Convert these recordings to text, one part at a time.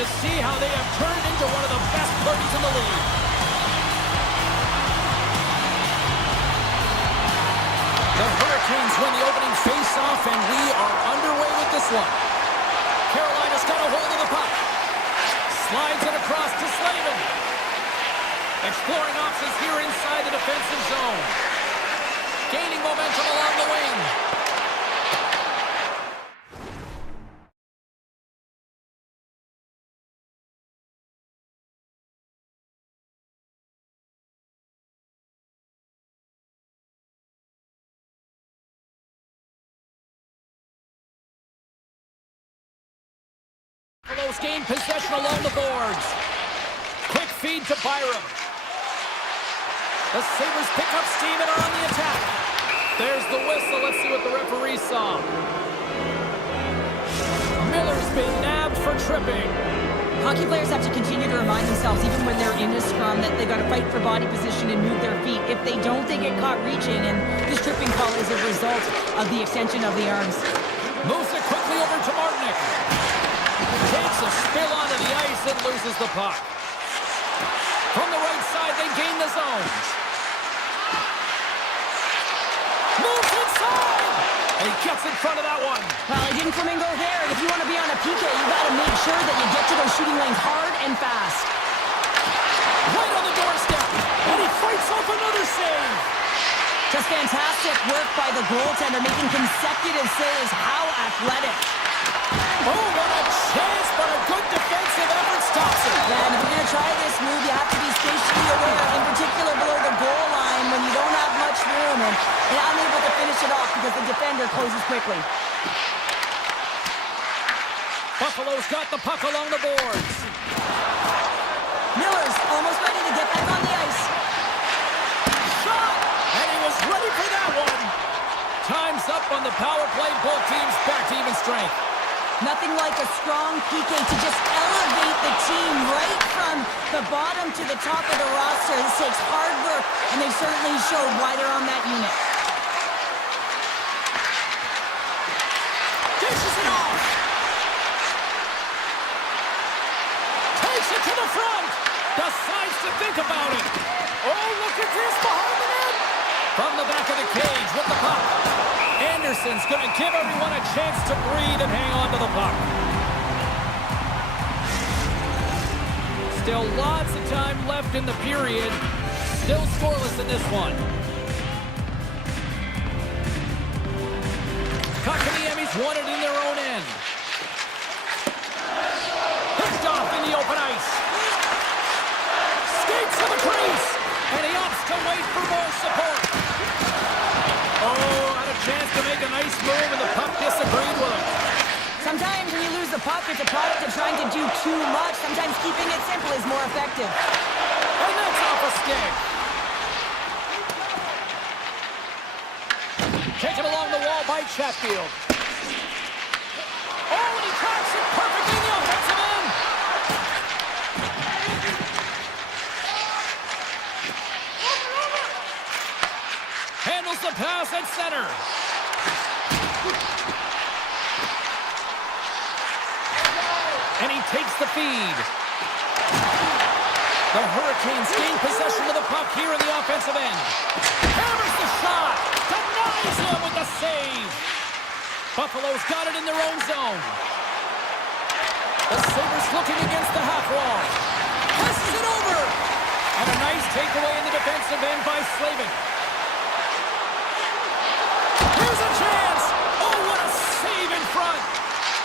to see how they have turned into one of the best parties in the league. The Hurricanes win the opening face-off, and we are underway with this one. Carolina's got a hold of the puck. Slides it across to Slavin. Exploring options here inside the defensive zone. Gaining momentum along the wing. Buffalo's gained possession along the boards. Quick feed to Byram. The Sabres pick up steam and are on the attack. There's the whistle. Let's see what the referee saw. Miller's been nabbed for tripping. Hockey players have to continue to remind themselves, even when they're in a scrum, that they've got to fight for body position and move their feet. If they don't, they get caught reaching, and this tripping call is a result of the extension of the arms. Moves it quickly over to Martinick. Takes a spill onto the ice and loses the puck. From the right side, they gain the zone. Moves inside! And he gets in front of that one. Well, he didn't flamingo there. And if you want to be on a PK, you got to make sure that you get to those shooting lanes hard and fast. Right on the doorstep. And he fights off another save. Just fantastic work by the goaltender, making consecutive saves. How athletic. Oh, what a chance, but a good defensive effort stops it. Yeah, and if you're going to try this move, you have to be spatially aware, in particular below the goal line when you don't have much room and unable to finish it off because the defender closes quickly. Buffalo's got the puck along the boards. Miller's almost ready to get back on the ice. Shot! And he was ready for that one. Time's up on the power play. Both teams back to even strength. Nothing like a strong PK to just elevate the team right from the bottom to the top of the roster. This takes hard work, and they certainly showed why they're on that unit. Dishes it off. Takes it to the front. Decides to think about it. Oh, look at this behind the net. From the back of the cage with the puck. Anderson's going to give everyone a chance to breathe and hang on to the puck. Still lots of time left in the period. Still scoreless in this one. Kotkaniemi's won it in their own end. Pushed off in the open ice. Skates to the crease. And he opts to wait for more support. Oh, had a chance to make a nice move, and the puck disagreed with him. Sometimes when you lose the puck, it's a product of trying to do too much. Sometimes keeping it simple is more effective. And that's off a stick. Taken along the wall by Chatfield. Oh, and he cracks it perfectly in the offensive end. Handles the pass at center. And he takes the feed. The Hurricanes gain possession of the puck here in the offensive end. Hammers the shot. Denies him with the save. Buffalo's got it in their own zone. The Sabres looking against the half wall. Passes it over. And a nice takeaway in the defensive end by Slavin. Here's a chance! Oh, what a save in front!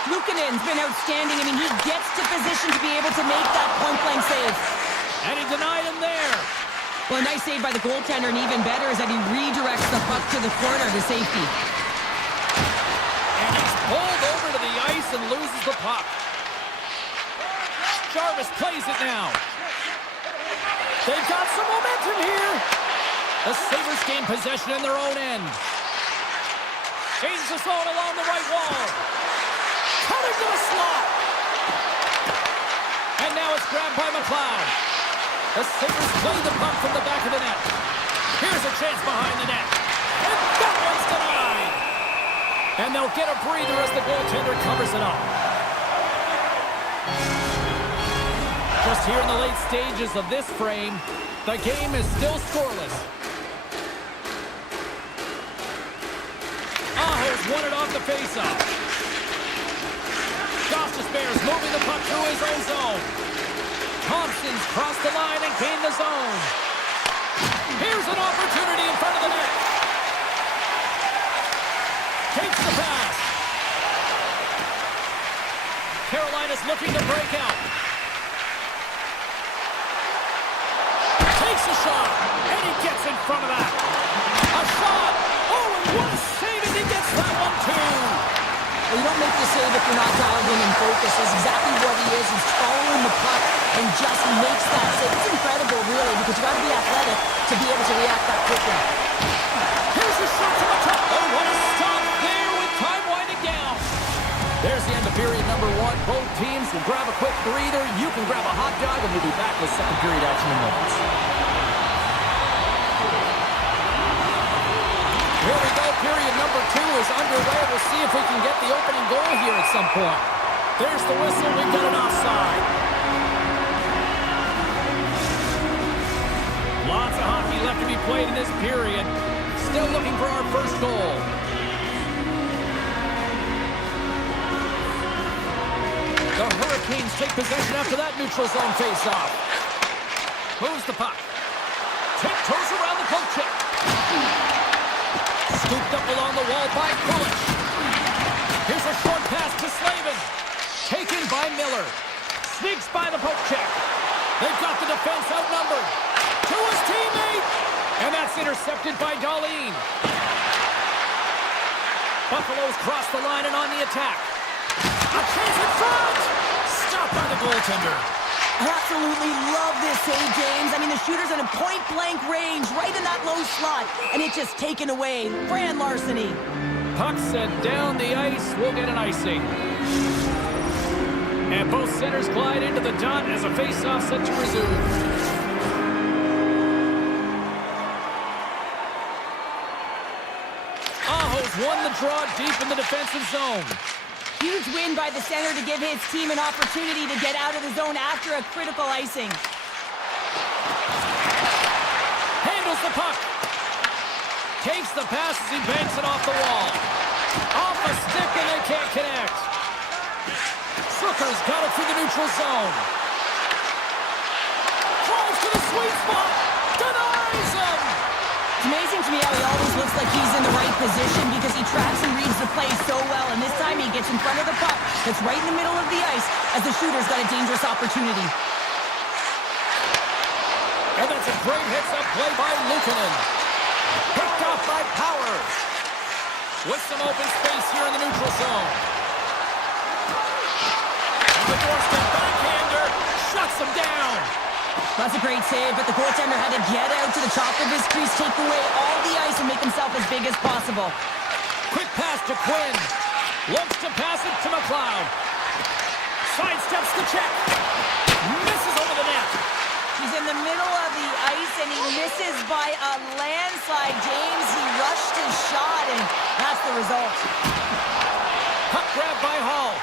Luukkonen's been outstanding. I mean, he gets to position to be able to make that point-blank save. And he denied him there. Well, a nice save by the goaltender, and even better is that he redirects the puck to the corner to safety. And he's pulled over to the ice and loses the puck. Jarvis plays it now. They've got some momentum here. The Sabres gain possession in their own end. Changes the zone along the right wall. Cutting to the slot. And now it's grabbed by McLeod. The Sabres play the puck from the back of the net. Here's a chance behind the net. And that one's denied. And they'll get a breather as the goaltender covers it up. Here in the late stages of this frame, the game is still scoreless. Aho's won it off the faceoff. Goss's Bears moving the puck through his own zone. Thompson's crossed the line and gained the zone. Here's an opportunity in front of the net. Takes the pass. Carolina's looking to break out. Takes a shot, and he gets in front of that. A shot! Oh, and what a save, and he gets that one too! Well, you don't make the save if you're not dialed in and focused. That's exactly what he is. He's following the puck and just makes that save. It's incredible, really, because you got to be athletic to be able to react that quickly. Here's a shot to the top. Oh, what a stop there with time winding down. There's the end of period number one. Both teams will grab a quick breather. You can grab a hot dog, and we'll be back with second period action in moments. Here we go. Period number two is underway. We'll see if we can get the opening goal here at some point. There's the whistle. We've got an offside. Lots of hockey left to be played in this period. Still looking for our first goal. The Hurricanes take possession after that neutral zone face-off. Moves the puck. Tiptoes around the poke check. Scooped up along the wall by Bullish. Here's a short pass to Slavin. Taken by Miller. Sneaks by the poke check. They've got the defense outnumbered. To his teammate. And that's intercepted by Darlene. Buffalo's crossed the line and on the attack. A chance in front! Stopped by the goaltender. I absolutely love this save, James. I mean, the shooter's in a point-blank range, right in that low slot, and it's just taken away. Grand larceny. Puck sent down the ice. We'll get an icing. And both centers glide into the dot as a face-off set to resume. Aho's won the draw deep in the defensive zone. Huge win by the center to give his team an opportunity to get out of the zone after a critical icing. Handles the puck. Takes the pass as he banks it off the wall. Off a stick and they can't connect. Zucker's got it through the neutral zone. Drives to the sweet spot. Denies him. It's amazing to me how he always looks like he's in the right position because he tracks and reads the play so well, and this time he gets in front of the puck that's right in the middle of the ice as the shooter's got a dangerous opportunity. And that's a great heads-up play by Luukkonen. Picked off by Powers. With some open space here in the neutral zone. On the doorstep, backhander, shuts him down. That's a great save, but the goaltender had to get out to the top of his crease, take away all the ice, and make himself as big as possible. Quick pass to Quinn. Looks to pass it to McLeod. Sidesteps the check. Misses over the net. He's in the middle of the ice, and he misses by a landslide, James. He rushed his shot, and that's the result. Puck grab by Hall.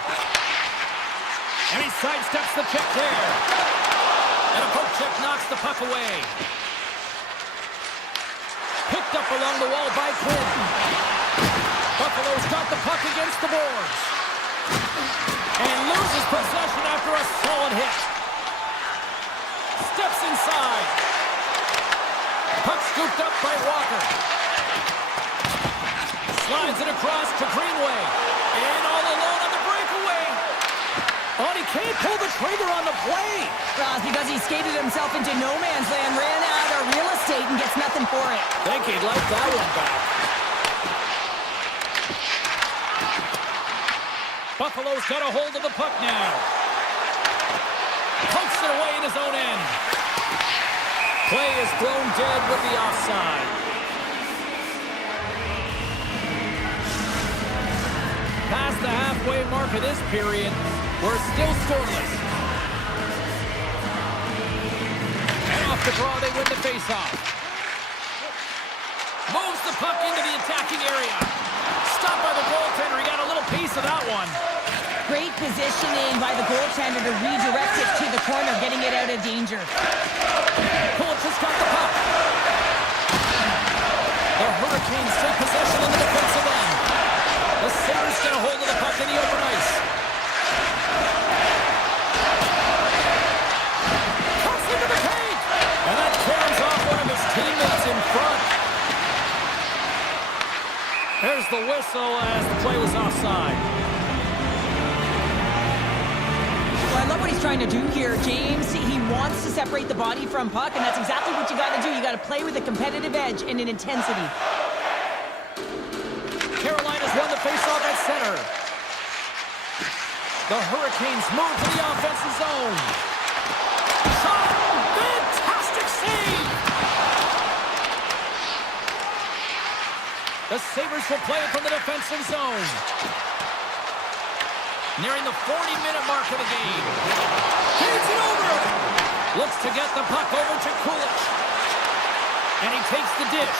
And he sidesteps the check there. And a poke check knocks the puck away. Picked up along the wall by Quinn. Buffalo's got the puck against the boards. And loses possession after a solid hit. Steps inside. Puck scooped up by Walker. Slides it across to Greenway. And all alone on the breakaway. Oh, he can't pull the trigger on the play. Well, it's because he skated himself into no man's land, ran out of real estate, and gets nothing for it. Think he'd like that one back. Buffalo's got a hold of the puck now. Pokes it away in his own end. Play is thrown dead with the offside. Past the halfway mark of this period, we're still scoreless. And off the draw, they win the faceoff. Moves the puck into the attacking area. Stopped by the goaltender. He got a little piece of that one. great positioning by the goaltender to redirect it to the corner, getting it out of danger. Kulich has got the puck. The Hurricanes take possession on the defensive end. The Sabres get a hold of the puck in the open ice. Cuts into the paint! And that carries off one of his teammates in front. There's the whistle as the play was offside. Well, I love what he's trying to do here, James. He wants to separate the body from puck, and that's exactly what you got to do. You got to play with a competitive edge and an intensity. Carolina's won the faceoff at center. The Hurricanes move to the offensive zone. Shot! Fantastic save! The Sabres will play it from the defensive zone. Nearing the 40-minute mark of the game. Here's it over! Looks to get the puck over to Kulich. And he takes the dish.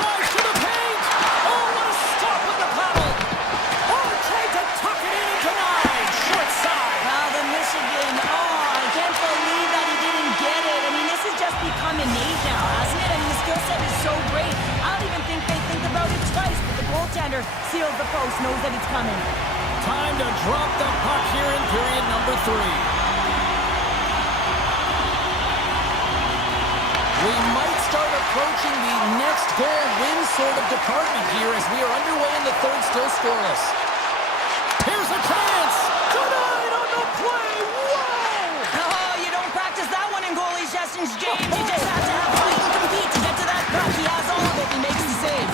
Drives to the paint! Oh, what a stop with the paddle! Oh, tried to tuck it in and denied! Short side! Wow, the Michigan. Oh, I can't believe that he didn't get it. I mean, this has just become innate now, hasn't it? I mean, the skill set is so great. I don't even think they think about it twice, but the goaltender seals the post, knows that it's coming. Time to drop the puck here in period number 3. We might start approaching the next goal win sort of department here as we are underway in the third, still scoreless. Here's a chance! Denied on the play! Whoa! Oh, you don't practice that one in goalie sessions, James. You just have to have fight and compete to get to that puck. He has all of it. He makes the save.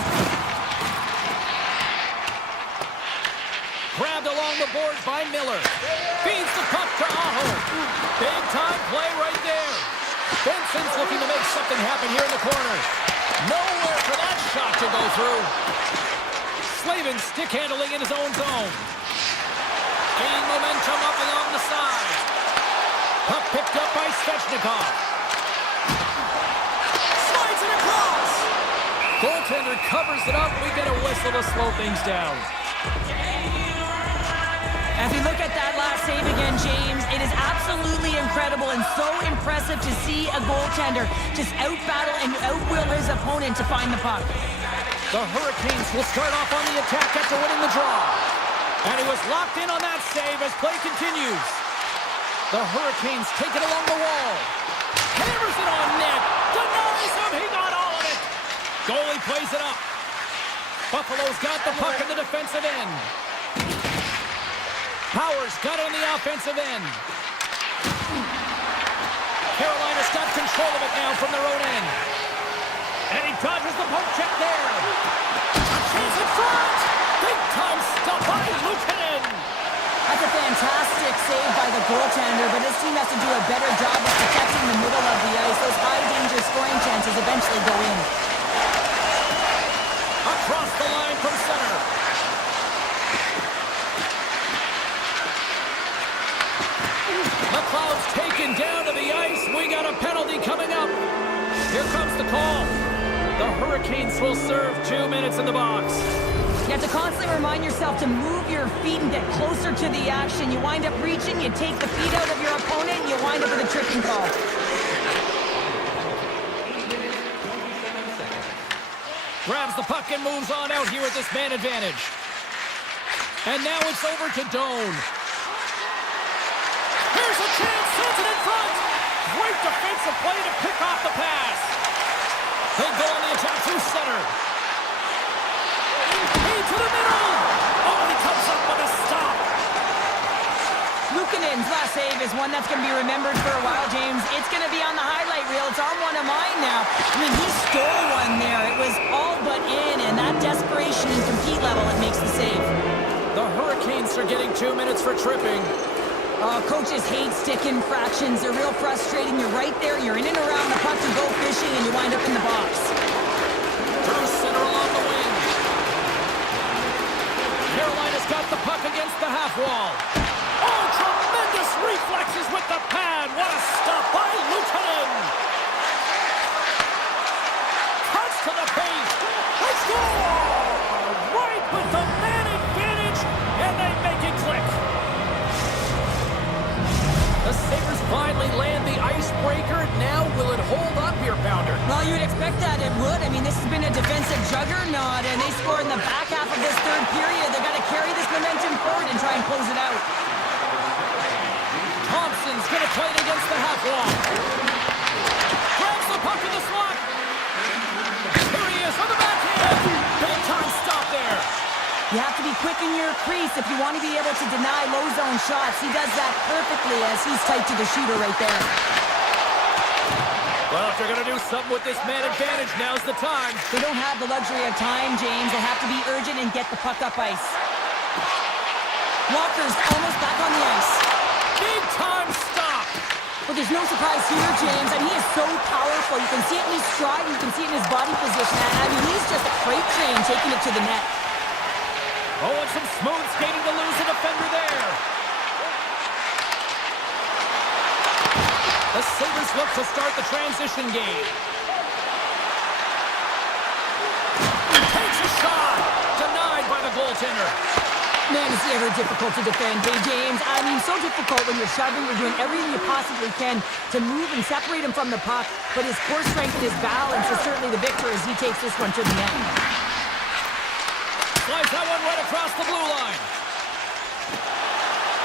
Grabbed along the boards by Miller. Feeds the puck to Aho. Big time play right there. Benson's looking to make something happen here in the corner. Nowhere for that shot to go through. Slavin stick handling in his own zone. Gaining momentum up along the side. Puck picked up by Svechnikov. Slides it across. Goaltender covers it up. We get a whistle to slow things down. As we look at that last save again, James, it is absolutely incredible and so impressive to see a goaltender just out-battle and out-will his opponent to find the puck. The Hurricanes will start off on the attack after winning the draw. And he was locked in on that save as play continues. The Hurricanes take it along the wall. Hammers it on net. Denies him. He got all of it. Goalie plays it up. Buffalo's got the puck in the defensive end. Powers got on the offensive end. Carolina's got control of it now from their own end. And he dodges the poke check there. A chance in front. Big time stop by Luukkonen. That's a fantastic save by the goaltender, but his team has to do a better job of protecting the middle of the ice. Those high-danger scoring chances eventually go in. Across the line from center. McLeod's taken down to the ice. We got a penalty coming up. Here comes the call. The Hurricanes will serve 2 minutes in the box. You have to constantly remind yourself to move your feet and get closer to the action. You wind up reaching, you take the feet out of your opponent, and you wind up with a tripping call. Grabs the puck and moves on out here at this man advantage. And now it's over to Doan. Here's a chance, sends it in front. Great defensive play to pick off the pass. They go on the attack through center. Into the middle. Oh, he comes up with a stop. Luukkonen's last save is one that's going to be remembered for a while, James. It's going to be on the highlight reel. It's on one of mine now. I mean, he stole one there. It was all but in, and that desperation and compete level, it makes the save. The Hurricanes are getting 2 minutes for tripping. Coaches hate stick infractions. They're real frustrating. You're right there. You're in and around the puck to go fishing, and you wind up in the box. Through center along the wing. Carolina's got the puck against the half wall. Oh, tremendous reflexes with the pad. What a stop by Luukkonen. Cuts to the paint. Let's go! Right with the man advantage. The Sabres finally land the icebreaker. Now will it hold up here, Pounder? Well, you'd expect that it would. I mean, this has been a defensive juggernaut, and they score in the back half of this third period. They've got to carry this momentum forward and try and close it out. Thompson's going to play it against the half wall. Grabs the puck in the slot. Here he is on the backhand. Big time stop there. You have to be quick in your crease if you want to be able to deny low zone shots. He does that perfectly as he's tight to the shooter right there. Well, if they're going to do something with this man advantage, now's the time. They don't have the luxury of time, James. They have to be urgent and get the puck up ice. Walker's almost back on the ice. Big time stop. Well, there's no surprise here, James. I mean, he is so powerful. You can see it in his stride, and you can see it in his body position. I mean, he's just a freight train taking it to the net. Oh, and some smooth skating to lose a defender there. The Sabres look to start the transition game. Takes a shot. Denied by the goaltender. Man, is he ever difficult to defend. Hey, James, I mean, so difficult when you're shoving, you're doing everything you possibly can to move and separate him from the puck. But his core strength and his balance is certainly the victor as he takes this one to the net. Slides that one right across the blue line.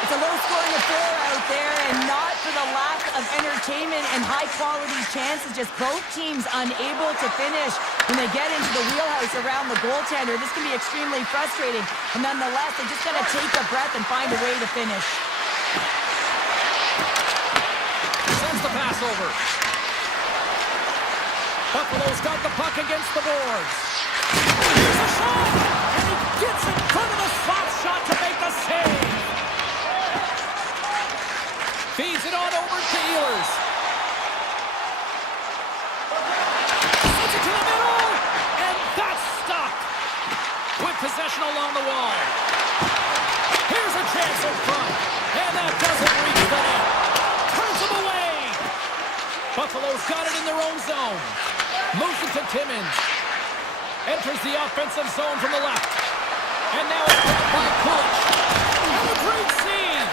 It's a low-scoring affair out there, and not for the lack of entertainment and high-quality chances. Just both teams unable to finish when they get into the wheelhouse around the goaltender. This can be extremely frustrating. And nonetheless, they just got to take a breath and find a way to finish. Sends the pass over. Buffalo's got the puck against the boards. Here's a shot! And he gets in front of the slot shot to make the save. Feeds it on over to Ehlers. Sends it to the middle, and that's stopped. With possession along the wall. Here's a chance in front, and that doesn't reach the net. Turns them away. Buffalo's got it in their own zone. Moves it to Timmins. Enters the offensive zone from the left. And now it's caught by Kulich. And a great save.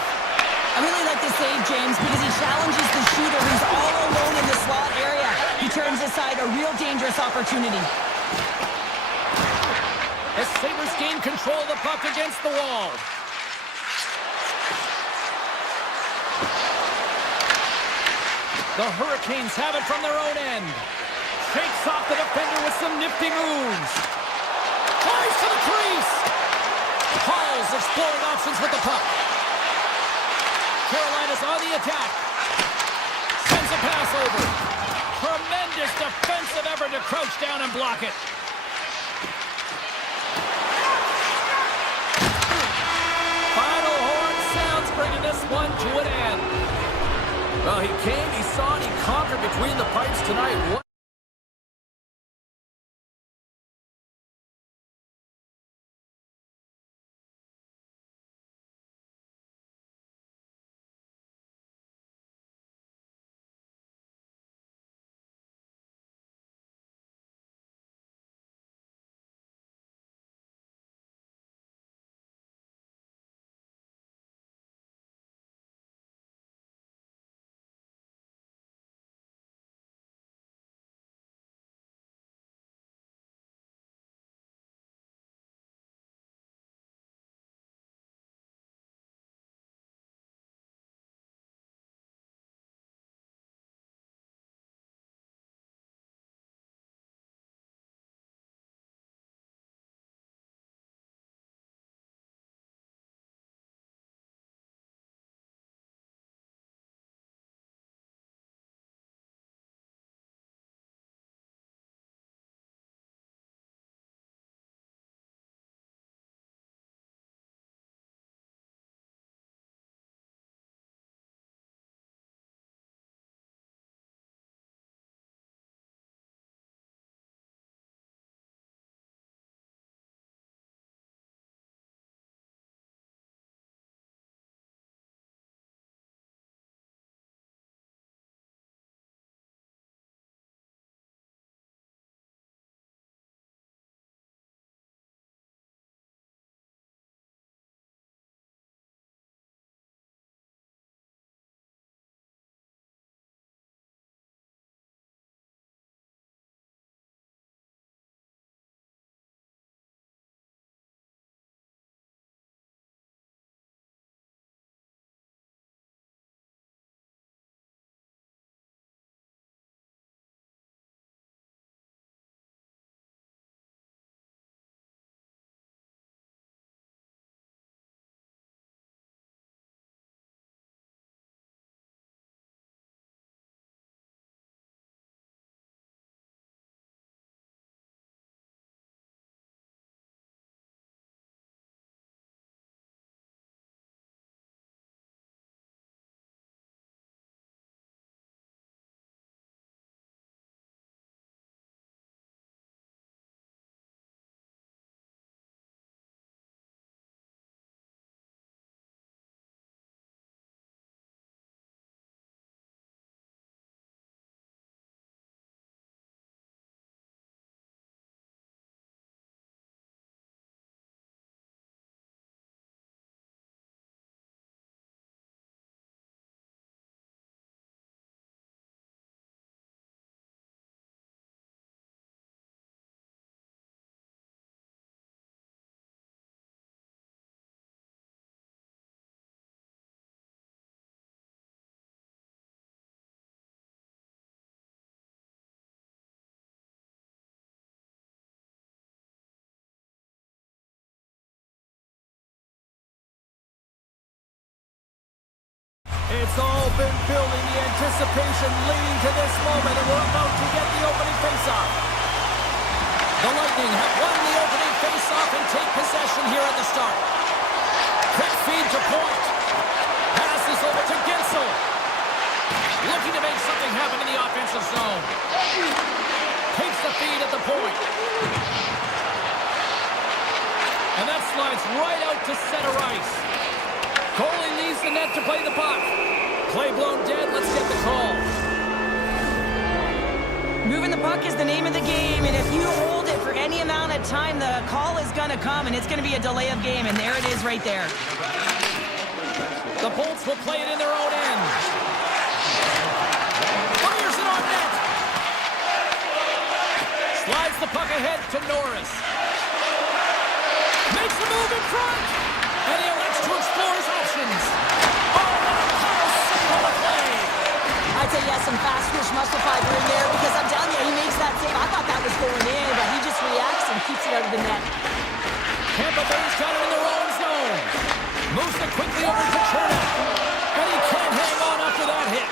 I really like this save, James, because he challenges the shooter who's all alone in the slot area. He turns aside a real dangerous opportunity. The Sabres gain control of the puck against the wall. The Hurricanes have it from their own end. Shakes off the defender with some nifty moves. Flies to the crease. Hall's exploring options with the puck. Carolina's on the attack. Sends a pass over. Tremendous defensive effort to crouch down and block it. Final horn sounds, bringing this one to an end. Well, he came, he saw, and he conquered between the pipes tonight. It's all been building, the anticipation leading to this moment, and we're about to get the opening faceoff. The Lightning have won the opening faceoff and take possession here at the start. Quick feed to point. Passes over to Gensel. Looking to make something happen in the offensive zone. Takes the feed at the point. And that slides right out to center ice. Goalie leaves the net to play the puck. Play blown dead. Let's get the call. Moving the puck is the name of the game, and if you hold it for any amount of time, the call is going to come, and it's going to be a delay of game, and there it is right there. The Bolts will play it in their own end. Fires it on net. Slides the puck ahead to Norris. Makes the move in front. And he elects to explore his options. Oh, what a power save on the play. I'd say yes, some fast twitch muscle fiber in there, because I'm telling you, he makes that save. I thought that was going in, but he just reacts and keeps it out of the net. Tampa Bay's got it in their own zone. Moves it quickly over to Chernak. And he can't hang on after that hit.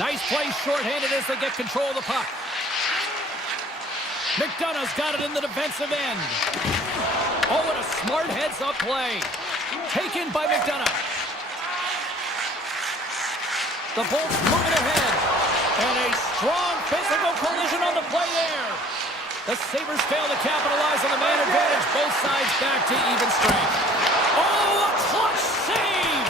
Nice play shorthanded as they get control of the puck. McDonough's got it in the defensive end. Oh, what a smart heads-up play. Taken by McDonough. The Bolts moving ahead. And a strong physical collision on the play there. The Sabres fail to capitalize on the man advantage. Both sides back to even strength. Oh, a clutch save!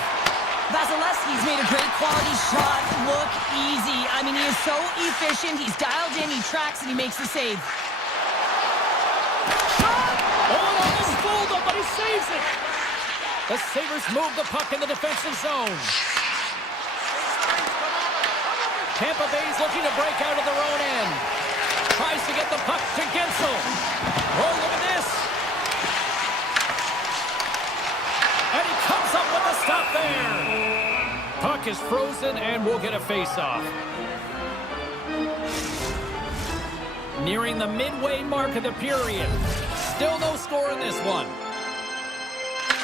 Vasilevsky's made a great quality shot look easy. I mean, he is so efficient. He's dialed in, he tracks, and he makes the save. Shot! Oh, almost fooled him, but he saves it. The Sabres move the puck in the defensive zone. Tampa Bay's looking to break out of their own end. Tries to get the puck to Gensel. Oh, look at this. And he comes up with a stop there. Puck is frozen, and we'll get a face-off. Nearing the midway mark of the period. Still no score in this one.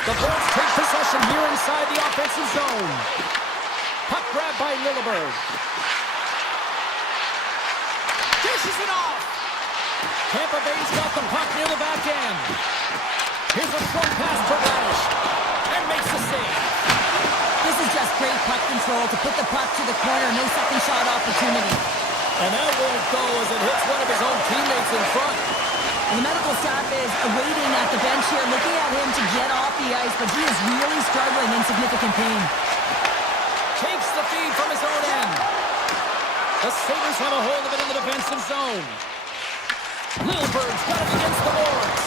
The Bolts take possession here inside the offensive zone. Puck grab by Lilleberg. Dishes it off. Tampa Bay's got the puck near the back end. Here's a short pass to Radish. And makes the save. This is just great puck control to put the puck to the corner. No second shot opportunity. And that won't go as it hits one of his own teammates in front. And the medical staff is waiting at the bench here, looking at him to get off the ice, but he is really struggling in significant pain. Takes the feed from his own end. The Sabres have a hold of it in the defensive zone. Lilleberg's got it against the boards.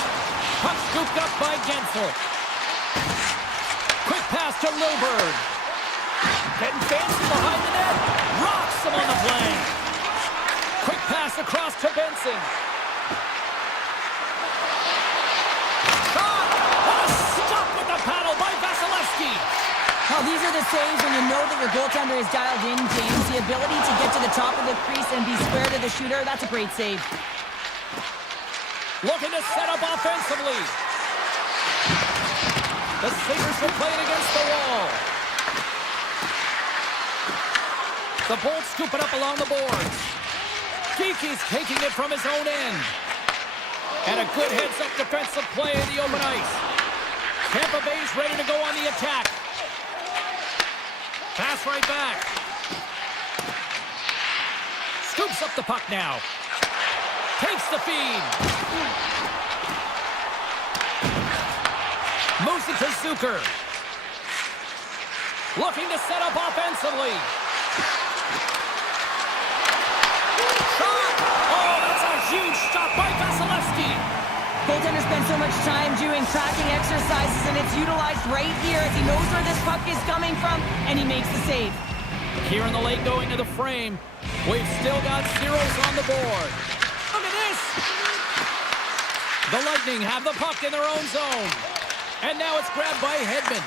Puck scooped up by Gensel. Quick pass to Lilleberg. Getting fancy behind the net. Rocks him on the play. Quick pass across to Benson. Shot! What a stop with the paddle by Vasilevsky. Well, these are the saves when you know that your goaltender is dialed in, James. The ability to get to the top of the crease and be square to the shooter, that's a great save. Looking to set up offensively. The Sabres will play it against the wall. The Bolts scoop it up along the boards. Geeky's taking it from his own end. And a good heads-up defensive play in the open ice. Tampa Bay's ready to go on the attack. Pass right back. Scoops up the puck now. Takes the feed. Moves it to Zucker. Looking to set up offensively. Shot! Oh, that's a huge shot by Vasilevsky. Goaltender spends so much time doing tracking exercises, and it's utilized right here as he knows where this puck is coming from, and he makes the save. Here in the late going to the frame, we've still got zeros on the board. Look at this! The Lightning have the puck in their own zone. And now it's grabbed by Hedman.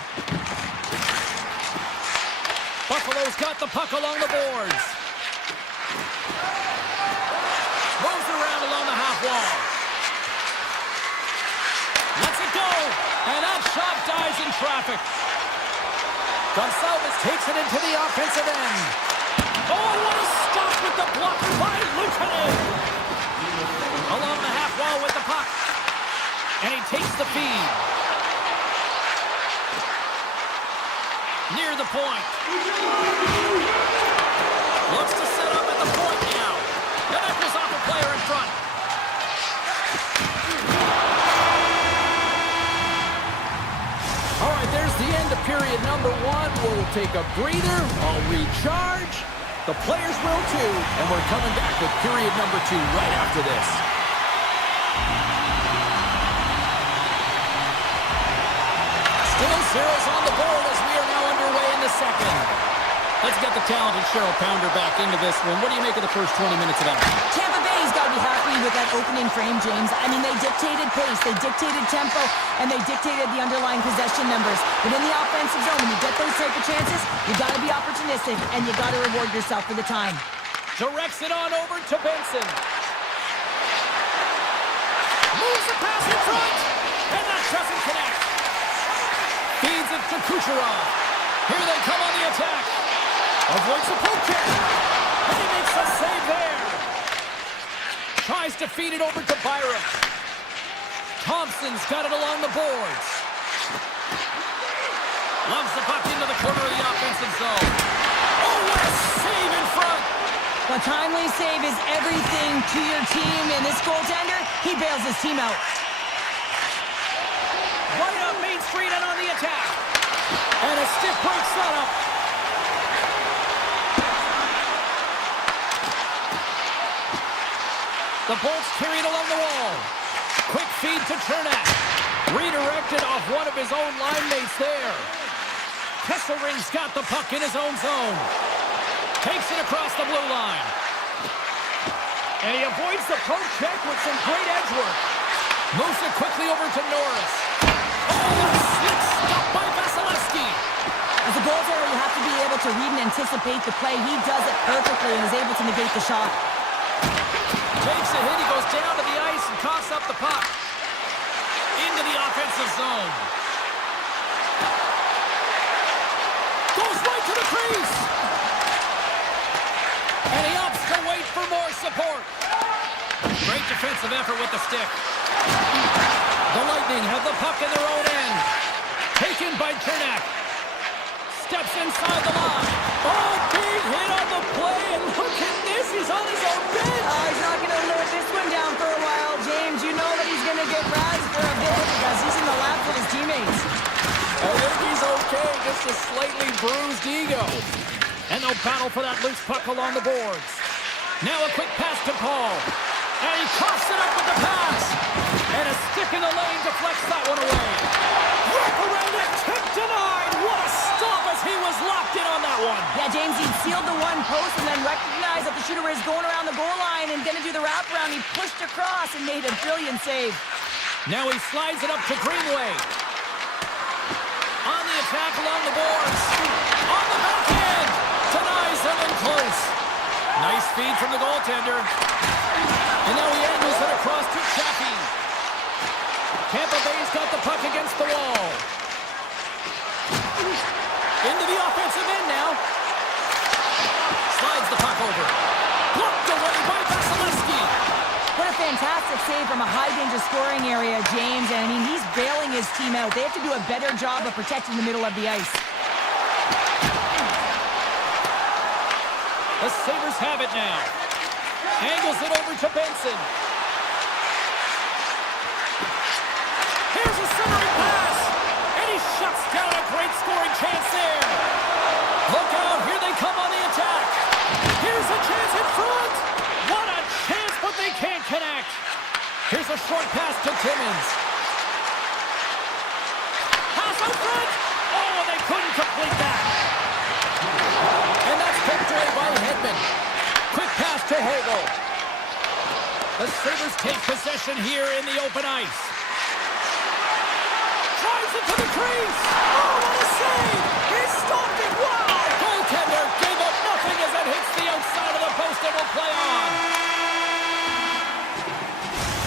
Buffalo's got the puck along the boards. Moves around along the half wall. Lets it go. And that shot dies in traffic. Gonçalves takes it into the offensive end. Oh, what a stop with the block by Lukanen. Along the half wall with the puck. And he takes the feed. Near the point. Looks to set up at the point now. The knuckles off a player in front. All right, there's the end of period number one. We'll take a breather. I'll recharge. The players will too. And we're coming back with period number two right after this. Still zeros on the board as we are now underway in the second. Let's get the talented Cheryl Pounder back into this one. What do you make of the first 20 minutes of that? Tampa Bay's got to be happy with that opening frame, James. I mean, they dictated pace, they dictated tempo, and they dictated the underlying possession numbers. But in the offensive zone, when you get those type of chances, you got to be opportunistic, and you got to reward yourself for the time. Directs it on over to Benson. Moves the pass in front, and that doesn't connect. Feeds it to Kucherov. Here they come on the attack. Avoids the poke check. And he makes a save there. Tries to feed it over to Byram. Thompson's got it along the boards. Loves the puck into the corner of the offensive zone. Oh, what a save in front. A timely save is everything to your team, and this goaltender, he bails his team out. Right up Main Street and on the attack. And a stiff break setup. The Bolts carried along the wall. Quick feed to Chernak. Redirected off one of his own line mates there. Kesselring's got the puck in his own zone. Takes it across the blue line. And he avoids the poke check with some great edge work. Moves it quickly over to Norris. Oh, a slick stop by Vasilevsky. As a goaltender, you have to be able to read and anticipate the play. He does it perfectly and is able to negate the shot. Takes a hit, he goes down to the ice and coughs up the puck. Into the offensive zone. Goes right to the crease. And he opts to wait for more support. Great defensive effort with the stick. The Lightning have the puck in their own end. Taken by Chernak. Steps inside the line. Oh, big hit on the play, and look at this, he's on his own bench. He's not going to live this one down for a while, James. You know that he's going to get razzed for a bit because he's in the lap with his teammates. I think he's okay, just a slightly bruised ego. And they'll battle for that loose puck along the boards. Now a quick pass to Paul. And he coughs it up with the pass. And a stick in the lane deflects that one away. Wraparound attempt denied. What a stop as he was locked in on that one. Yeah, James, he sealed the one post and then recognized that the shooter is going around the goal line and going to do the wraparound. He pushed across and made a brilliant save. Now he slides it up to Greenway. On the attack along the boards. On the back end. Denies them in close. Nice feed from the goaltender. And now he angles it across to Chaffee. Tampa Bay's got the puck against the wall. Into the offensive end now. Slides the puck over. Blocked away by Vasilevsky. What a fantastic save from a high-danger scoring area, James. And, I mean, he's bailing his team out. They have to do a better job of protecting the middle of the ice. The Sabres have it now. Angles it over to Benson. Here's a centering pass. And he shuts down a great scoring chance there. Look out, here they come on the attack. Here's a chance in front. What a chance, but they can't connect. Here's a short pass to Timmins. Pass out front. Oh, and they couldn't complete that. And that's picked away by Hedman. Quick pass to Hagel. The Sabres take possession here in the open ice. Drives it to the crease. Oh, what a save. He stopped it. Wow. Goaltender gave up nothing as it hits the outside of the post and will play on.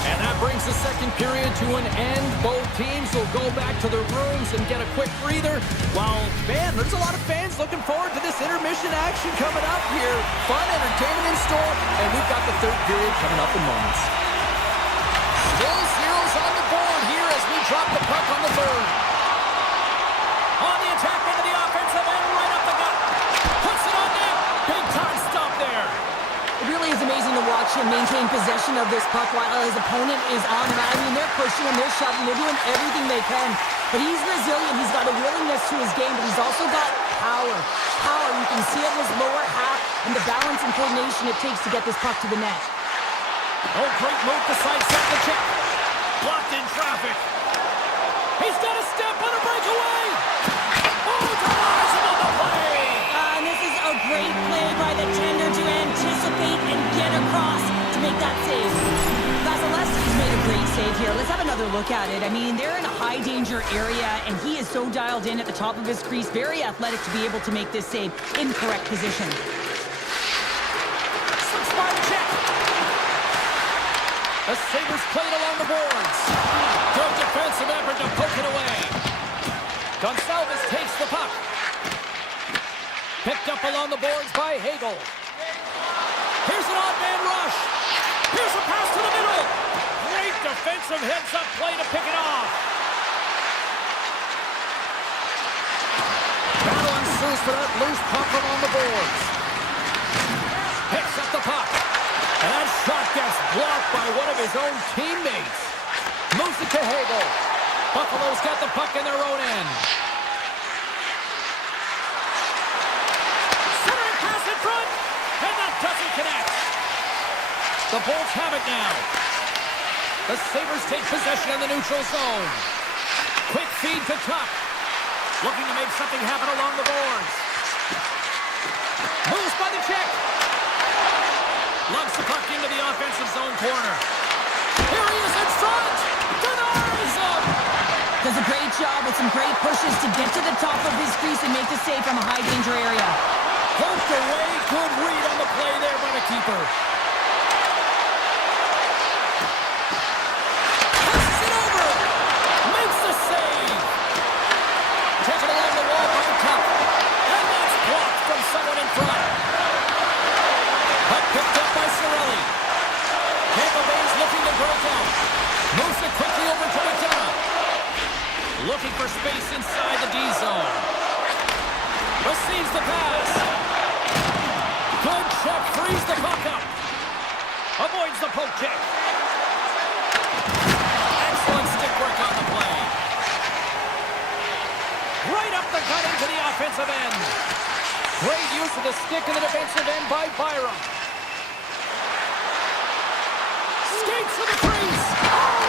And that brings brings the second period to an end. Both teams will go back to their rooms and get a quick breather. While, man, there's a lot of fans looking forward to this intermission action coming up here. Fun entertainment in store, and we've got the third period coming up in moments. Still zeros on the board here as we drop the puck on the third. On the attack into the offensive end, right up the gut. Puts it on net. Big time stop there. It really is amazing to watch him maintain possession of this puck while his opponent is on him. I mean, they're pushing him, they're shoving, they're doing everything they can. But he's resilient, he's got a willingness to his game, but he's also got power. Power, you can see it in his lower half and the balance and coordination it takes to get this puck to the net. Oh, great move to sidestep the check. Blocked in traffic. He's got a step on a breakaway. Oh, denies him on the play. And this is a great play by the tender to anticipate and get across to make that save. Vasilevsky's made a great save here. Let's have another look at it. I mean, they're in a high danger area, and he is so dialed in at the top of his crease. Very athletic to be able to make this save in correct position. Smart check. The Sabres played along the boards. Good defensive effort to poke it away. Gonçalves takes the puck. Picked up along the boards by Hagel. Here's an odd man rush. Here's a pass to the middle. Great defensive heads-up play to pick it off. Battle ensues for that loose puck along the boards. Picks up the puck. And that shot gets blocked by one of his own teammates. Moves it to Hagel. Buffalo's got the puck in their own end. Centering pass in front. And that doesn't connect. The Bolts have it now. The Sabres take possession in the neutral zone. Quick feed to Tuck. Looking to make something happen along the boards. Moves by the check. Lumps the puck into the offensive zone corner. Here he is in front. Denies him. Does a great job with some great pushes to get to the top of his crease and make the save from a high danger area. Poked away. Good read on the play there by the keeper. Passes it over. Makes the save. Taken along the wall by the Tuck. And that's blocked from someone in front. Puck picked up by Cirelli. Tampa Bay's looking to break out. Moves it quickly over to McDonough. Looking for space inside the D zone. Receives the pass. Good check, frees the puck up. Avoids the poke check. Excellent stick work on the play. Right up the gut into the offensive end. Great use of the stick in the defensive end by Byram. Skates to the crease. Oh,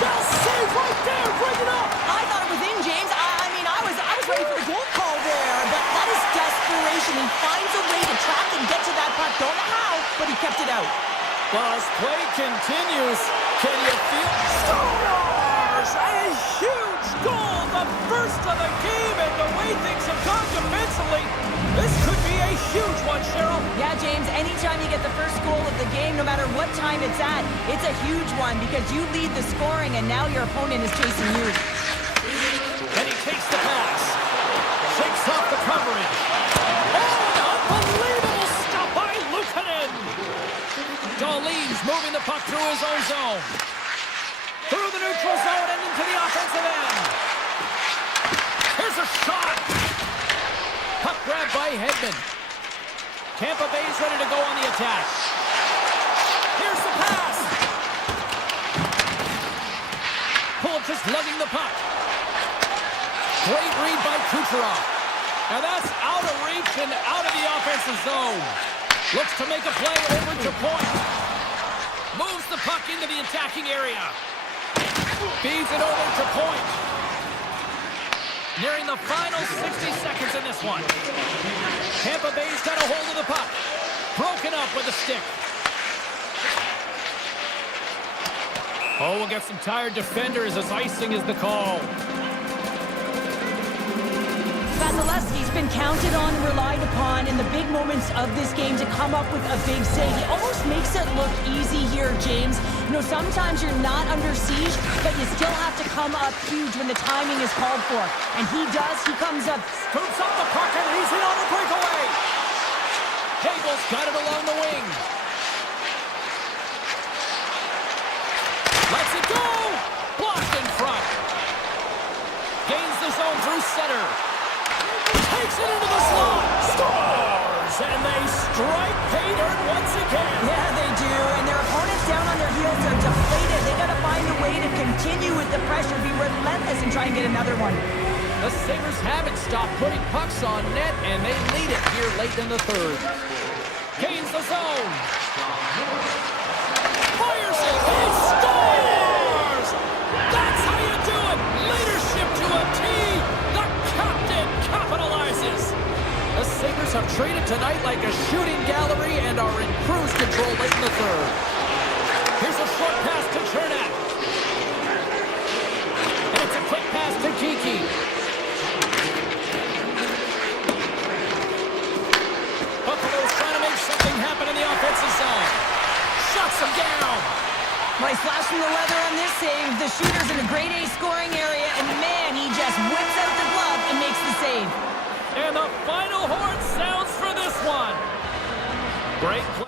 bell save right there. Bring it up. I thought it was in, James. I mean, I was ready for the goal call there, but that is desperation. He finds a way to track and get to that puck. Don't know how, but he kept it out. Well, as play continues, can you feel Stars? A huge goal, the first of the game, and the way things have gone defensively, this could be a huge one, Cheryl. Yeah, James, anytime you get the first goal of the game, no matter what time it's at, it's a huge one because you lead the scoring and now your opponent is chasing you. And he takes the pass. Shakes off the coverage. Oh, an unbelievable stop by Luukkonen. Dahlin's moving the puck through his own zone. Through the neutral zone and into the offensive end. Here's a shot. Puck grab by Hedman. Tampa Bay's ready to go on the attack. Here's the pass. Pull just lugging the puck. Great read by Kucherov. Now that's out of reach and out of the offensive zone. Looks to make a play over to Point. Moves the puck into the attacking area. Feeds it over to Point. Nearing the final 60 seconds in this one. Tampa Bay's got a hold of the puck. Broken up with a stick. Oh, we'll get some tired defenders as icing is the call. Vasilevsky's been counted on and relied upon in the big moments of this game to come up with a big save. He almost makes it look easy here, James. You know, sometimes you're not under siege, but you still have to come up huge when the timing is called for. And he does. He comes up. Scoops up the puck and he's in on the breakaway. Hagel's got it along the wing. Lets it go. Blocked in front. Gains the zone through center. Takes it into the slot. Scores! And they strike pay dirt once again. Yeah, they do. And their opponents down on their heels are deflated. They got to find a way to continue with the pressure, be relentless, and try and get another one. The Sabres haven't stopped putting pucks on net, and they lead it here late in the third. Gains the zone. Fires it. He scores! That's how you do it. Leadership to a T. The captain capitalizes. The Sabres have traded tonight like a shooting gallery and are in cruise control late in the third. Here's a short pass to Chernak. And it's a quick pass to Kiki. Buffalo's trying to make something happen in the offensive zone. Shuts him down. Nice flash from the leather on this save. The shooter's in a grade A scoring area, and man, he just whips out the glove and makes the save. And the final horn sounds for this one. Great play.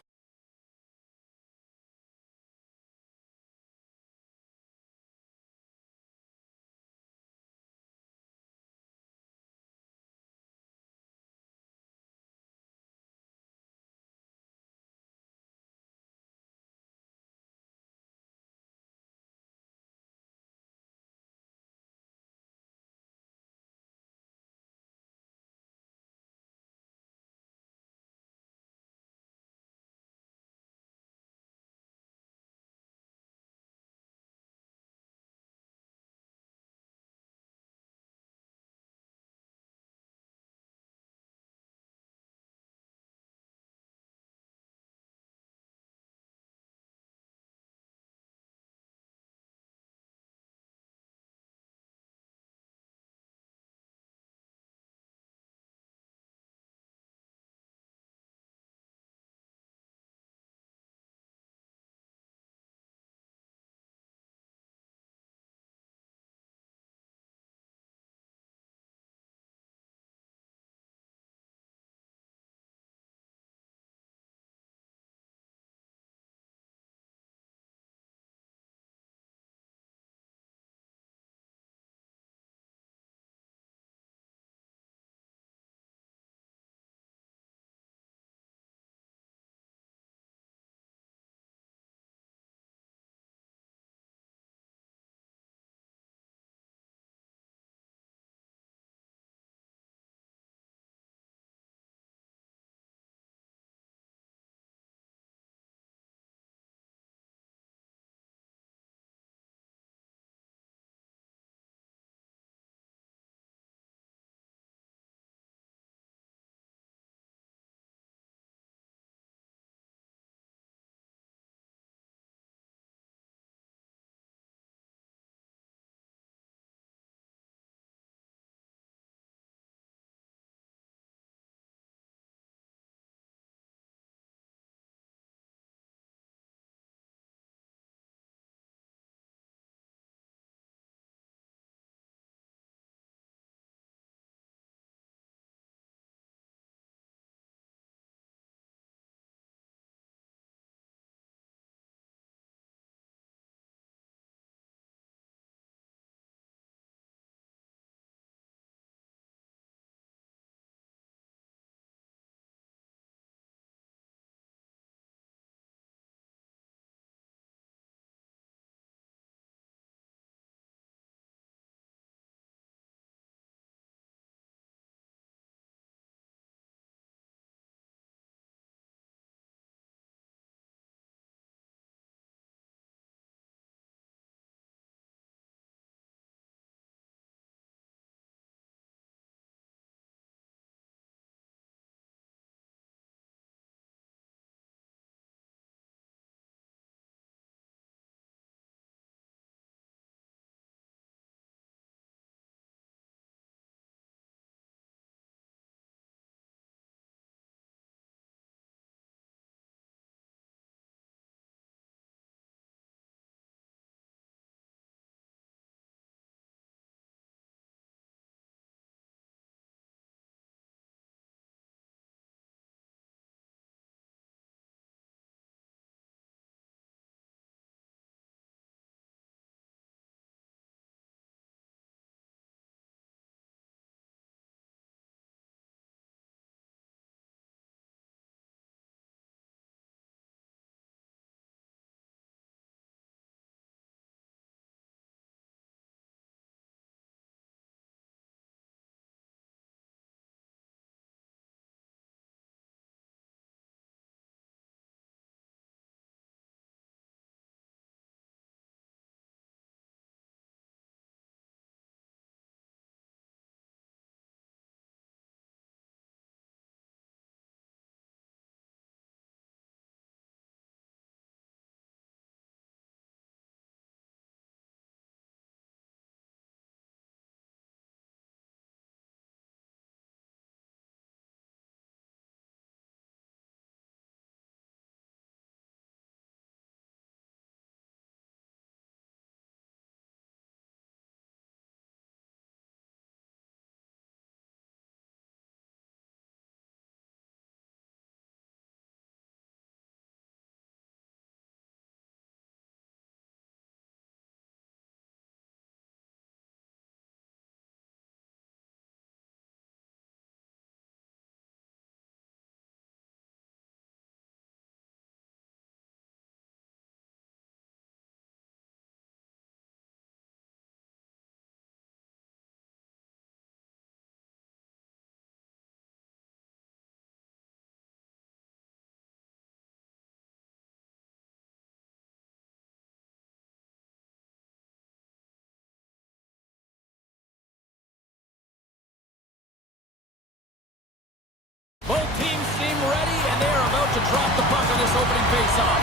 Both teams seem ready, and they are about to drop the puck on this opening faceoff.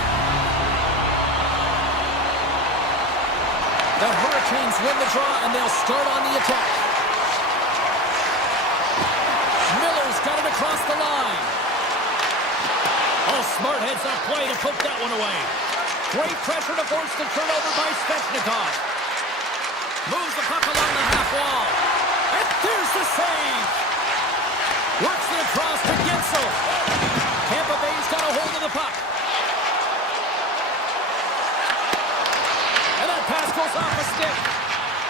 The Hurricanes win the draw, and they'll start on the attack. Miller's got it across the line. Oh, smart heads-up play to poke that one away. Great pressure to force the turnover by Svechnikov. Moves the puck along the half wall. And there's the save. Works it across to Gensel. Tampa Bay's got a hold of the puck. And that pass goes off a stick.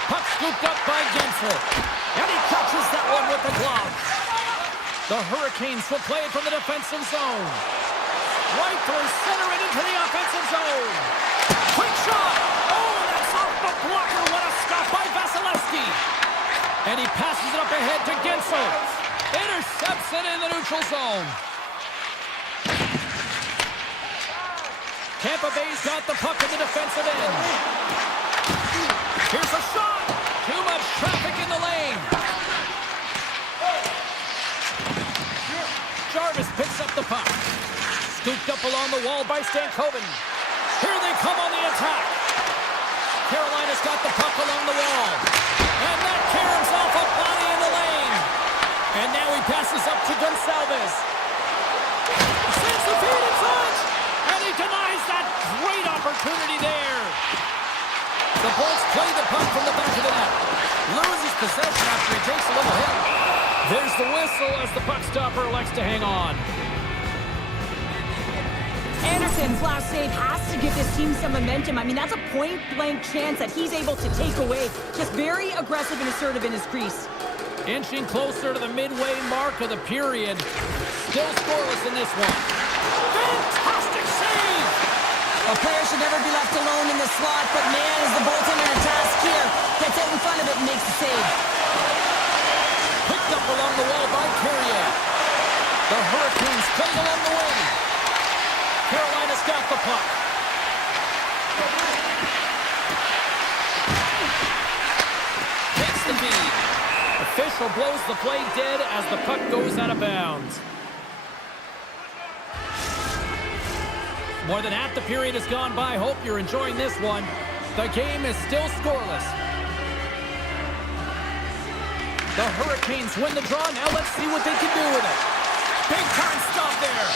Puck scooped up by Gensel. And he catches that one with the glove. The Hurricanes will play it from the defensive zone. Right through center and into the offensive zone. Quick shot. Oh, and that's off the blocker. What a stop by Vasilevsky. And he passes it up ahead to Gensel. Intercepts it in the neutral zone. Tampa Bay's got the puck in the defensive end. Here's a shot. Too much traffic in the lane. Jarvis picks up the puck. Scooped up along the wall by Stankoven. Here they come on the attack. Carolina's got the puck along the wall. And that caroms off a body in the lane. And now he passes up to Gonsalves. Sends the feed in front. And he denies that great opportunity there. The Bolts play the puck from the back of the net. Loses possession after he takes a little hit. There's the whistle as the puck stopper elects to hang on. Anderson's last save has to give this team some momentum. I mean, that's a point-blank chance that he's able to take away. Just very aggressive and assertive in his crease. Inching closer to the midway mark of the period. Still scoreless in this one. Fantastic save! A player should never be left alone in the slot, but man, is the Bolton in a task here. Gets out in front of it and makes the save. Picked up along the wall by Carrier. The Hurricanes play along the wing. Carolina's got the puck. Takes the feed. Official blows the play dead as the puck goes out of bounds. More than half the period has gone by. Hope you're enjoying this one. The game is still scoreless. The Hurricanes win the draw. Now let's see what they can do with it. Big time stop there.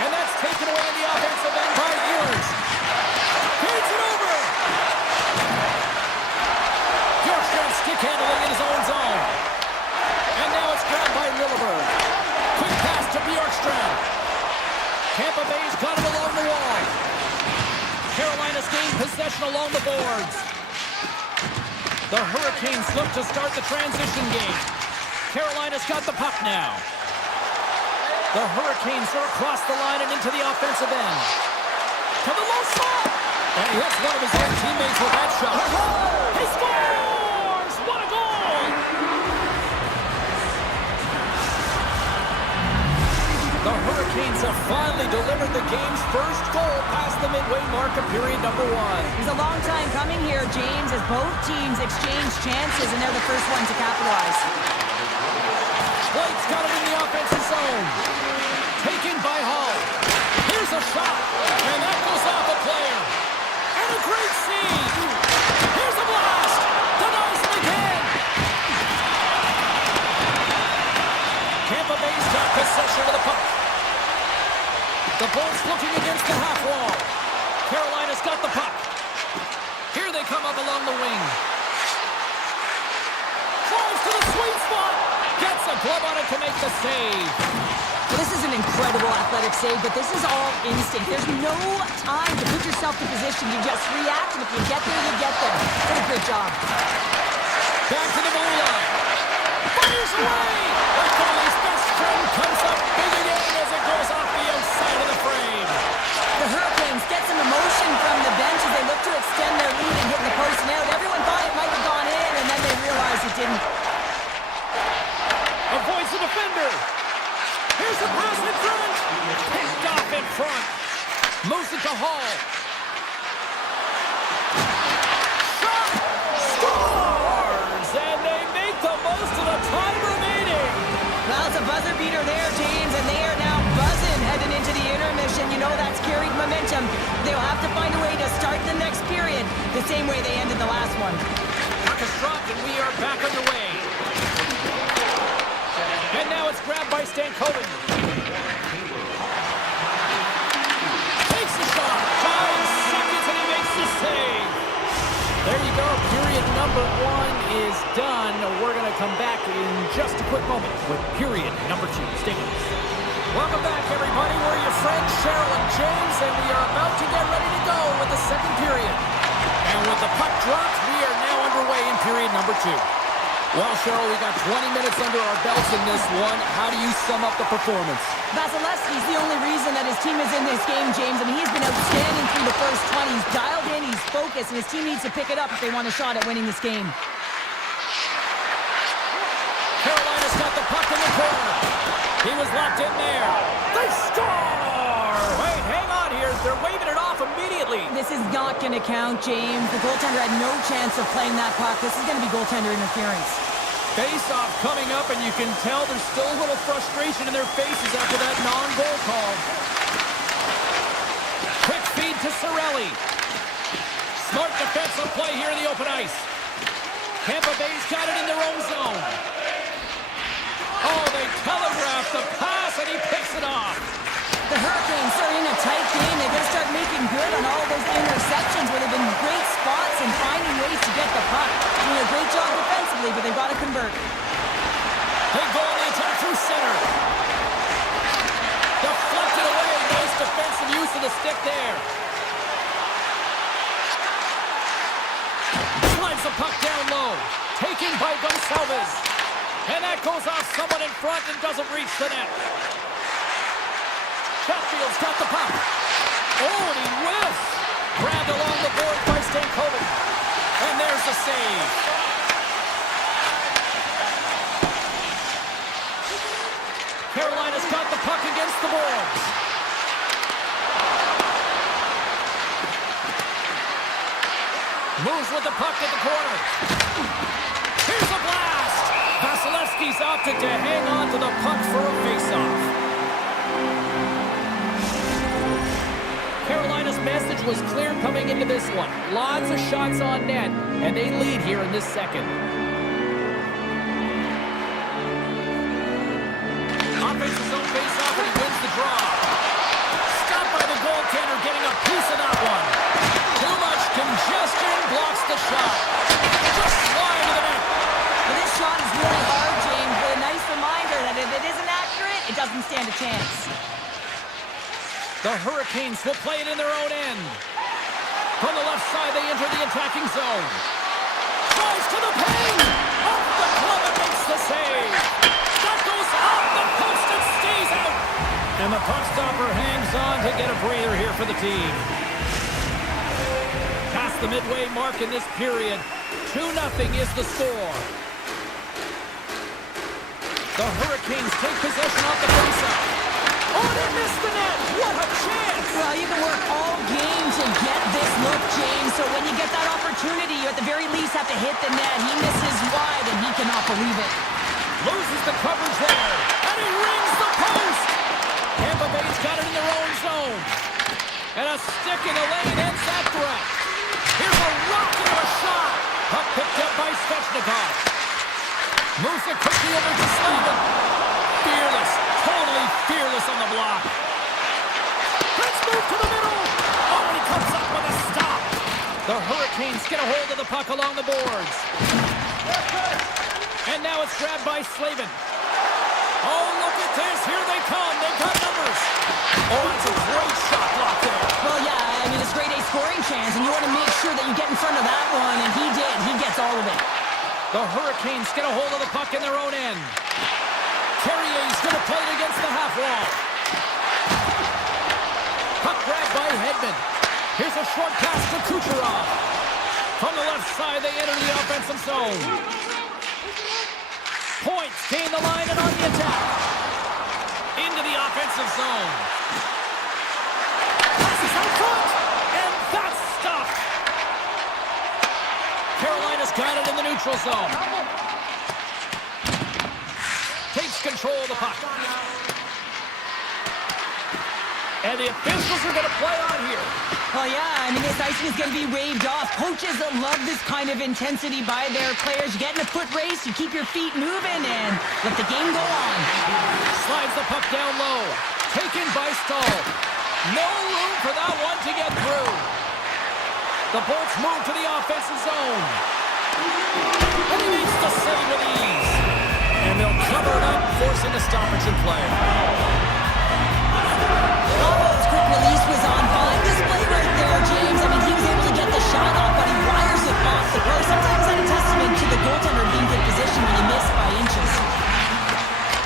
And that's taken away in the offensive end by Ehlers. Feeds it over. Bjorkstrand stick handling in his own zone. And now it's grabbed by Lilleberg. Quick pass to Bjorkstrand. Tampa Bay's got it along the wall. Carolina's gained possession along the boards. The Hurricanes look to start the transition game. Carolina's got the puck now. The Hurricanes are across the line and into the offensive end. To the low slot. And he hits one of his own teammates with that shot. He scores! What a goal! The Hurricanes have finally delivered the game's first goal past the midway mark of period number 1. It's a long time coming here, James, as both teams exchange chances, and they're the first one to capitalize. Blake's got it in the offensive zone. Taken by Hall. Here's a shot. And that goes off a player. And a great save. Here's a blast. Denies it again. Tampa Bay's got possession of the puck. The Bolts looking against the half wall. Carolina's got the puck. Here they come up along the wing. Drives to the sweet spot. Gets a glove on it to make the save. Well, this is an incredible athletic save, but this is all instinct. There's no time to put yourself in position. You just react, and if you get there, you get there. What a great job. Back to the blue line. Fires away. The goalie's best friend comes up big again as it goes off the outside of the frame. The Hurricanes get some emotion from the bench as they look to extend their lead and hit the post and out. Everyone thought it might have gone in, and then they realized it didn't. Avoids the defender. Here's the pass in front. Picked off in front. Moves it to Hall. Shot. Scores! And they make the most of the time remaining. Well, it's a buzzer beater there, James, and the same way they ended the last one. Puck is dropped, and we are back underway. And now it's grabbed by Stankoven. Takes the shot. 5 seconds, and he makes the save. There you go. Period number 1 is done. We're going to come back in just a quick moment with period number 2. Stay with us. Welcome back, everybody. We're your friends, Cheryl and James, and we are about to get ready to go with the second period. And with the puck dropped, we are now underway in period number 2. Well, Cheryl, we got 20 minutes under our belts in this one. How do you sum up the performance? Vasilevsky's the only reason that his team is in this game, James. I mean, he's been outstanding through the first 20. He's dialed in, he's focused, and his team needs to pick it up if they want a shot at winning this game. Carolina's got the puck in the corner. He was locked in there. They score! Wait, hang on here. They're waving it off immediately. This is not going to count, James. The goaltender had no chance of playing that puck. This is going to be goaltender interference. Face-off coming up, and you can tell there's still a little frustration in their faces after that non-goal call. Quick feed to Cirelli. Smart defensive play here in the open ice. Tampa Bay's got it in their own zone. Oh, they telegraphed the pass, and he picks it off. The Hurricanes are in a tight game. They've got to start making good on all those interceptions where they've been great spots and finding ways to get the puck. Doing a great job defensively, but they've got to convert. They go on the attack through center. Deflected away. Nice defensive use of the stick there. Slides the puck down low. Taken by Gonçalves. And that goes off someone in front and doesn't reach the net. Sheffield's got the puck. Oh, and he whiffs. Grabbed along the board by Stankoven. And there's the save. Carolina's got the puck against the boards. Moves with the puck at the corner. Here's a blast. Vasilevsky's opted to hang on to the puck for a face-off. Carolina's message was clear coming into this one. Lots of shots on net, and they lead here in this second. Offensive zone face-off, and he wins the draw. Stopped by the goaltender, getting a piece of that one. Too much congestion, blocks the shot. Just flying to the net. But this shot is really hard, James, but a nice reminder that if it isn't accurate, it doesn't stand a chance. The Hurricanes will play it in their own end. From the left side, they enter the attacking zone. Drives to the paint! Off the glove and makes the save! That goes off the post and stays out! And the puck stopper hangs on to get a breather here for the team. Past the midway mark in this period, 2-0 is the score. The Hurricanes take possession off the faceoff. Oh, they missed the net! What a chance! Well, you can work all game to get this look, James, so when you get that opportunity, you at the very least have to hit the net. He misses wide, and he cannot believe it. Loses the coverage there, and he rings the post! Tampa Bay's got it in their own zone. And a stick in the lane ends that threat. Here's a rocket of a shot! Puck picked up by Svechnikov. Moves it quickly over to Slavin. Fearless, totally fearless on the block. Let's move to the middle. Oh, and he comes up with a stop. The Hurricanes get a hold of the puck along the boards. And now it's grabbed by Slavin. Oh, look at this. Here they come. They've got numbers. Oh, that's a great shot block there. Well, yeah, I mean, it's grade A scoring chance, and you want to make sure that you get in front of that one, and he did. He gets all of it. The Hurricanes get a hold of the puck in their own end. Carrier's going to play it against the half wall. Puck grabbed by Hedman. Here's a short pass to Kucherov. From the left side, they enter the offensive zone. Points gain the line and on the attack. Into the offensive zone. Passes out front, and that's stopped. Carolina's got it in the neutral zone. Takes control of the puck. And the officials are going to play on here. Well, yeah, I mean, this icing is going to be waved off. Coaches love this kind of intensity by their players. You get in a foot race, you keep your feet moving, and let the game go on. Slides the puck down low. Taken by Stahl. No room for that one to get through. The Bolts move to the offensive zone. And he makes the save with ease. And they'll cover it up, forcing a stoppage in play. His quick release was on fine display right there, James. I mean, he was able to get the shot off, but he wires it off the post. Sometimes that's a testament to the goaltender being in good position when he missed by inches.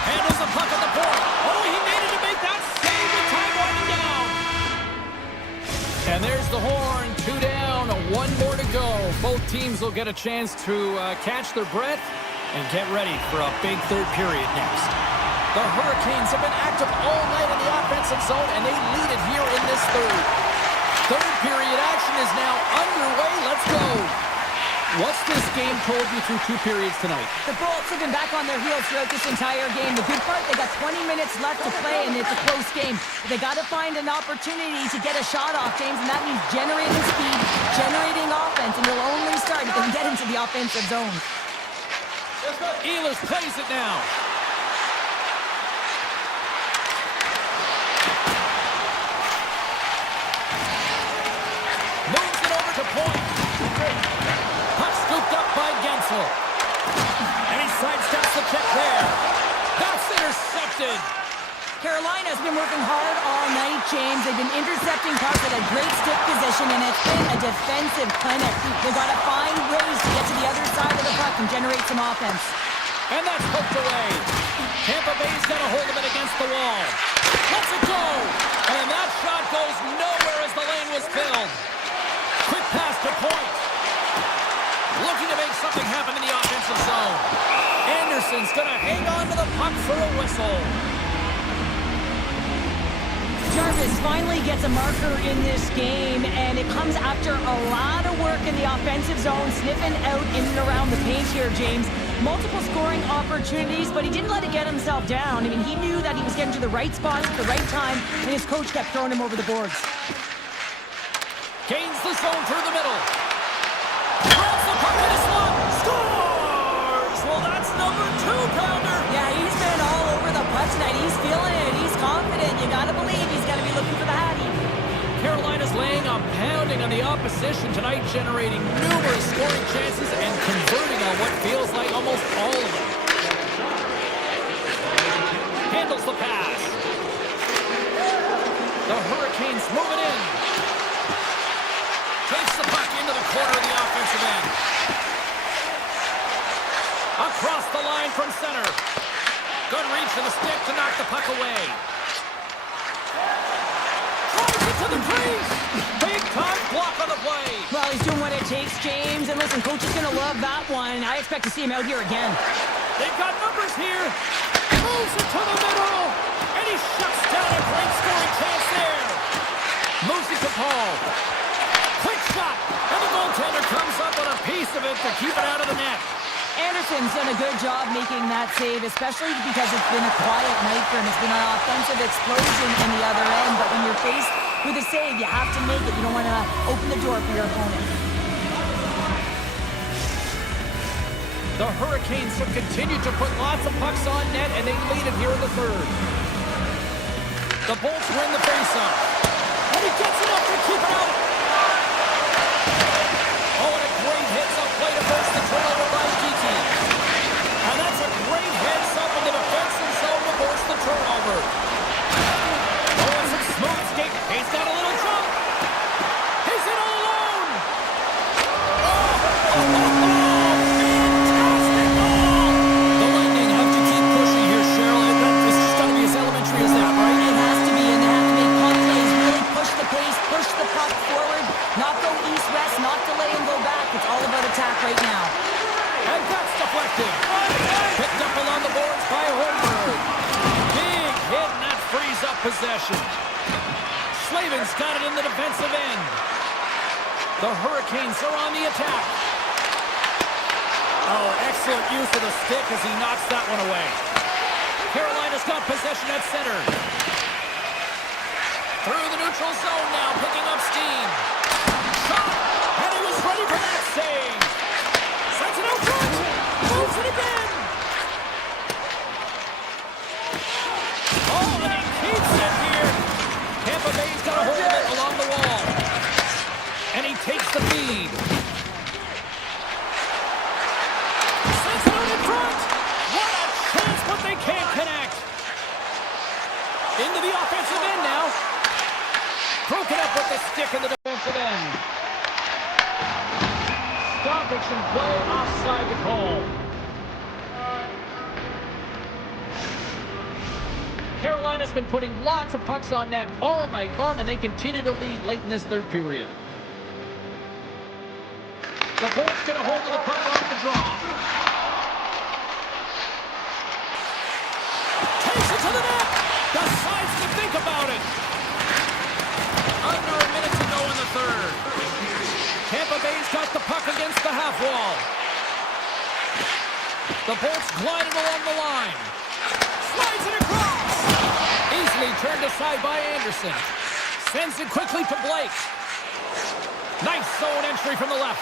Handles the puck at the point. Oh, he needed to make that save with time winding down. And there's the horn. 2 down, 1 more to go. Both teams will get a chance to catch their breath and get ready for a big third period next. The Hurricanes have been active all night in the offensive zone, and they lead it here in this third. Third period action is now underway. Let's go. What's this game told you through 2 periods tonight? The Bolts have been back on their heels throughout this entire game. The good part, they got 20 minutes left to play, and it's a close game. They got to find an opportunity to get a shot off, James, and that means generating speed, generating offense, and you'll only start if they can get into the offensive zone. Ehlers plays it now. Moves it over to point. Puck scooped up by Gensel. And he sidesteps the check there. That's intercepted. Carolina's been working hard all night, James. They've been intercepting pucks at a great stick position, and it's been a defensive clinic. They've got to find ways to get to the other side of the puck and generate some offense. And that's hooked away. Tampa Bay's got a hold of it against the wall. Let's it go. And that shot goes nowhere as the lane was filled. Quick pass to point. Looking to make something happen in the offensive zone. Anderson's going to hang on to the puck for a whistle. Jarvis finally gets a marker in this game, and it comes after a lot of work in the offensive zone, sniffing out in and around the paint here, James. Multiple scoring opportunities, but he didn't let it get himself down. I mean, he knew that he was getting to the right spot at the right time, and his coach kept throwing him over the boards. Gains the zone through the middle. Throws the puck in the slot. Scores! Well, that's number 2-pounder. Yeah, he's been all over the puck tonight. He's feeling it. He's confident. You got to believe he's going to be looking for the Hattie. Carolina's laying a pounding on the opposition tonight, generating numerous scoring chances and converting on what feels like almost all of them. Handles the pass. The Hurricanes move it in. Takes the puck into the corner of the offensive end. Across the line from center. Good reach to the stick to knock the puck away. Drives it to the crease. Big time block on the play. Well, he's doing what it takes, James. And listen, coach is going to love that one. I expect to see him out here again. They've got numbers here. Moves it to the middle. And he shuts down a great scoring chance there. Moves it to Paul. Quick shot. And the goaltender comes up with a piece of it to keep it out of the net. Anderson's done a good job making that save, especially because it's been a quiet night for him. It's been an offensive explosion in the other end, but when you're faced with a save, you have to make it. You don't want to open the door for your opponent. The Hurricanes have continued to put lots of pucks on net, and they lead it here in the third. The Bolts win the faceoff. And he gets enough to keep it out. Oh, and a great hits-up play to force the turnover by Giti. And that's a great heads-up in the defensive zone to force the turnover. Oh, it's a smooth skate. He's got a little jump. He's in all alone. Fantastic ball. The Lightning have to keep pushing here, Cheryl. It's just got to be as elementary as that, right? It has to be, and they have to make puck plays, really push the pace, push the puck forward, not go east-west, not delay and go back. It's all about attack right now. And that's deflected. Picked up along the boards by Holmberg. Big hit, and that frees up possession. Slavin's got it in the defensive end. The Hurricanes are on the attack. Oh, excellent use of the stick as he knocks that one away. Carolina's got possession at center. Through the neutral zone now, picking up steam. Shot! And he was ready for that save. Sends it out front. Moves it again. Oh, and he keeps it here. Tampa Bay's got a hold of it along the wall. And he takes the feed. Sends it out in front. What a chance, but they can't connect. Into the offensive end now. Broken up with the stick in the defensive end. Stoppage and play offside the call. Carolina's been putting lots of pucks on net all night long, and they continue to lead late in this third period. The Bolts get a hold of the puck off the draw. Takes it to the net. Decides to think about it. Under a minute to go in the third. Tampa Bay's got the puck against the half wall. The Bolts glided along the line. Slides it across. Easily turned aside by Anderson. Sends it quickly to Blake. Nice zone entry from the left.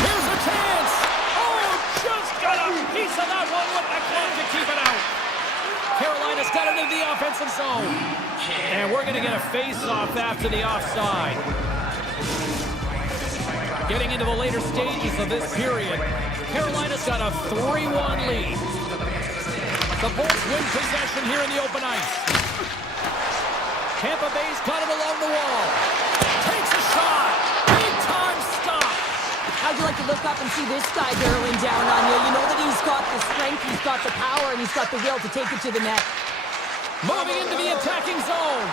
Here's a chance. Oh, just got a piece of that one with the glove to keep it out. Carolina's got it into the offensive zone. And we're going to get a face-off after the offside. Getting into the later stages of this period, Carolina's got a 3-1 lead. The Bolts win possession here in the open ice. Tampa Bay's got it along the wall. Takes a shot. Big-time stop. How'd you like to look up and see this guy barreling down on you? You know that he's got the strength, he's got the power, and he's got the will to take it to the net. Moving into the attacking zone.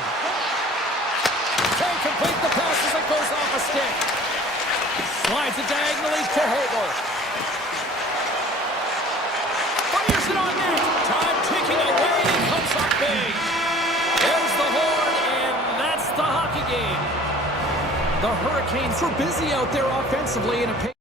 Can't complete the pass as it goes off a stick. Slides it diagonally to Hagel. Fires it on net. Time ticking away. Comes up big. There's the horn, and that's the hockey game. The Hurricanes were busy out there offensively in a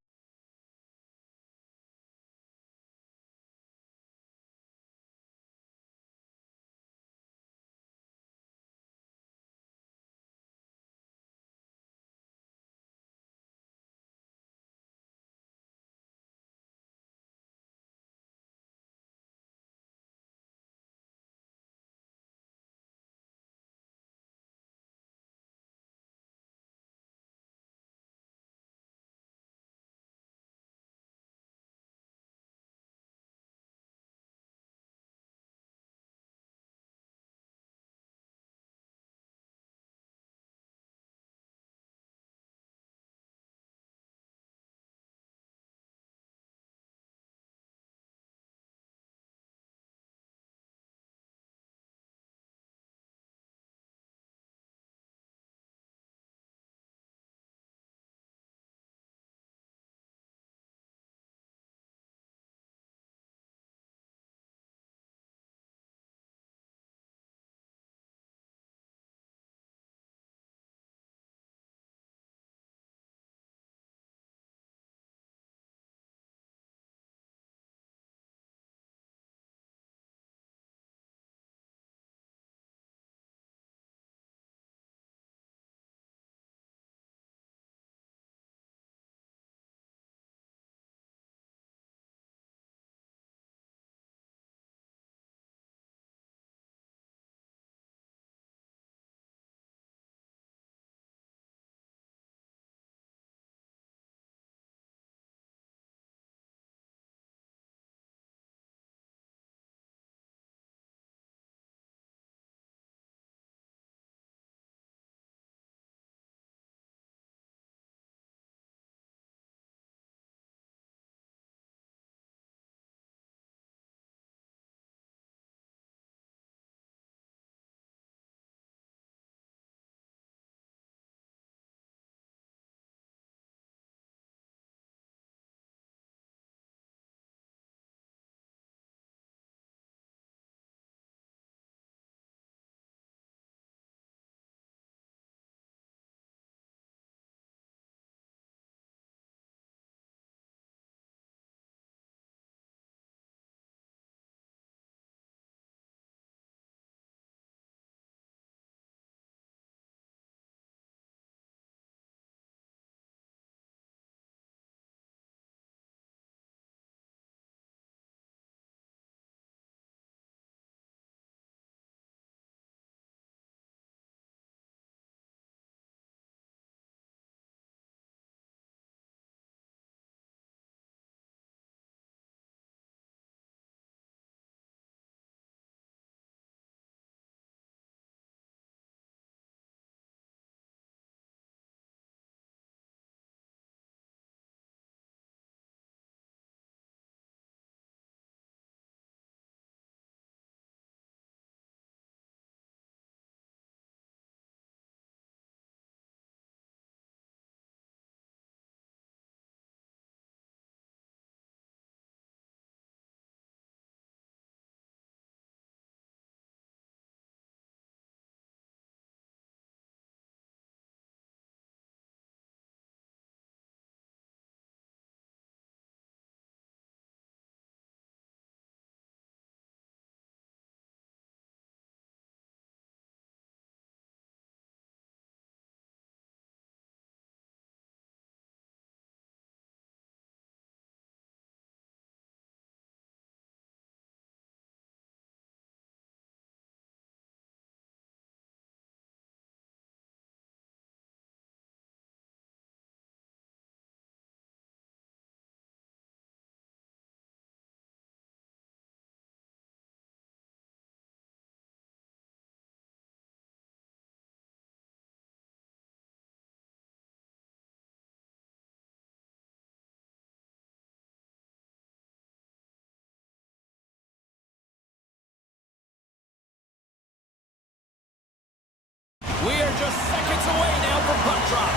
just seconds away now from puck drop.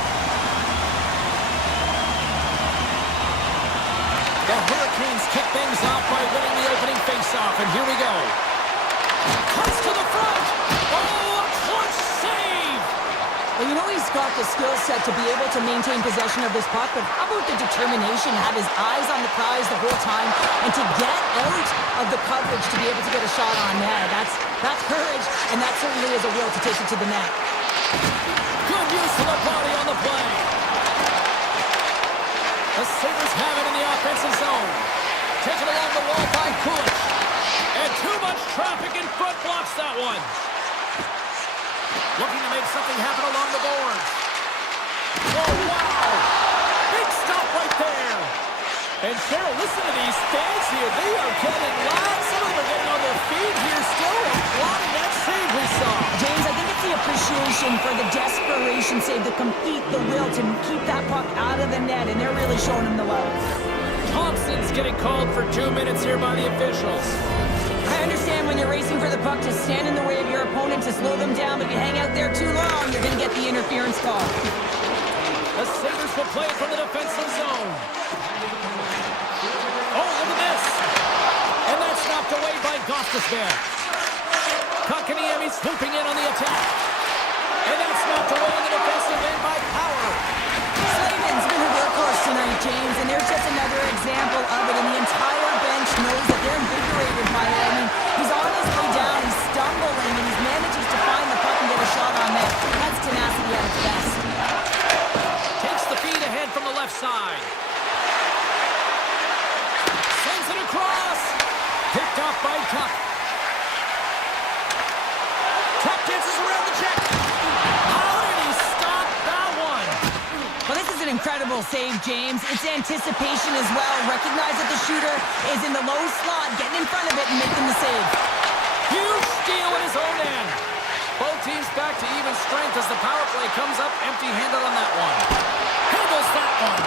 The Hurricanes kick things off by winning the opening faceoff, and here we go. Cuts to the front. Oh, a clutch save! Well, you know he's got the skill set to be able to maintain possession of this puck, but how about the determination, have his eyes on the prize the whole time, and to get out of the coverage to be able to get a shot on net. That's courage, and that certainly is a will to take it to the net. Good use of the body on the play. The Sabres have it in the offensive zone. Taken along the wall by Kulich. And too much traffic in front blocks that one. Looking to make something happen along the boards. Oh, wow! Big stop right there. And Cheryl, listen to these fans here. They are getting loud. Some of them are getting on their feet here still, applauding that save we saw. James, I think it's the appreciation for the desperation save, the compete, the will to keep that puck out of the net, and they're really showing him the love. Thompson's getting called for 2 minutes here by the officials. I understand when you're racing for the puck to stand in the way of your opponent, to slow them down, but if you hang out there too long, you're going to get the interference call. The Sabres will play it from the defensive zone. Oh, look at this. And that's knocked away by Gostisbehere. Kotkaniemi's swooping in on the attack. And that's knocked away in the defensive end by Power. Slavin's been a workhorse tonight, James, and there's just another example of it, and the entire bench knows that they're invigorated by it. I mean, he's on his way down, he's stumbling, and he's manages to find the puck and get a shot on net. That's tenacity at its best. Takes the feed ahead from the left side. Sends it across. Picked off by Tuck. Tuck dances around the check. How did he stop that one? Well, this is an incredible save, James. It's anticipation as well. Recognize that the shooter is in the low slot, getting in front of it and making the save. Huge steal at his own end. Both teams back to even strength as the power play comes up empty-handed on that one. Handles that one.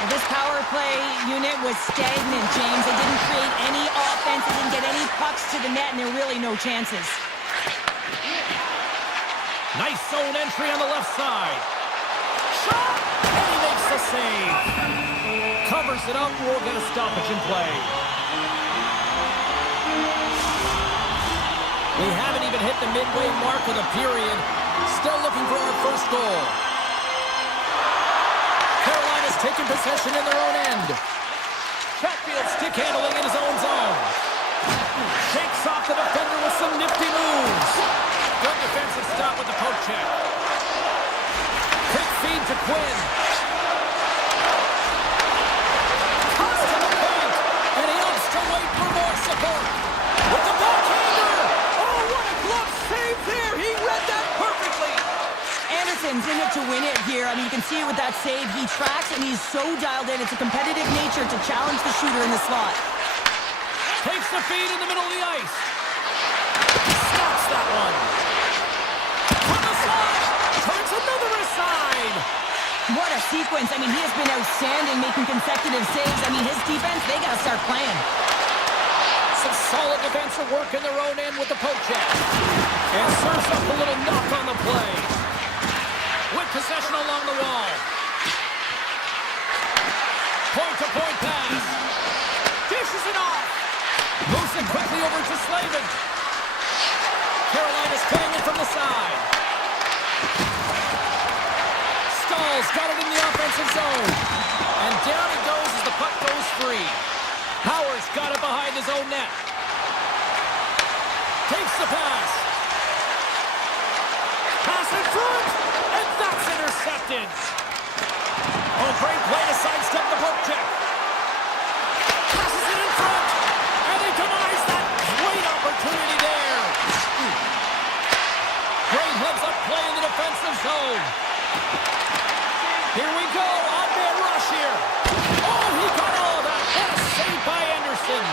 Well, this power play unit was stagnant, James. They didn't create any offense. They didn't get any pucks to the net, and there were really no chances. Nice zone entry on the left side. Shot! And he makes the save. Covers it up. We'll get a stoppage in play. We haven't even hit the midway mark of the period. Still looking for our first goal. Carolina's taking possession in their own end. Chatfield stick handling in his own zone. Shakes off the defender with some nifty moves. Good defensive stop with the poke check. Quick feed to Quinn. Toss to the point. And he opts to wait for more support. With the backhander. Oh, what a glove save there. He read that perfectly. Anderson's in it to win it here. I mean, you can see it with that save. He tracks and he's so dialed in. It's a competitive nature to challenge the shooter in the slot. Takes the feed in the middle of the ice. Stops that one. From the slot. Turns another aside. What a sequence. I mean, he has been outstanding making consecutive saves. I mean, his defense, they got to start playing. Some solid defensive work in their own end with the poke check. And serves up a little knock on the play. With possession along the wall. Point-to-point pass. Dishes it off. Moves it quickly over to Slavin. Carolina's playing it from the side. Stahl's got it in the offensive zone. And down he goes as the puck goes free. Powers got it behind his own net. Takes the pass. Pass in front. And that's intercepted. Oh, great play to sidestep the poke check. Passes it in front. And they denies that great opportunity there. Great heads-up play in the defensive zone. Here we go. On-man rush here. Oh, he got all of that. What a save by Anderson.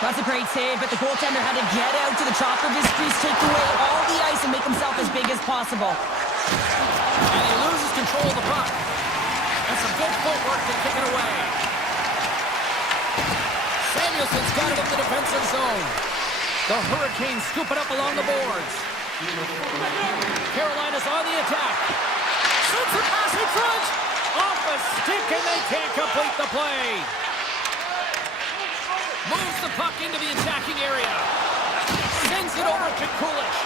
That's a great save, but the goaltender had to get out to the top of his crease, take away all the ice, and make himself as big as possible. And he loses control of the puck. And some good footwork to kick it away. Samuelson's got it in the defensive zone. The Hurricanes scoop it up along the boards. Carolina's on the attack. Shoots a pass in front. Off a stick, and they can't complete the play. Moves the puck into the attacking area. Sends it over to Kulich.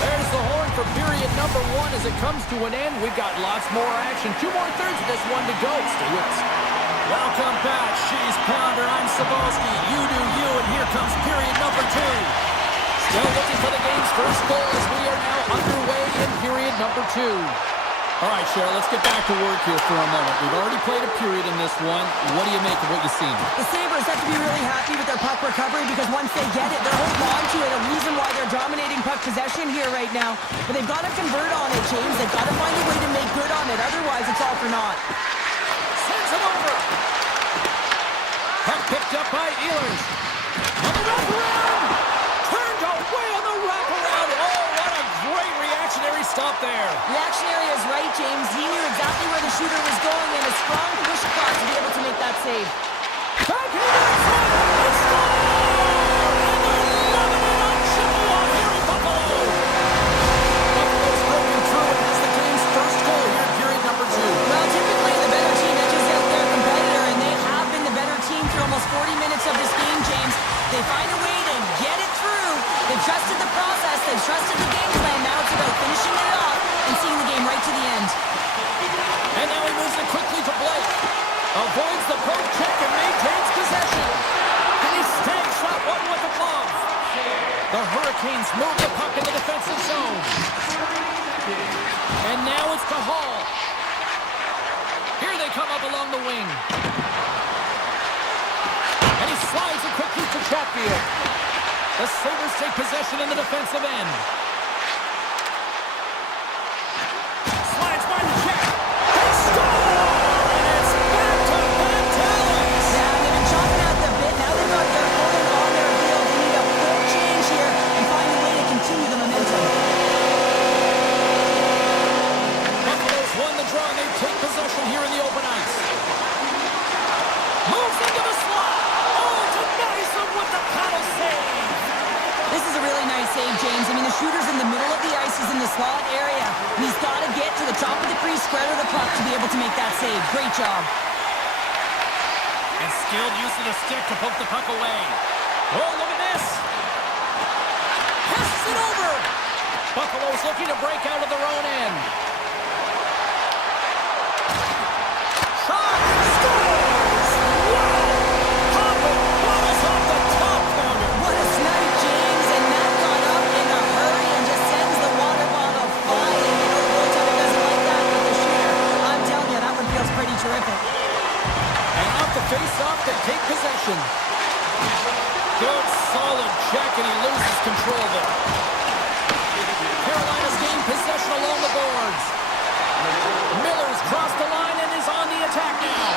There's the horn for period number 1 as it comes to an end. We've got lots more action. 2 more thirds of this one to go. Stay with us. Welcome back. She's Pounder. I'm Sabolsky. You do you, and here comes period number 2. Still looking for the game's first goal as we are now underway in period number 2. All right, Cheryl, let's get back to work here for a moment. We've already played a period in this one. What do you make of what you've seen? The Sabres have to be really happy with their puck recovery because once they get it, they're holding on to it. A reason why they're dominating puck possession here right now. But they've got to convert on it, James. They've got to find a way to make good on it. Otherwise, it's all for naught. Sends it over. Puck picked up by Ehlers. On the wraparound. Turned away on the wraparound. Oh, what a great reactionary stop there. Reactionary is right, James. He knew exactly where the shooter was going and a strong push across to be able to make that save. Back in the front. They score! And they're loving it on Chippewa here in Buffalo. Buffalo's broken through and has the game's first goal here in period number 2. Well, typically the better team edges out their competitor, and they have been the better team through almost 40 minutes of this game, James. They find a way to get it through. They've trusted the process. They've trusted the game plan. Now it's about finishing it off and seeing the game right to the end. And now he moves it quickly to Blake. Avoids the poke check and maintains possession. And he snags that one with the glove. The Hurricanes move the puck in the defensive zone. And now it's to Hall. Here they come up along the wing. And he slides it quickly to Chatfield. The Sabres take possession in the defensive end. Slides by the check. They score! And it's back-to-back talents. Yeah, they've been chopping at the bit. Now they've got their opponent on their heels. They need a full change here and find a way to continue the momentum. Buffalo's won the draw and they take possession here in the open ice. Moves into the slot. Oh, denies them with the paddle save. This is a really nice save, James. I mean, the shooter's in the middle of the ice. He's in the slot area. And he's got to get to the top of the crease, square to the puck to be able to make that save. Great job. And skilled use of the stick to poke the puck away. Oh, look at this. Passes it over. Buffalo's looking to break out of their own end. Shot. Scores. Wow. Papa Wallace off the top corner. What a snipe, James. And that got up in a hurry and just sends the water bottle flying. You know, the goaltender doesn't like that with the shooter. I'm telling you, that one feels pretty terrific. And off the face-off, they take possession. Good, solid check, and he loses control there. Carolina's gained possession along the boards. Miller's crossed the line and is on the attack now.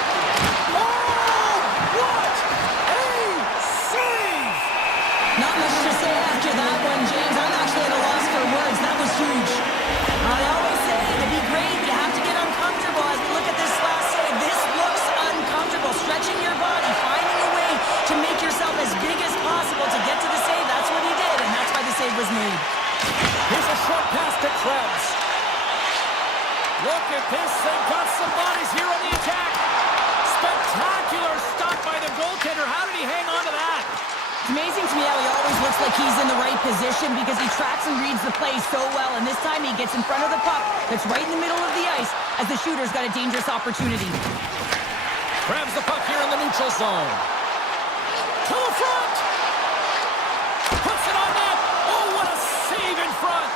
Oh, what a save! Not much to say after that one, James. I'm actually at a loss for words. That was huge. I always say, to be great, you have to get uncomfortable. As we look at this last save, this looks uncomfortable. Stretching your body, finding a way to make yourself as big as possible to get to the save. That's what he did, and that's why the save was made. Here's a short pass to Krebs. Look at this. They've got some bodies here on the attack. Spectacular stop by the goaltender. How did he hang on to that? It's amazing to me how he always looks like he's in the right position because he tracks and reads the play so well. And this time he gets in front of the puck that's right in the middle of the ice as the shooter's got a dangerous opportunity. Grabs the puck here in the neutral zone. To the front. Puts it on net. Oh, what a save in front.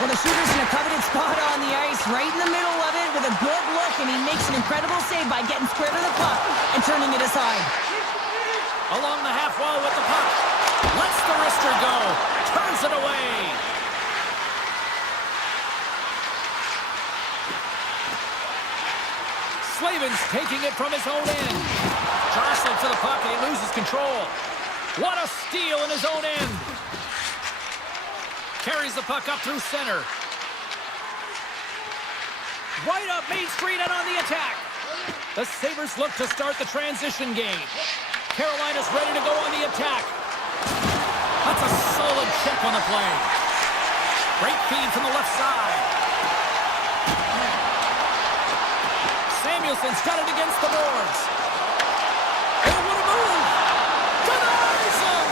Well, the shooter's in a coveted spot on the ice, right in the middle of it with a good look, and he makes an incredible save by getting square to the puck and turning it aside. Along the half wall with the puck. Lets the wrister go. Turns it away. Slavin's taking it from his own end. Jostling to the puck and he loses control. What a steal in his own end. Carries the puck up through center. Right up Main Street and on the attack. The Sabres look to start the transition game. Carolina's ready to go on the attack. That's a solid check on the play. Great feed from the left side. Samuelson's got it against the boards. Oh, what a move! Denies him!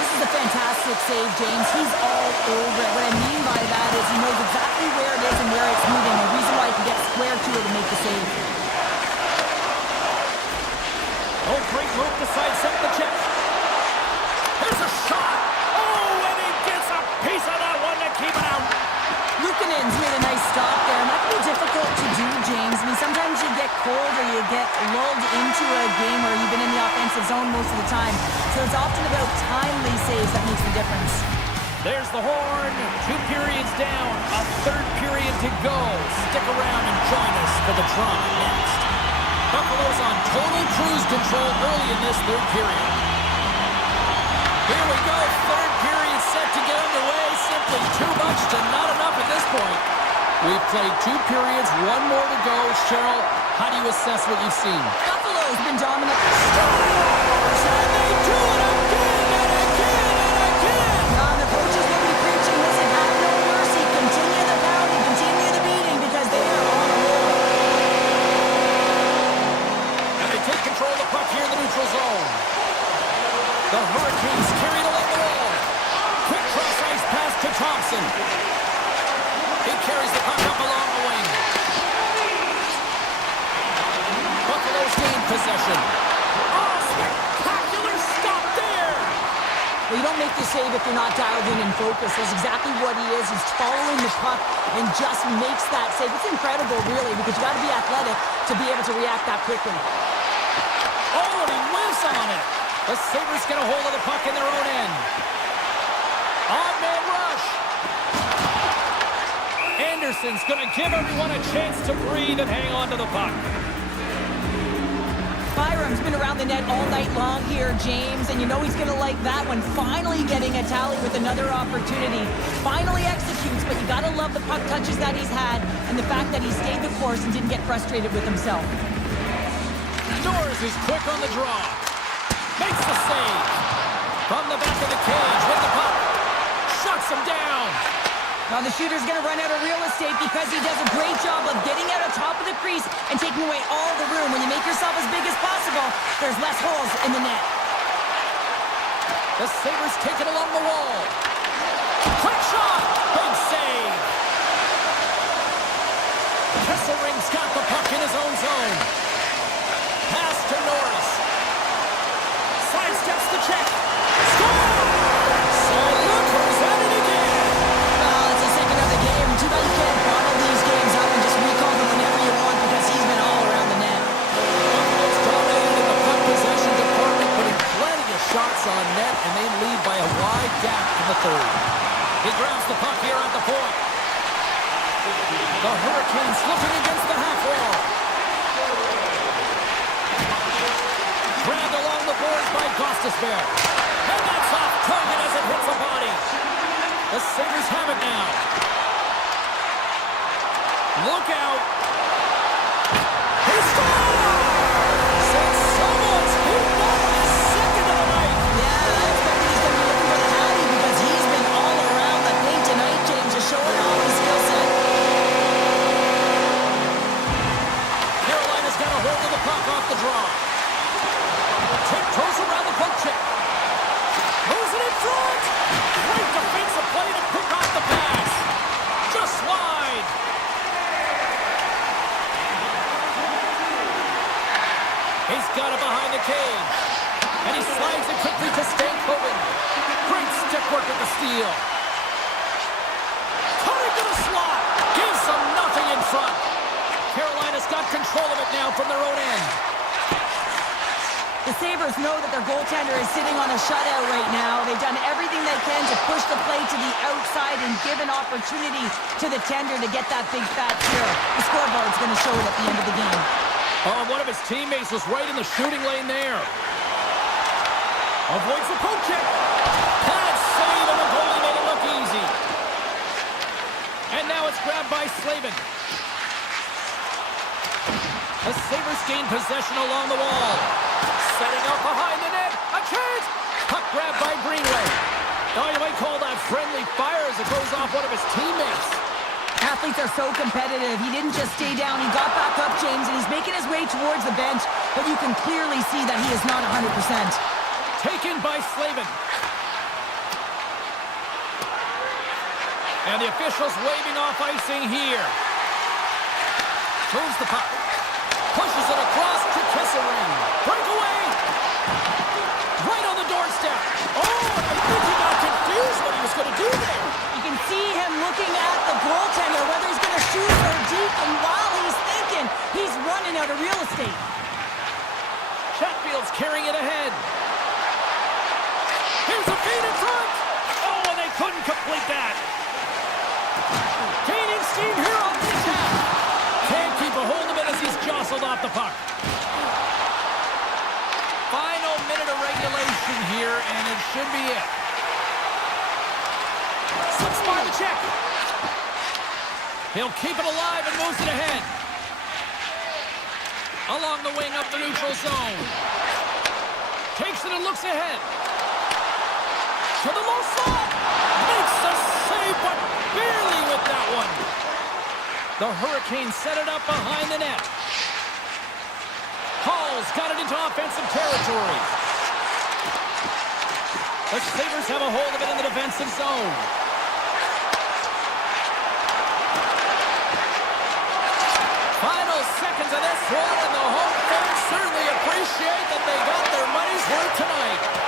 This is a fantastic save, James. He's all over it. What I mean by that is he knows exactly where it is and where it's moving. The reason why he can get square to it and make the save. Oh, great move to sidestep the check. Here's a shot. Oh, and he gets a piece of that one to keep it out. Luukkonen's made a nice stop there, and that can be difficult to do, James. I mean, sometimes you get cold or you get lulled into a game where you've been in the offensive zone most of the time. So it's often about timely saves that makes the difference. There's the horn. 2 periods down. A third period to go. Stick around and join us for the drama next. Buffalo's on total cruise control early in this third period. Here we go. Third period set to get underway. Simply too much to not enough at this point. We've played 2 periods. 1 more to go. Cheryl, how do you assess what you've seen? Buffalo's been dominant. Scores! And they do it again and again and again! The coaches will be preaching this and have no mercy. Continue the pounding, continue the beating because they are on a roll. And they take control of the puck here in the neutral zone. The Hurricanes carried along the wall. Quick cross-ice pass to Thompson. He carries the puck up along the wing. Buffalo's gained possession. Oh, spectacular stop there! Well, you don't make the save if you're not dialed in and focused. That's exactly what he is. He's following the puck and just makes that save. It's incredible, really, because you got to be athletic to be able to react that quickly. Oh, and he whiffs on it. The Sabres get a hold of the puck in their own end. Odd-man rush. Anderson's going to give everyone a chance to breathe and hang on to the puck. Byram's been around the net all night long here, James, and you know he's going to like that one. Finally getting a tally with another opportunity. Finally executes, but you got to love the puck touches that he's had and the fact that he stayed the course and didn't get frustrated with himself. Norris is quick on the draw. Makes the save. From the back of the cage with the puck. Shuts him down. Now the shooter's going to run out of real estate because he does a great job of getting out of top of the crease and taking away all the room. When you make yourself as big as possible, there's less holes in the net. The Sabres take it along the wall. Quick shot. Big save. Kesselring's got the puck in his own zone. Pass to Norris. Sidesteps the check. Score! So look who's at it again. It's the second of the game. Too bad you can't bottle these games up and just recall them whenever you want because he's been all around the net. Buffalo's dominated in the puck possession department, putting plenty of shots on net, and they lead by a wide gap in the third. He grabs the puck here at the point. The Hurricanes looking against the half wall. Grabbed along the boards by Gostisbehere. And that's off target as it hits the body. The Sabres have it now. Look out. He scores! And someone's heaped up his second of the night. Yeah, I expected he's going to be looking for the Hattie because he's been all around the paint tonight, James, just showing off his skill set. Carolina's got a hold of the puck off the draw. Tiptoes around the poke check. Moves it in front. Great defensive play to pick off the pass. Just wide. He's got it behind the cage. And he slides it quickly to Stankoven. Great stick work with the steal. Cutting to the slot. Gives them nothing in front. Carolina's got control of it now from their own end. The Sabres know that their goaltender is sitting on a shutout right now. They've done everything they can to push the play to the outside and give an opportunity to the tender to get that big fat cheer. The scoreboard's going to show it at the end of the game. Oh, one of his teammates was right in the shooting lane there. Avoids the poke check. Pad save, and the goalie made it look easy. And now it's grabbed by Slavin. The Sabres gain possession along the wall. Setting up behind the net. A chance. Puck grabbed by Greenway. Oh, you might call that friendly fire as it goes off one of his teammates. Athletes are so competitive. He didn't just stay down. He got back up, James, and he's making his way towards the bench. But you can clearly see that he is not 100%. Taken by Slavin. And the officials waving off icing here. Moves the puck. Pushes it across to Kissering. Breakaway. Right on the doorstep. Oh, I think he got confused what he was going to do there. You can see him looking at the goaltender, whether he's going to shoot or deep, and while he's thinking, he's running out of real estate. Chatfield's carrying it ahead. Here's a feed in front. Oh, and they couldn't complete that. Gaining steam here on the attack. Can't keep a hold of it as he's jostled off the puck. Final minute of regulation here, and it should be it. Slips by the check. He'll keep it alive and moves it ahead. Along the wing up the neutral zone. Takes it and looks ahead. To the low slot. Makes the save, but barely with that one. The Hurricanes set it up behind the net. Hall's got it into offensive territory. The Sabres have a hold of it in the defensive zone. Final seconds of this one, and the home fans certainly appreciate that they got their money's worth tonight.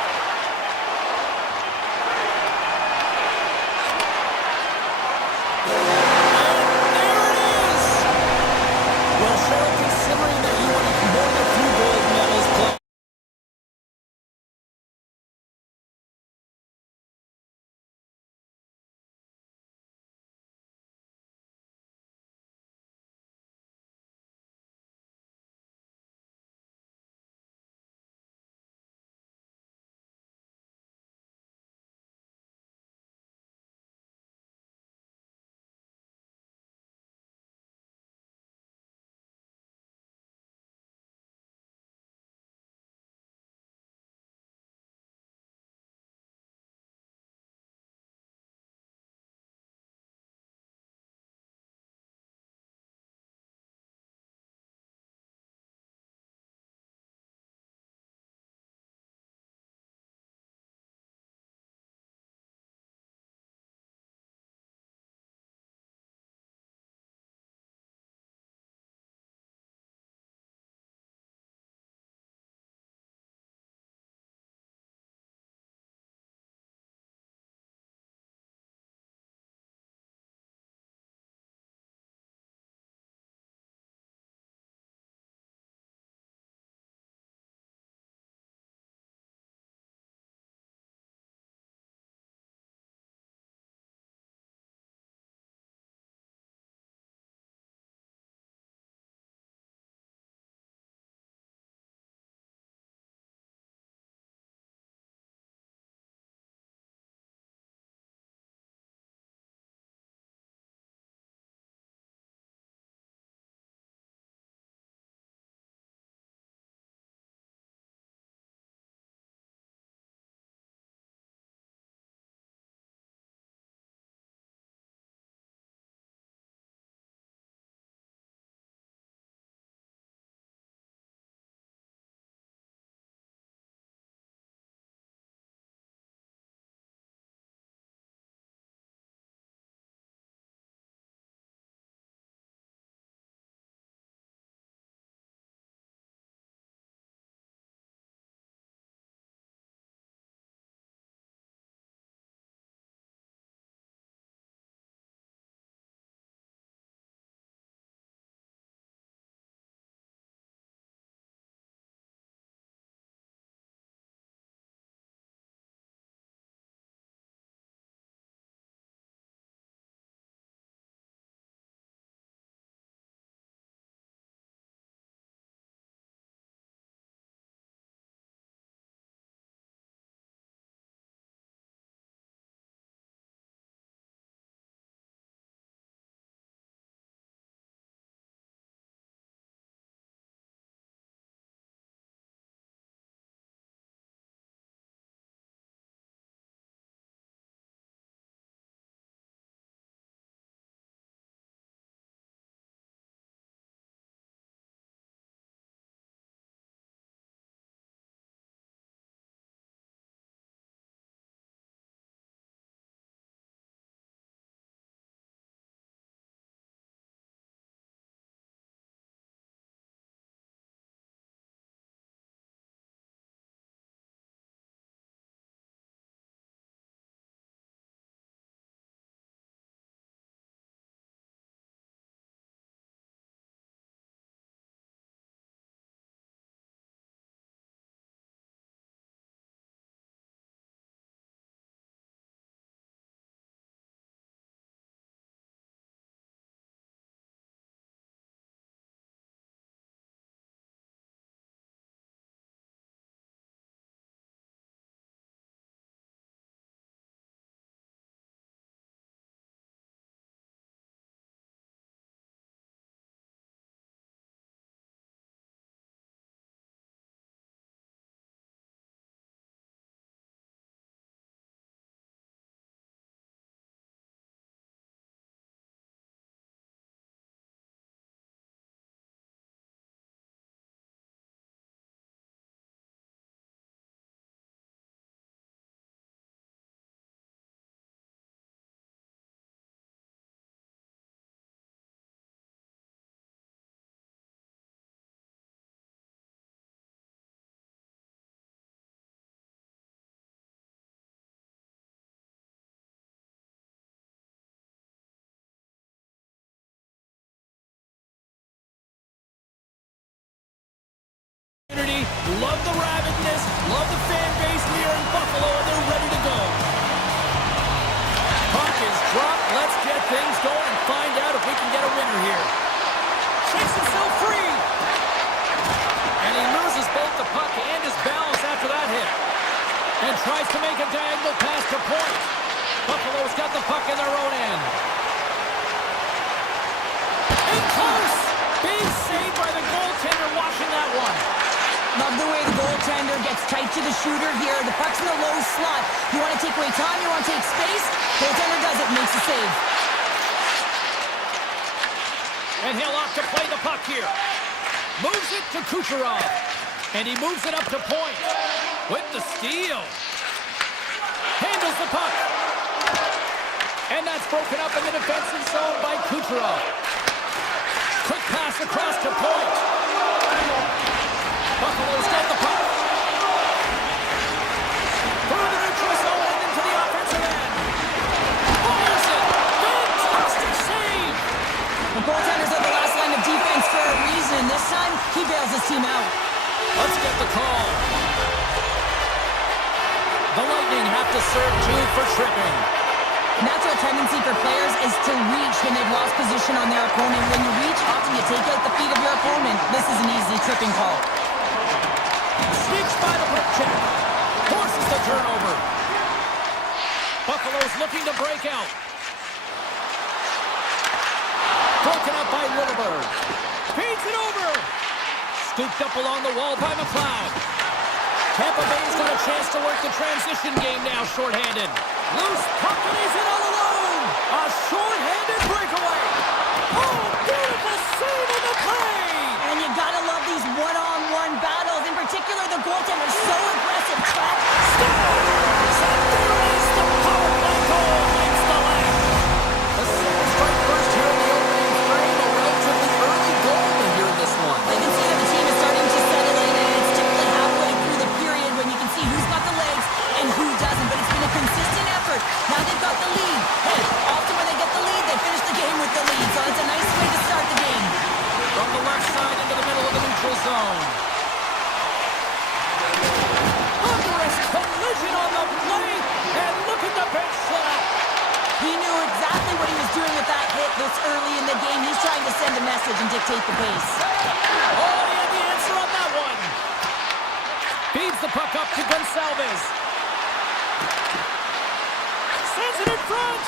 love the rabidness, love the fan base here in Buffalo, and they're ready to go. Puck is dropped. Let's get things going and find out if we can get a winner here. Shakes himself free. And he loses both the puck and his balance after that hit. And tries to make a diagonal pass to point. Buffalo's got the puck in their own end. In close. Big save by the goaltender washing that one. Love the way the goaltender gets tight to the shooter here. The puck's in the low slot. You want to take away time, you want to take space. Goaltender does it, makes the save. And he'll opt to play the puck here. Moves it to Kucherov. And he moves it up to point. With the steal. Handles the puck. And that's broken up in the defensive zone by Kucherov. Quick pass across to point. Buffalo's got the puck. Through the neutral zone and into the offensive end. Fires it. Fantastic save. The goaltenders are the last line of defense for a reason. This time, he bails his team out. Let's get the call. The Lightning have to serve two for tripping. Natural tendency for players is to reach when they've lost position on their opponent. When you reach, often you take out the feet of your opponent. This is an easy tripping call. Sneaks by the puck check. Forces the turnover. Buffalo's looking to break out. Broken up by Littleberg. Feeds it over. Scooped up along the wall by McLeod. Tampa Bay's got a chance to work the transition game now, shorthanded. Loose puck and he's in all alone. A shorthanded breakaway. Oh, beautiful save on the play. And you gotta love these one-on-one battles. In particular, the goaltender's so aggressive. Track, scores! And there is the power play goal against the left. The Sabres strike first here in the opening frame. A relatively early goal here in this one. I can see that the team is starting to settle in, and it's typically halfway through the period when you can see who's got the legs and who doesn't. But it's been a consistent effort. Now they've got the lead. Hey, often when they get the lead, they finish the game with the lead. So it's a nice way to start the game. From the left side into the middle of the neutral zone. Thunderous collision on the play, and look at the bench slap. He knew exactly what he was doing with that hit this early in the game. He's trying to send a message and dictate the pace. Oh, he had the answer on that one. Feeds the puck up to Gonsalves. Sends it in front.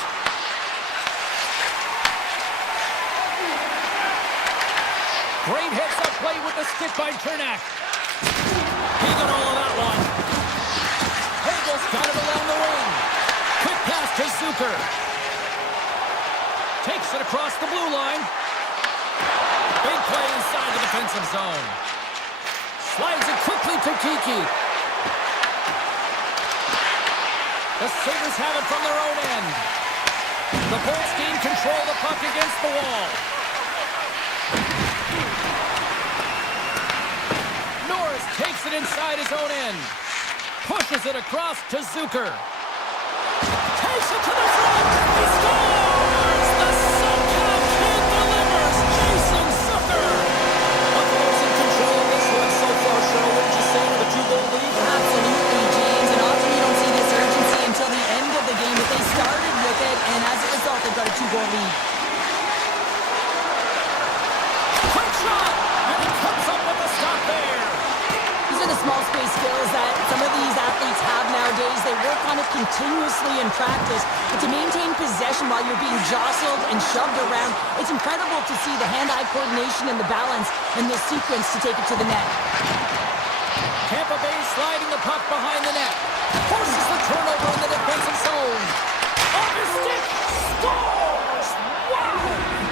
Great heads-up play with the stick by Chernak. He got all of that one. Hagel's got it along the wing. Quick pass to Zucker. Takes it across the blue line. Big play inside the defensive zone. Slides it quickly to Kiki. The Sabres have it from their own end. The Bolts gain control of the puck against the wall. Norris takes it inside his own end. Pushes it across to Zucker. Takes it to the front. He scores! The SoCal Kid delivers. Jason Zucker. Buffalo's in control of this one so far, Cheryl. What did you say to the two-goal lead? Absolutely, James. And often you don't see this urgency until the end of the game. But they started with it, and as a result, they've got a two-goal lead. Quick shot! And he comes up with a stop there. These are the small space skills that some of these athletes have nowadays. They work on it continuously in practice. But to maintain possession while you're being jostled and shoved around, it's incredible to see the hand-eye coordination and the balance in this sequence to take it to the net. Tampa Bay sliding the puck behind the net. Forces the turnover in the defensive zone. Off his stick. Scores! Wow!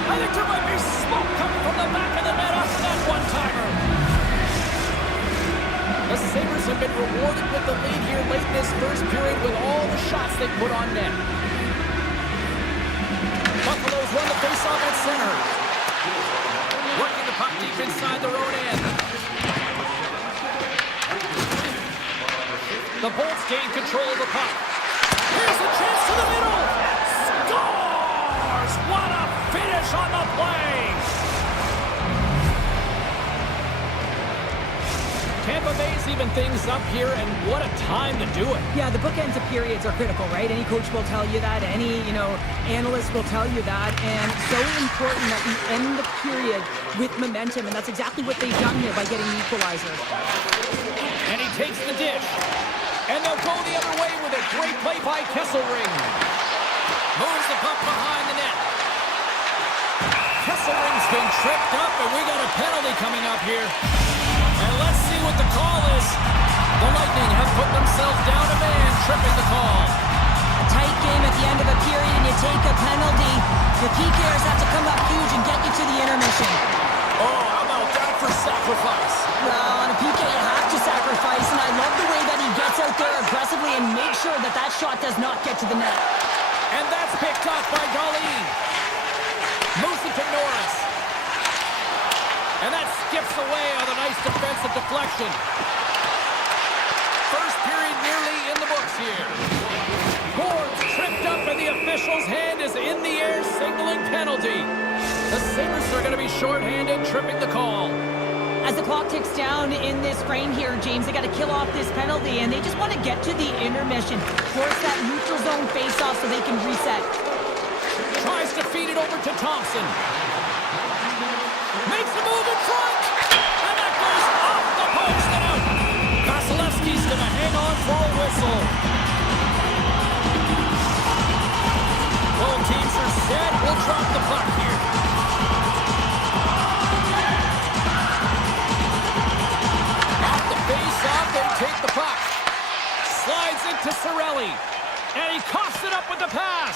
I think there might be smoke coming from the back of the net after that one-timer. The Sabres have been rewarded with the lead here late in this first period with all the shots they put on net. Buffalo's run the face-off at center. Working the puck deep inside their own end. The Bolts gain control of the puck. Here's a chance to the middle. Scores! What a finish on the play! Tampa Bay's even things up here, and what a time to do it. Yeah, the bookends of periods are critical, right? Any coach will tell you that. Any, analyst will tell you that. And so important that we end the period with momentum, and that's exactly what they've done here by getting the equalizer. And he takes the dish. And they'll go the other way with a great play by Kesselring. Moves the puck behind the net. Kesselring's been tripped up, and we got a penalty coming up here. And let's see what the call is. The Lightning have put themselves down a man, tripping the call. A tight game at the end of a period, and you take a penalty. The PKers have to come up huge and get you to the intermission. Oh, how about that for sacrifice? Well, on a PK, you have to sacrifice, and I love the way that he gets out there aggressively and makes sure that that shot does not get to the net. And that's picked up by Darlene. Moves it to Norris. And that skips away on a nice defensive deflection. First period nearly in the books here. Boards tripped up, and the official's hand is in the air, signaling penalty. The Sabres are going to be shorthanded, tripping the call. As the clock ticks down in this frame here, James, they got to kill off this penalty, and they just want to get to the intermission, force that neutral zone face-off so they can reset. Tries to feed it over to Thompson. Makes a move in front, and that goes off the post and out. Vasilevsky's going to hang on for a whistle. Both teams are set. We'll drop the puck here. Off the face-off, they take the puck. Slides into Cirelli, and he coughs it up with the pass.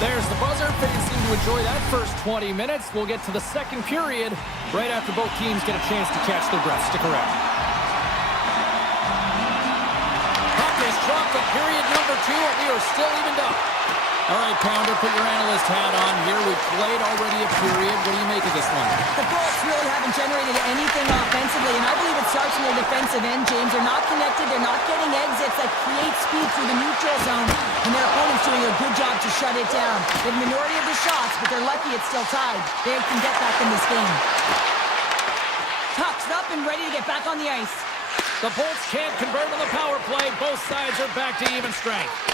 There's the buzzer. Fans seem to enjoy that first 20 minutes. We'll get to the second period right after both teams get a chance to catch their breath. Stick around. Puck is dropped for period number 2, and we are still evened up. All right, Pounder, put your analyst hat on here. We've played already a period. What do you make of this one? The Bolts really haven't generated anything offensively, and I believe it starts from the defensive end, James. They're not connected. They're not getting exits that create speed through the neutral zone, and their opponent's doing a good job to shut it down. They have the minority of the shots, but they're lucky it's still tied. They can get back in this game. Tuck's up and ready to get back on the ice. The Bolts can't convert on the power play. Both sides are back to even strength.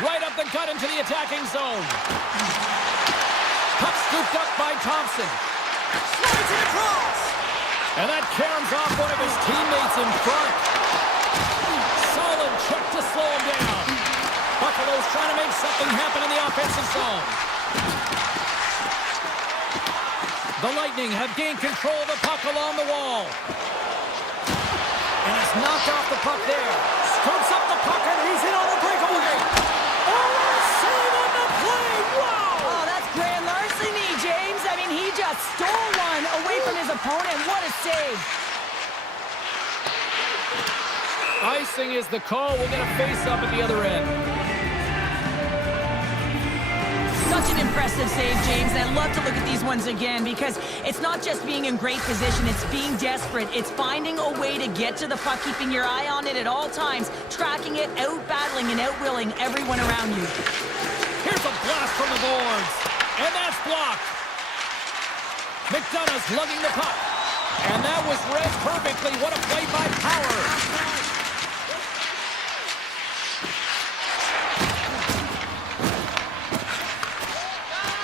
Right up the gut into the attacking zone. Puck scooped up by Thompson. Slides it across. And that caroms off one of his teammates in front. Solid check to slow him down. Buffalo's trying to make something happen in the offensive zone. The Lightning have gained control of the puck along the wall. And he's knocked off the puck there. Scoops up the puck, and he's in on the breakaway. Save on the play! Wow! Oh, that's grand larceny, James. I mean, he just stole one away from his opponent. What a save. Icing is the call. We'll get a face-up at the other end. Such an impressive save, James, and I'd love to look at these ones again because it's not just being in great position, it's being desperate. It's finding a way to get to the puck, keeping your eye on it at all times, tracking it, out-battling and out-willing everyone around you. Here's a blast from the boards, and that's blocked. McDonough's lugging the puck, and that was read perfectly. What a play by Power.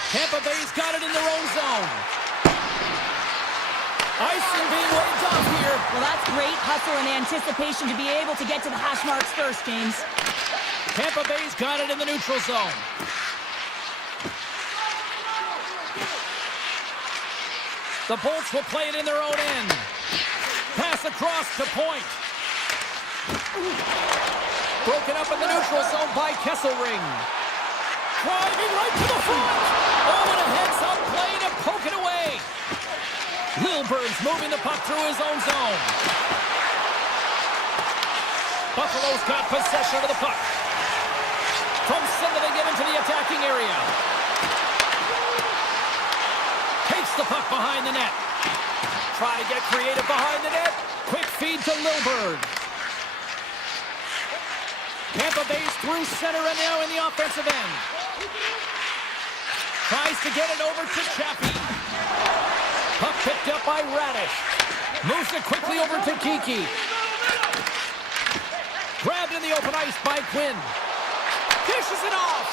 Tampa Bay's got it in their own zone. Icing being waved off here. Well, that's great hustle and anticipation to be able to get to the hash marks first, James. Tampa Bay's got it in the neutral zone. The Bolts will play it in their own end. Pass across to point. Broken up in the neutral zone by Kesselring. Driving right to the front. Oh, and a heads-up play to poke it away. Lilburn's moving the puck through his own zone. Buffalo's got possession of the puck. From center, they get into the attacking area. Takes the puck behind the net. Try to get creative behind the net. Quick feed to Lilburn. Tampa Bay's through center and now in the offensive end. Tries to get it over to Chappie. Puck picked up by Radish. Moves it quickly over to Kiki. Grabbed in the open ice by Quinn. Dishes it off.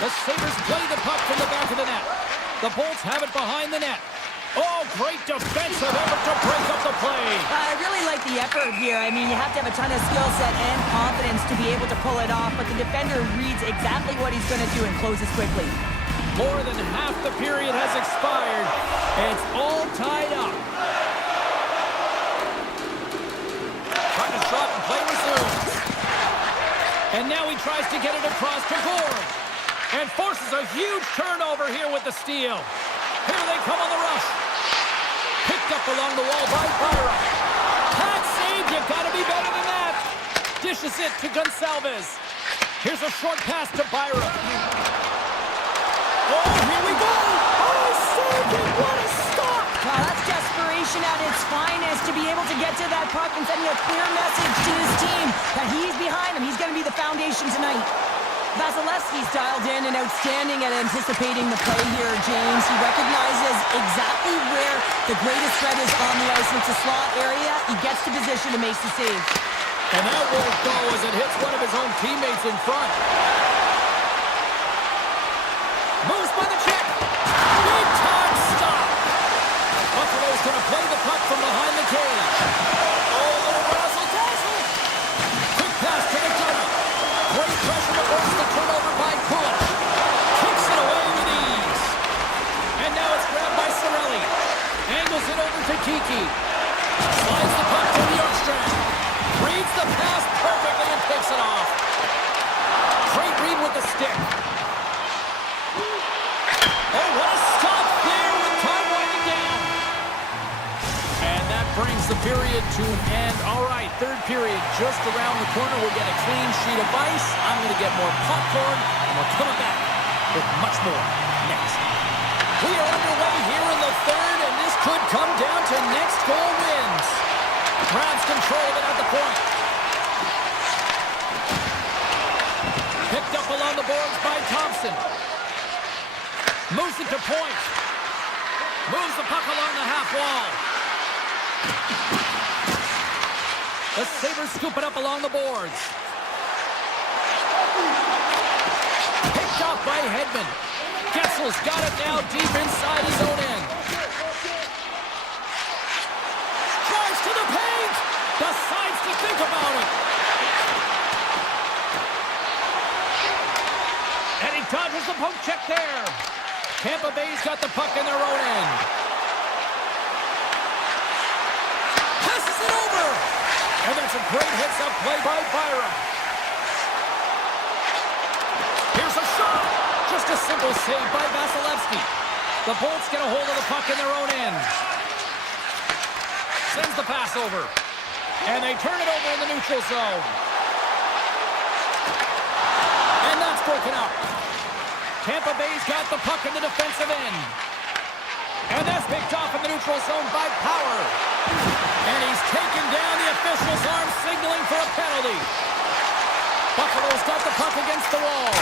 The Sabres play the puck from the back of the net. The Bolts have it behind the net. Oh, great defensive effort to break up the play. I really like the effort here. I mean, you have to have a ton of skill set and confidence to be able to pull it off, but the defender reads exactly what he's going to do and closes quickly. More than half the period has expired. It's all tied up. Trying to shot and play resumes. And now he tries to get it across to Gord. And forces a huge turnover here with the steal. Here they come on the rush. Picked up along the wall by Byra. Pat save, you gotta be better than that. Dishes it to Gonsalves. Here's a short pass to Byra. Oh, here we go. Oh, saved it, what a stop. Wow, that's desperation at its finest to be able to get to that puck and sending a clear message to his team that he's behind him. He's gonna be the foundation tonight. Vasilevsky's dialed in and outstanding at anticipating the play here, James. He recognizes exactly where the greatest threat is on the ice. It's a slot area. He gets to position and makes the save. And that won't go as it hits one of his own teammates in front. Moves by the check. Big time stop. Buffalo's going to play the puck from behind the cage. Oh, little razzle-dazzle. Quick pass to McDonough. Great pressure to force the turnover by Kulich. Kicks it away with ease. And now it's grabbed by Cirelli. Angles it over to Kiki. Slides the puck to Bjorkstrand. Reads the pass perfectly and takes it off. Great read with the stick. Oh, what a stop there with time winding down. And that brings the period to an end. All right, third period just around the corner. We'll get a clean sheet of ice. I'm going to get more popcorn, and we're coming back with much more next. We are underway here in the third, and this could come down to next goal wins. Grabs control of it at the point. Picked up along the boards by Thompson. Moves it to point. Moves the puck along the half wall. The Sabres scoop it up along the boards. Picked off by Hedman. Getzel's got it now deep inside his own end. Drives to the paint. Decides to think about it. And he dodges the poke check there. Tampa Bay's got the puck in their own end. Passes it over. And that's a great heads-up play by Byron. Here's a shot. Just a simple save by Vasilevsky. The Bolts get a hold of the puck in their own end. Sends the pass over. And they turn it over in the neutral zone. And that's broken up. Tampa Bay's got the puck in the defensive end. And that's picked off in the neutral zone by Power. And he's taken down, the official's arm signaling for a penalty. Buffalo's got the puck against the wall.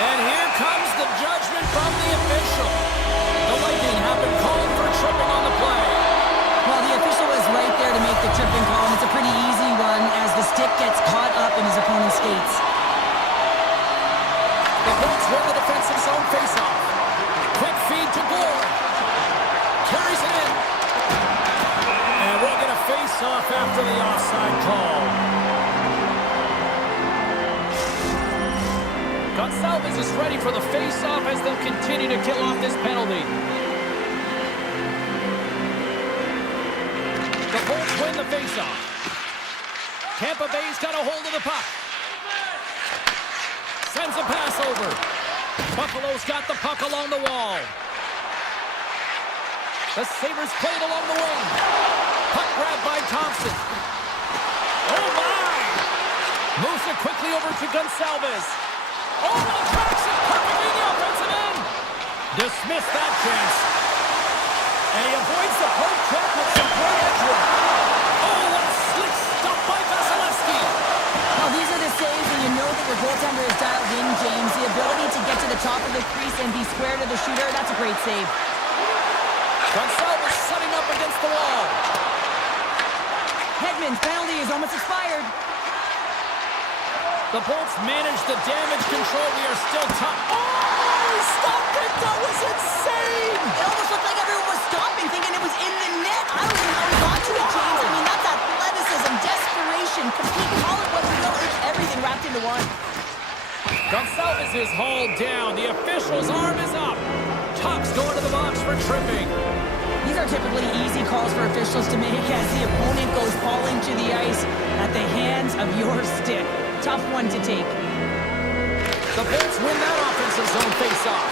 And here comes the judgment from the official. The Lightning have been called for tripping on the play. Well, the official was right there to make the tripping call, and it's a pretty easy one as the stick gets caught up in his opponent's skates. The Bolts win the defensive zone faceoff. Quick feed to Gord. Carries it in. And we'll get a face-off after the offside call. Gonsalves is ready for the face-off as they'll continue to kill off this penalty. The Bolts win the face-off. Tampa Bay's got a hold of the puck. Sends a pass over. Buffalo's got the puck along the wall. The Sabres play it along the wing. Puck grabbed by Thompson. Oh, my! Moves it quickly over to Gonsalves. Over the tracks and perfectly in the offensive end. Dismiss that chance. And he avoids the poke check with some great edge work. Oh, what a slick stop by Vasilevsky. Well, these are the saves, and you know that their goaltender is dialed in, James. The ability to get to the top of the crease and be square to the shooter, that's a great save. Gonsalves setting up against the wall. Hedman's penalty is almost expired. The Bolts managed the damage control. We are still top. Oh, he stopped it. That was insane. It almost looked like everyone was stopping, thinking it was in the net. I don't even know how he got to it, James. I mean, that's athleticism, desperation, complete, call it what you will. It's everything wrapped into one. Gonsalves is hauled down. The official's arm is up. Tuck's going to the box for tripping. These are typically easy calls for officials to make as the opponent goes falling to the ice at the hands of your stick. Tough one to take. The Bolts win that offensive zone face-off.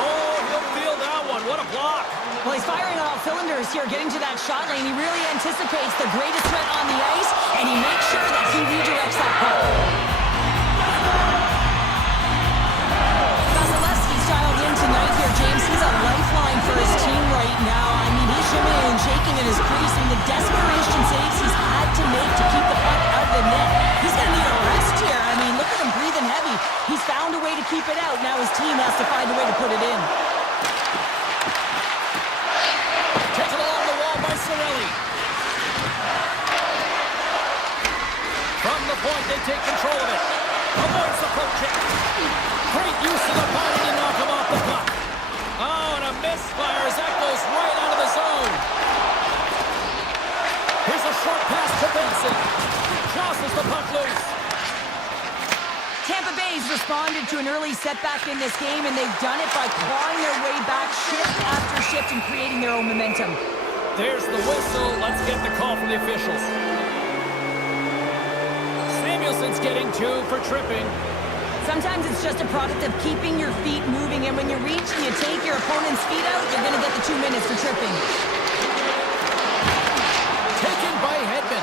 Oh, he'll feel that one. What a block. Well, he's firing on all cylinders here, getting to that shot lane. He really anticipates the greatest threat on the ice, and he makes sure that he redirects that puck. Vasilevsky's dialed in tonight here, James. He's a lifeline for his team right now. I mean, he's shimmying and shaking in his crease, and the desperation saves he's had to make to keep the puck out of the net. He's going to need a rest here. I mean, look at him breathing heavy. He's found a way to keep it out. Now his team has to find a way to put it in. Taken along the wall by Cirelli. From the point, they take control of it. Avoids the poke check. Great use of the body to knock him off the puck. Oh, and a misfire as that goes right out of the zone. Here's a short pass to Benson. Jostles the puck loose. Tampa Bay's responded to an early setback in this game, and they've done it by clawing their way back shift after shift and creating their own momentum. There's the whistle. Let's get the call from the officials. Samuelson's getting 2 for tripping. Sometimes it's just a product of keeping your feet moving, and when you reach and you take your opponent's feet out, you're going to get the 2 minutes for tripping. Taken by Hedman.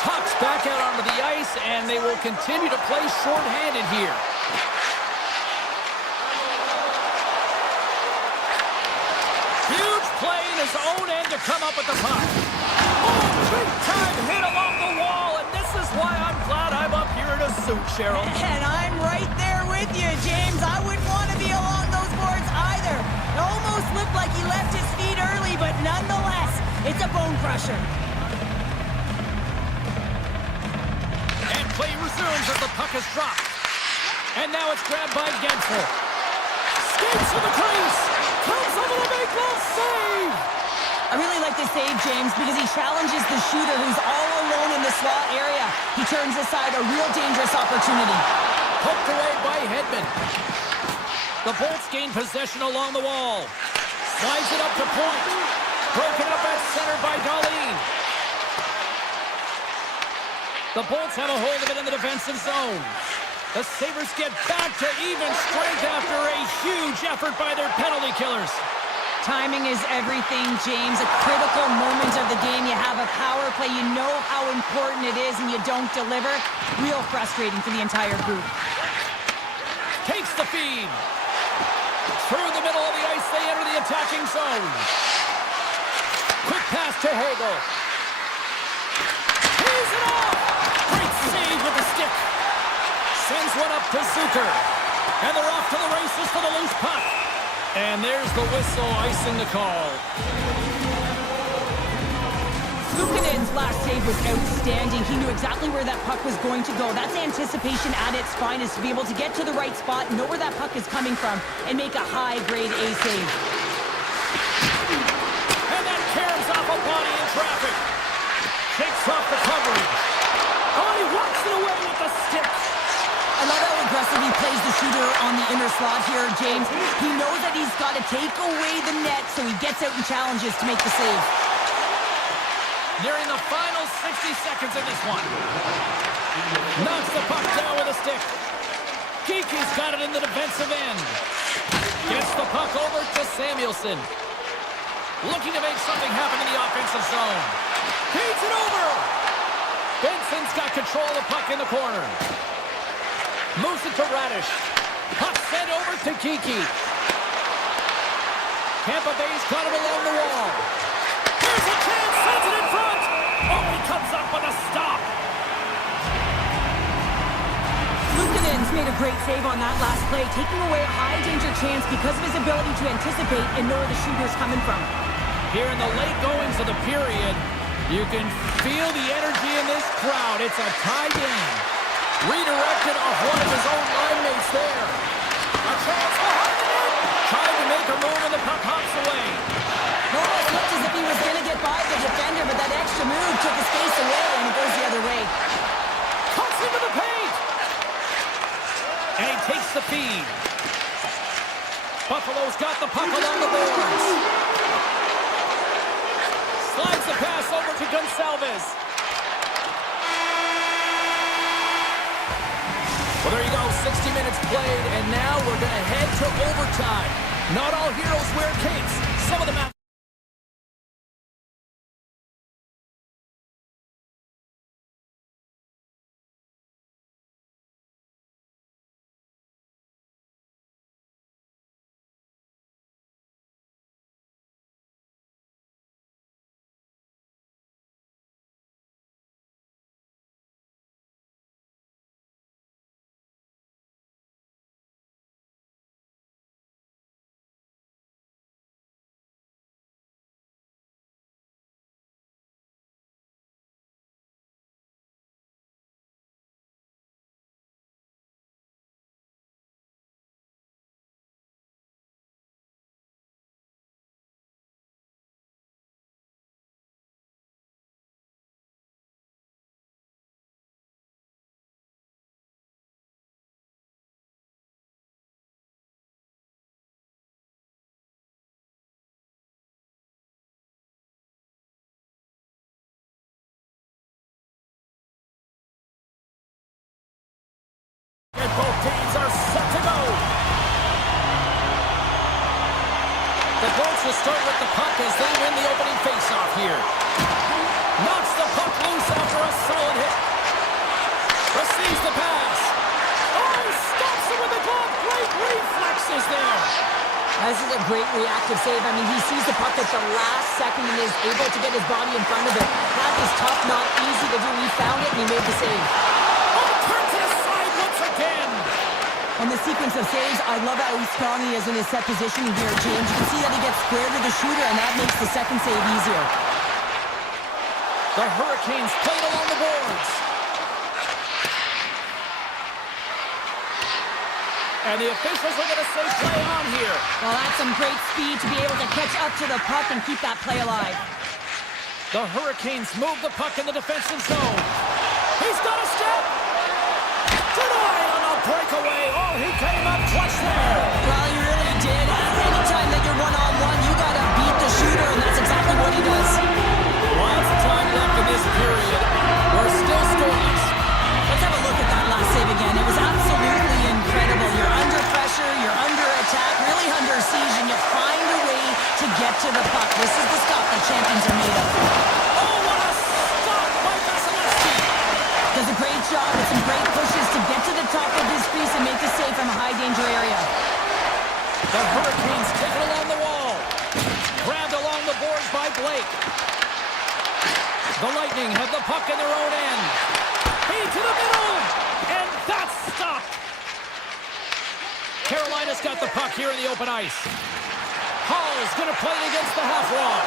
Tuck's back out onto the ice, and they will continue to play shorthanded here. Huge play in his own end to come up with the puck. Oh, big time hit along the wall, and this is why I'm glad I'm up here in a suit, Cheryl. And I'm right there with you, James. I wouldn't want to be along those boards either. It almost looked like he left his feet early, but nonetheless, it's a bone crusher. And play resumes as the puck is dropped. And now it's grabbed by Gensel. Skates to the crease. Comes over the make goal save. I really like this save, James, because he challenges the shooter who's all alone in the slot area. He turns aside a real dangerous opportunity. Poked away by Hedman. The Bolts gain possession along the wall. Slides it up to point. Broken up at center by Darlene. The Bolts have a hold of it in the defensive zone. The Sabres get back to even strength after a huge effort by their penalty killers. Timing is everything, James. A critical moment of the game. You have a power play. You know how important it is, and you don't deliver. Real frustrating for the entire group. Takes the feed. Through the middle of the ice, they enter the attacking zone. Quick pass to Hagel. He's it off! Great save with the stick. Sends one up to Zucker. And they're off to the races for the loose puck. And there's the whistle, icing the call. Luukkonen's last save was outstanding. He knew exactly where that puck was going to go. That's anticipation at its finest, to be able to get to the right spot, know where that puck is coming from, and make a high-grade A save. And that caroms off a body in traffic. Shakes off the coverage. Oh, he walks it away with the stick. I love how aggressive he plays the shooter on the inner slot here, James. He knows that he's got to take away the net, so he gets out and challenges to make the save. Nearing the final 60 seconds of this one. Knocks the puck down with a stick. Geeky's got it in the defensive end. Gets the puck over to Samuelson. Looking to make something happen in the offensive zone. Feeds it over. Benson's got control of the puck in the corner. Moves it to Radish. Puck sent over to Geeky. Tampa Bay's got it along the wall. Here's a chance, sends it in front. Oh, he comes up with a stop. He's made a great save on that last play, taking away a high-danger chance because of his ability to anticipate and know where the shooter's coming from. Here in the late goings of the period, you can feel the energy in this crowd. It's a tie game. Redirected off one of his own line mates there. A chance behind the net. Trying to make a move and the puck hops away. Almost looked as if he was going to get by the defender, but that extra move took his face away and it goes the other way. Cuts into the paint. And he takes the feed. Buffalo's got the puck along the boards. Slides the pass over to Gonsalves. Well, there you go, 60 minutes played, and now we're going to head to overtime. Not all heroes wear capes. Some of them have... And both teams are set to go. The Bolts will start with the puck as they win the opening faceoff here. Knocks the puck loose after a solid hit. Receives the pass. Oh, he stops it with the glove. Great reflexes there. This is a great reactive save. I mean, he sees the puck at the last second and is able to get his body in front of it. That is tough, not easy to do. He found it and he made the save. Turns it aside once again. On the sequence of saves, I love how strong he is in his set positioning here, James. You can see that he gets square to the shooter, and that makes the second save easier. The Hurricanes played along the boards. And the officials are going to say play on here. Well, that's some great speed to be able to catch up to the puck and keep that play alive. The Hurricanes move the puck in the defensive zone. He's got a step. Denied on a breakaway. Oh, he came up clutch there. Well, he really did. Anytime that you're one-on-one, you got to beat the shooter, and that's exactly what he does. Lots of time left in this period. We're still scoreless. Let's have a look at that last save again. It was absolutely incredible. You're under pressure, you're under attack, really under siege, and you find a way to get to the puck. This is the stuff that champions are made of. Oh, what a stop by Vasilevsky. Does a great job with some great pushes to get to the top of his crease and make the save from a high-danger area. The Hurricanes take it along the wall. Grabbed along the boards by Blake. The Lightning have the puck in their own end. Feed to the middle, and that's stopped. Carolina's got the puck here in the open ice. Hall's going to play it against the half wall.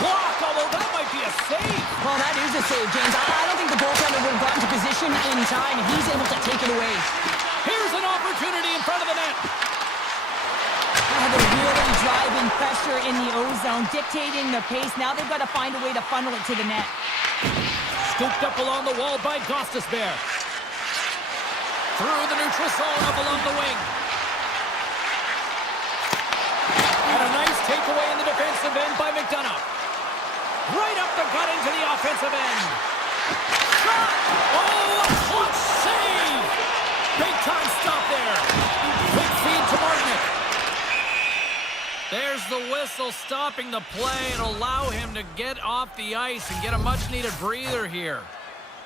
Blocked, although that might be a save. Well, that is a save, James. I don't think the goaltender would have gotten to position in time, and he's able to take it away. Here's an opportunity in front of the net. They're really driving pressure in the O-zone, dictating the pace. Now they've got to find a way to funnel it to the net. Scooped up along the wall by Gostisbehere. Through the neutral zone, up along the wing. And a nice takeaway in the defensive end by McDonough. Right up the gut into the offensive end. Shot! Oh, a clutch save! Big time stop there. Quick feed to Martinick. There's the whistle stopping the play and allow him to get off the ice and get a much-needed breather here.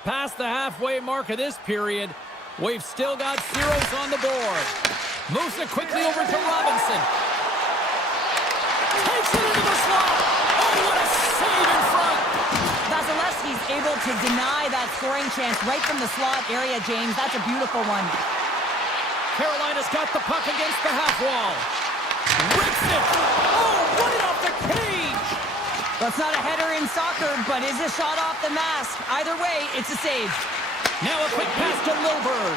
Past the halfway mark of this period, we've still got zeros on the board. Moves it quickly over to Robinson. Takes it into the slot. Oh, what a save in front. Vasilevsky's able to deny that scoring chance right from the slot area, James. That's a beautiful one. Carolina's got the puck against the half wall. Rips it. Oh, right off the cage. Well, it's not a header in soccer, but is a shot off the mask. Either way, it's a save. Now a quick pass to Milberg.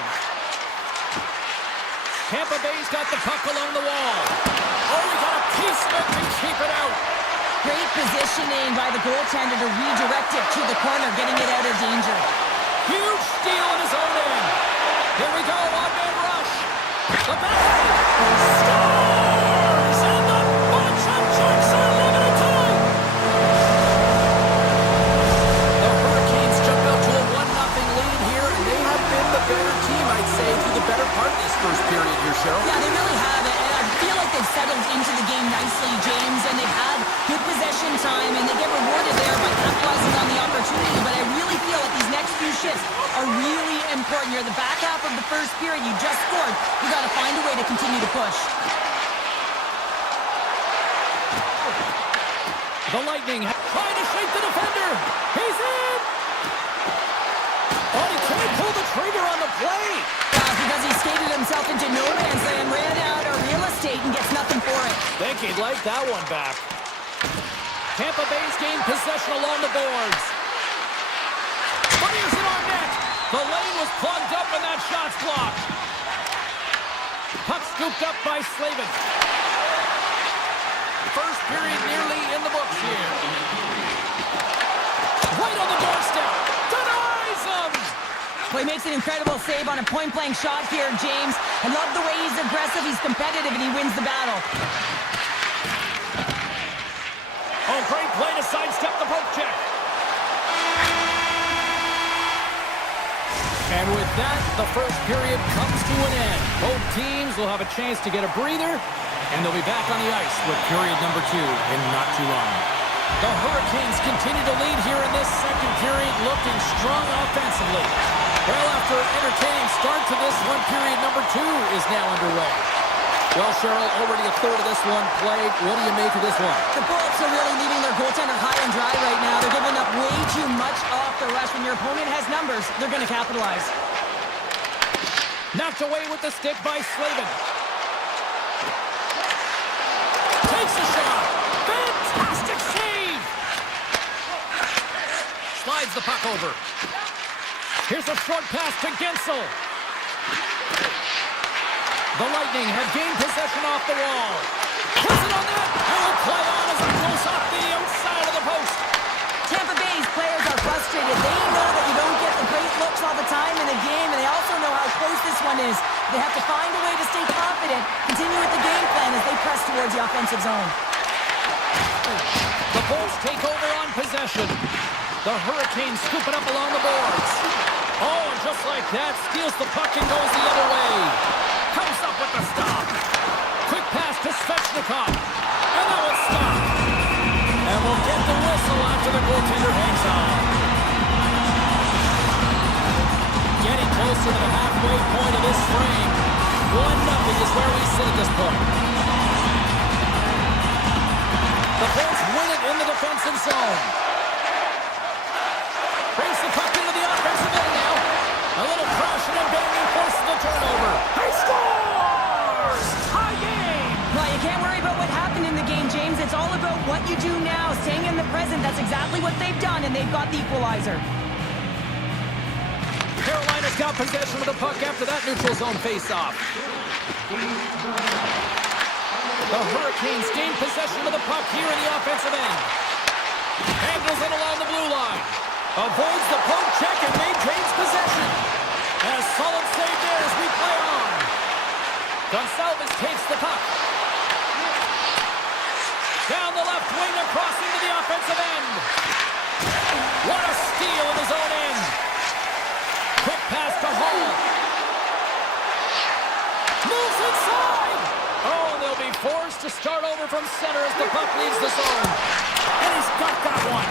Tampa Bay's got the puck along the wall. Oh, he got a piece of it to keep it out. Great positioning by the goaltender to redirect it to the corner, getting it out of danger. Huge steal in his own end. Here we go, one-man rush. The back scores! And the bunch of Sharks are limited time. The Hurricanes jump out to a 1-0 lead here, and they have been the better team, I'd say, through the better part of this first period here, Cheryl. Yeah, they really have it, and I feel like they've settled into the game nicely, James, and they've had good possession time, and they get rewarded there by capitalizing on the opportunity, but I really feel like these next few shifts are really important. You're the back half of the first period, you just scored, you got to find a way to continue to push. The Lightning trying to shake the defender. He's in! Oh, he can't pull the trigger on the play. Because he skated himself into no man's land, ran out of real estate, and gets nothing for it. Think he'd like that one back. Tampa Bay's gained possession along the boards. Fires it on net. The lane was plugged up and that shot's blocked. Puck scooped up by Slavin. First period nearly in the books here. Right on the doorstep. Denies him. Well, he makes an incredible save on a point-blank shot here, James. I love the way he's aggressive, he's competitive, and he wins the battle. Oh, great play to sidestep the poke check. And with that, the first period comes to an end. Both teams will have a chance to get a breather, and they'll be back on the ice with period number 2 in not too long. The Hurricanes continue to lead here in this second period, looking strong offensively. Well, after an entertaining start to this one, period number 2 is now underway. Well, Cheryl, already a third of this one played. What do you make of this one? The Bullets are really leaving their goaltender high and dry right now. They're giving up way too much off the rush. When your opponent has numbers, they're going to capitalize. Knocked away with the stick by Slavin. Takes a shot. Fantastic save. Slides the puck over. Here's a short pass to Gensel. The Lightning have gained possession off the wall. Puts it on net. And will play on as it goes off the outside of the post. Tampa Bay's players are frustrated. They know that you don't get the great looks all the time in a game, and they also know how close this one is. They have to find a way to stay confident, continue with the game plan as they press towards the offensive zone. The Bulls take over on possession. The Hurricanes scoop it up along the boards. Oh, and just like that, steals the puck and goes the other way. Comes up with the stop. Quick pass to Svechnikov. And that was stopped. And we'll get the whistle after the goaltender hangs on. Getting closer to the halfway point of this frame. 1-0 is where we sit at this point. The Bulls win it in the defensive zone. Brings the puck into the offensive end now. A little crashing and banging forces the turnover. He scores! Tie game! Well, you can't worry about what happened in the game, James. It's all about what you do now, staying in the present. That's exactly what they've done, and they've got the equalizer. Carolina's got possession of the puck after that neutral zone face-off. The Hurricanes gain possession of the puck here in the offensive end. Handles it along the blue line. Avoids the poke check and maintains possession. And a solid save there as we play on. Gonçalves takes the puck. Down the left wing across into the offensive end. What a steal in his own end. Quick pass to Hall. Moves inside. Oh, they'll be forced to start over from center as the puck leaves the zone. And he's got that one.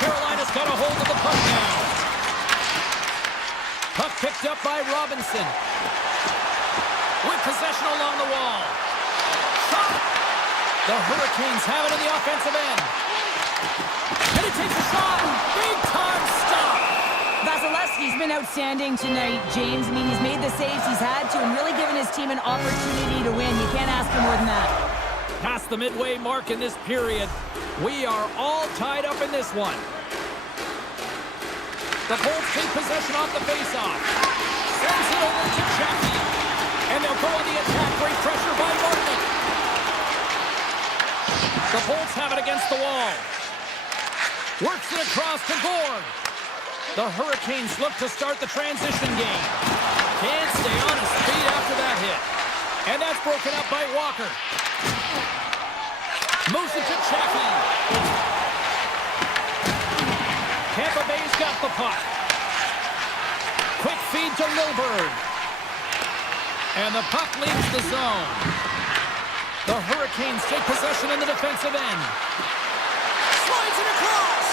Carolina's got a hold of the puck now. Puck picked up by Robinson. With possession along the wall. Shot. The Hurricanes have it in the offensive end. And he takes a shot. Big time stop. Vasilevsky's been outstanding tonight, James. I mean, he's made the saves he's had to and really given his team an opportunity to win. You can't ask for more than that. Past the midway mark in this period, we are all tied up in this one. The Bolts take possession off the faceoff. Sends it over to Jackie. And they'll go on the attack. Great pressure by Martin. The Bolts have it against the wall. Works it across to Gord. The Hurricanes look to start the transition game. Can't stay on his feet after that hit. And that's broken up by Walker. Moves it to Jackie. Tampa Bay's got the puck. Quick feed to Milberg. And the puck leaves the zone. The Hurricanes take possession in the defensive end. Slides it across.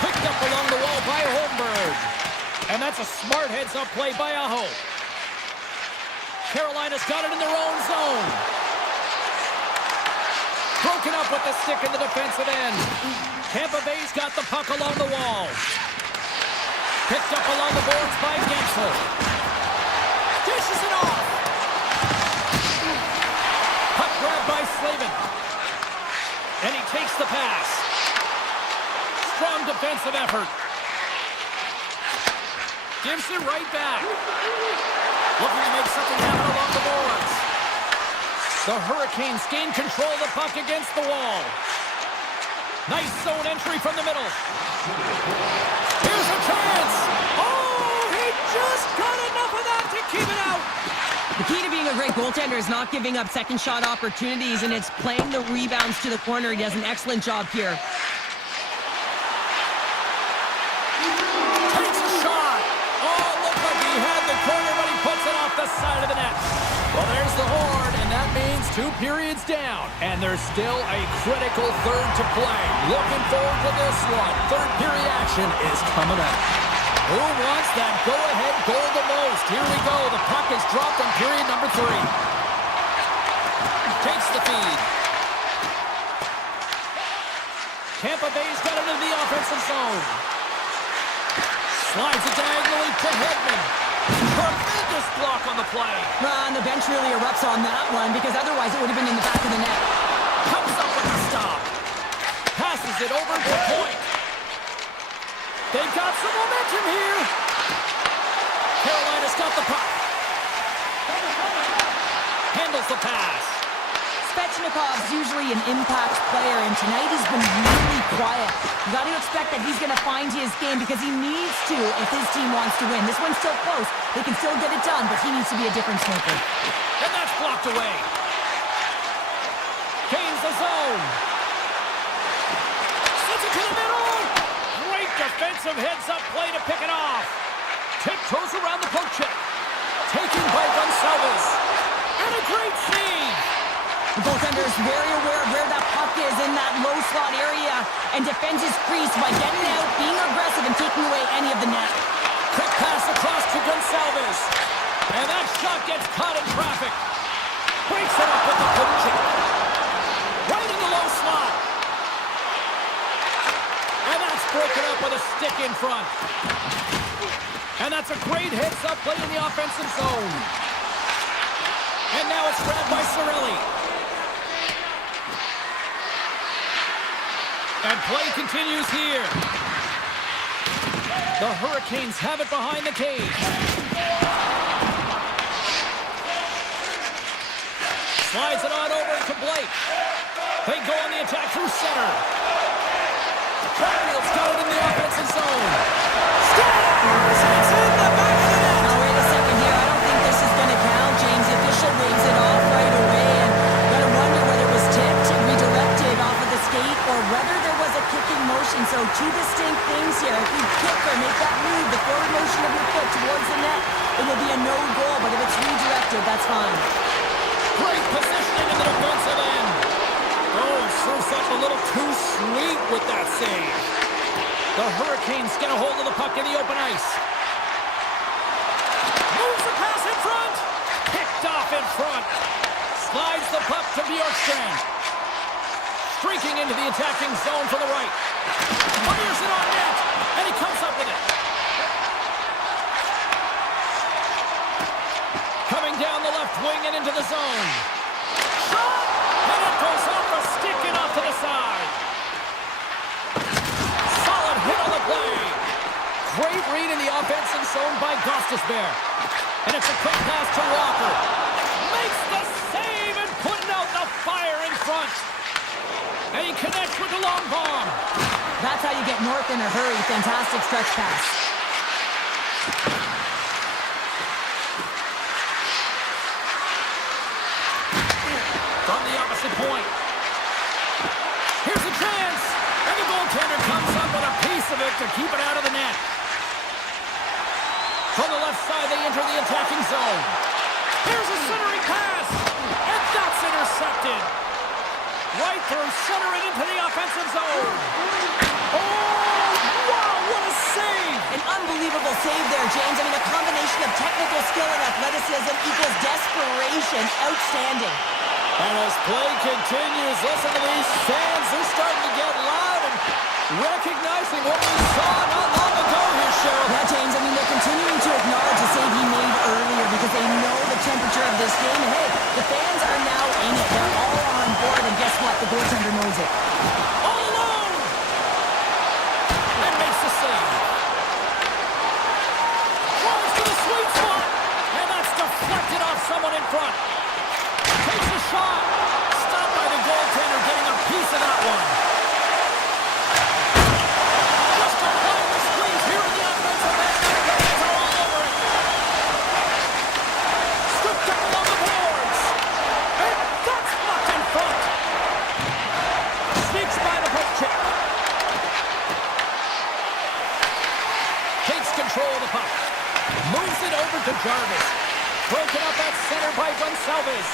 Picked up along the wall by Holmberg. And that's a smart heads-up play by Aho. Carolina's got it in their own zone. Broken up with the stick in the defensive end. Tampa Bay's got the puck along the wall. Picked up along the boards by Gensel. Dishes it off. Puck grabbed by Slavin. And he takes the pass. Strong defensive effort. Gives it right back. Looking to make something happen along the boards. The Hurricanes gain control of the puck against the wall. Nice zone entry from the middle. Here's a chance. Oh, he just got enough of that to keep it out. The key to being a great goaltender is not giving up second shot opportunities, and it's playing the rebounds to the corner. He does an excellent job here. Takes a shot. Oh, looked like he had the corner, but he puts it off the side of the net. Well, there's the horn, and that means 2 periods down. And there's still a critical third to play. Looking forward to this one. Third period action is coming up. Who wants that go-ahead goal the most? Here we go. The puck is dropped on period number 3. Takes the feed. Tampa Bay's got it in the offensive zone. Slides it diagonally to Hedman. Tremendous block on the play. And the bench really erupts on that one, because otherwise it would have been in the back of the net. Comes up with a stop. Passes it over to point. They've got some momentum here. Carolina's got the puck. Handles the pass. Svechnikov's usually an impact player, and tonight he's been really quiet. You got to expect that he's going to find his game, because he needs to if his team wants to win. This one's still close. They can still get it done, but he needs to be a difference maker. And that's blocked away. Gains the zone. Sends it to the middle. Great defensive heads-up play to pick it off. Tiptoes around the poke check. Taken by Gonçalves. And a great save. The goaltender is very aware of where that puck is in that low slot area and defends his crease by getting out, being aggressive, and taking away any of the net. Quick pass across to Gonçalves. And that shot gets caught in traffic. Breaks it up with the poke check. Right in the low slot. And that's broken up with a stick in front. And that's a great heads-up play in the offensive zone. And now it's grabbed by Cirelli. And play continues here. The Hurricanes have it behind the cage. Slides it on over to Blake. They go on the attack through center. Chatfield's got it in the offensive zone. Scores! It's in the back of the net. Now, wait a second here. I don't think this is going to count, James. The official waves it off right away, and got to wonder whether it was tipped, redirected off of the skate, or whether there was a kicking motion. So 2 distinct things here. If you kick or make that move, the forward motion of your foot towards the net, it will be a no goal. But if it's redirected, that's fine. Great positioning in the defensive end. Oh, it serves up a little too sweet with that save. The Hurricanes get a hold of the puck in the open ice. Moves the pass in front. Picked off in front. Slides the puck to Bjorkstrand. Streaking into the attacking zone to the right. Fires it on net. And he comes up with it. zone. Shot! And it goes off a stick and off to the side. Solid hit on the play. Great read in the offensive zone by Gostisbehere. And it's a quick pass to Walker. Makes the save and putting out the fire in front. And he connects with the long bomb. That's how you get north in a hurry. Fantastic stretch pass. From the opposite point. Here's a chance. And the goaltender comes up with a piece of it to keep it out of the net. From the left side, they enter the attacking zone. Here's a centering pass. And that's intercepted. Right through center and into the offensive zone. Oh, wow, what a save. An unbelievable save there, James. I mean, a combination of technical skill and athleticism equals desperation. Outstanding. And as play continues, listen to these fans. They're starting to get loud and recognizing what we saw not long ago here, Cheryl. Yeah, James, I mean, they're continuing to acknowledge the save he made earlier because they know the temperature of this game. And hey, the fans are now in it. They're all on board, and guess what? The goaltender knows it. All alone! And makes the save. Throws to the sweet spot. And that's deflected off someone in front. Takes a shot. Stopped by the goaltender, getting a piece of that one. Just applying the squeeze here in the offensive end. The fans are all over it. Scooped up along the boards. And that's blocked in front. Sneaks by the poke check. Takes control of the puck. Moves it over to Jarvis. Broken up at center by Gonçalves.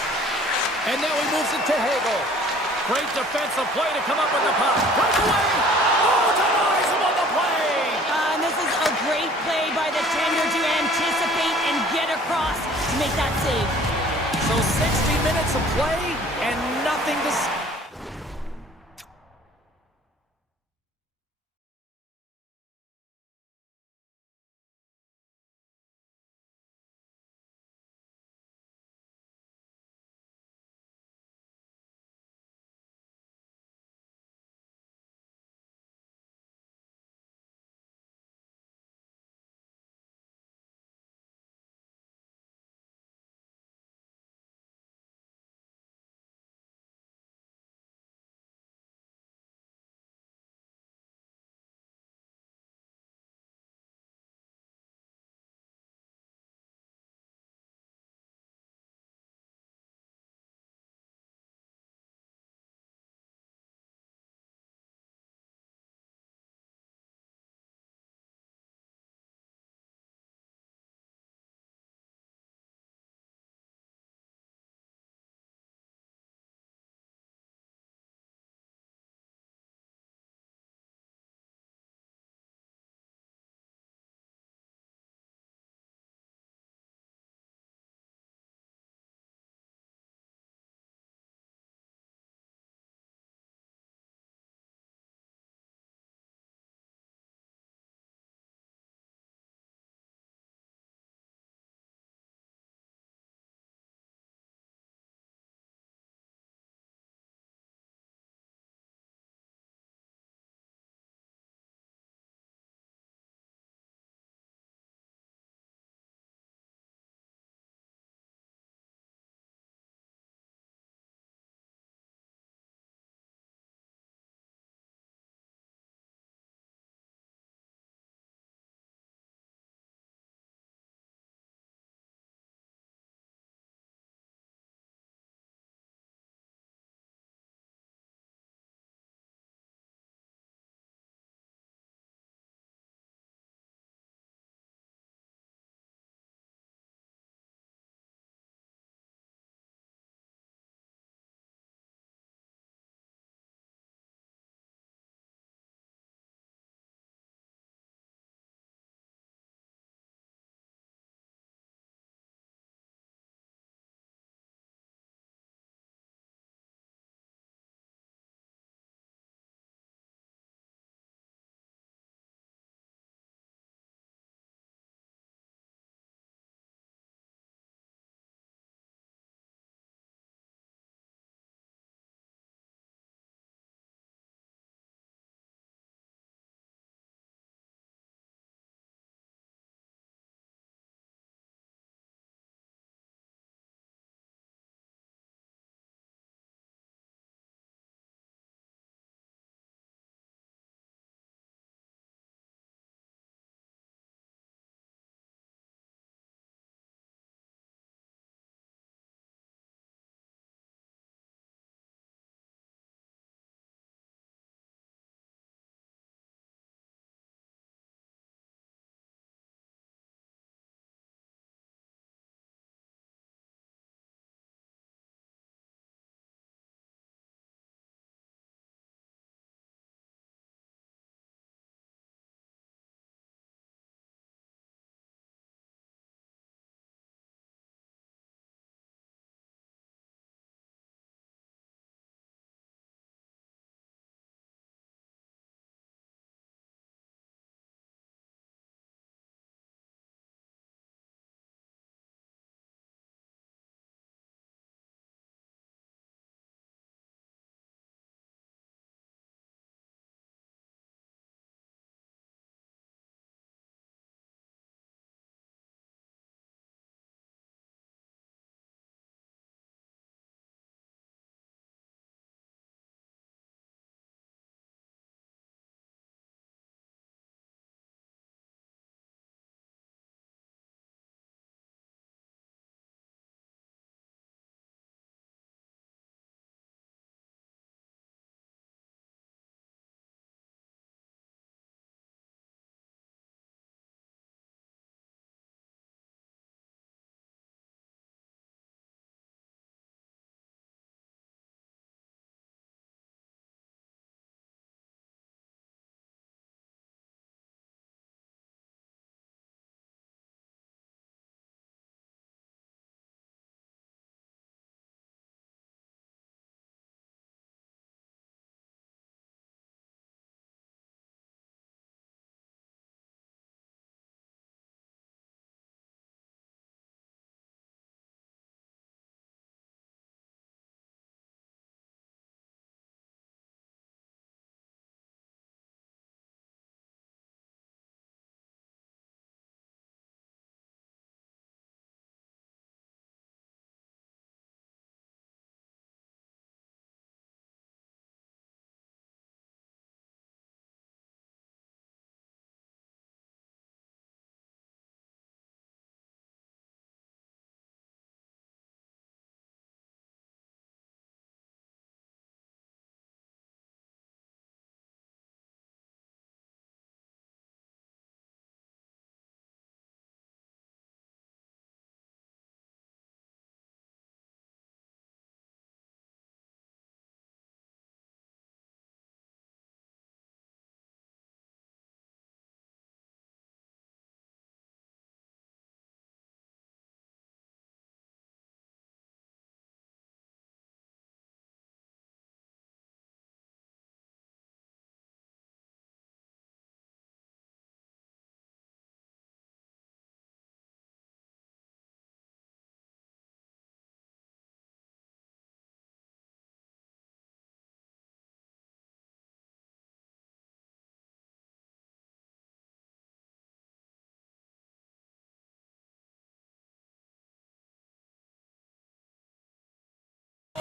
And now he moves it to Hagel. Great defensive play to come up with the puck. Breakaway! Oh, denies him on the play! And this is a great play by the tender to anticipate and get across to make that save. So 60 minutes of play and nothing to...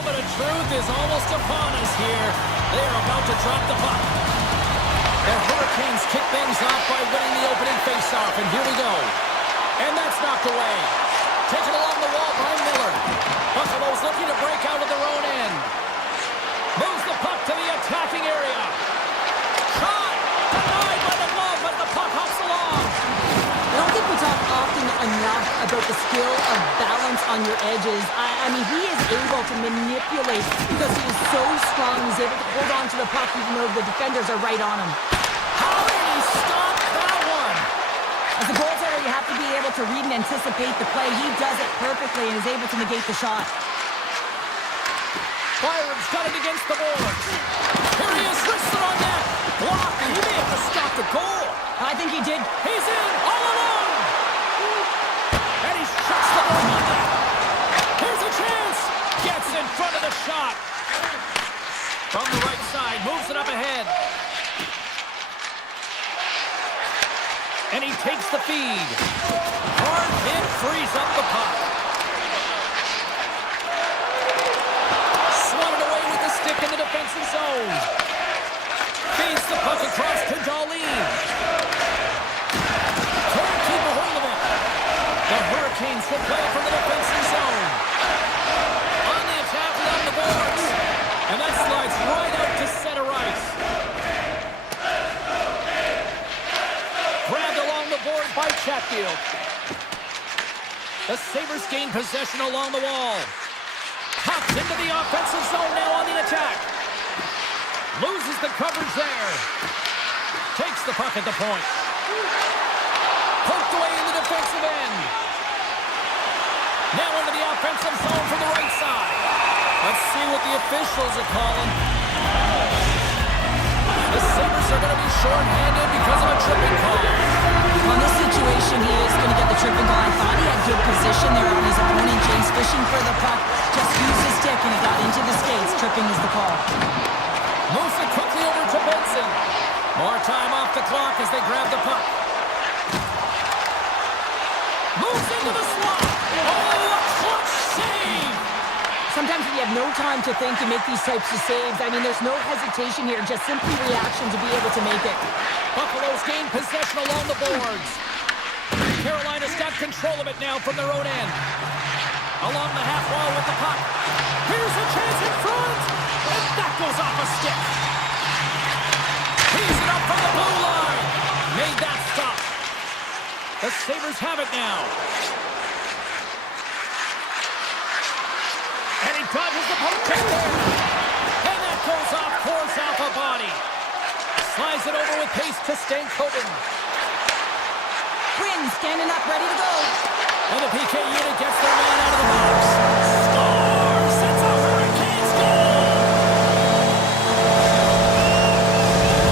moment of truth is almost upon us here. They are about to drop the puck. The Hurricanes kick things off by winning the opening faceoff, and here we go. And that's knocked away. Taken along the wall by Miller. Buffalo's looking to break out of their own end. Moves the puck to the attacking area. Shot! Denied by the glove as the puck hops along. I don't think we talk often enough about the skill of balance on your edges. I mean, he is able to manipulate because he is so strong. He's able to hold on to the puck even though the defenders are right on him. How did he stop that one? As a goaltender, you have to be able to read and anticipate the play. He does it perfectly and is able to negate the shot. Byron's got it against the boards. Here he is, wristed on net. Blocked, and he may have to stop the goal. I think he did. He's in, all alone. And he shuts the goal on net. Here's a chance. Gets in front of the shot. From the right side, moves it up ahead. And he takes the feed. Hard hit, frees up the puck. Swatted away with the stick in the defensive zone. Feeds the puck across to Darlene. Can't keep a hold of it. The Hurricanes will play from the defensive zone. On the attack along the boards. And that slides right out to center ice. Grabbed along the board by Chatfield. The Sabres gain possession along the wall. Pops into the offensive zone now on the attack. Loses the coverage there. Takes the puck at the point. Poked away in the defensive end. Now into the offensive zone from the right side. Let's see what the officials are calling. The Sabres are going to be short-handed because of a tripping call. On this situation, he is going to get the tripping call. I thought he had good position there on his opponent. James fishing for the puck. Just used his stick and he got into the skates. Tripping is the call. Moves it quickly over to Benson. More time off the clock as they grab the puck. Moves into the slot. Oh, a clutch save! Sometimes when you have no time to think and make these types of saves, I mean, there's no hesitation here, just simply reaction to be able to make it. Buffalo's gained possession along the boards. Carolina's got control of it now from their own end. Along the half wall with the puck. Here's a chance in front. And that goes off a stick. He's it up from the blue line. Made that stop. The Sabres have it now. And he dodges the poke check there. And that goes off, pours off a body. Slides it over with pace to Stankoven. Quinn standing up, ready to go. And the PK unit gets their man out of the box. Scores! That's a Hurricanes goal!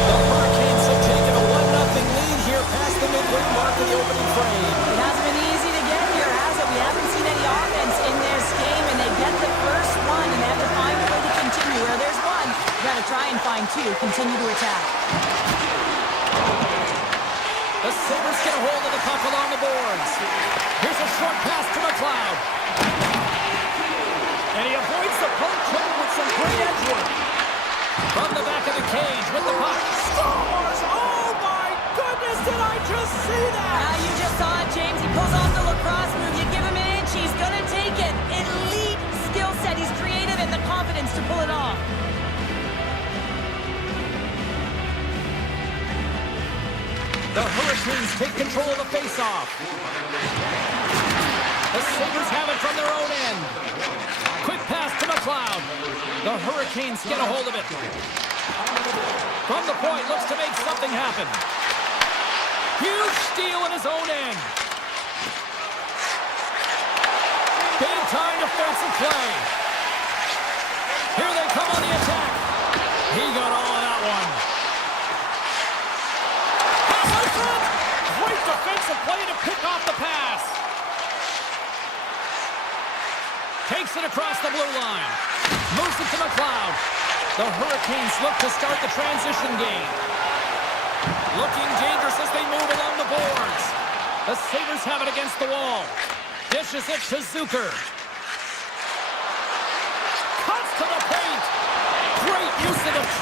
The Hurricanes have taken a 1-0 lead here past the midway mark of the opening frame. It hasn't been easy to get here, has it? We haven't seen any offense in this game, and they get the first one, and they have to find a way to continue. Where there's one, you got to try and find two. Continue to attack. The Sabres get a hold of the puck along the boards. Here's a short pass to McLeod. And he avoids the poke check with some great edge work. From the back of the cage with the puck. Scores! Oh my goodness, did I just see that? You just saw it, James. He pulls off the lacrosse move. You give him an inch, he's going to take it. Elite skill set. He's creative and the confidence to pull it off. The Hurricanes take control of the face-off. The Sabres have it from their own end. Quick pass to McLeod. The Hurricanes get a hold of it. From the point, looks to make something happen. Huge steal in his own end. Big-time defensive play. Here they come on the attack. He got all of that one. Great defensive play to pick off the pass. Takes it across the blue line. Moves it to McLeod. The Hurricanes look to start the transition game. Looking dangerous as they move along the boards. The Sabres have it against the wall. Dishes it to Zucker. Cuts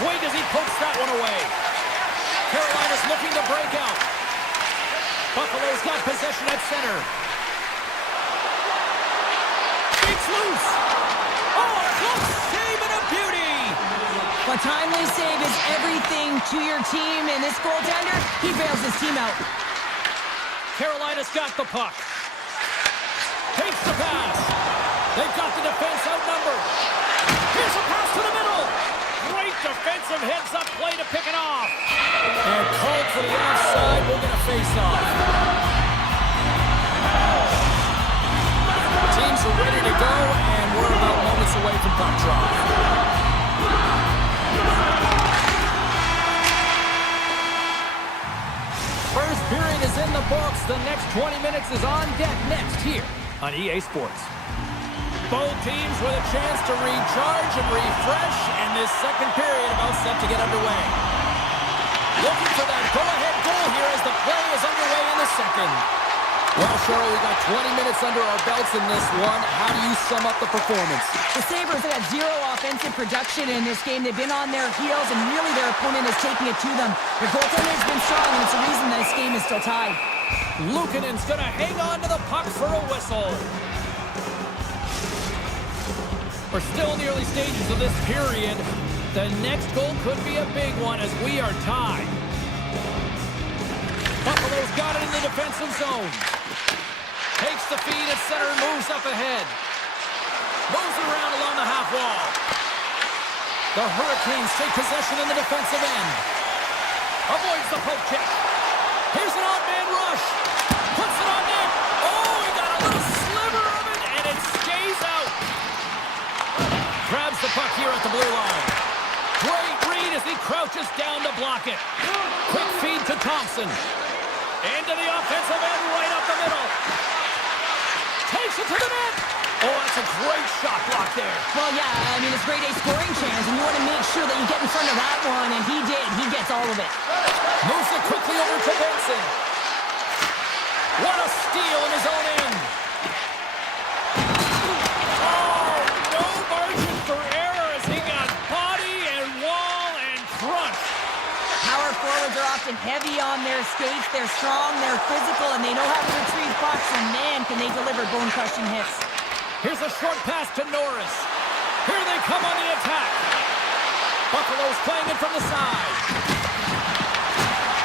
swing as he pokes that one away. Carolina's looking to break out. Buffalo's got possession at center. It's loose. Oh, a close save and a beauty. A timely save is everything to your team, and this goaltender, he bails his team out. Carolina's got the puck. Takes the pass. They've got the defense outnumbered. Here's a pass to the middle. Great defensive heads-up play to pick it off. And called for the offside. We're going to face off. Teams are ready to go, and we're about moments away from puck drop. First period is in the books. The next 20 minutes is on deck next here on EA Sports. Both teams with a chance to recharge and refresh, and this second period about set to get underway. Looking for that go-ahead goal here as the play is underway in the second. Well, Cheryl, we got 20 minutes under our belts in this one. How do you sum up the performance? The Sabres have had zero offensive production in this game. They've been on their heels, and really their opponent is taking it to them. Their goaltender has been strong, and it's the reason this game is still tied. Luukkonen's going to hang on to the puck for a whistle. We're still in the early stages of this period. The next goal could be a big one as we are tied. Buffalo's got it in the defensive zone. Takes the feed at center and moves up ahead. Moves around along the half wall. The Hurricanes take possession in the defensive end. Avoids the poke check. Here's an odd man rush. Puts it on net. Oh, he got a little sliver of it, and it stays out. Grabs the puck here at the blue line. Great read as he crouches down to block it. Quick feed to Thompson. Into the offensive end right up the middle. Takes it to the net. Oh, that's a great shot block there. Well, yeah, I mean, it's grade A scoring chance, and you want to make sure that you get in front of that one, and he did. He gets all of it. Moves it quickly over to Benson. What a steal in his own end. Oh, no margin for error as he got body and wall and crunch. Power forwards are often heavy on their skates. They're strong, they're physical, and they know how to retrieve pucks, and man, can they deliver bone-crushing hits. Here's a short pass to Norris. Here they come on the attack. Buffalo's playing it from the side.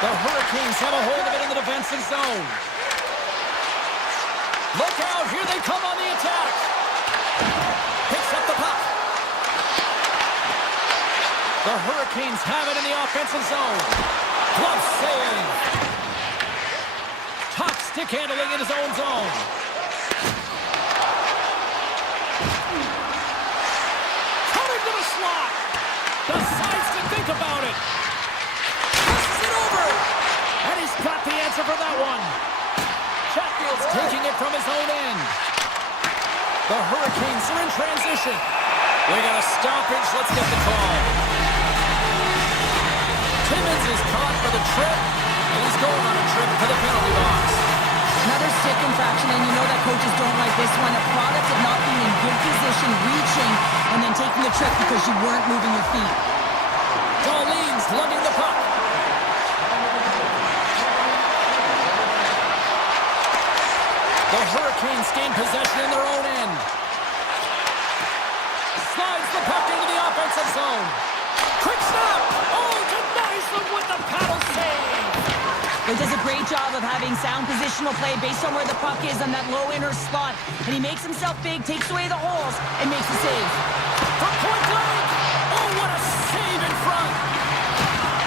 The Hurricanes have a hold of it in the defensive zone. Look out, here they come on the attack. Picks up the puck. The Hurricanes have it in the offensive zone. Glove save. Top stick handling in his own zone. Coming to the slot. Decides to think about it. Passes it over. And he's got the answer for that one. Chatfield's taking it from his own end. The Hurricanes are in transition. We got a stoppage. Let's get the call. Timmins is caught for the trip, and he's going on a trip to the penalty box. Another stick infraction, and you know that coaches don't like this one. A product of not being in good position, reaching, and then taking the trip because you weren't moving your feet. Darlene's lugging the puck. The Hurricanes gain possession in their own end. Slides the puck into the offensive zone. Quick snap! Oh, denies them with the paddle save! He does a great job of having sound positional play based on where the puck is on that low inner spot. And he makes himself big, takes away the holes, and makes the save. From point blank! Oh, what a save in front!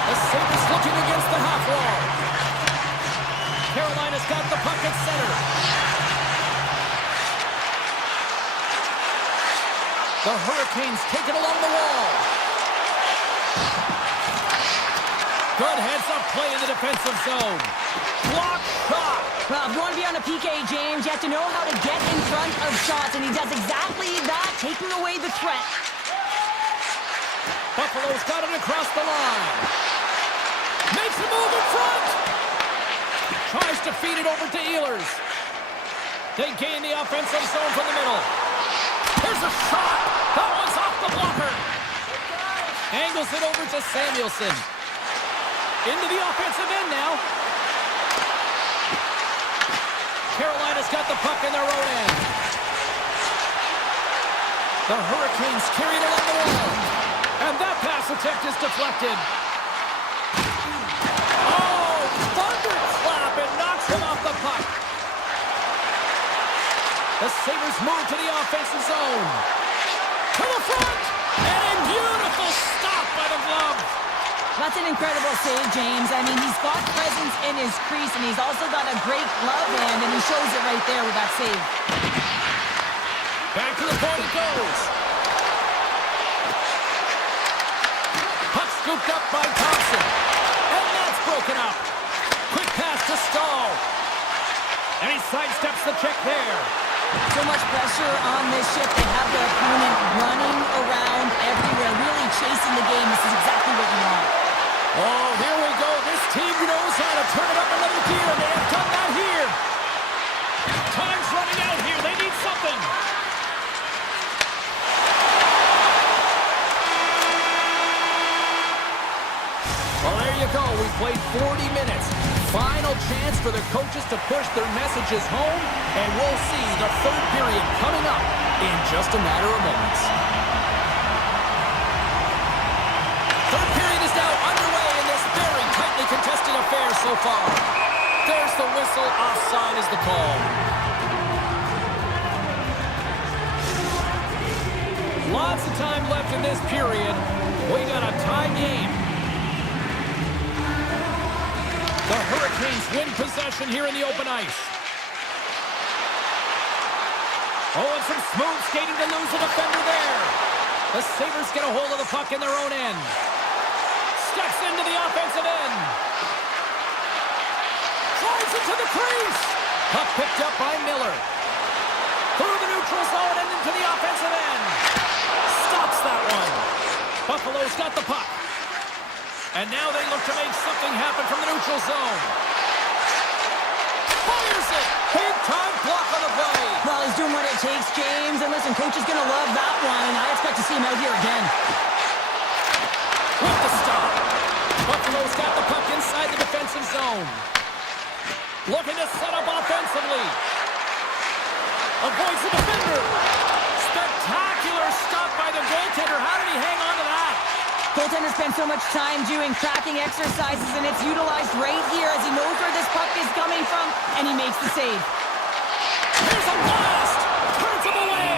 The Sabres looking against the half wall. Carolina's got the puck at center. The Hurricanes take it along the wall. Good heads-up play in the defensive zone. Block shot. Well, if you want to be on a PK, James, you have to know how to get in front of shots, and he does exactly that, taking away the threat. Buffalo's got it across the line. Makes a move in front. Tries to feed it over to Ehlers. They gain the offensive zone from the middle. Here's a shot. That one's off the blocker. Angles it over to Samuelson. Into the offensive end now. Carolina's got the puck in their own end. The Hurricanes carry it along the wall. And that pass attempt is deflected. Oh, thunderclap, and knocks him off the puck. The Sabres move to the offensive zone. To the front! And a beautiful stop by the glove. That's an incredible save, James. I mean, he's got presence in his crease, and he's also got a great glove hand, and he shows it right there with that save. Back to the point it goes. Puck scooped up by Thompson. And that's broken up. Quick pass to Stahl. And he sidesteps the check there. So much pressure on this shift. They have their opponent running around everywhere, really chasing the game. This is exactly what you want. Oh, here we go. This team knows how to turn it up another gear, and they have done that here. Time's running out here. They need something. Well, there you go. We played 40 minutes. Final chance for the coaches to push their messages home, and we'll see the third period coming up in just a matter of moments. Third period is now underway in this very tightly contested affair so far. There's the whistle. Offside is the call. Lots of time left in this period. We got a tie game. The Hurricanes win possession here in the open ice. Oh, and some smooth skating to lose a defender there. The Sabres get a hold of the puck in their own end. Steps into the offensive end. Drives into the crease. Puck picked up by Miller. Through the neutral zone and into the offensive end. Stops that one. Buffalo's got the puck. And now they look to make something happen from the neutral zone. Fires it! Big time block on the play. Well, he's doing what it takes, James. And listen, coach is going to love that one, and I expect to see him out here again. With the stop. Buffalo's got the puck inside the defensive zone. Looking to set up offensively. Avoids the defender. Spectacular stop by the goaltender. How did he hang on to that? Goaltender spends so much time doing tracking exercises, and it's utilized right here as he knows where this puck is coming from, and he makes the save. Here's a blast! Turns him away!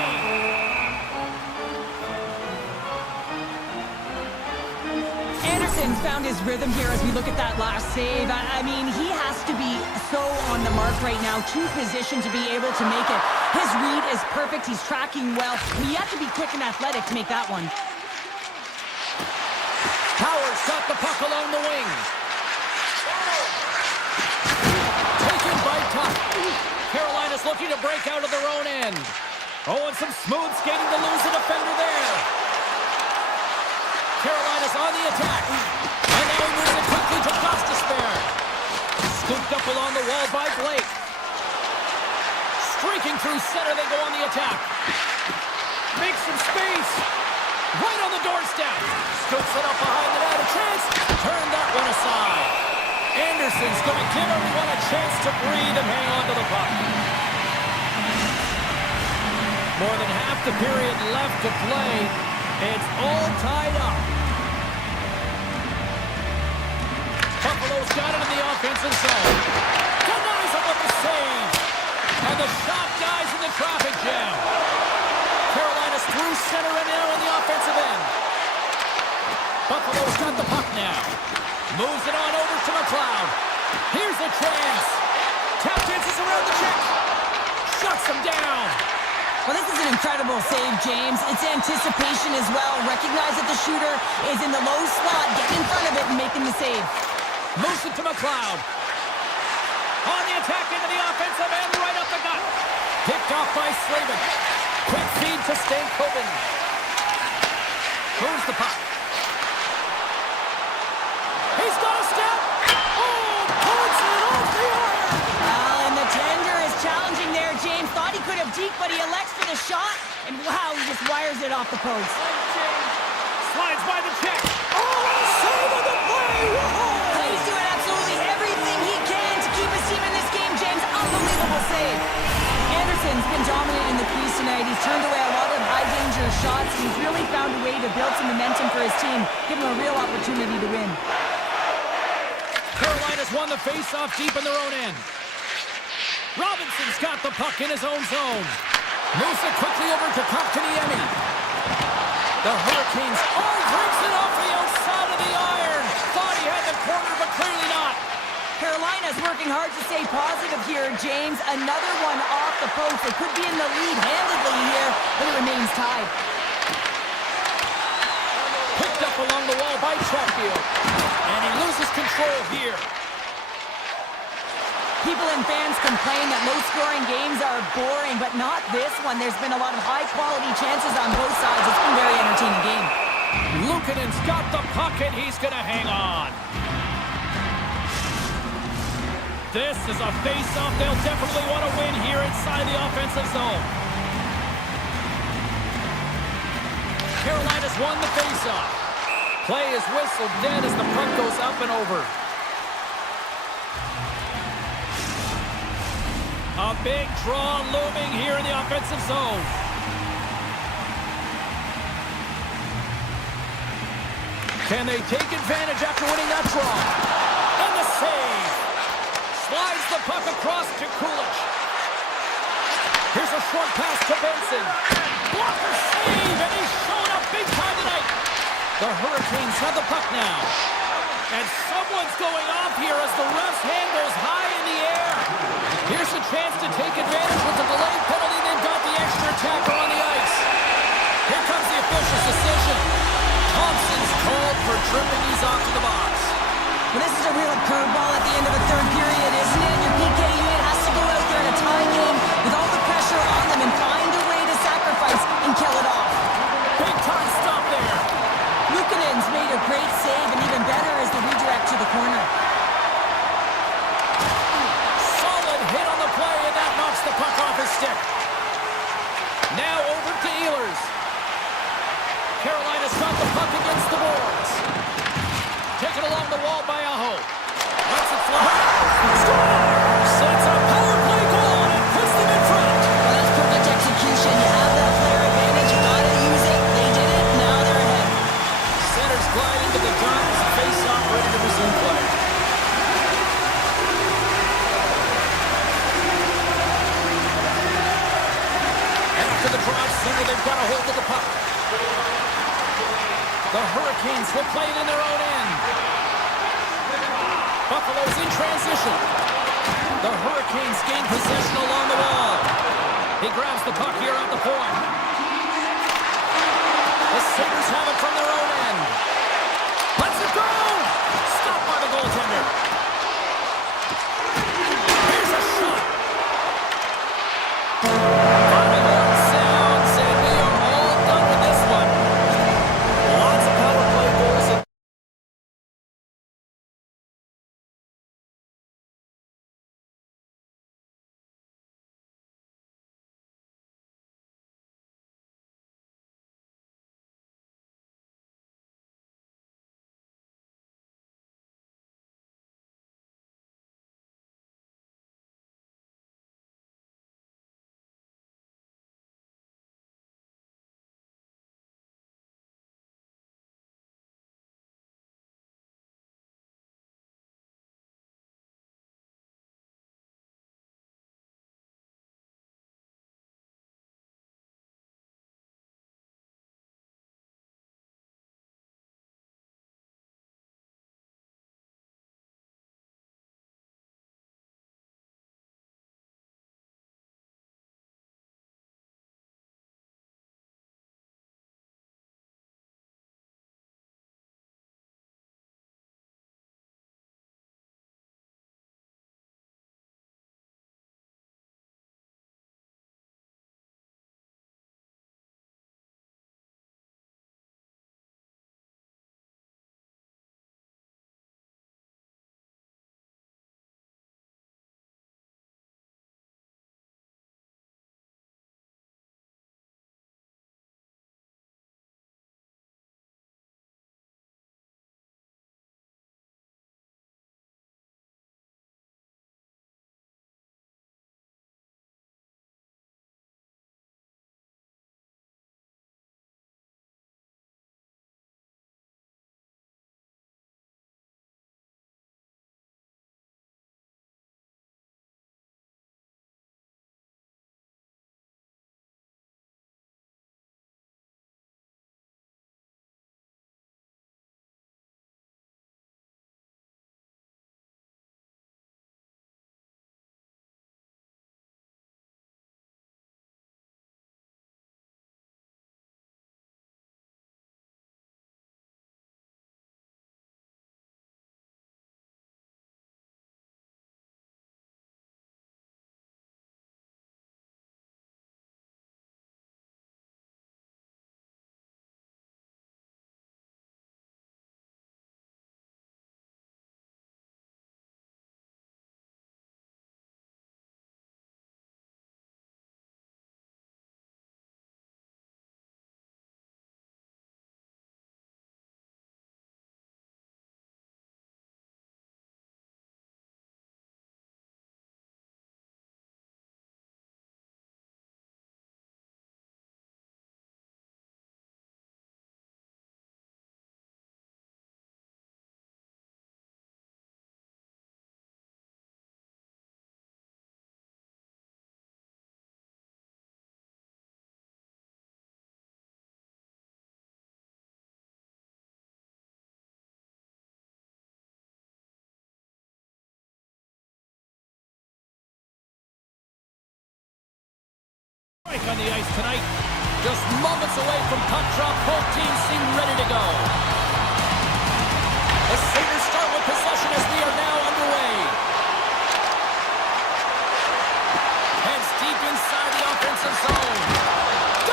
Anderson's found his rhythm here as we look at that last save. I mean, he has to be so on the mark right now, to position to be able to make it. His read is perfect. He's tracking well. He has to be quick and athletic to make that one. Howard's got the puck along the wing. Taken by Tuck. Carolina's looking to break out of their own end. Oh, and some smooth skating to lose a defender there. Carolina's on the attack. And now he moves it quickly to Gostisbehere. Scooped up along the wall by Blake. Streaking through center, they go on the attack. Makes some space. Right on the doorstep. Scoops it up behind the net. A chance. Turn that one aside. Anderson's going to give everyone a chance to breathe and hang on to the puck. More than half the period left to play. It's all tied up. Buffalo's got it in the offensive zone. Denies him with the save. And the shot dies in the traffic jam. Carolina's through center and now in the offensive end. Buffalo's got the puck now. Moves it on over to McLeod. Here's a chance. Tap dances around the check. Shuts him down. Well, this is an incredible save, James. It's anticipation as well. Recognize that the shooter is in the low slot, getting in front of it and making the save. Moves it to McLeod. On the attack into the offensive end, right up the gut. Picked off by Slavin. Quick feed to Stankoven. Moves the puck. He's got a step. Oh, puts it off the iron. Well, and the tender is challenging there, James. Thought he could have deked, but he elects for the shot. And wow, he just wires it off the post. slides by the check. Oh, a save on the play! Whoa! He's doing absolutely everything he can to keep his team in this game, James. Unbelievable save. Anderson's been dominant in the crease tonight. He's turned away a lot of high-danger shots, and he's really found a way to build some momentum for his team, give him a real opportunity to win. Carolina's won the face-off deep in their own end. Robinson's got the puck in his own zone. Moves it quickly over to Kotkaniemi. The Hurricanes, breaks it off the outside of the iron. Thought he had the corner, but clearly not. Carolina's working hard to stay positive here, James. Another one off the post. They could be in the lead handedly here, but it remains tied. Picked up along the wall by Chatfield. And he loses control here. People and fans complain that low-scoring games are boring, but not this one. There's been a lot of high-quality chances on both sides. It's been a very entertaining game. Luukkonen's got the puck, and he's going to hang on. This is a face-off they'll definitely want to win here inside the offensive zone. Carolina's won the face-off. Play is whistled dead as the puck goes up and over. A big draw looming here in the offensive zone. Can they take advantage after winning that draw? And the save. Slides the puck across to Kulich. Here's a short pass to Benson. Blocker save, and he's showing up big time tonight. The Hurricanes have the puck now. And someone's going off here as the ref's hand goes high in the air. Here's a chance to take advantage with the delayed penalty. They've got the extra attacker on the ice. Here comes the official's decision. Thompson's called for tripping. He's off to the box. Well, this is a real curveball at the end of a third period, isn't it? Your PK unit has to go out there in a tie game with all the pressure on them and find a way to sacrifice and kill it off. Big time stop there. Luukkonen's made a great save, and even better is the redirect to the corner. Solid hit on the play, and that knocks the puck off his stick. Now over to Ehlers. Carolina's got the puck against the boards. Taken along the wall by Aho. Lets it fly. Scores! It's a power play goal, and it puts them in front. Well, that's perfect execution. You have that player advantage. You got to use it. They did it. Now they're ahead. Centers glide into the dot as the face-off ready to resume play. After the drop center, they've got a hold of the puck. The Hurricanes will play it in their own end. Buffalo's in transition. The Hurricanes gain possession along the wall. He grabs the puck here at the point. The Sabres have it from their own end. Let's it go! Stopped by the goaltender. Strike on the ice tonight. Just moments away from puck drop. Both teams seem ready to go. The Sabres start with possession as we are now underway. Heads deep inside the offensive zone.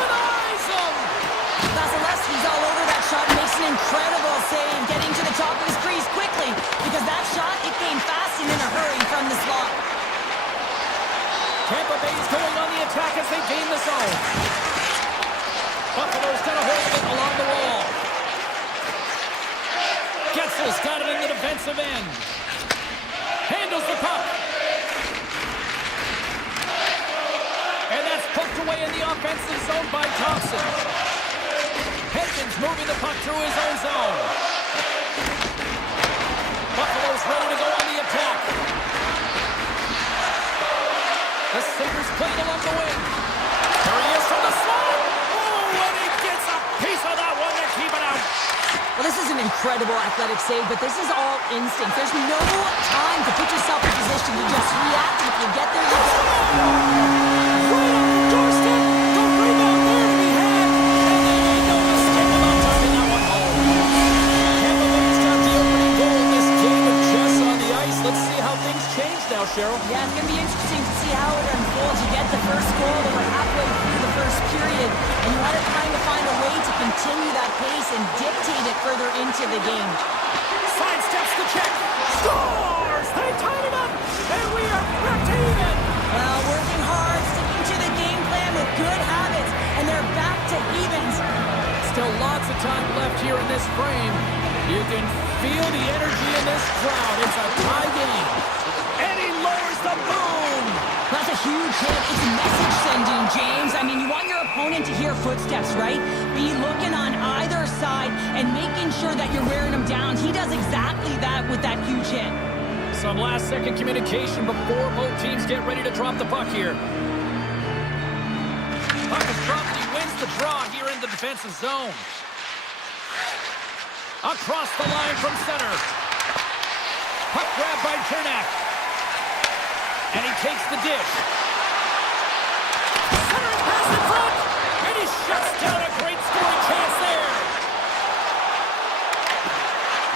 Denies him! Vasilevsky's all over that shot and makes an incredible save, getting to the top of his crease quickly, because that shot, it came fast and in a hurry from the slot. Tampa Bay's going on the attack as they gain the zone. Buffalo's got a hold of it along the wall. Getzel's got it in the defensive end. Handles the puck. And that's poked away in the offensive zone by Thompson. Hedgen's moving the puck through his own zone. Buffalo's ready to go on the attack. The Sabres played along the wing. There he is from the slot. Oh, and he gets a piece of that one to keep it out. Well, this is an incredible athletic save, but this is all instinct. There's no time to put yourself in position to just react. If you get there, you get there. Right on the doorstep. The rebound there to be had. And they made no mistake about tucking that one home. Tampa Bay's got the opening goal in this game of chess on the ice. Let's see how things change now, Cheryl. Yeah, it's going to be interesting to see how it unfolds. You get the first goal, they were halfway through the first period, and you had to kind of find a way to continue that pace and dictate it further into the game. Sidesteps the check. Scores! They tied it up, and we are back to even. Well, working hard, sticking to the game plan with good habits, and they're back to evens. Still lots of time left here in this frame. You can feel the energy in this crowd. It's a tie game. And he lowers the boom. That's a huge hit. It's message sending, James. I mean, you want your opponent to hear footsteps, right? Be looking on either side and making sure that you're wearing them down. He does exactly that with that huge hit. Some last-second communication before both teams get ready to drop the puck here. Puck is dropped and he wins the draw here in the defensive zone. Across the line from center. Puck grab by Chernak. And he takes the dish. Centering pass in front. And he shuts down a great scoring chance there.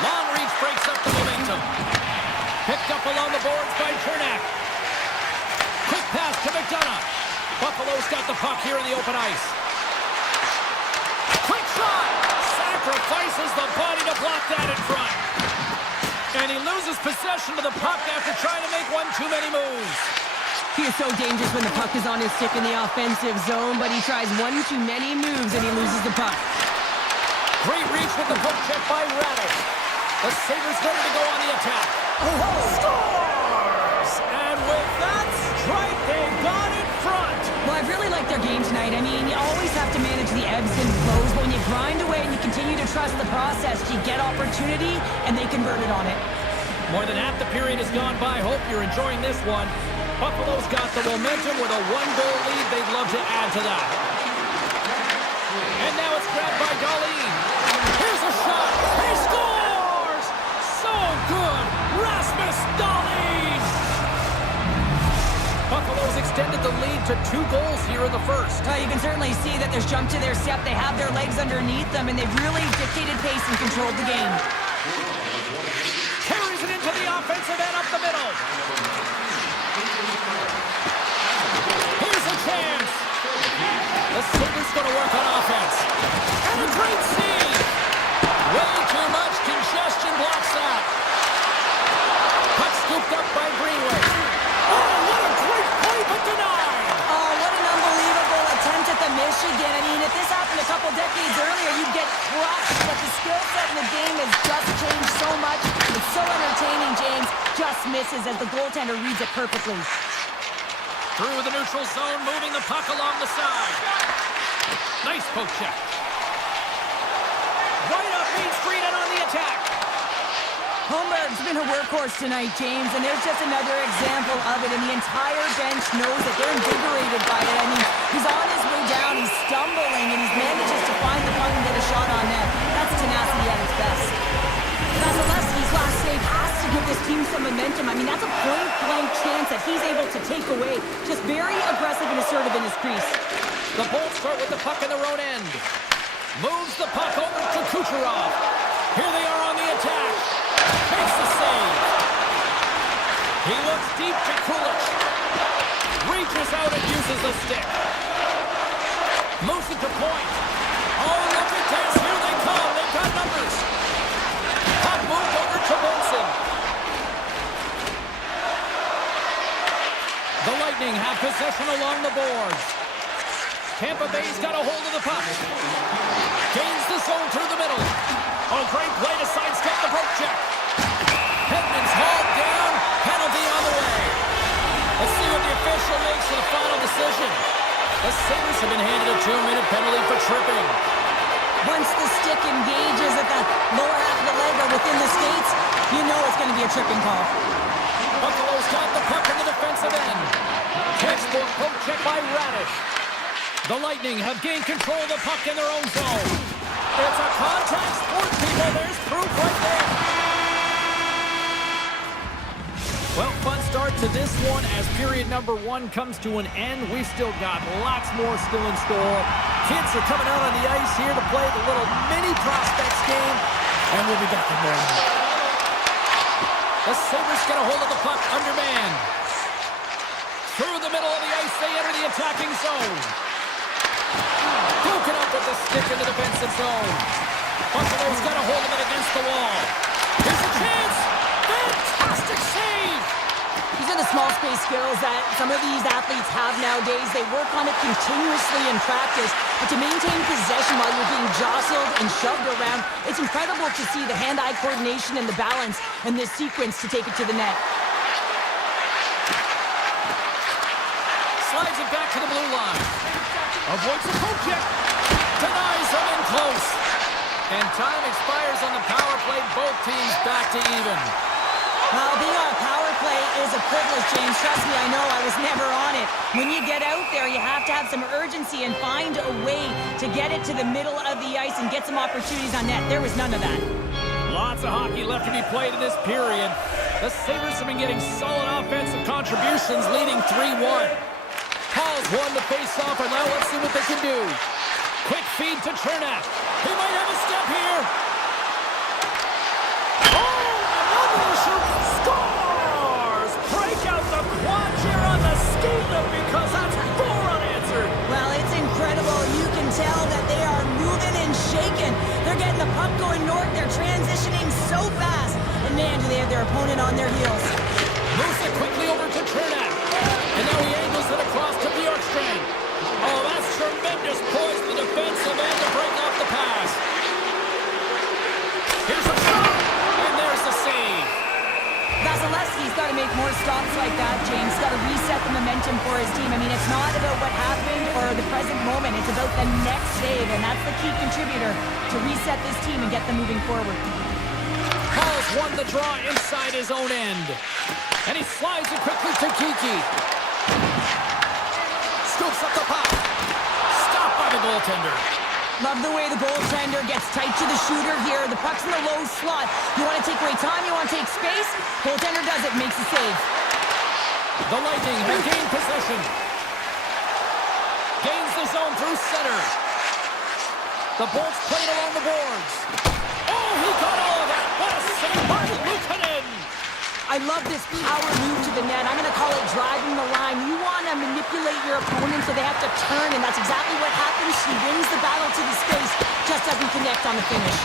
Long reach breaks up the momentum. Picked up along the boards by Chernak. Quick pass to McDonough. Buffalo's got the puck here in the open ice. Quick shot. Sacrifices the body to block that in front. And he loses possession of the puck after trying to make one too many moves. He is so dangerous when the puck is on his stick in the offensive zone, but he tries one too many moves and he loses the puck. Great reach with the poke check by Rattle. The Sabres ready to go on the attack. Scores! And with that strike, they got in front. Well, I really like their game tonight. I mean, you always have to manage the ebbs and flows, but when you grind away and you continue to trust the process, you get opportunity and they convert it on it. More than half the period has gone by. Hope you're enjoying this one. Buffalo's got the momentum with a one-goal lead. They'd love to add to that. And now it's grabbed by Darlene. Here's a shot. He scores! So good! Rasmus Dahlin! Buffalo's extended the lead to 2 goals here in the first. You can certainly see that there's jump to their step. They have their legs underneath them, and they've really dictated pace and controlled the game. Carries it into the offensive end up the middle. Here's a chance. The Sabres going to work on offense. And a great save. Way too much congestion blocks that. Puck scooped up by Greenway. Oh, what a great play, but denied. Oh, what an unbelievable attempt at the Michigan. I mean, if this happened a couple decades earlier, you'd get crushed. But the skill set in the game has just changed so much. It's so entertaining, James. Just misses as the goaltender reads it perfectly. Through the neutral zone, moving the puck along the side. Nice poke check. Right up Main Street and on the attack. Holmberg's been a workhorse tonight, James, and there's just another example of it, and the entire bench knows that they're invigorated by it. I mean, he's on his way down, he's stumbling, and he manages to find the puck and get a shot on net. That's tenacity at its best. Vasilevsky's last save has to give this team some momentum. I mean, that's a point-blank chance that he's able to take away. Just very aggressive and assertive in his crease. The Bolts start with the puck in their own end. Moves the puck over to Kucherov. Here they are on the attack. Makes the save. He looks deep to Kulich. Reaches out and uses the stick. Moves it to point. Oh, look at this. Here they come. They've got numbers. Puck moved over to Wilson. The Lightning have possession along the boards. Tampa Bay's got a hold of the puck. Gains the zone through the middle. Oh, great play to sidestep the poke check. Hedman's hauled down. Penalty on the way. Let's see what the official makes for the final decision. The Sabres have been handed a 2-minute penalty for tripping. Once the stick engages at the lower half of the leg or within the skates, you know it's going to be a tripping call. Buffalo's got the puck in the defensive end. Textbook poke check by Radish. The Lightning have gained control of the puck in their own zone. It's a contact sport, people. There's proof right there. Well, fun start to this one as period number 1 comes to an end. We've still got lots more still in store. Kids are coming out on the ice here to play the little mini prospects game, and we'll be back in a moment. The Sabres get a hold of the puck undermanned. Through the middle of the ice, they enter the attacking zone. Broken up with the stick in the defensive zone. Buffalo's got a hold of it against the wall. Here's a chance. Fantastic save. These are the small space skills that some of these athletes have nowadays. They work on it continuously in practice. But to maintain possession while you're being jostled and shoved around, it's incredible to see the hand-eye coordination and the balance in this sequence to take it to the net. Slides it back to the blue line. Avoids the poke check. Denies them in close. And time expires on the power play. Both teams back to even. Well, being on a power play is a privilege, James. Trust me, I know. I was never on it. When you get out there, you have to have some urgency and find a way to get it to the middle of the ice and get some opportunities on net. There was none of that. Lots of hockey left to be played in this period. The Sabres have been getting solid offensive contributions, leading 3-1. Paul's won the face-off, and now let's see what they can do. Quick feed to Chernak. He might have a step here. Oh, another shoot. Scores! Break out the quad here on the skate lift because that's 4 unanswered. Well, it's incredible. You can tell that they are moving and shaking. They're getting the puck going north. They're transitioning so fast. And man, do they have their opponent on their heels. Moves it quickly over to Chernak. And now he angles it across to Bjorkstrand. Oh, that's tremendous poise to the defensive end to break off the pass. Here's a shot, and there's the save. Vasilevsky's got to make more stops like that, James. Got to reset the momentum for his team. I mean, it's not about what happened or the present moment. It's about the next save, and that's the key contributor to reset this team and get them moving forward. Paul's won the draw inside his own end. And he slides it quickly to Kiki. Scoops up the puck. Stopped by the goaltender. Love the way the goaltender gets tight to the shooter here. The puck's in the low slot. You want to take away time, you want to take space. Goaltender does it, makes the save. The Lightning have gained possession. Gains the zone through center. The Bolts played along the boards. Oh, he got all of that. What a save by Luukkonen. I love this power move to the net. I'm going to call it driving the line. You want to manipulate your opponent so they have to turn, and that's exactly what happens. She wins the battle to the space, just doesn't connect on the finish.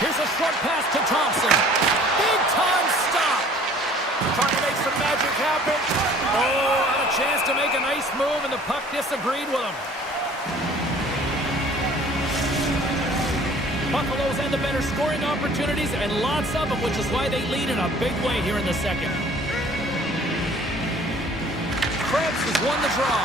Here's a short pass to Thompson. Big time stop. Trying to make some magic happen. Oh, had a chance to make a nice move, and the puck disagreed with him. Buffalo's had the better scoring opportunities, and lots of them, which is why they lead in a big way here in the second. Krebs has won the draw.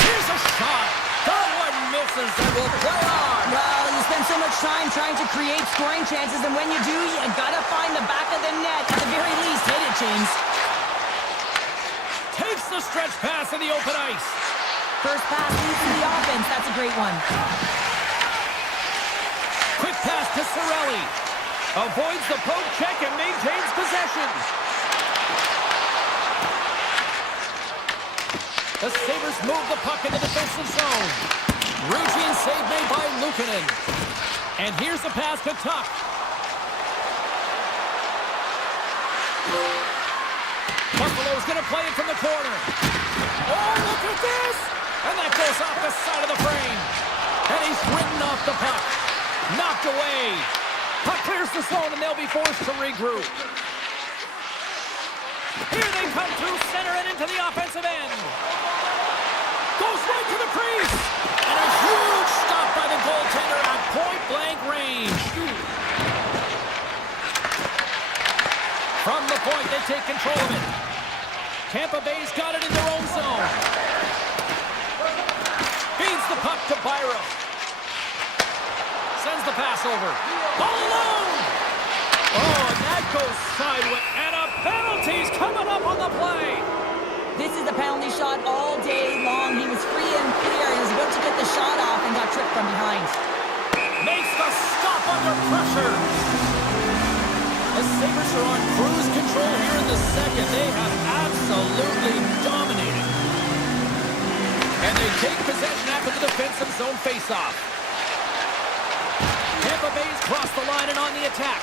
Here's a shot. That one misses and will play on. Well, you spend so much time trying to create scoring chances, and when you do, you gotta find the back of the net. At the very least, hit it, James. Takes the stretch pass in the open ice. First pass leads to the offense. That's a great one. Quick pass to Cirelli. Avoids the poke check and maintains possession. The Sabres move the puck in the defensive zone. Routine save made by Luukkonen. And here's the pass to Tuck. Buffalo's going to play it from the corner. Oh, look at this! And that goes off the side of the frame. And he's ridden off the puck. Knocked away. Puck clears the zone, and they'll be forced to regroup. Here they come through center and into the offensive end. Goes right to the crease. And a huge stop by the goaltender at point-blank range. From the point, they take control of it. Tampa Bay's got it in their own zone. Feeds the puck to Byram. Sends the pass over. All alone! Oh, and that goes sideways. And a penalty's coming up on the play. This is a penalty shot all day long. He was free and clear and was about to get the shot off and got tripped from behind. Makes the stop under pressure. The Sabres are on cruise control here in the second. They have absolutely dominated. And they take possession after the defensive zone faceoff. Tampa Bay's crossed the line and on the attack.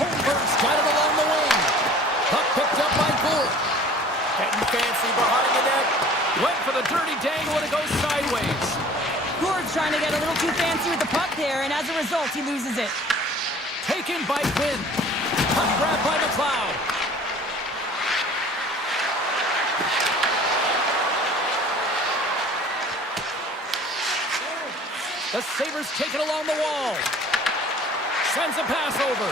Holmberg's got it along the wing. Puck picked up by Gould. Getting fancy behind the net. Went for the dirty dangle and it goes sideways. Gord's trying to get a little too fancy with the puck there, and as a result, he loses it. Taken by Quinn. Puck grab by McLeod. The Sabres take it along the wall. Sends a pass over.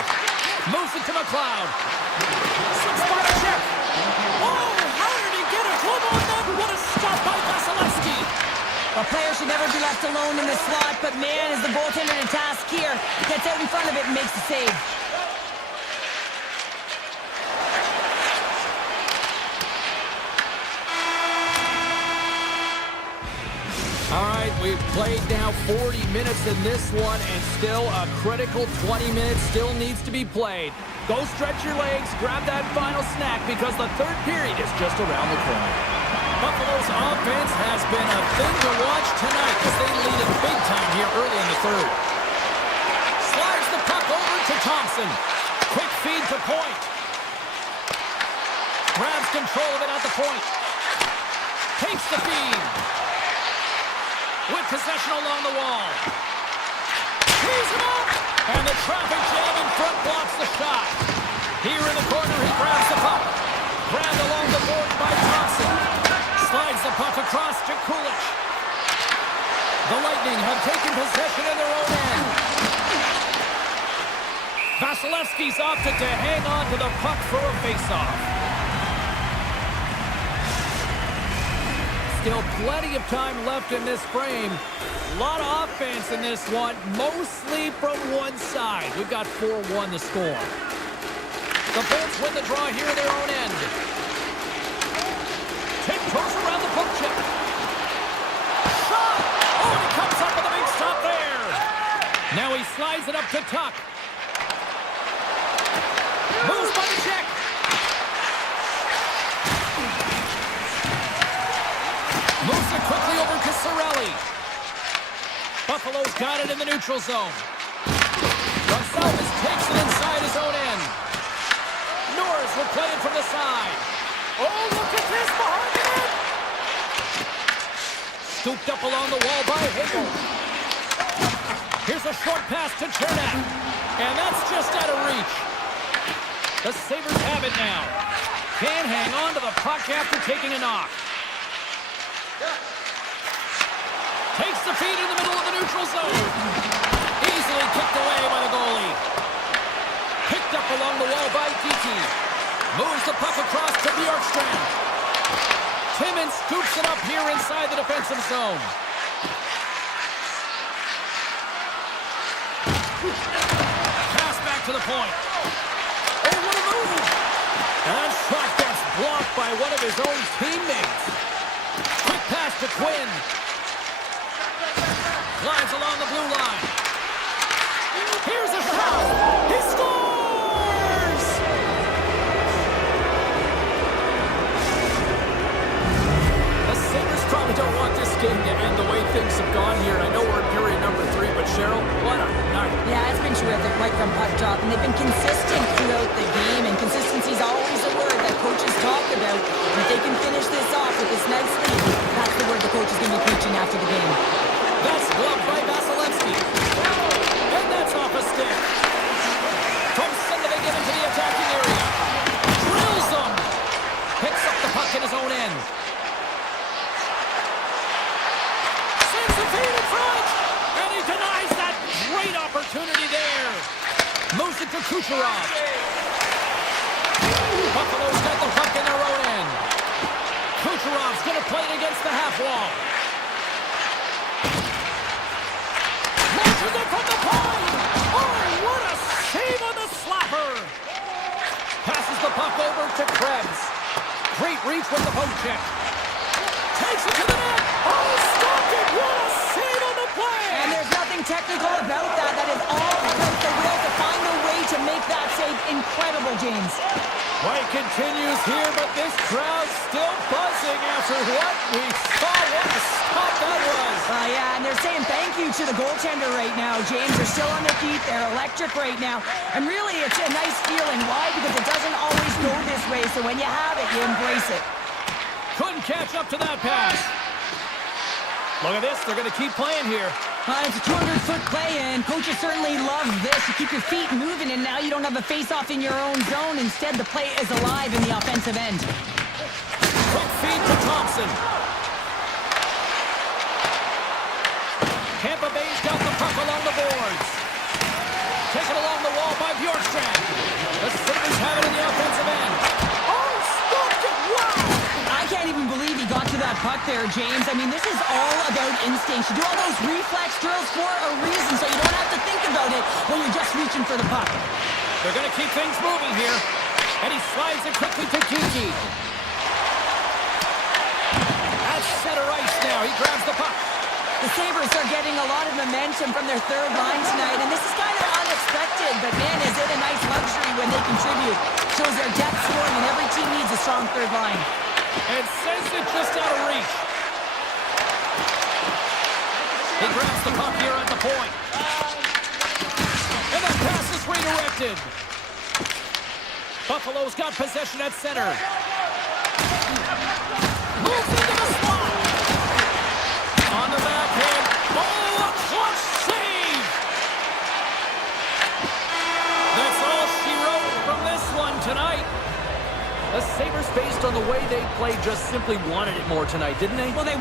Moves it to McLeod. Six-spot check. Oh, how did he get it? Global net. What a stop by Vasilevsky. A player should never be left alone in the slot, but man, is the goaltender in task here. Gets out in front of it and makes the save. All right, we've played now 40 minutes in this one, and still a critical 20 minutes still needs to be played. Go stretch your legs, grab that final snack, because the third period is just around the corner. Buffalo's offense has been a thing to watch tonight as they lead it big time here early in the third. Slides the puck over to Thompson. Quick feed to point. Grabs control of it at the point. Takes the feed. With possession along the wall. He's him up! And the traffic jam in front blocks the shot. Here in the corner, he grabs the puck. Grabbed along the board by Thompson. Slides the puck across to Kulich. The Lightning have taken possession in their own end. Vasilevsky's opted to hang on to the puck for a faceoff. Still plenty of time left in this frame. A lot of offense in this one, mostly from one side. We've got 4-1 the score. The Bolts win the draw here in their own end. Tiptoes around the poke check. Shot! Oh, and he comes up with a big stop there. Now he slides it up to Tuck. Moves by the check. Moves it quickly over to Cirelli. Buffalo's got it in the neutral zone. Gonsalves takes it inside his own end. Norris will play it from the side. Oh, look at this behind the net. Scooped up along the wall by Hagel. Here's a short pass to Chernak. And that's just out of reach. The Sabres have it now. Can't hang on to the puck after taking a knock. Takes the feed in the middle of the neutral zone. Easily kicked away by the goalie. Picked up along the wall by Kiki. Moves the puck across to Bjorkstrand. Timmins scoops it up here inside the defensive zone. Pass back to the point. Oh, what a move! That shot gets blocked by one of his own teammates. Quick pass to Quinn. Glides along the blue line. Here's a shot. kidding. And the way things have gone here, and I know we're in period number 3, but Cheryl, what a night. Yeah, it's been terrific right from puck drop, and they've been consistent throughout the game, and consistency is always a word that coaches talk about. And if they can finish this off with this nice lead, that's the word the coach is going to be preaching after the game. That's gloved by Vasilevsky. And that's off a stick. From center they get into the attacking area. Drills them. Picks up the puck in his own end. Sends the feed in front. And he denies that great opportunity there. Moves it to Kucherov. Buffalo's got the puck in their own end. Kucherov's going to play it against the half wall. Launches it from the point. Oh, what a save on the slapper. Passes the puck over to Krebs. Great reach with the poke check. Takes it to the net. Oh, stopped it. What a save on the play. And there's nothing technical about that. That is all about the will to find a way to make that save incredible, James. Play continues here, but this crowd's still buzzing after what we saw. What a stop that was. Yeah, and they're saying thank you to the goaltender right now, James. They're still on their feet. They're electric right now. And really, it's a nice feeling. Why? Because it doesn't always go this way. So when you have it, you embrace it. Couldn't catch up to that pass. Look at this. They're going to keep playing here. It's a 200-foot play, and coaches certainly love this. You keep your feet moving, and now you don't have a face-off in your own zone. Instead, the play is alive in the offensive end. Quick feed to Thompson. Tampa Bay's got the puck along the boards. Taken along the wall by Bjorkstrand. The Sabres have it in the offensive end. Oh, stopped it! Wow! I can't even believe he got to that puck there, James. I mean, this is all about instinct. You do all those reflex drills for a reason, so you don't have to think about it when you're just reaching for the puck. They're going to keep things moving here. And he slides it quickly to Kiki. At center ice now. He grabs the puck. The Sabres are getting a lot of momentum from their third line tonight, and this is kind of unexpected, but man, is it a nice luxury when they contribute. Shows their depth scoring, and every team needs a strong third line. And sends it just out of reach. He grabs the puck here at the point. And that pass is redirected. Buffalo's got possession at center. Moves into the slot. On the backhand. Oh, a clutch save! That's all she wrote from this one tonight. The Sabres, based on the way they played, just simply wanted it more tonight, didn't they? Well, they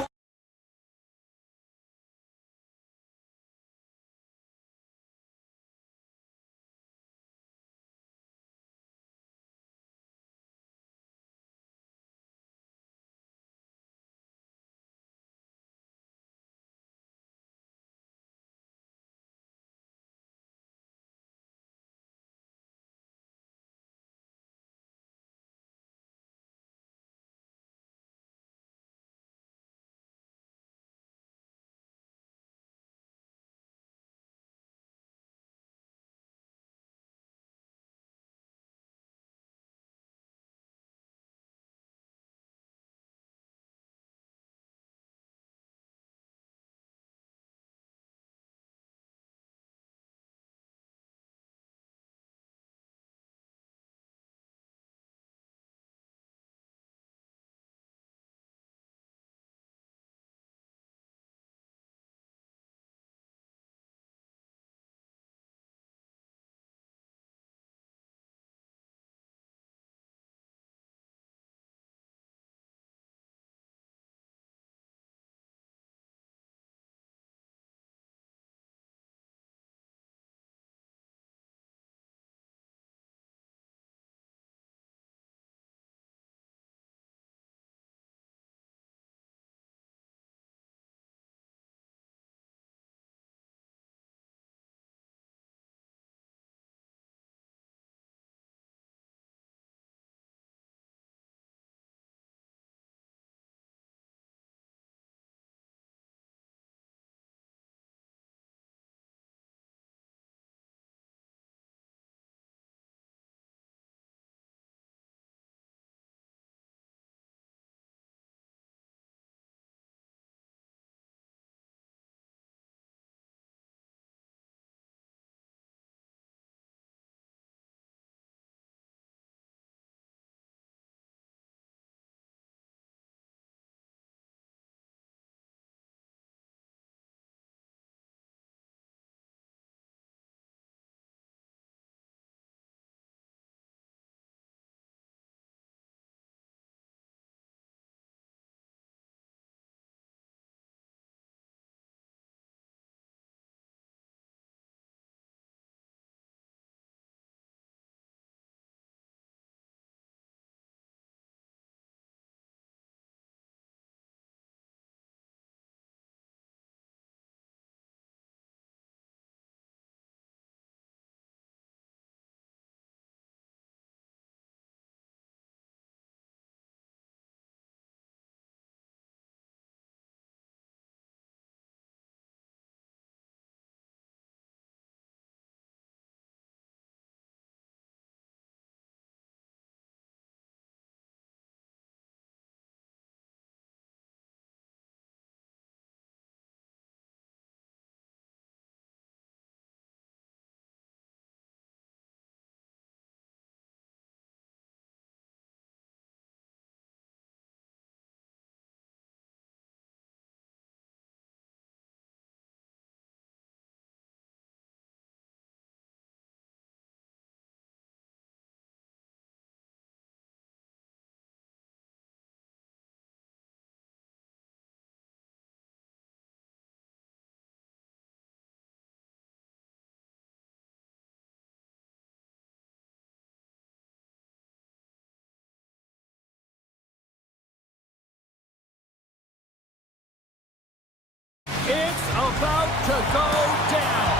to go down.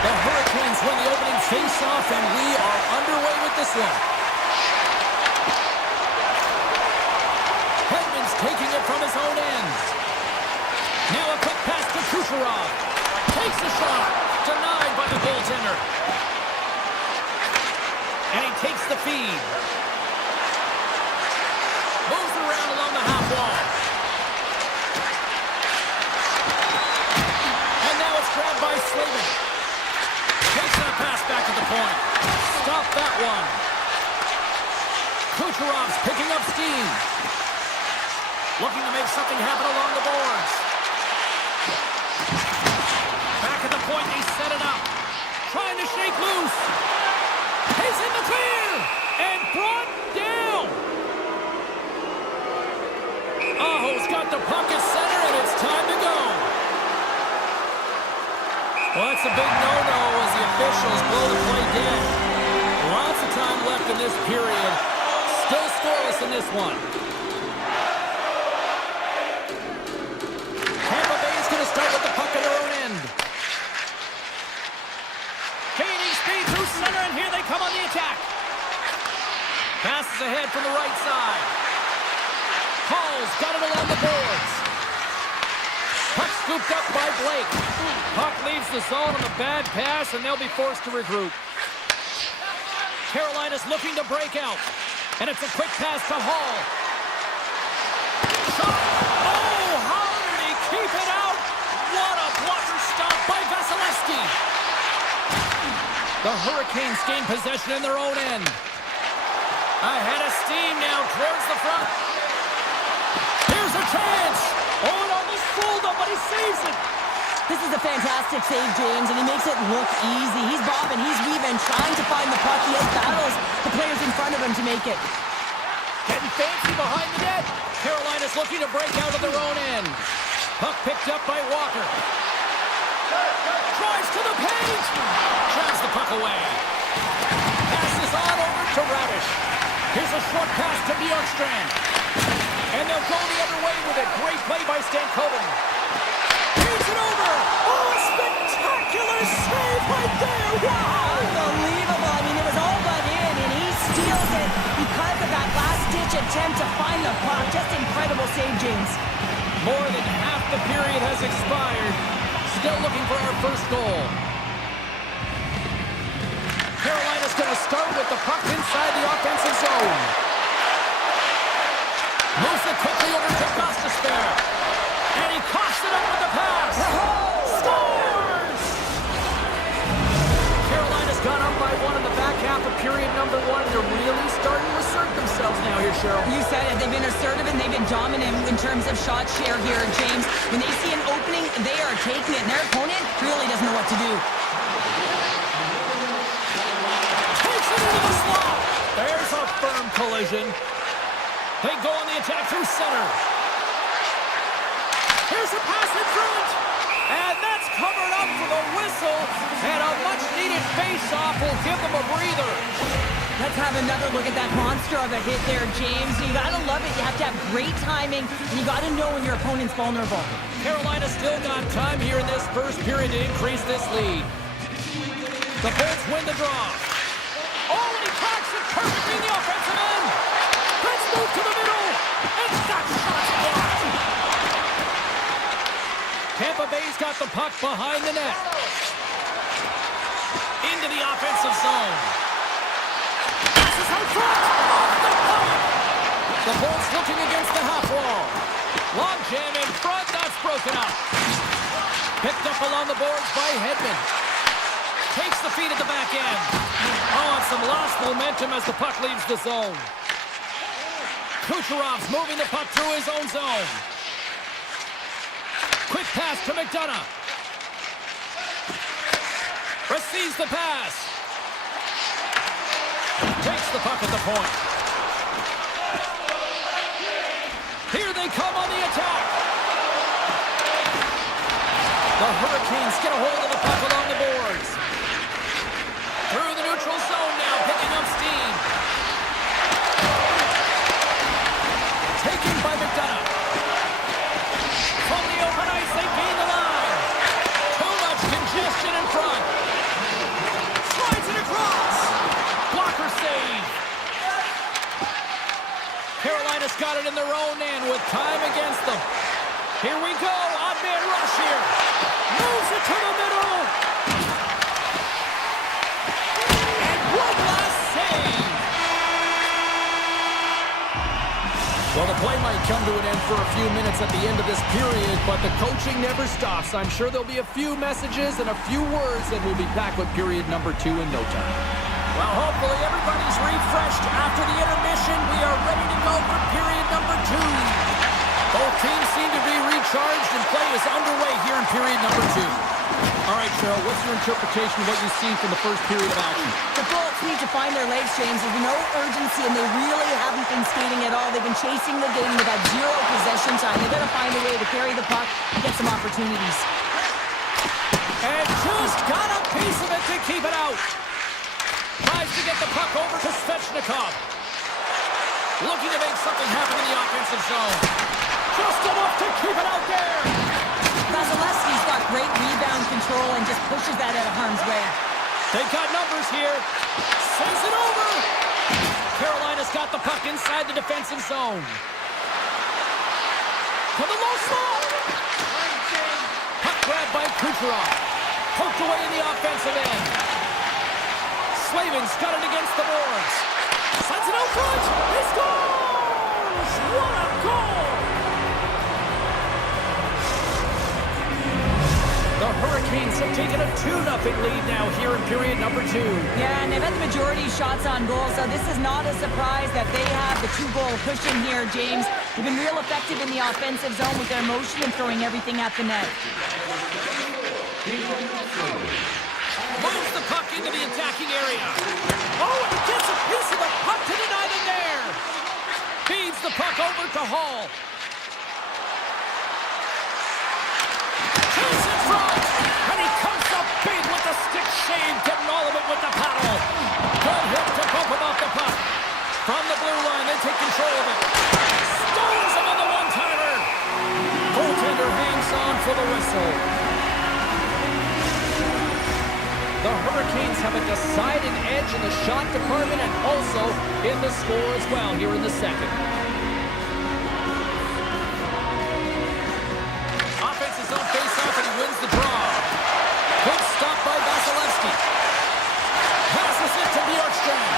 The Hurricanes win the opening face-off, and we are underway with this one. Hedman's taking it from his own end. Now a quick pass to Kucherov. Takes a shot. Denied by the goaltender. And he takes the feed. Moves around along the half wall. And now it's grabbed by Slavin. Takes that pass back to the point. Stop that one. Kucherov's picking up steam. Looking to make something happen along the boards. Back at the point, they set it up. Trying to shake loose. He's in the clear. And brought down. Aho's got the puck at center, and it's time to go. Well, that's a big no-no as the officials blow the play dead. Lots of time left in this period. Still scoreless in this one. Tampa Bay is going to start with the puck at their own end. Gaining speed through center, and here they come on the attack. Passes ahead from the right side. Hall's got it along the boards. Puck scooped up by Blake. Puck leaves the zone on a bad pass, and they'll be forced to regroup. Carolina's looking to break out. And it's a quick pass to Hall. Shot! Oh, how did he keep it out? What a blocker stop by Vasilevsky. The Hurricanes gain possession in their own end. Ahead of steam now towards the front. Here's a chance. Oh, it almost fooled him, but he saves it. This is a fantastic save, James, and he makes it look easy. He's bobbing, he's weaving, trying to find the puck. He has battles the players in front of him to make it. Getting fancy behind the net. Carolina's looking to break out of their own end. Puck picked up by Walker. Drives to the paint. Drives the puck away. Passes on over to Radish. Here's a short pass to Bjorkstrand. And they'll go the other way with it. Great play by Stankoven. Here's it over. Oh, a spectacular save right there. Wow. Unbelievable. I mean, it was all but in, and he steals it because of that last-ditch attempt to find the puck. Just incredible save, James. More than half the period has expired. Still looking for our first goal. Carolina's going to start with the puck inside the offensive zone. Moves it quickly over to Gostisbehere. And he coughs it up with the pass. Scores! Carolina's gone up by one in the back half of period number one. They're really starting to assert themselves now here, Cheryl. You said it. They've been assertive and they've been dominant in terms of shot share here, James. When they see an opening, they are taking it, and their opponent really doesn't know what to do. Takes it into the slot. There's a firm collision. They go on the attack through center. Here's a pass in front. And that's covered up for the whistle. And a much-needed face-off will give them a breather. Let's have another look at that monster of a hit there, James. You gotta love it. You have to have great timing, and you gotta know when your opponent's vulnerable. Carolina still got time here in this first period to increase this lead. The Bolts win the draw. Oh, and he cracks it perfectly in the offensive end. Let's move to the middle. And that shot's blocked. Tampa Bay's got the puck behind the net. Into the offensive zone. Passes out front. Off the puck. The Bolts looking against the half wall. Long jam in front. That's broken up. Picked up along the boards by Hedman. Takes the feed at the back end. Oh, and some lost momentum as the puck leaves the zone. Kucherov's moving the puck through his own zone. Quick pass to McDonough. Receives the pass. Takes the puck at the point. Here they come on the attack. The Hurricanes get a hold of the puck along the boards. Through the neutral zone now, picking up steam. Taken by McDonough. Carolina's got it in their own end with time against them. Here we go, odd man rush here. Moves it to the middle. And one last save. Well, the play might come to an end for a few minutes at the end of this period, but the coaching never stops. I'm sure there'll be a few messages and a few words that will be back with period number 2 in no time. Well, hopefully everybody's refreshed after the intermission. We are ready to go for period number 2. Both teams seem to be recharged and play is underway here in period number 2. All right, Cheryl, what's your interpretation of what you've seen from the first period of action? The Bullets need to find their legs, James. There's no urgency, and they really haven't been skating at all. They've been chasing the game. They've had 0 possession time. They've got to find a way to carry the puck and get some opportunities. And just got a piece of it to keep it out. Tries to get the puck over to Svechnikov. Looking to make something happen in the offensive zone. Just enough to keep it out there. Vasilevsky's got great rebound control and just pushes that out of harm's way. They've got numbers here. Sends it over. Carolina's got the puck inside the defensive zone. To the low slot. Puck grabbed by Kucherov. Poked away in the offensive end. Slavin's got it against the boards. Sends it out front. He scores! What a goal! The Hurricanes have taken a 2-0 lead now here in period number 2. Yeah, and they've had the majority of shots on goal, so this is not a surprise that they have the 2-goal cushion here, James. They've been real effective in the offensive zone with their motion and throwing everything at the net. Moves the puck into the attacking area. Oh, and gets a piece of the puck to deny them there. Feeds the puck over to Hall. Chase in front, and he comes up big with the stick shave, getting all of it with the paddle. Good hit to bump him off the puck. From the blue line, they take control of it. Stones him on the one-timer. Goaltender hangs on for the whistle. The Hurricanes have a decided edge in the shot department and also in the score as well here in the second. Offense is on face-off and he wins the draw. Good stop by Vasilevsky. Passes it to Bjorkstrand.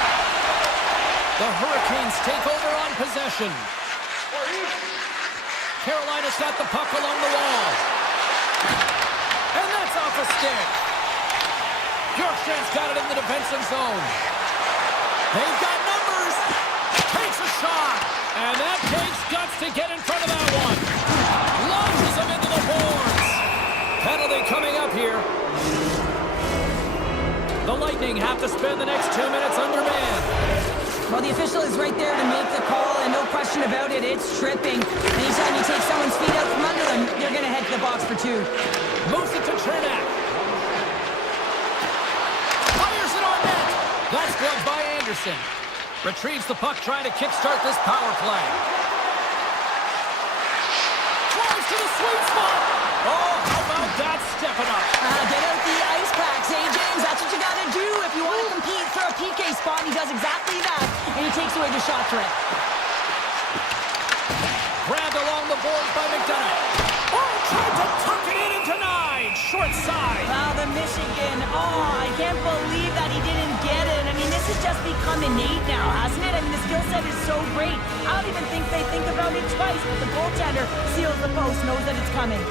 The Hurricanes take over on possession. Carolina's got the puck along the wall. And that's off a stick. Bjorkstrand's got it in the defensive zone. They've got numbers. Takes a shot. And that takes guts to get in front of that one. Launches him into the boards. Penalty coming up here. The Lightning have to spend the next 2 minutes undermanned. Well, the official is right there to make the call, and no question about it, it's tripping. Anytime you take someone's feet out from under them, you're going to head to the box for 2. Moves it to Chernak. Fires it on net. That's blocked by Anderson. Retrieves the puck, trying to kickstart this power play. Drives to the sweet spot. Oh, how about that stepping up? Get out the ice packs, hey, James? That's what you got to do if you want to compete for a PK spot. He does exactly that, and he takes away the shot threat. Grabbed along the boards by McDonough. Oh, tried to tuck it in and denied. Short side. Wow, the Michigan. Oh, I can't believe that he didn't get it. I mean, this has just become innate now, hasn't it? I mean, the skill set is so great. I don't even think they think about it twice, but the goaltender seals the post, knows that it's coming.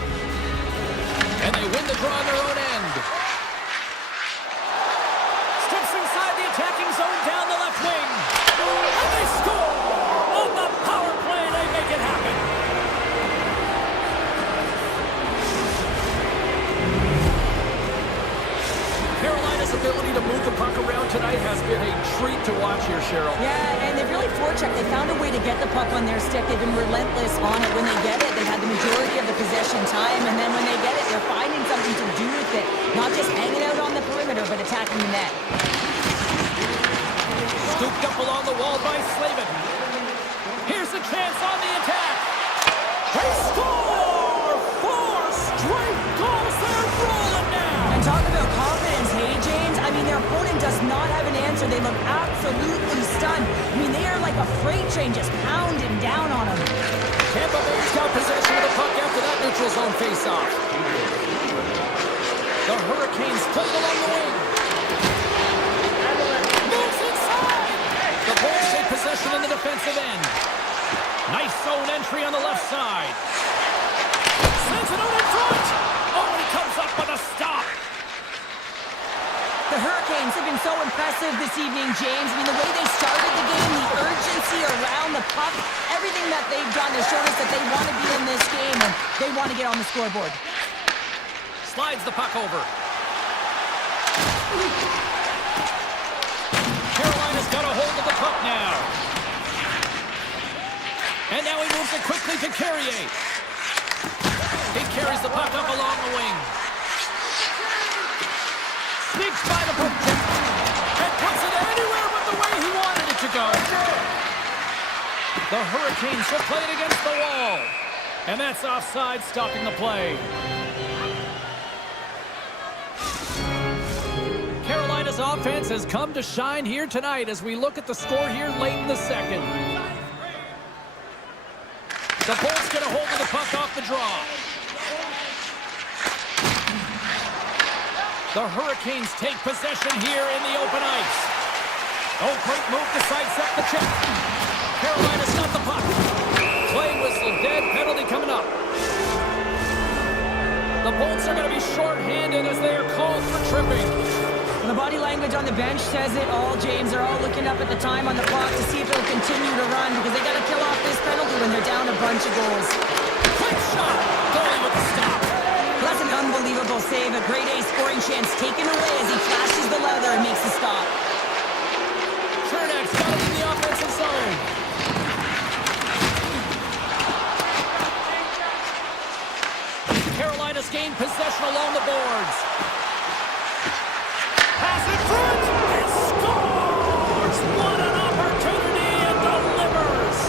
And they win the draw on their own end. Steps inside the attacking zone down the left wing. And they score! On the power play, they make it happen. Carolina's ability to move the puck around tonight has been a treat to watch here, Cheryl. Yeah, and they've really forechecked. They found a way to get the puck on their stick. They've been relentless on it. When they get it, they've had the majority of the possession time, and then when they get it, they're finding something to do with it. Not just hanging out on the perimeter, but attacking the net. Scooped up along the wall by Slavin. Here's the chance on the attack. They score! 4 straight goals. They're rolling now. And talk about confidence, hey, James? I mean, their opponent does not have an answer. They look absolutely stunned. I mean, they are like a freight train just pounding down on him. Tampa Bay's got possession of the puck after that neutral zone faceoff. The Hurricanes play it along the wing. Moves inside. The Bulls take possession in the defensive end. Nice zone entry on the left side. Sends it out in front. Oh, and he comes up with a stop. The Hurricanes have been so impressive this evening, James. I mean, the way they started the game, the urgency around the puck, everything that they've done has shown us that they want to be in this game and they want to get on the scoreboard. Slides the puck over. Carolina's got a hold of the puck now. And now he moves it quickly to Carrier. He carries the puck up along the wing. Sneaks by the puck check. And puts it anywhere but the way he wanted it to go. The Hurricanes will play it against the wall. And that's offside, stopping the play. Carolina's offense has come to shine here tonight as we look at the score here late in the second. The Bulls get a hold of the puck off the draw. The Hurricanes take possession here in the open ice. Oh, great move to sidestep the check. Carolina's got the puck. Play whistle dead, penalty coming up. The Bolts are going to be short-handed as they are called for tripping. And the body language on the bench says it all, James. They're all looking up at the time on the clock to see if it'll continue to run because they got to kill off this penalty when they're down a bunch of goals. Quick shot! Goalie with the stop. That's an unbelievable save. A grade A scoring chance taken away as he flashes the leather and makes the stop. Chernak's got it in the offensive zone. Carolina's gained possession along the boards. Pass in front! He scores! What an opportunity and delivers!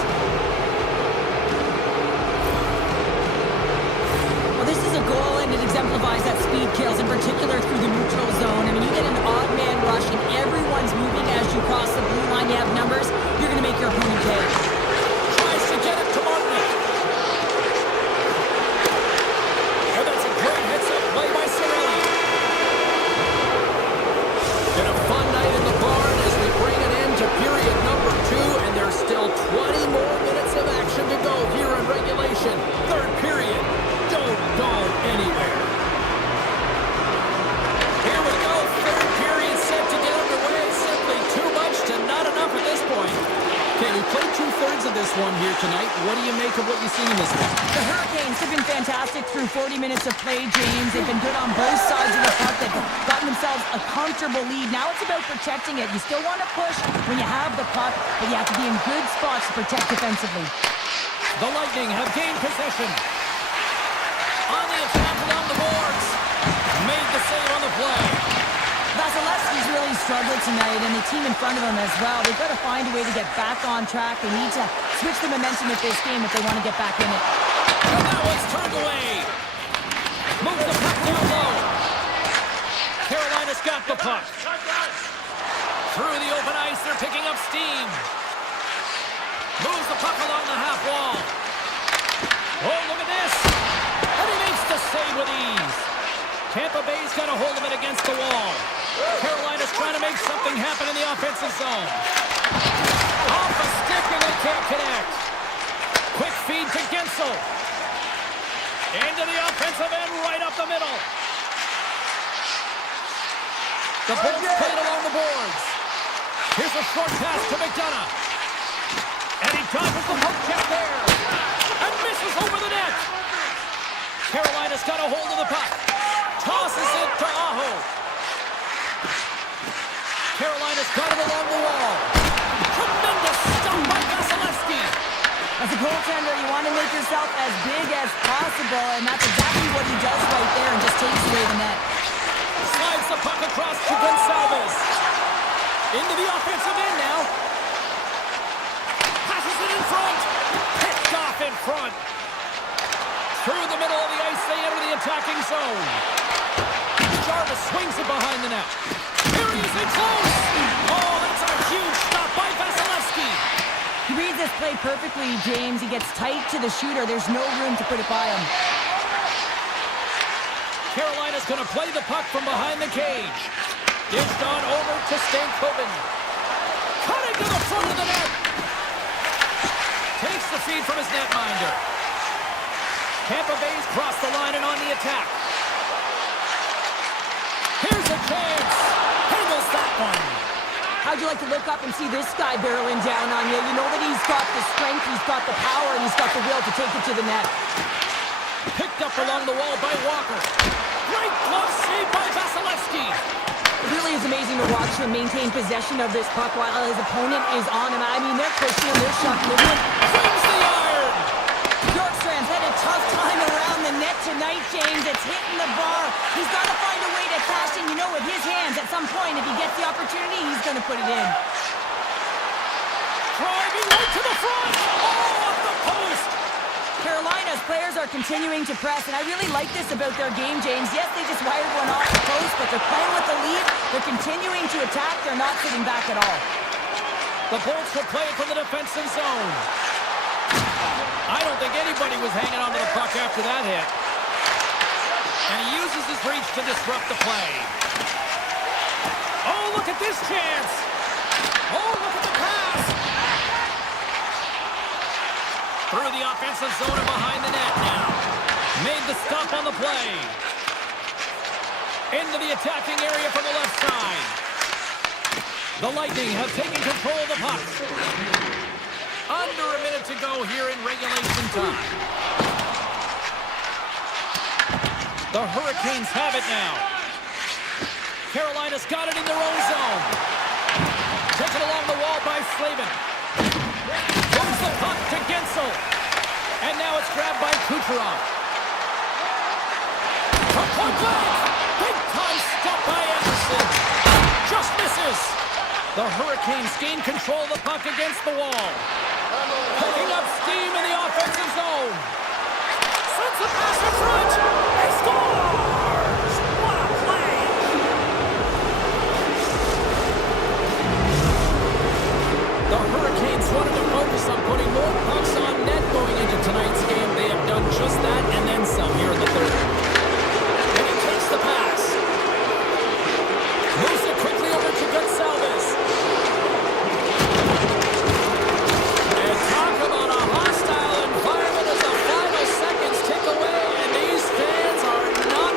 Well, this is a goal and it exemplifies that speed kills, in particular through the neutral zone. I mean, you get an odd man rush and everyone's moving as you cross the blue line. You have numbers, you're going to make your opponent pay. Tries to get it to Martin. And that's a great heads-up play by Cirelli. Been a fun night in the barn as we bring it into period number 2, and there's still 20 more minutes of action to go here in regulation. Third period. Don't go anywhere. Here we go. Third period set to get underway. Simply too much to not enough at this point. Okay, we played 2/3 of this one here tonight. What do you make of what you've seen in this one? The Hurricanes have been fantastic through 40 minutes of play, James. They've been good on both sides of the puck. They've gotten themselves a comfortable lead. Now it's about protecting it. You still want to push when you have the puck, but you have to be in good spots to protect defensively. The Lightning have gained possession. On the attack along the boards. Made the save on the play. Vasilevsky's really struggled tonight, and the team in front of him as well. They've got to find a way to get back on track. They need to switch the momentum of this game if they want to get back in it. And that one's turned away. Moves the puck down low. Carolina's got the puck. Through the open ice, they're picking up steam. Moves the puck along the half wall. Oh, look at this. And he makes the save with ease. Tampa Bay's got a hold of it against the wall. Carolina's trying to make something happen in the offensive zone. Off a stick and they can't connect. Quick feed to Gensel. Into the offensive end, right up the middle. The Bulls play it along the boards. Here's a short pass to McDonough. And he dodges the poke check there. And misses over the net. Carolina's got a hold of the puck. Tosses it to Aho. Carolina's got it along the wall. Tremendous stop by Vasilevsky. As a goaltender, you want to make yourself as big as possible, and that's exactly what he does right there and just takes away the net. Slides the puck across to Gonsalves. Into the offensive end now. Passes it in front. Picked off in front. Through the middle of the ice, they enter the attacking zone. Jarvis swings it behind the net. Here he is in close. Oh, that's a huge stop by Vasilevsky. You reads this play perfectly, James. He gets tight to the shooter. There's no room to put it by him. Carolina's going to play the puck from behind the cage. Dished on over to Stankoven. Cutting to the front of the net. Takes the feed from his netminder. Tampa Bay's crossed the line and on the attack. Here's a chance. Handles that one. How'd you like to look up and see this guy barreling down on you? You know that he's got the strength, he's got the power, and he's got the will to take it to the net. Picked up along the wall by Walker. Great glove save by Vasilevsky. It really is amazing to watch him maintain possession of this puck while his opponent is on him. I mean, they're pushing him, they're shoving him. Swings the iron. Bjorkstrand's had a tough time around the net tonight, James. It's hitting the bar. He's got to find a way to cash in, you know, with his hands. At some point, if he gets the opportunity, he's going to put it in. Driving right to the front. Oh, off the post. Carolina's players are continuing to press, and I really like this about their game, James. Yes, they just wired one off the post, but they're playing with the lead. They're continuing to attack. They're not sitting back at all. The Bolts will play it from the defensive zone. I don't think anybody was hanging on to the puck after that hit. And he uses his reach to disrupt the play. Oh, look at this chance. Oh, look at the pass. Through the offensive zone and behind the net now. Made the stop on the play. Into the attacking area from the left side. The Lightning have taken control of the puck. Under a minute to go here in regulation time. The Hurricanes have it now. Carolina's got it in their own zone. Taken along the wall by Slavin. Moves the puck to Gensel. And now it's grabbed by Kucherov. From point blank. Big time stop by Anderson. Just misses. The Hurricanes gain control of the puck against the wall. Picking up steam in the offensive zone. Sends the pass in front. He scores! What a play! The Hurricanes wanted to focus on putting more pucks on net going into tonight's game. They have done just that and then some here in the third. And he takes the pass. Moves it quickly over to Gonsalves. And talk about a hostile environment as the final seconds tick away, and these fans are not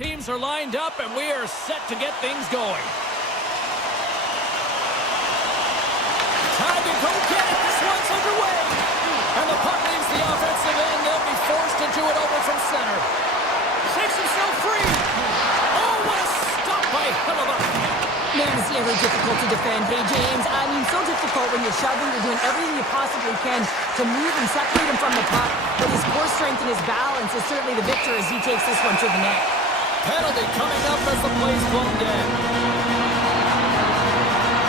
Teams are lined up, and we are set to get things going. Time to go get it. This one's underway. And the puck leaves the offensive end. They'll be forced to do it over from center. Shakes himself free. Oh, what a stop by Hellebuck. Man, is he ever difficult to defend. Hey, James, I mean, so difficult when you're shoving, you're doing everything you possibly can to move and separate him from the puck. But his core strength and his balance is certainly the victor as he takes this one to the net. Penalty coming up as the play's blown dead.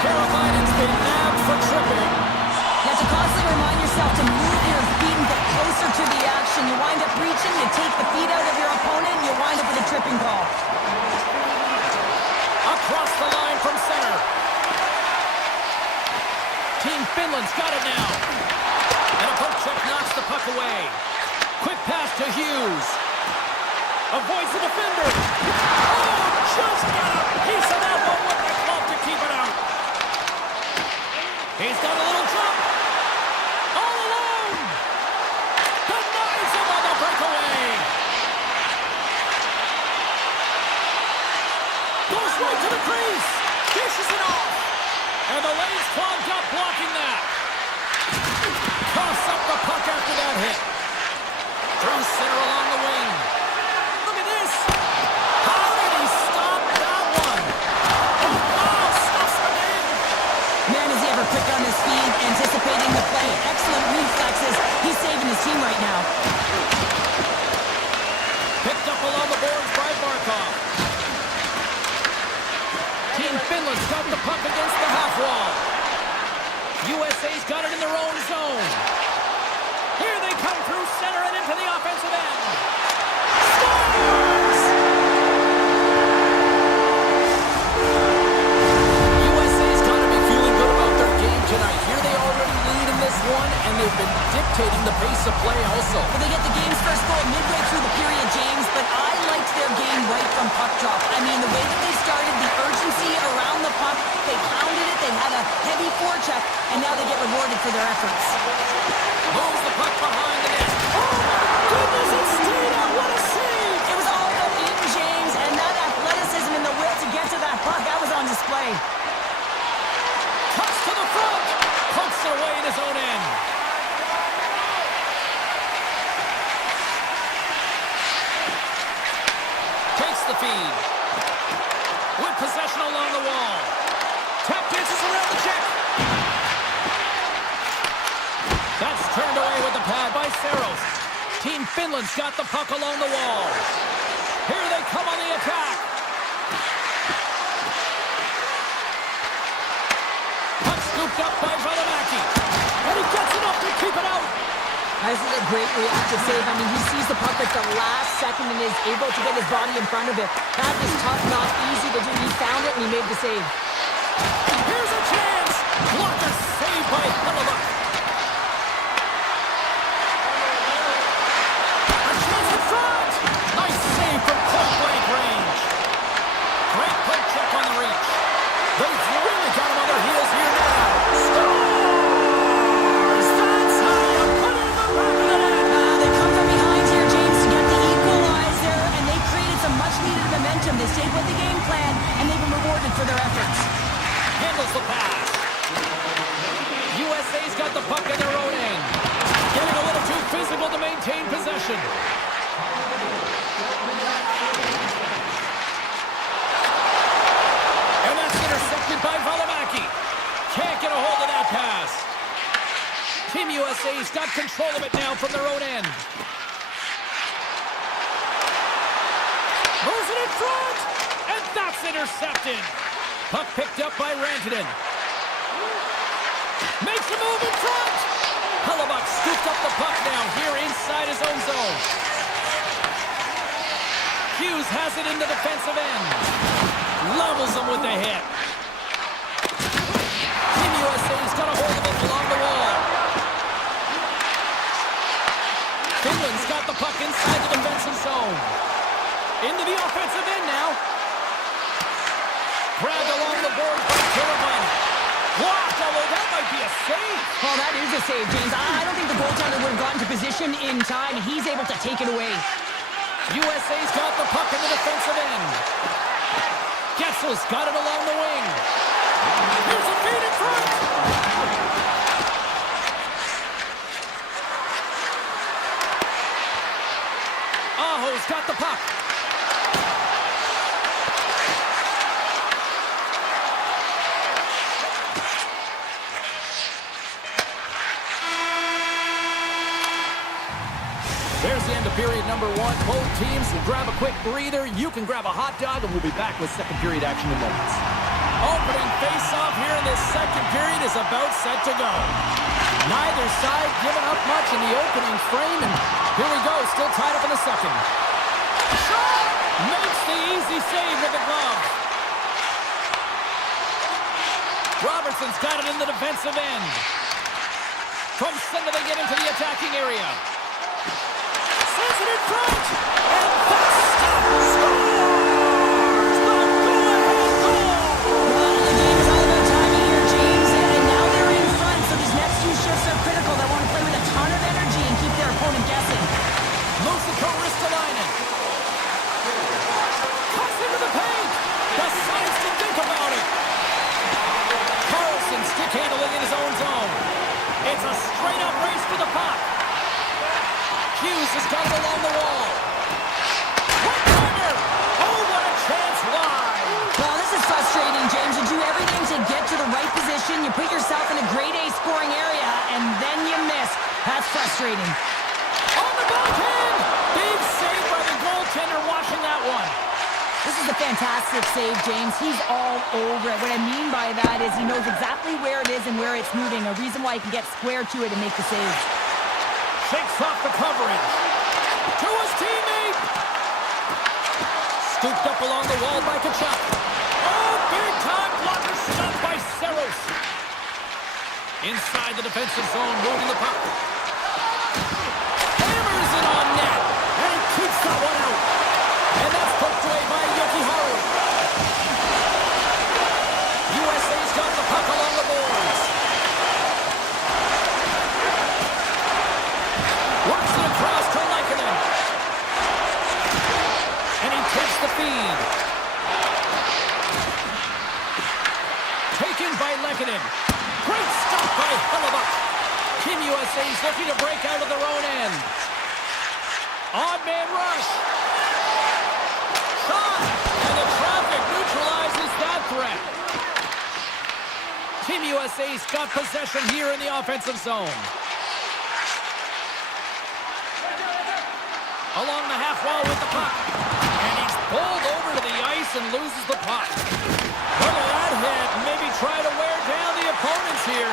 Carolina's been nabbed for tripping. You have to constantly remind yourself to move your feet and get closer to the action. You wind up reaching, you take the feet out of your opponent, and you wind up with a tripping call. Across the line from center. Team Finland's got it now. And a poke check knocks the puck away. Quick pass to Hughes. Avoids the defender. Oh, just got a piece of that one with the glove to keep it out. He's got a little jump. All alone. Denies him on the breakaway. Goes right to the crease. Dishes it off. And the lane's clogged up blocking that. Toss up the puck after that hit. Through center along the wing. Look at this. How did he stop that one? Oh, wow, stuffs it in. Man, is he ever quick on his feet, anticipating the play. Excellent reflexes. He's saving his team right now. Picked up along the boards by Barkov. Team Finland's got the puck against the half wall. USA's got it in their own zone. Here they come through center and into the offensive end. Scores! USA's got to be feeling good about their game tonight. Here they already lead in this one, and they've been dictating the pace of play also. Well, they get the game's first goal midway through the period, James, but I liked their game right from puck drop. I mean, the way that they started, the urgency around the puck, they pounded it, they had a heavy forecheck, and now they get rewarded for their efforts. Moves the puck behind the net. Oh, my goodness, it's stayed out. What a save! It was all about in, James, and that athleticism and the will to get to that puck, that was on display. Cuts to the front. Pokes it away in his own end. Takes the feed. With possession along the wall. Tap dances around the check. That's turned away with the pad by Saros. Team Finland's got the puck along the wall. Here they come on the attack. Puck scooped up by Valimaki. And he gets enough to keep it out. This is a great reactive save. I mean, he sees the puck at the last second and is able to get his body in front of it. That is tough, not easy to do. He found it and he made the save. Here's a chance. Blocker saved by Hellebuck. A chance in front. Nice save from point-blank range. Great poke check on the reach. They've really got him on their heels here now. Scores! That's how you put it in the back of the net. They come from behind here, James, to get the equalizer, and they created some much-needed momentum. They stayed with the game plan, and they've been rewarded for their efforts. Handles the pass. USA's got the puck in their own end. Getting a little too physical to maintain possession. And that's intercepted by Valimaki. Can't get a hold of that pass. Team USA's got control of it now from their own end. Moves it in front. And that's intercepted. Puck picked up by Rantanen. Makes a move in front. Hellebuck scooped up the puck now here inside his own zone. Hughes has it in the defensive end. Levels him with the hit. Team USA's got a hold of it along the wall. Finland's got the puck inside the defensive zone. Into the offensive end now. Grabbed along the boards by Carolina. Blocked, although that might be a save. Well, that is a save, James. I don't think the goaltender would have gotten to position in time. He's able to take it away. USA's got the puck in the defensive end. has got it along the wing. Here's a feed in front. Aho's got the puck. There's the end of period number one. Both teams will grab a quick breather. You can grab a hot dog, and we'll be back with second period action in moments. Opening face-off here in this second period is about set to go. Neither side giving up much in the opening frame, and here we go, still tied up in the second. Shot! Makes the easy save with the glove. Robertson's got it in the defensive end. From center they get into the attacking area. Sends it in front! And that's stopped! Scores! The go-ahead goal! Well, the game is all about timing here, James, and now they're in front, so these next few shifts are critical. They want to play with a ton of energy and keep their opponent guessing. Moves the Ristolainen. Cuts into the paint! Decides to think about it! Carlson stick handling in his own zone. It's a straight-up race for the puck. Hughes has got it along the wall. One-timer! Oh, what a chance wide! Well, this is frustrating, James. You do everything to get to the right position. You put yourself in a grade A scoring area, and then you miss. That's frustrating. On the backhand! Big save by the goaltender watching that one. This is a fantastic save, James. He's all over it. What I mean by that is he knows exactly where it is and where it's moving. A reason why he can get square to it and make the save. Shakes off the coverage. To his teammate. Scooped up along the wall by Kachuk. Oh, big time blocker stopped by Saros. Inside the defensive zone, moving the puck. Hammers it on net. And he keeps that one out. And that's poked away by Yokiharu. USA's got the puck along the boards. Works it across to Lehkonen. And he takes the feed. Taken by Lehkonen. Great stop by Hellebuyck. Team USA's looking to break out of their own end. Odd man rush. Shot. And the traffic neutralizes that threat. Team USA's got possession here in the offensive zone. Along the half wall with the puck. And he's pulled over to the ice and loses the puck. Look at that hit. Maybe try to wear down the opponents here.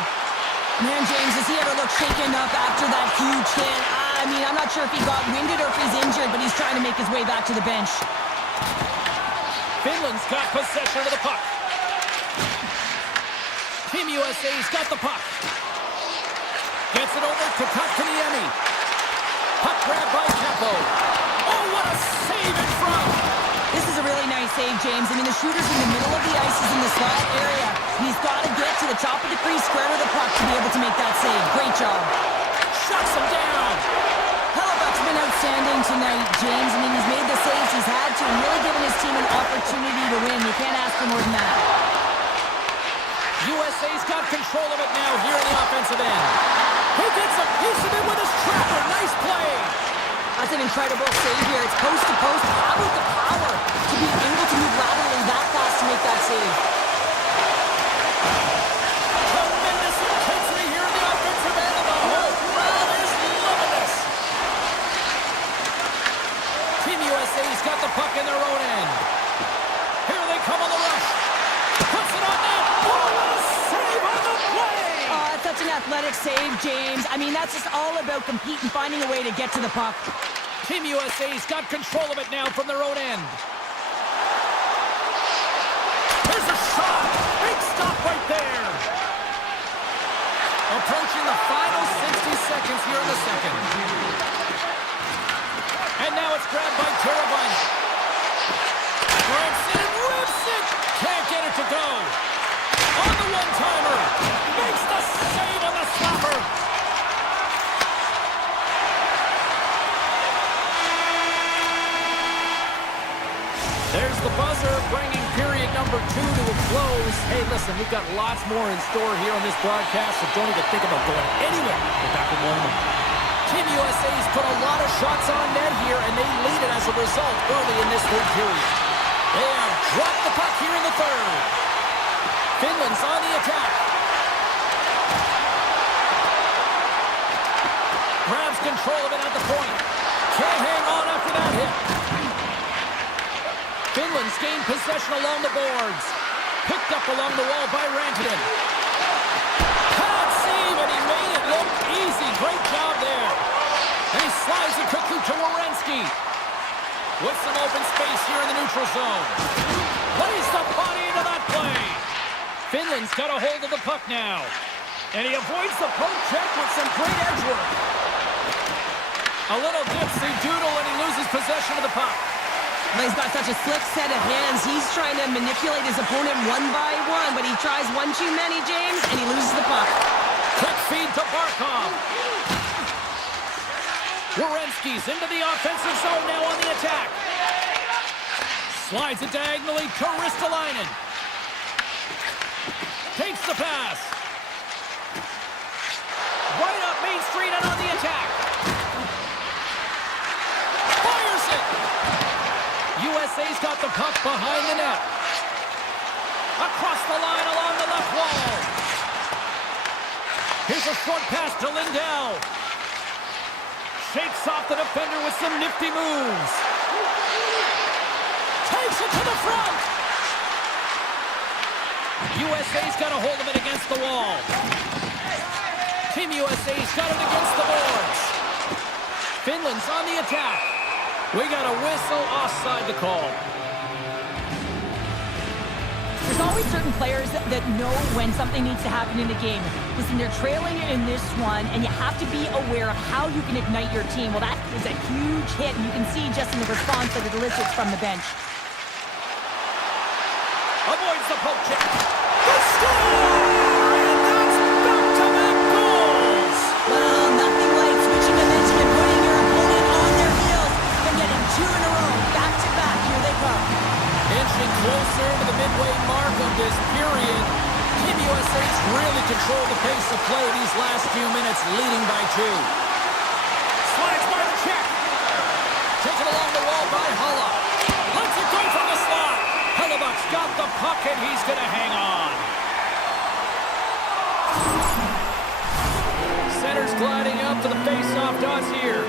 Man, James, does he ever look shaken up after that huge hit? I mean, I'm not sure if he got winded or if he's injured, but he's trying to make his way back to the bench. Finland's got possession of the puck. Team USA's got the puck. Gets it over to Kotkaniemi. Puck grab by Capo. Oh, what a save in front! This is a really nice save, James. I mean, the shooter's in the middle of the ice, is in the slot area. He's got to get to the top of the crease, square to the puck to be able to make that save. Great job. Shuts him down. Hellebuck's been outstanding tonight, James. I mean, he's made the saves he's had to and really given his team an opportunity to win. You can't ask for more than that. USA's got control of it now here in the offensive end. He gets a piece of it with his trapper. Nice play. That's an incredible save here. It's post to post. How about the power to be able to move laterally that fast to make that save? Tremendous intensity here in the offensive end, and the whole crowd is loving this. Team USA's got the puck in their own end. Here they come on the rush. Puts it on net. Oh, what a save on the play! Oh, that's such an athletic save, James. I mean, that's just all about competing, finding a way to get to the puck. Team USA's got control of it now from their own end. Here's a shot. Big stop right there. Approaching the final 60 seconds here in the second. And now it's grabbed by Teravainen. Grabs it and rips it. Can't get it to go. On the one-timer. Makes the save on the slapper. There's the buzzer, bringing period number 2 to a close. Hey, listen, we've got lots more in store here on this broadcast, so don't even think about going anywhere. We're back in 1 minute. Team USA's put a lot of shots on net here, and they lead it as a result early in this third period. They have dropped the puck here in the third. Finland's on the attack. Grabs control of it at the point. Can't hang on after that hit. Finland's gained possession along the boards. Picked up along the wall by Rantanen. Bad save, and he made it look easy. Great job there. And he slides it quickly to Werenski. With some open space here in the neutral zone. Plays the body into that play. Finland's got a hold of the puck now. And he avoids the poke check with some great edge work. A little dipsy doodle, and he loses possession of the puck. Well, he's got such a slick set of hands. He's trying to manipulate his opponent one by one, but he tries one too many, James, and he loses the puck. Quick feed to Barkov. Werenski's into the offensive zone now on the attack. Slides it diagonally to Ristolainen. Takes the pass. Right up Main Street and on the attack. Fires it. USA's got the puck behind the net. Across the line along the left wall. Here's a short pass to Lindell. Shakes off the defender with some nifty moves. Takes it to the front. USA's got a hold of it against the wall. Team USA's got it against the boards. Finland's on the attack. We got a whistle offside to call. There's always certain players that know when something needs to happen in a game. Listen, they're trailing in this one, and you have to be aware of how you can ignite your team. Well, that is a huge hit, and you can see just in the response that it elicits from the bench. Avoids the poke check. The score! And that's back-to-back goals! Well, nothing like switching dimension and putting your opponent on their heels. They're getting 2 in a row. Back-to-back. Here they come. Inching closer to the midway mark of this period. Team USA's really controlled the pace of play these last few minutes, leading by 2. Slides by the check. Taken along the wall by Hulla. Lets it go from the slot. Hellebuck's got the puck, and he's going to hang on. Center's gliding up to the face-off dots here.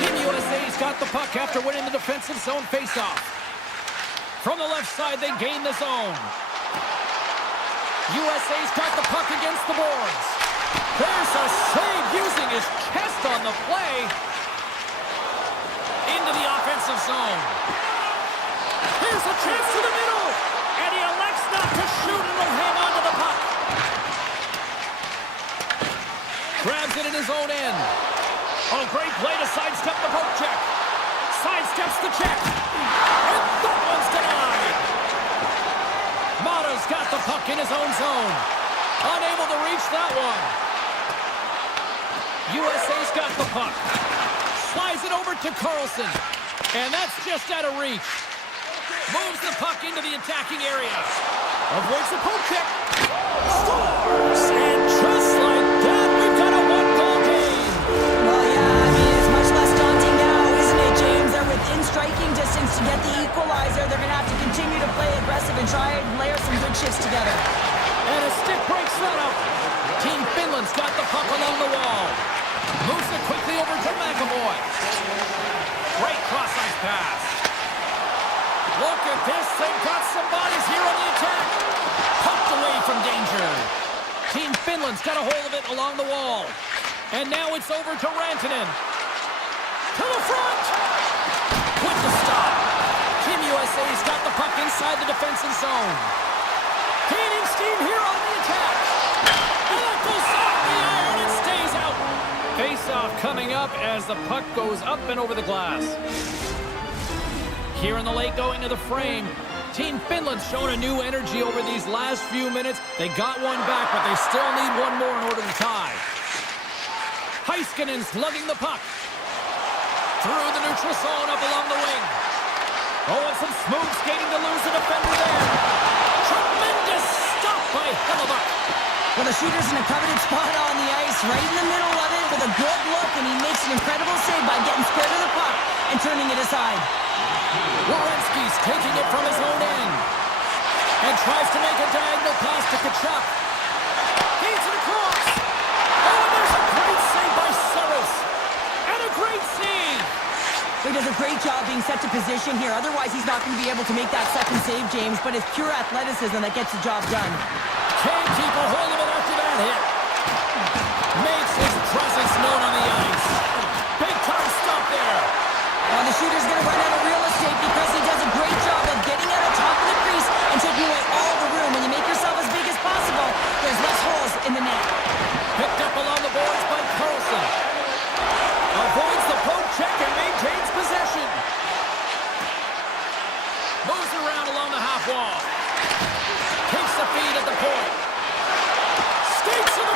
Team USA's got the puck after winning the defensive zone face-off. From the left side, they gain the zone. USA's got the puck against the boards. There's a save using his chest on the play. Into the offensive zone. Here's a chance to the middle. And he elects not to shoot and will hang on to the puck. Grabs it in his own end. Oh, great play to sidestep the poke check. Sidesteps the check. And that one's denied. Mata's got the puck in his own zone. Unable to reach that one. USA's got the puck. Slides it over to Carlson. And that's just out of reach. Moves the puck into the attacking area. Avoids the poke check. Scores! And just like that, we've got a 1-goal game. Well, yeah, I mean, it's much less daunting now, isn't it, James? They're within striking distance to get the equalizer. They're going to have to continue to play aggressive and try and layer some good shifts together. And a stick breaks that up. Team Finland's got the puck along the wall. Moves it quickly over to McAvoy. Great cross-ice pass. Look at this. They've got some bodies here on the attack. Pumped away from danger. Team Finland's got a hold of it along the wall. And now it's over to Rantanen. To the front. With the stop. Team USA's got the puck inside the defensive zone. Gaining steam here on the attack. And that goes off the iron and stays out. Face-off coming up as the puck goes up and over the glass. Here in the late going to the frame. Team Finland's shown a new energy over these last few minutes. They got one back, but they still need one more in order to tie. Heiskanen's lugging the puck. through the neutral zone up along the wing. Oh, and some smooth skating to lose the defender there. Tremendous stop by Hellebuck. Well, the shooter's in a coveted spot on the ice, right in the middle of it with a good look, and he makes an incredible save by getting square to the puck and turning it aside. Werenski's taking it from his own end and tries to make a diagonal pass to Kachuk. Feeds it across. Oh, and there's a great save by Saros. And a great save. He does a great job being set to position here. Otherwise, he's not going to be able to make that second save, James, but it's pure athleticism that gets the job done. Can't keep a hold of it after that hit. Makes his presence known on the ice. Big time stop there. The shooter's going to run out of real estate because he does a great job of getting out of top of the crease and taking away all the room. When you make yourself as big as possible, there's less holes in the net. Picked up along the boards by Carlson. Avoids the poke check and maintains possession. Moves around along the half wall. Takes the feed at the point. Skates to the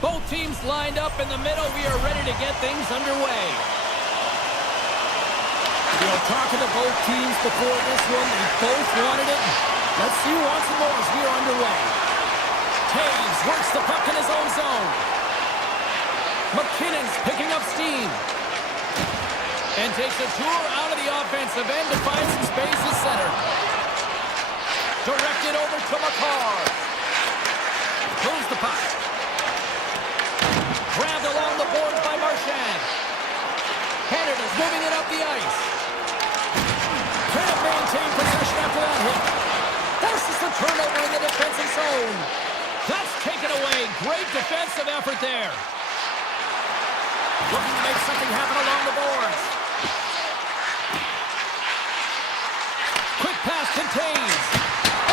Both teams lined up in the middle. We are ready to get things underway. You know, talking to both teams before this one, they both wanted it. Let's see who wants it more as we are underway. Taves works the puck in his own zone. McKinnon's picking up steam. And takes a tour out of the offensive end to find some space at center. Directed over to McCarr. Moves the puck. Grabbed along the boards by Marchand. Canada's moving it up the ice. Can't maintain possession after that hit. Forces the turnover in the defensive zone. That's taken away. Great defensive effort there. Looking to make something happen along the boards. Quick pass contains.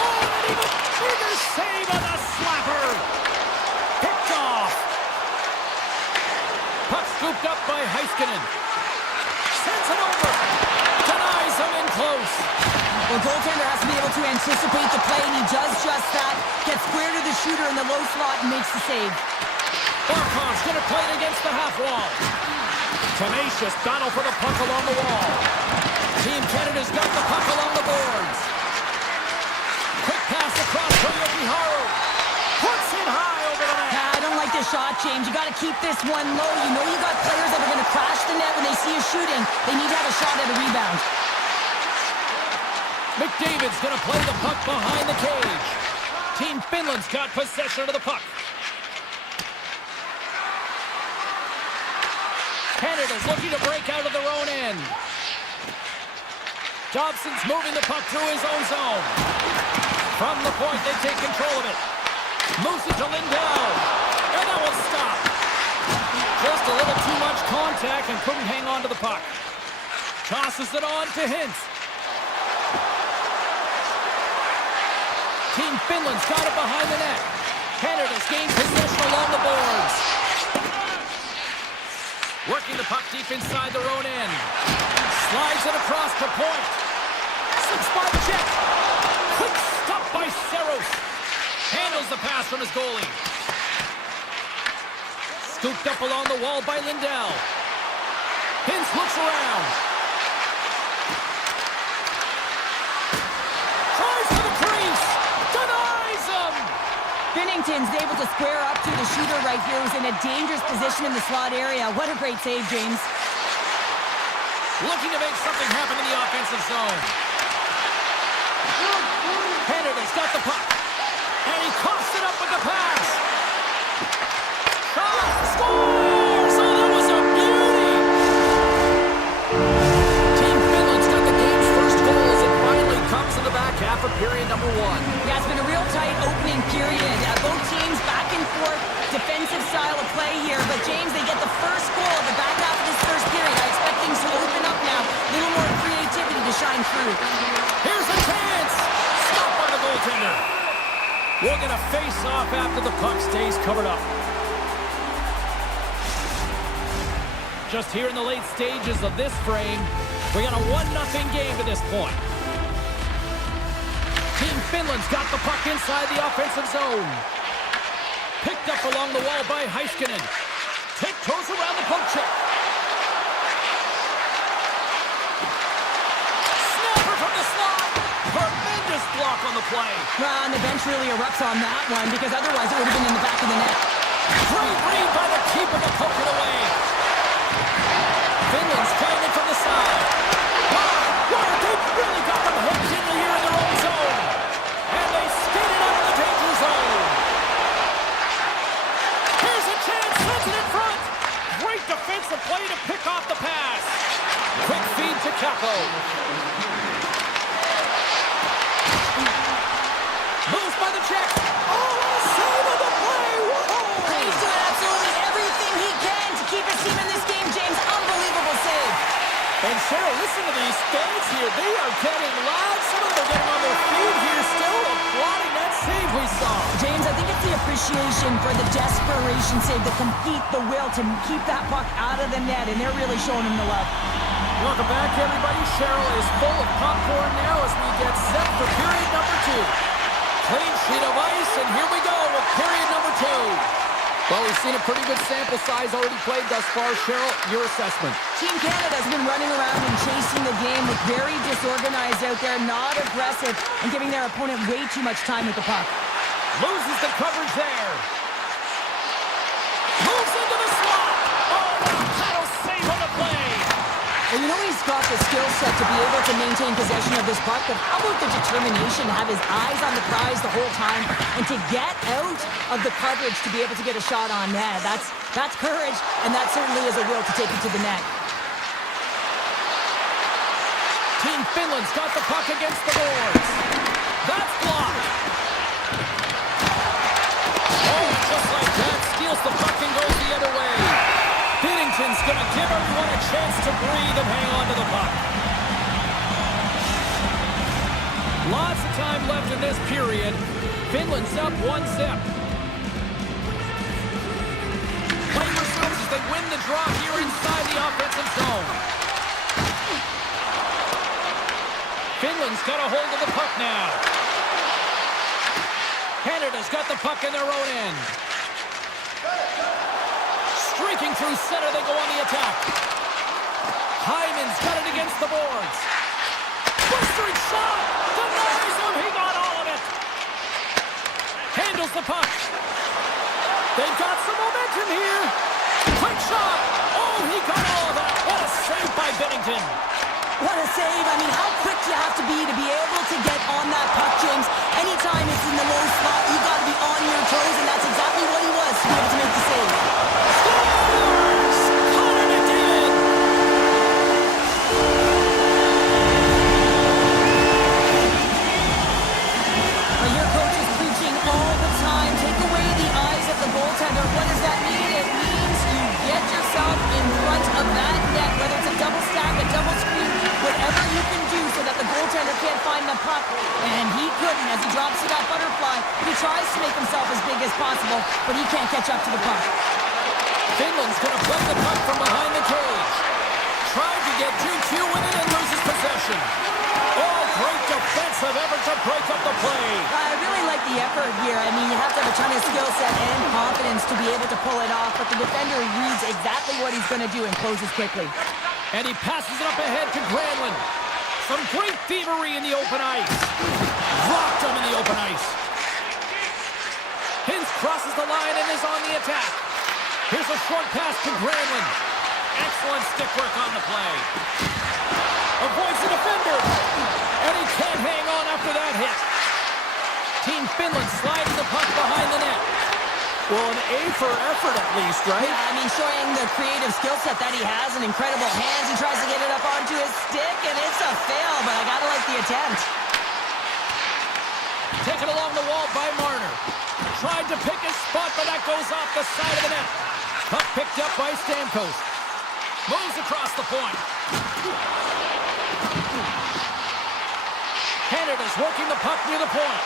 Oh, and even bigger save on the slapper. Picked off. Puck scooped up by Heiskanen. Sends it over. Denies him in close. The goaltender has to be able to anticipate the play, and he does just that. Gets square to the shooter in the low slot and makes the save. Barkov's going to play it against the half wall. Tenacious battle for the puck along the wall. Team Canada's got the puck along the boards. Quick pass across to Yokiharu. Puts it high over the net. I don't like this shot, James. You got to keep this one low. You know you got players that are going to crash the net when they see you shooting. They need to have a shot at a rebound. McDavid's going to play the puck behind the cage. Team Finland's got possession of the puck. Canada's looking to break out of their own end. Dobson's moving the puck through his own zone. From the point, they take control of it. Moves it to Lindell. And that will stop. Just a little too much contact and couldn't hang on to the puck. Tosses it on to Hintz. Team Finland's got it behind the net. Canada's gained possession along the boards. Working the puck deep inside their own end. Slides it across to point. 6-5 check. Quick stop by Saros. Handles the pass from his goalie. Scooped up along the wall by Lindell. Hintz looks around. Tries for the crease. Denies him. Binnington's able to square up to the shooter right here, who's in a dangerous position in the slot area. What a great save, James. Looking to make something happen in the offensive zone. Canada's got the puck. And he coughs it up with the pass. Shot! Scores! Oh, that was a beauty! Team Finland's got the game's first goal as it finally comes in the back half of period number 1. Yeah, it's been a real tight opening period. Both teams back and forth, defensive style of play here. But James, they get the first goal at the back half of this first period. I expect things to open up now. A little more creativity to shine through. Here's a chance! Stopped by the goaltender. We're going to face off after the puck stays covered up. Just here in the late stages of this frame, we got a 1-0 game to this point. Team Finland's got the puck inside the offensive zone. Picked up along the wall by Heiskanen. Tiptoes around the poke check. Snapper from the slot. Tremendous block on the play. Well, and the bench really erupts on that one, because otherwise it would have been in the back of the net. Great read by the keeper to poke it away. Finland's playing it from the side. Wow, they've really got them hooked in here in their own zone. And they skate it out of the danger zone. Here's a chance, sends it in front. Great defensive play to pick off the pass. Quick feed to Capo. Moves by the check. Oh, a save of the play. Whoa. He's doing absolutely everything he can to keep his team in this game, James. Unbelievable save. And Cheryl, listen to these fans here. They are getting loud. Some of them are getting on their feet here still, applauding that save we saw. James, I think it's the appreciation for the desperation save, the compete, the will to keep that puck out of the net, and they're really showing him the love. Welcome back, everybody. Cheryl is full of popcorn now as we get set for period number 2. Clean sheet of ice, and here we go with period number 2. Well, we've seen a pretty good sample size already played thus far. Cheryl, your assessment. Team Canada's been running around and chasing the game, with very disorganized out there, not aggressive, and giving their opponent way too much time with the puck. Loses the coverage there. Moves into the slot. Oh, that'll save on the play. Well, you know he's got the skill set to be able to maintain possession of this puck, but how about the determination to have his eyes on the prize the whole time and to get out of the coverage to be able to get a shot on net? That's courage, and that certainly is a will to take it to the net. Team Finland's got the puck against the boards. That's blocked. Oh, just like that, steals the puck and goes the other way. Binnington's going to give everyone a chance to breathe and hang on to the puck. Lots of time left in this period. Finland's up 1-0. Play resumes as they win the draw here inside the offensive zone. Finland's got a hold of the puck now. Canada's got the puck in their own end. Streaking through center, they go on the attack. Hyman's got it against the boards. Blistering shot! Denies him! He got all of it! Handles the puck. They've got some momentum here. Quick shot! Oh, he got all of that! What a save by Binnington! What a save. I mean, how quick do you have to be able to get on that puck, James? Anytime it's in the low slot, you've got to be on your toes, and that's exactly what he was to be able to make the save. Scores! Connor McDavid! Well, your coach is preaching all the time. Take away the eyes of the goaltender. What does that mean? It means you get yourself in front of that net, whether it's a double stack, a double screen, whatever you can do so that the goaltender can't find the puck. And he couldn't. As he drops to that butterfly, he tries to make himself as big as possible, but he can't catch up to the puck. Finland's going to play the puck from behind the cage. Tried to get 2-2 with it and loses possession. Oh, great defensive effort to break up the play. I really like the effort here. I mean, you have to have a ton of skill set and confidence to be able to pull it off, but the defender reads exactly what he's going to do and closes quickly. And he passes it up ahead to Granlund. Some great thievery in the open ice. Rocked him in the open ice. Hintz crosses the line and is on the attack. Here's a short pass to Granlund. Excellent stick work on the play. Avoids the defender. And he can't hang on after that hit. Team Finland slides the puck behind the net. Well, an A for effort at least, right? Yeah, I mean, showing the creative skill set that he has and incredible hands. He tries to get it up onto his stick, and it's a fail, but I gotta like the attempt. Taken along the wall by Marner. Tried to pick his spot, but that goes off the side of the net. Puck picked up by Stamkos. Moves across the point. Canada's working the puck near the point.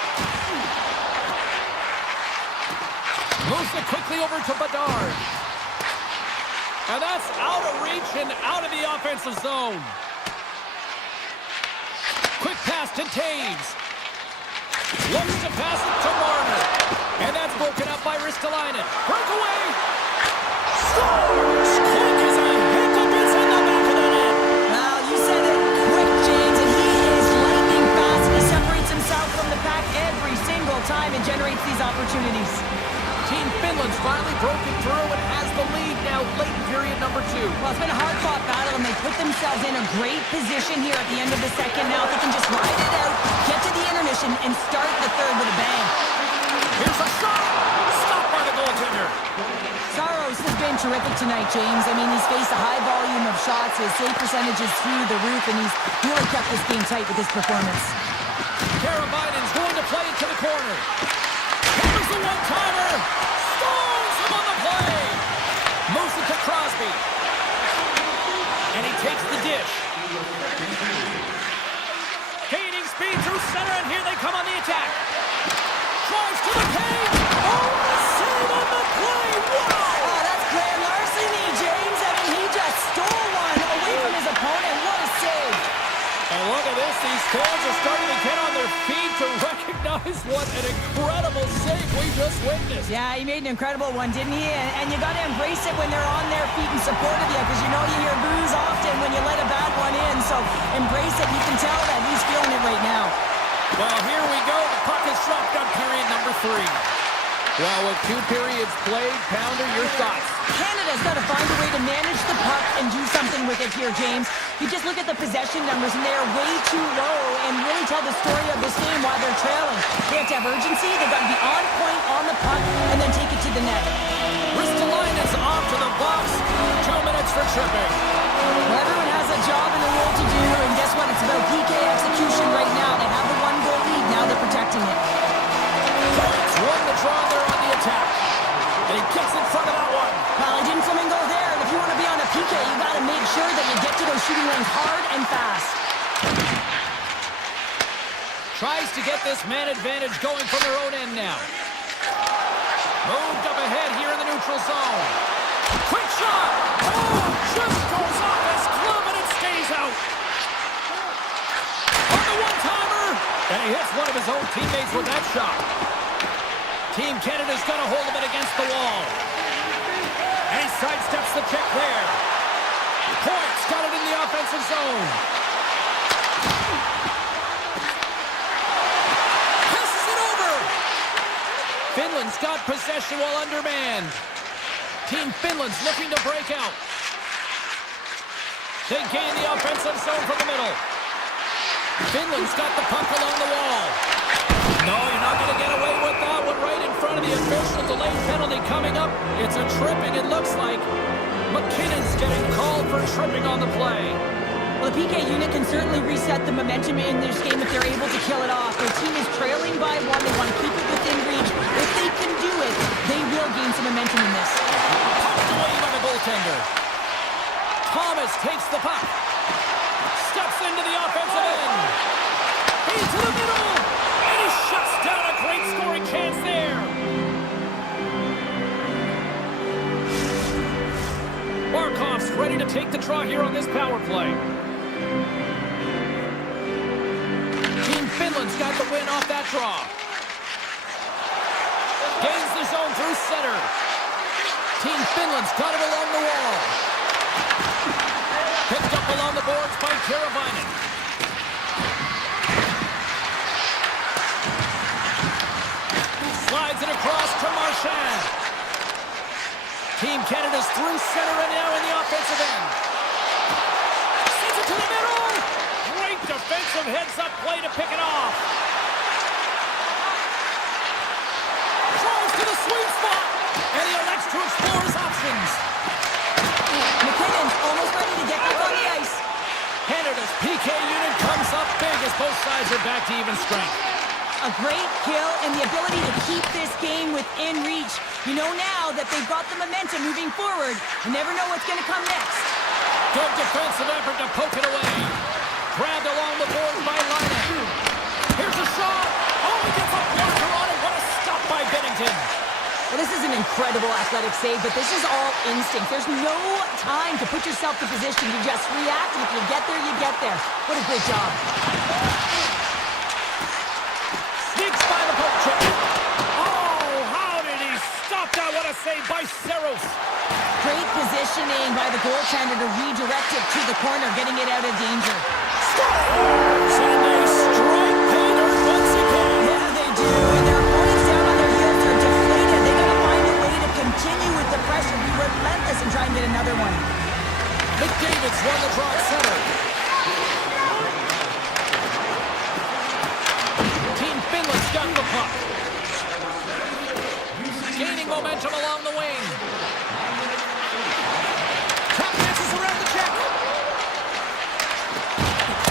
Moves it quickly over to Bedard. And that's out of reach and out of the offensive zone. Quick pass to Taves. Looks to pass it to Marner. And that's broken up by Ristolainen. Breakaway. Scores! Quick as a hiccup. It's in the back of the net. Well, you said it quick, James, and he is lightning fast. He separates himself from the pack every single time and generates these opportunities. Team Finland's finally broken through and has the lead now late in period number 2. Well, it's been a hard-fought battle, and they put themselves in a great position here at the end of the second. Now, if they can just ride it out, get to the intermission, and start the third with a bang. Here's a shot! Stopped by the goaltender. Saros has been terrific tonight, James. I mean, he's faced a high volume of shots. His save percentage is through the roof, and he's really kept this game tight with his performance. Karabainen's going to play it to the corner. Here's the one-timer. Scores him on the play. Moves it to Crosby. And he takes the dish. Gaining speed through center, and here they come on the attack. Drives to the paint. Oh, the save on the play. Wow! Oh, that's grand larceny, James. I mean, he just stole one away from his opponent. What a save. And look at this. These fans are starting to get on their feet to recognize recognize what an incredible save we just witnessed. Yeah, he made an incredible one, didn't he? And you got to embrace it when they're on their feet in support of you, because you know you hear boos often when you let a bad one in. So embrace it. You can tell that he's feeling it right now. Well, here we go. The puck is dropped on period number 3. Well, with 2 periods played, Pounder, your thoughts? Canada's got to find a way to manage the puck and do something with it here, James. You just look at the possession numbers, and they're way too low, and really tell the story of this game while they're trailing. They have to have urgency. They've got to be on point on the puck, and then take it to the net. Ristolainen is off to the box. 2 minutes for tripping. Well, everyone has a job and a role to do, and guess what? It's about PK execution right now. They have the 1-goal lead. Now they're protecting it. Points won the draw there on the attack. And he gets in front of that one. Well, he didn't flamingo there, and if you want to be on a PK, you got to make sure that you get to those shooting lanes hard and fast. Tries to get this man advantage going from their own end now. Moved up ahead here in the neutral zone. Quick shot! Oh, just goes off his glove and it stays out. On the one-timer! And he hits one of his own teammates with that shot. Team Canada's got a hold of it against the wall. And he sidesteps the check there. Points got it in the offensive zone. Passes it over. Finland's got possession while undermanned. Team Finland's looking to break out. They gain the offensive zone from the middle. Finland's got the puck along the wall. No, you're not going to get away with that one right in front of the official. Delayed penalty coming up. It's a tripping, it looks like. McKinnon's getting called for tripping on the play. Well, the PK unit can certainly reset the momentum in this game if they're able to kill it off. Their team is trailing by 1. They want to keep it within reach. If they can do it, they will gain some momentum in this. Pucked away by the goaltender. Thomas takes the puck. Steps into the offensive end. Into the middle. And he shuts down a great scoring chance there. Barkov's ready to take the draw here on this power play. Team Finland's got the win off that draw. Gains the zone through center. Team Finland's got it along the wall. Picked up along the boards by Karavainen. Slides it across to Marchand. Team Canada's through center and now in the offensive end. Sends it to the middle. Great defensive heads-up play to pick it off. Throws to the sweet spot. And he elects to explore his options. McKinnon's almost ready to get back on the ice. Canada's PK unit comes up big as both sides are back to even strength. A great kill and the ability to keep this game within reach. You know now that they've got the momentum moving forward. You never know what's going to come next. Good defensive effort to poke it away. Grabbed along the boards by Laine. Here's a shot. Oh, he gets a blocker on it. What a stop by Bennington. Well, this is an incredible athletic save, but this is all instinct. There's no time to put yourself to position. You just react, and if you get there, you get there. What a great job. Sneaks by the poke check. Oh, how did he stop that? What a save by Saros. Great positioning by the goaltender to redirect it to the corner, getting it out of danger. Scores! And they strike pay dirt once again. Yeah, they do. And their opponents down on their heels are deflated. They got to find a way to continue with the pressure, be relentless, and try and get another one. McDavid's won the draw at center. Team Finland's got the puck. Gaining momentum along the wing. Trap passes around the check.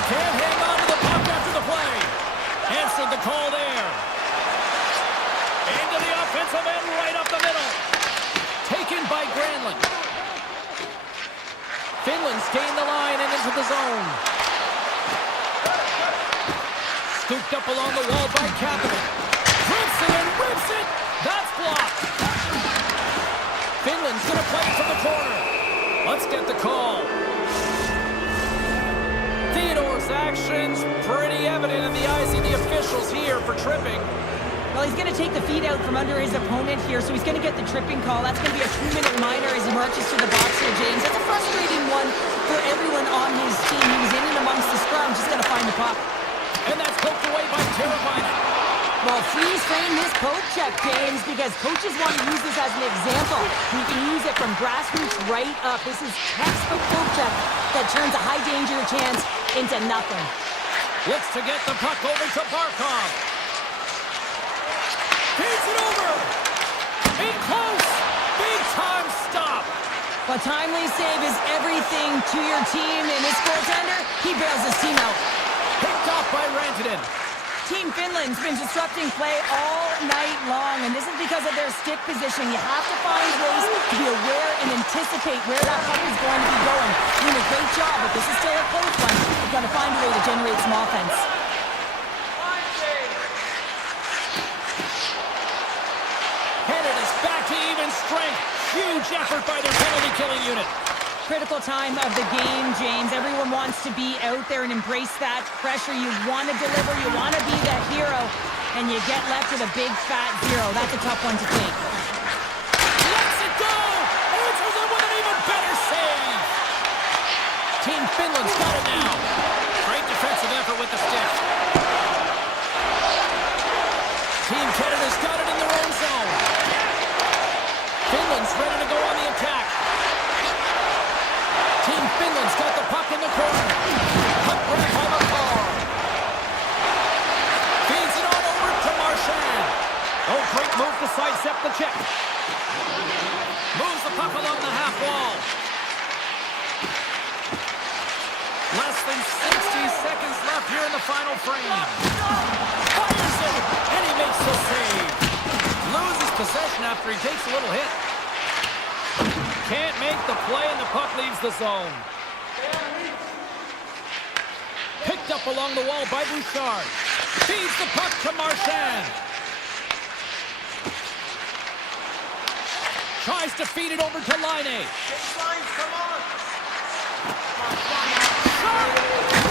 Can't hang on to the puck after the play. Answered the call there. Into the offensive end, right up the middle. Taken by Granlund. Finland's gained the line and into the zone. Scooped up along the wall by Kapanen. Rips it and rips it. That's blocked. Finland's going to play it from the corner. Let's get the call. Theodore's Infraction's pretty evident in the eyes of the officials here for tripping. Well, he's going to take the feet out from under his opponent here, so he's going to get the tripping call. That's going to be a 2-minute minor as he marches to the box here, James. That's a frustrating one for everyone on his team. He was in and amongst the scrum, just going to find the puck. And that's poked away by Terravina. Well, freeze frame this poke check, James, because coaches want to use this as an example. You can use it from grassroots right up. This is textbook poke check that turns a high danger chance into nothing. Looks to get the puck over to Barkov. Feeds it over. In close. Big time stop. A timely save is everything to your team, and this goaltender, he bails his team out. Picked off by Rantanen. Team Finland's been disrupting play all night long, and this is because of their stick position. You have to find ways to be aware and anticipate where that puck is going to be going. Doing a great job, but this is still a close one. You've got to find a way to generate some offense. Canada's back to even strength. Huge effort by their penalty killing unit. Critical time of the game, James. Everyone wants to be out there and embrace that pressure. You want to deliver, you want to be that hero, and you get left with a big fat zero. That's a tough one to take. Lets it go! Answers it with an even better save! Team Finland's got it now. Great defensive effort with the stick. Team Canada's got it in their own zone. Finland's ready to go on the attack. Team Finland's got the puck in the corner. Puck grab by McCall. Feeds it on over to Marchand. Oh, great move to sidestep the check. Moves the puck along the half wall. Less than 60 seconds left here in the final frame. Fires it, and he makes the save. Loses possession after he takes a little hit. Can't make the play, and the puck leaves the zone. Picked up along the wall by Bouchard. Feeds the puck to Marchand. Tries to feed it over to Laine. Shot!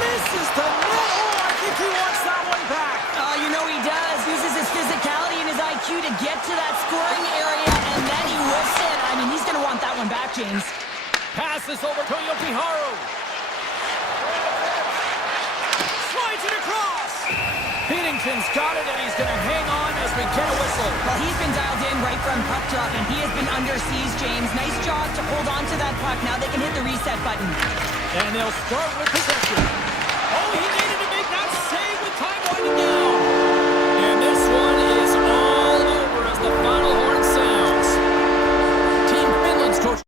Misses the net. Oh, I think he wants that one back. You know he does. Uses his physicality and his IQ to get to that scoring area, and then he whiffs it. I mean, he's going to want that one back, James. Passes over to Yokiharu. Slides it across. Beatington's got it, and he's going to hang on as we get a whistle. Well, he's been dialed in right from puck drop, and he has been under siege, James. Nice job to hold on to that puck. Now they can hit the reset button. And they'll start with possession. Oh, he needed to make that save with time winding down. And this one is all over as the final horn sounds. Team Finland's coach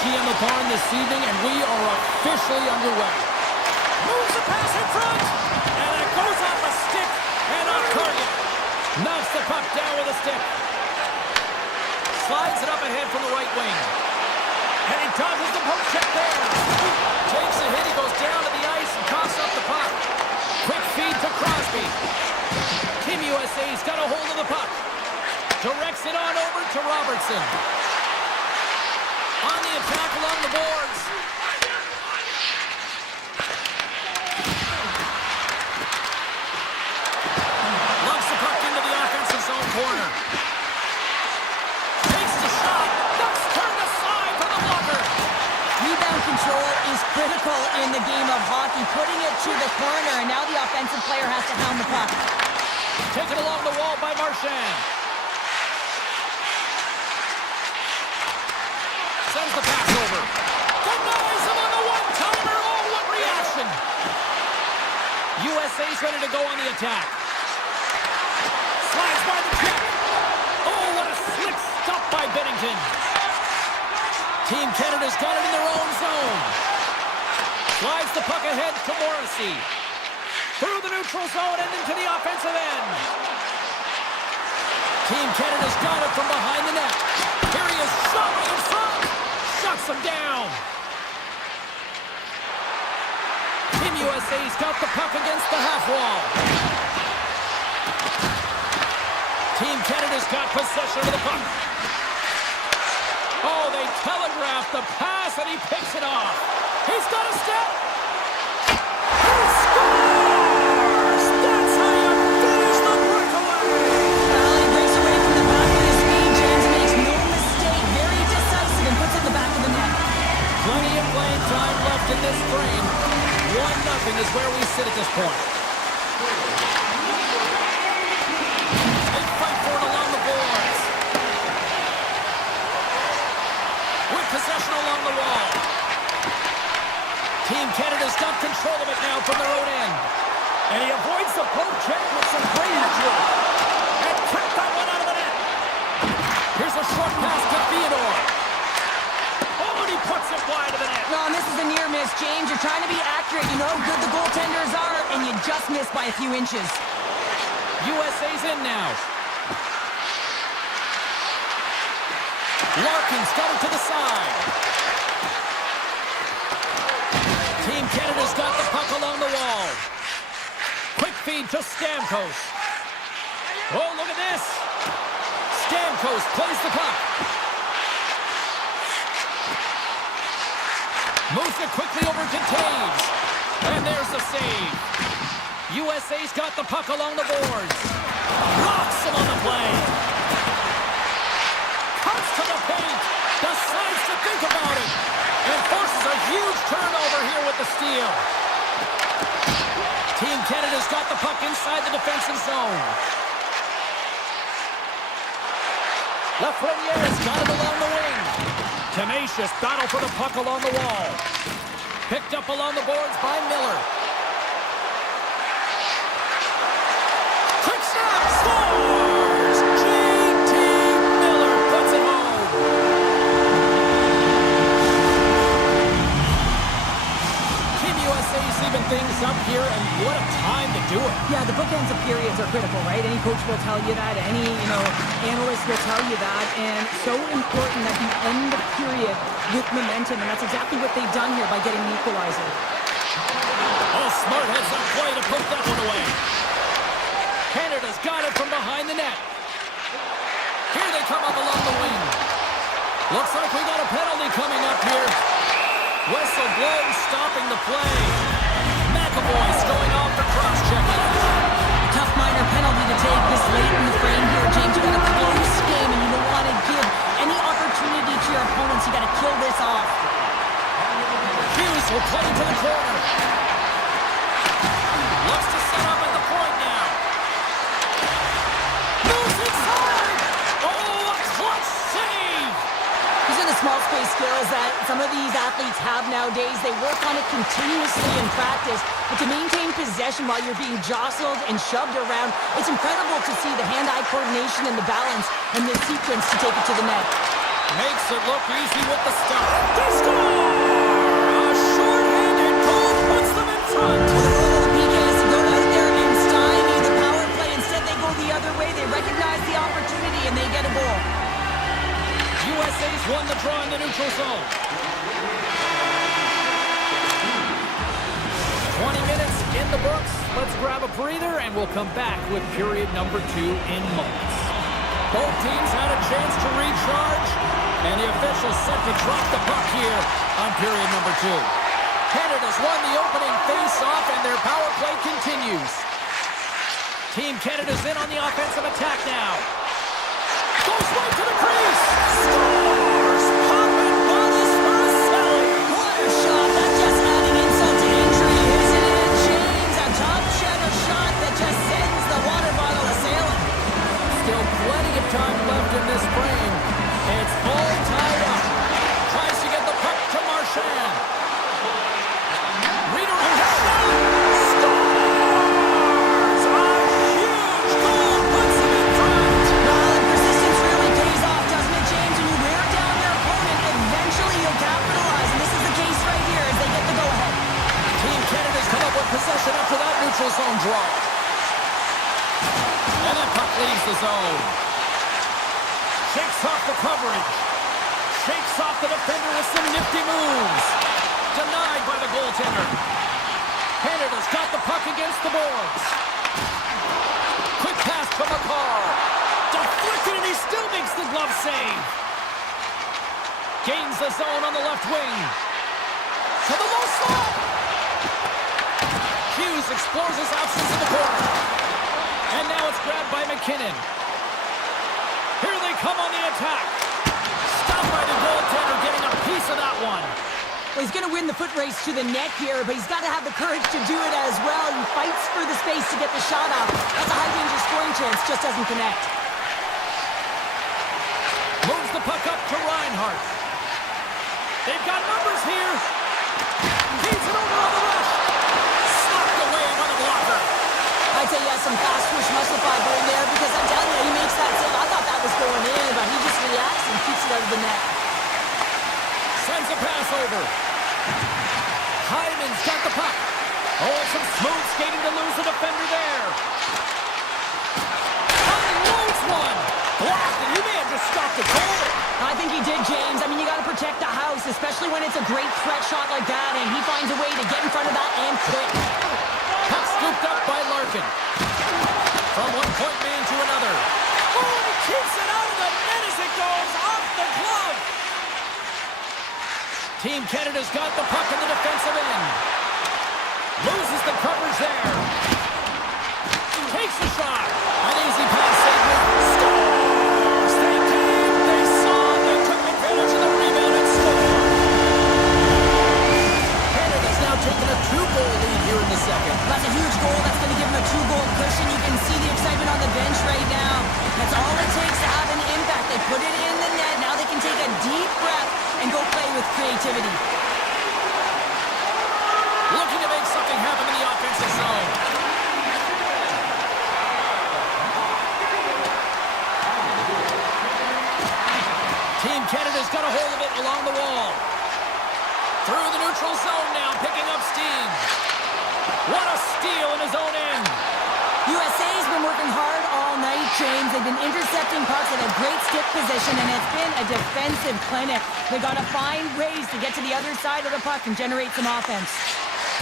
GM of Barn this evening, and we are officially underway. Moves the pass in front, and it goes off a stick and off target. Knocks the puck down with a stick. Slides it up ahead from the right wing. And he dodges the poke check there. Takes a hit, he goes down to the ice and coughs up the puck. Quick feed to Crosby. Team USA's got a hold of the puck. Directs it on over to Robertson. On the attack along the boards. Lumps the puck into the offensive zone corner. Takes the shot. That's turned aside for the blocker. Rebound control is critical in the game of hockey. Putting it to the corner, and now the offensive player has to hound the puck. Taken along the wall by Marchand. Sends the pass over. Denies him on the one-timer. Oh, what reaction. USA's ready to go on the attack. Slides by the check. Oh, what a slick stop by Bennington. Team Canada's got it in their own zone. Slides the puck ahead to Morrissey. Through the neutral zone and into the offensive end. Team Canada's got it from behind the net. Here he is, shot in front. Shuts him down. Team USA's got the puck against the half wall. Team Canada's got possession of the puck. Oh, they telegraphed the pass and he picks it off. He's got a step. He scores! That's how you finish the breakaway. Well, he breaks away from the back of his speed. James makes no mistake. Very decisive and puts it in the back of the net. Plenty of playing time left in this frame. 1-0 is where we sit at this point. They fight for it along the boards. With possession along the wall. Team Canada's got control of it now from their own end. And he avoids the poke check with some great entry. And kicked that one out of the net. Here's a short pass to Theodore. Oh, and he puts it wide of the net. No, and this is a near miss, James. You're trying to be accurate. You know how good the goaltenders are, and you just missed by a few inches. USA's in now. Larkin's got it to the side. Team Canada's got the puck along the wall. Quick feed to Stamkos. Oh, look at this. Stamkos plays the puck. Moves it quickly over to Taves. And there's the save. USA's got the puck along the boards. Rocks him on the play. Comes to the paint. Decides to think about it. And forces a huge turnover here with the steal. Team Canada's got the puck inside the defensive zone. Lafreniere's got it along the wing. Tenacious battle for the puck along the wall. Picked up along the boards by Miller. Quick snap, scores! J.T. Miller puts it home. Team USA's even things up here, and what a time to do it. Yeah, the bookends of periods are critical, right? Any coach will tell you that. Any, analyst will tell you that. And so important that you end the period with momentum. And that's exactly what they've done here by getting an equalizer. Oh, smart heads up play to put that one away. Canada's got it from behind the net. Here they come up along the wing. Looks like we got a penalty coming up here. Whistle blows, stopping the play. McAvoy's going off for cross-checking. Tough minor penalty to take this late in the frame here, James. You got a close game, and you don't want to give any opportunity to your opponents. You got to kill this off. Hughes will play to the corner. Looks to set up at the point now. Moves inside. Oh, a clutch save. These are the small space skills that some of these athletes have nowadays. They work on it continuously in practice. But to maintain possession while you're being jostled and shoved around, it's incredible to see the hand-eye coordination and the balance and the sequence to take it to the net. Makes it look easy with the stop. They score! A short-handed goal puts them in front. Well, the goal of the PK is to go out there and stymie the power play. Instead, they go the other way. They recognize the opportunity, and they get a goal. USA's won the draw in the neutral zone. 20 minutes in the books. Let's grab a breather, and we'll come back with period number 2 in moments. Both teams had a chance to recharge, and the officials set to drop the puck here on period number 2. Canada's won the opening face-off, and their power play continues. Team Canada's in on the offensive attack now. Goes right to the crease. Scores! Poppin' bonus for a Sally. What a shot. That just added insult to injury, isn't it, James? A top cheddar shot that just sends the water bottle a-sailing. Still plenty of time left in this frame. It's all tied up. Tries to get the puck to Marchand. Redirect shot. Scores! A huge goal puts them in front. Well, and persistence really pays off, doesn't it, James? When you wear down your opponent, eventually you'll capitalize. And this is the case right here as they get the go-ahead. Team Canada's come up with possession after that neutral zone draw. And that puck leaves the zone. Shakes off the coverage. Shakes off the defender with some nifty moves. Denied by the goaltender. Canada's got the puck against the boards. Quick pass to McCall. Deflected, and he still makes the glove save. Gains the zone on the left wing. To the low slot. Hughes explores his options in the corner. And now it's grabbed by McKinnon. Here they come on the attack. Stopped by the goaltender, getting a piece of that one. Well, he's going to win the foot race to the net here, but he's got to have the courage to do it as well. He fights for the space to get the shot off. That's a high-danger scoring chance, just doesn't connect. Moves the puck up to Reinhart. They've got numbers here. Feeds it over on the rush. Slapped away by the blocker. I'd say he has some fast twitch muscle fiber in there because I'm telling you, he makes that save. I thought that was going in, but he just reacts and keeps it out of the net. Sends a pass over. Hyman's got the puck. Oh, some smooth skating to lose the defender there. Hyman loads one. Blocked, and he may have just stopped the goal. I think he did, James. I mean, you got to protect the house, especially when it's a great threat shot like that, and he finds a way to get in front of that and quick. Puck scooped up by Larkin. From one point man to another. Oh, he keeps it out of the net as it goes off the glove. Team Canada's got the puck in the defensive end. Loses the coverage there. Takes the shot. An easy pass saved with scores. They came, they saw, they took advantage of the rebound and scored. Canada's now taken a 2-goal lead here in the second. That's a huge goal. That's going to give him a 2-goal cushion. You can see the excitement on the bench right now. That's all it takes to have an impact. They put it in the net. Now they can take a deep breath and go play with creativity. Looking to make something happen in the offensive zone. Team Canada's got a hold of it along the wall. Through the neutral zone now, picking up steam. What a steal in his own end. USA's been working hard all night, James. They've been intercepting pucks at a great stick position, and it's been a defensive clinic. They've got to find ways to get to the other side of the puck and generate some offense.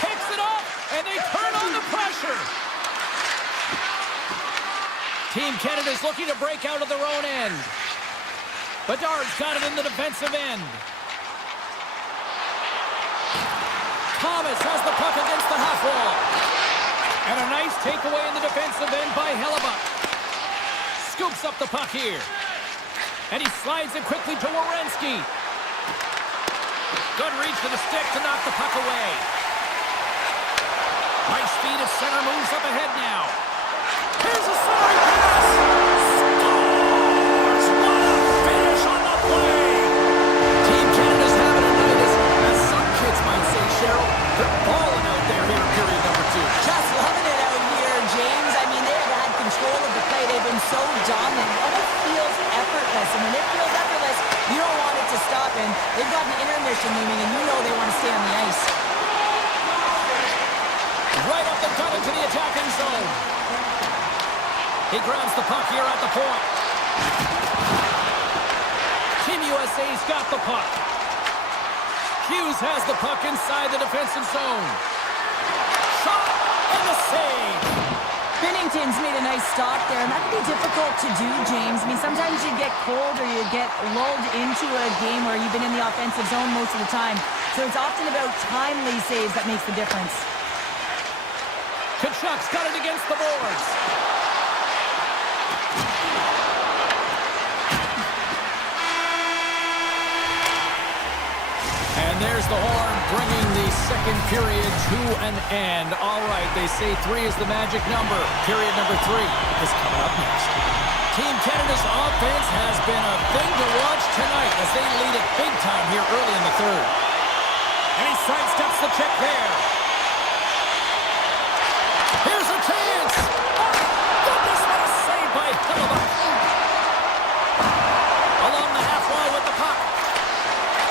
Picks it up, and they turn on the pressure. Team Canada's looking to break out of their own end. Bedard's got it in the defensive end. Thomas has the puck against the half wall. And a nice takeaway in the defensive end by Hellebuck. Scoops up the puck here. And he slides it quickly to Werenski. Good reach to the stick to knock the puck away. Nice speed of center, moves up ahead now. Here's a centering pass. Scores! What a finish on the play! Team Canada's having a night, as some kids might say, Cheryl. They're balling out there here in period number 2. Just loving it out here, James. I mean, they've had control of the play. They've been so dominant. It almost feels effortless. And when it feels effortless, You don't want it to stop, and they've got an intermission looming, and you know they want to stay on the ice. Right up the gut into the attacking zone. He grabs the puck here at the point. Team USA's got the puck. Hughes has the puck inside the defensive zone. Shot and the save. Binnington's made a nice stop there, and that can be difficult to do, James. I mean, sometimes you get cold or you get lulled into a game where you've been in the offensive zone most of the time. So it's often about timely saves that makes the difference. Kachuk's got it against the boards. And there's the horn, bringing the second period to an end. All right, they say 3 is the magic number. Period number 3 is coming up next. Team Canada's offense has been a thing to watch tonight as they lead it big time here early in the third. And he sidesteps the check there. Here's a chance! Oh, goodness, what a save by Hellebuyck! Along the half wall with the puck.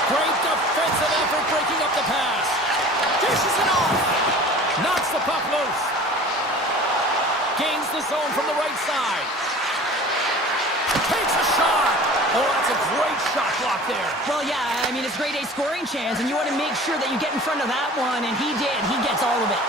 Great defensive effort breaking up the pass. Dishes it off. Knocks the puck loose. Gains the zone from the right side. Takes a shot. Oh, that's a great shot block there. Well, yeah, I mean, it's grade A scoring chance, and you want to make sure that you get in front of that one, and he did. He gets all of it.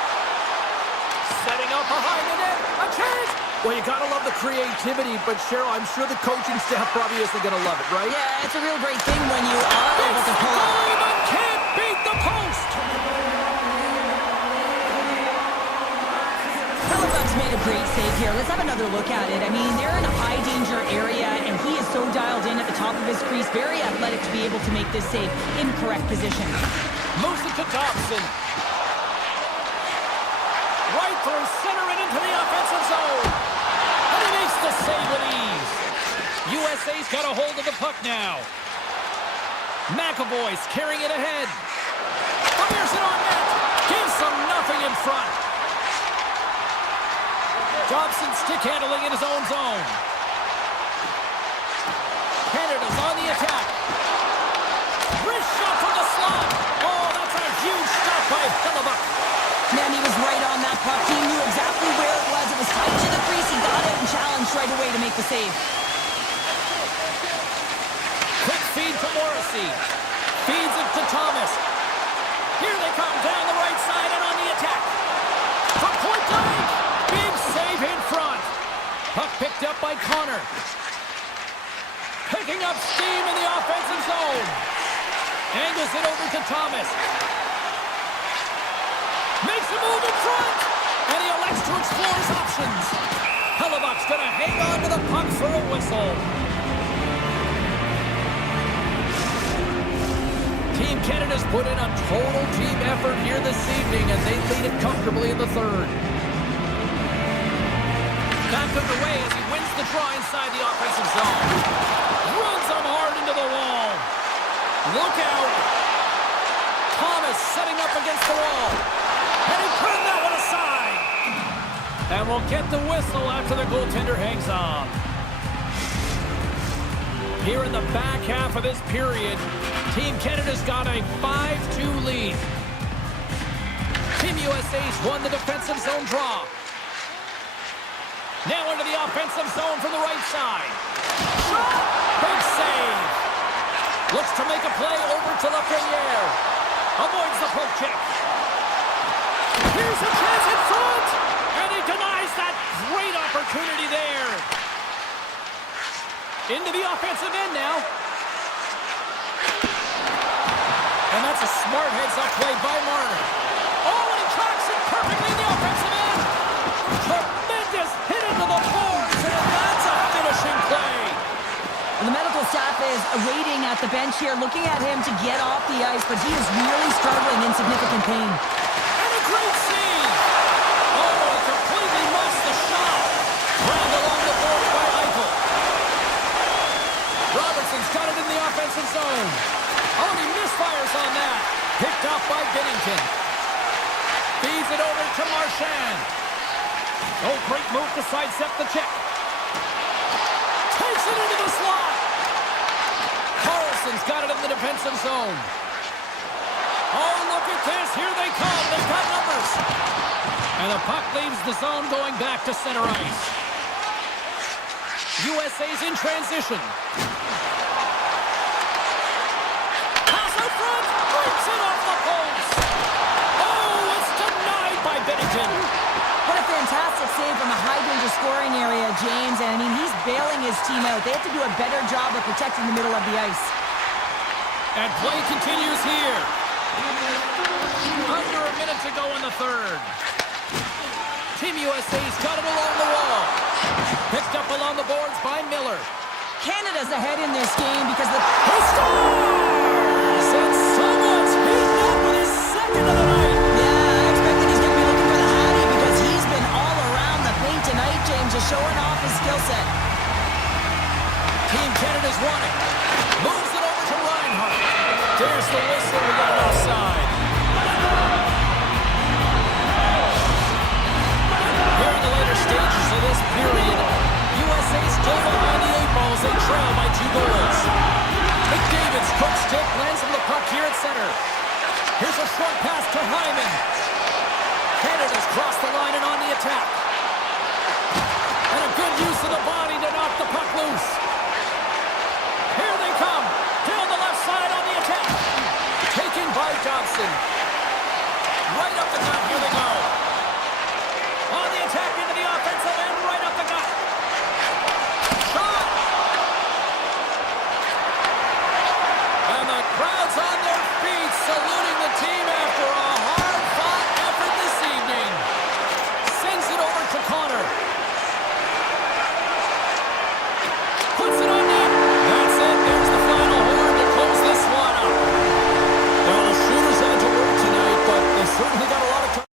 Setting up behind the net. A chance. Well, you gotta love the creativity, but Cheryl, I'm sure the coaching staff probably isn't gonna love it, right? Yeah, it's a real great thing when you are able to pull up. But can't beat the post. Hellebuyck's made a great save here. Let's have another look at it. I mean, they're in a high danger area, and he is so dialed in at the top of his crease. Very athletic to be able to make this save in correct position. Moves it to Dobson. Right through center and into the offensive zone. And he makes the save with ease. USA's got a hold of the puck now. McAvoy's carrying it ahead. Fires it on net. Gives them nothing in front. Dobson stick handling in his own zone. Canada's on the attack. Wrist shot from the slot. Oh, that's a huge stop by Hellebuyck. Man, he was right on that puck. He knew exactly where it was. It was tight to the crease. He got it and challenged right away to make the save. Quick feed to Morrissey. Feeds it to Thomas. Here they come down the right side and on the attack. From point blank. Big save in front. Puck picked up by Connor. Picking up steam in the offensive zone. Angles it over to Thomas. Makes a move in front. And he elects to explore his options. Hellebuyck's going to hang on to the puck for a whistle. Team Canada's put in a total team effort here this evening, and they lead it comfortably in the third. Back underway as he wins the draw inside the offensive zone. Runs him hard into the wall. Look out. Thomas setting up against the wall. And he turned that one aside. And we'll get the whistle after the goaltender hangs on. Here in the back half of this period, Team Canada's got a 5-2 lead. Team USA's won the defensive zone draw. Now into the offensive zone from the right side. Shot! Big save. Looks to make a play over to Lafreniere. Avoids the poke check. Here's a chance in front. And he denies that great opportunity there. Into the offensive end now. And that's a smart heads-up play by Marner. Oh, and he tracks it perfectly in the offensive end. Tremendous hit into the boards, and that's a finishing play. And the medical staff is waiting at the bench here, looking at him to get off the ice, but he is really struggling in significant pain. And a great save. Oh, he completely missed the shot. Grabbed along the boards by Eichel. Robertson's got it in the offensive zone. Oh, he misfires on that. Picked off by Binnington. Feeds it over to Marchand. Oh, great move to sidestep the check. Takes it into the slot. Carlson got it in the defensive zone. Oh, look at this. Here they come. They've got numbers. And the puck leaves the zone going back to center ice. USA's in transition. Pass out front. Breaks it off the post. Oh, it's denied by Bennington. What a fantastic save from a high-danger scoring area, James. And, I mean, he's bailing his team out. They have to do a better job of protecting the middle of the ice. And play continues here. Under a minute to go in the third. Team USA's got it along the wall. Picked up along the boards by Miller. Canada's ahead in this game because the... He scores! And someone's heating up with his second of the night. Yeah, I expect that he's going to be looking for the Hattie because he's been all around the paint tonight, James, just showing off his skill set. Team Canada's won it. Moves it over to Reinhardt. There's the whistle. We got an offside. Here in the later stages of this period, USA still behind the 8 balls. They trail by 2 goals. McDavid's quick stick lands on the puck here at center. Here's a short pass to Hyman. Canada's crossed the line and on the attack. And a good use of the body to knock the puck loose. Here they come. Down the left side on the attack. Taken by Johnson. Right up the gut. Here they go. On the attack into the offensive end. Right up the gut. Shot. And the crowd's on their feet saluting the team after a hard-fought effort this evening. Sends it over to Connor. Puts it on net. That's it. There's the final horn to close this one up. Well, the shooters had to work tonight, but they certainly got a lot of time.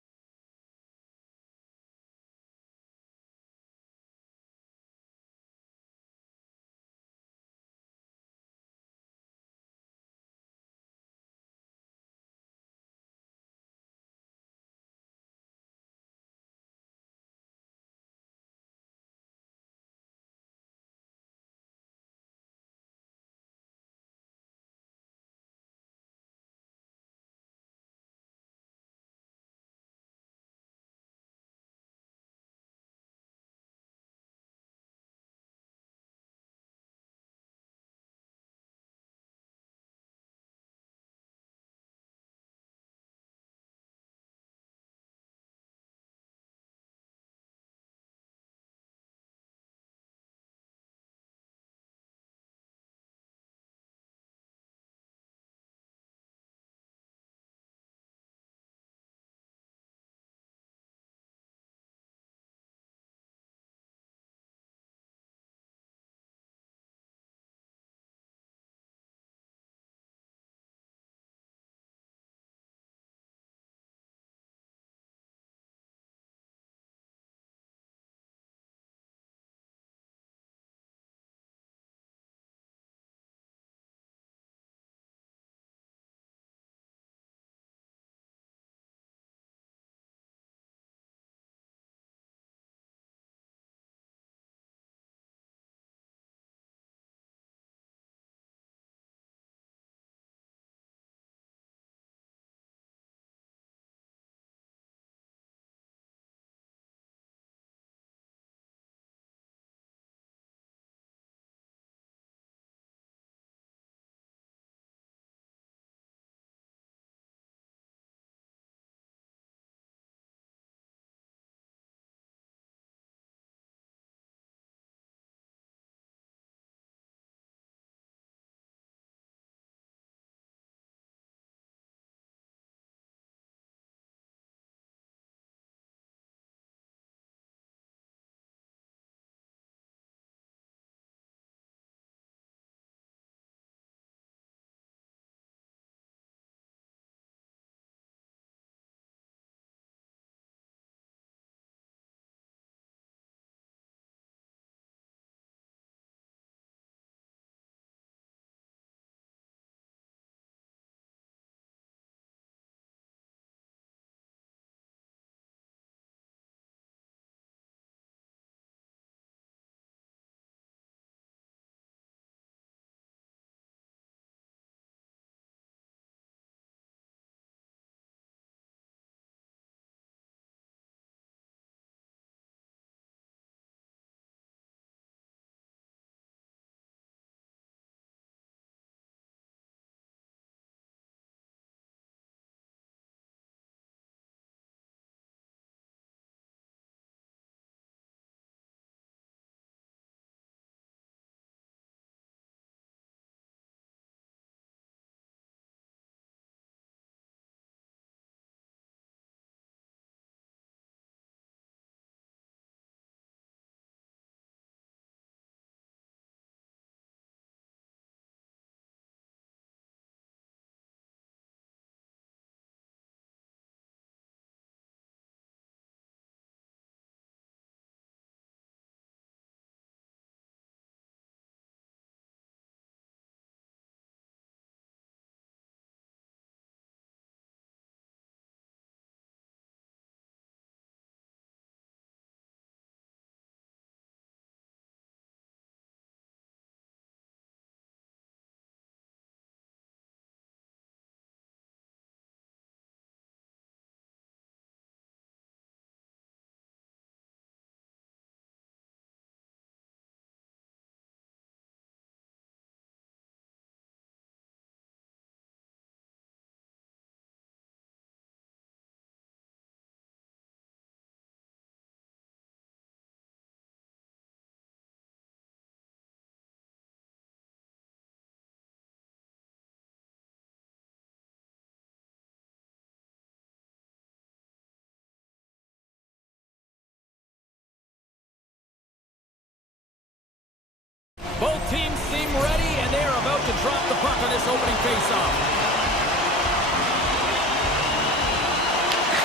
Both teams seem ready, and they are about to drop the puck on this opening faceoff.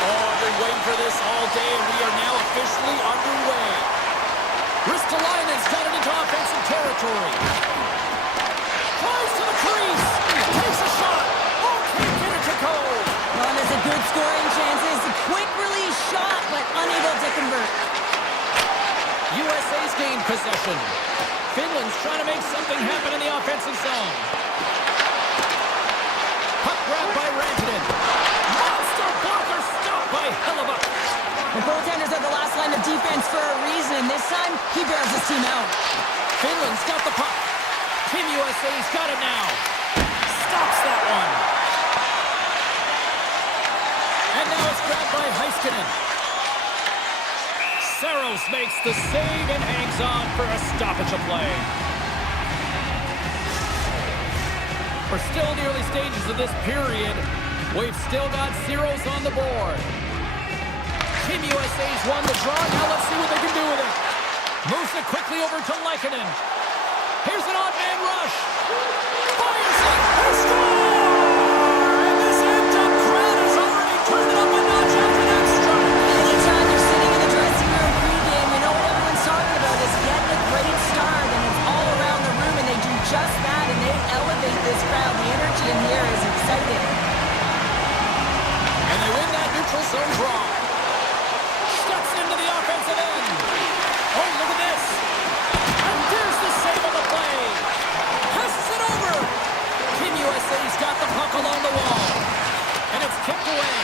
Oh, I've been waiting for this all day, and we are now officially underway. Ristolainen's got it into offensive territory. Tries to the crease. Takes a shot. Oh, can't get it to go. Well, there's a good scoring chances. A quick release shot, but unable to convert. USA's gained possession. Finland's trying to make something happen in the offensive zone. Puck grabbed by Rantanen. Monster blocker stopped by Hellebuck. The goaltenders are the last line of defense for a reason. This time, he bails his team out. Finland's got the puck. Team USA's got it now. Stops that one. And now it's grabbed by Heiskanen. Saros makes the save and hangs on for a stoppage of play. We're still in the early stages of this period. We've still got zeros on the board. Team USA's won the draw. Now let's see what they can do with it. Moves it quickly over to Leikonen. Here's an odd man rush. Fires it. They score! And this amped-up crowd is already turning up a notch after that strike. Anytime you're sitting in the dressing room pregame, you know what everyone's talking about is getting a great start, and it's all around the room, and they do just that, and they elevate this crowd. The energy in here is exciting. And they win that neutral zone draw. Steps into the offensive end. Oh, look at this. And there's the save on the play. Passes it over. Team USA's got the puck along the wall. And it's kicked away.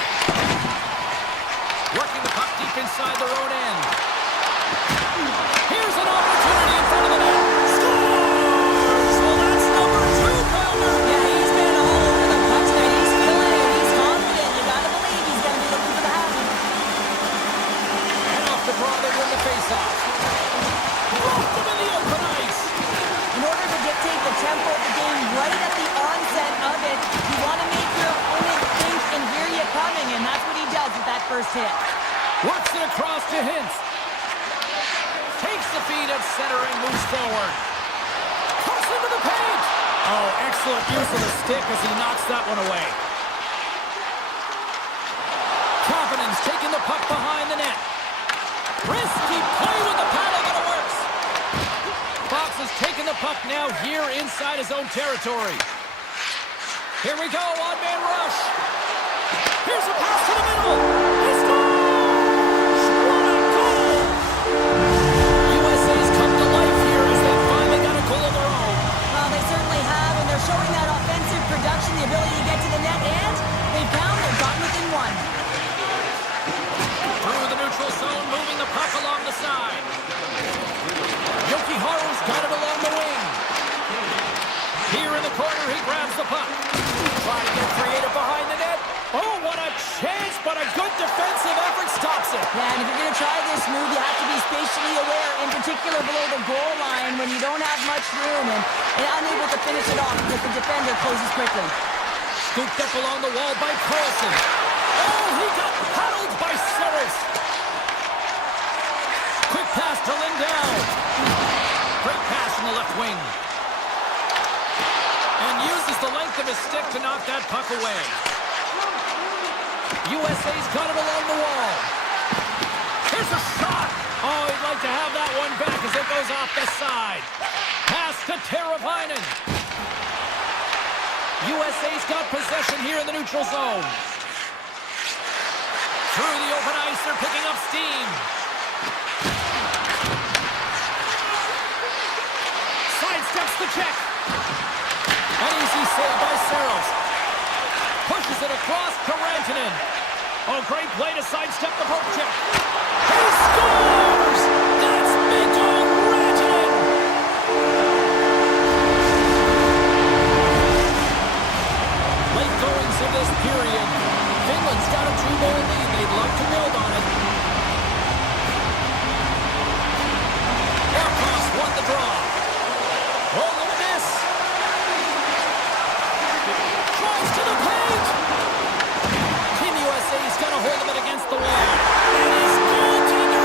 Working the puck deep inside their own end. Here's an opportunity in front of the net. Scores! Well, that's number 2, Pounder. Yeah, he's been all over the puck tonight. He's feeling it. He's confident. You gotta believe he's gonna be looking for the happy. And off the draw, they win the faceoff. Blocked them in the open ice. In order to dictate the tempo of the game right at the onset of it, you want to make your opponent think and hear you coming, and that's what he does with that first hit. Works it across to Hintz. Takes the feed at center and moves forward. Comes into the paint. Oh, excellent use of the stick as he knocks that one away. Kapanen's taking the puck behind the net. Risky play with the paddle, but it works. Fox has taken the puck now here inside his own territory. Here we go, odd man rush. Here's a pass to the middle. He scores! What a goal! USA's come to life here as they finally got a goal of their own. Well, they certainly have, and they're showing that offensive production, the ability to get to the net, and they've gotten within one. Through the neutral zone, moving the puck along the side. Jokiharju's got it along the wing. Here in the corner, he grabs the puck. Trying to get creative behind the net. Oh, what a chance, but a good defensive effort stops it. Yeah, and if you're going to try this move, you have to be spatially aware, in particular below the goal line when you don't have much room and unable to finish it off because the defender closes quickly. Scooped up along the wall by Carlson. Oh, he got paddled by Saros. Quick pass to Lindell. Great pass from the left wing. And uses the length of his stick to knock that puck away. USA's got it along the wall. Here's a shot. Oh, he'd like to have that one back as it goes off the side. Pass to Teravainen. USA's got possession here in the neutral zone. Through the open ice, they're picking up steam. Sidesteps the check. An easy save by Saros. Pushes it across to Rantanen. Oh, great play to sidestep the poke check. He scores! That's Mikko Rantanen! Late goings in this period. Finland's got a 2-goal lead. They'd love to build on it. Aircross won the draw. Oh, look at this. Tries to the paint. Team USA's got to hold him against the wall. And his goaltender.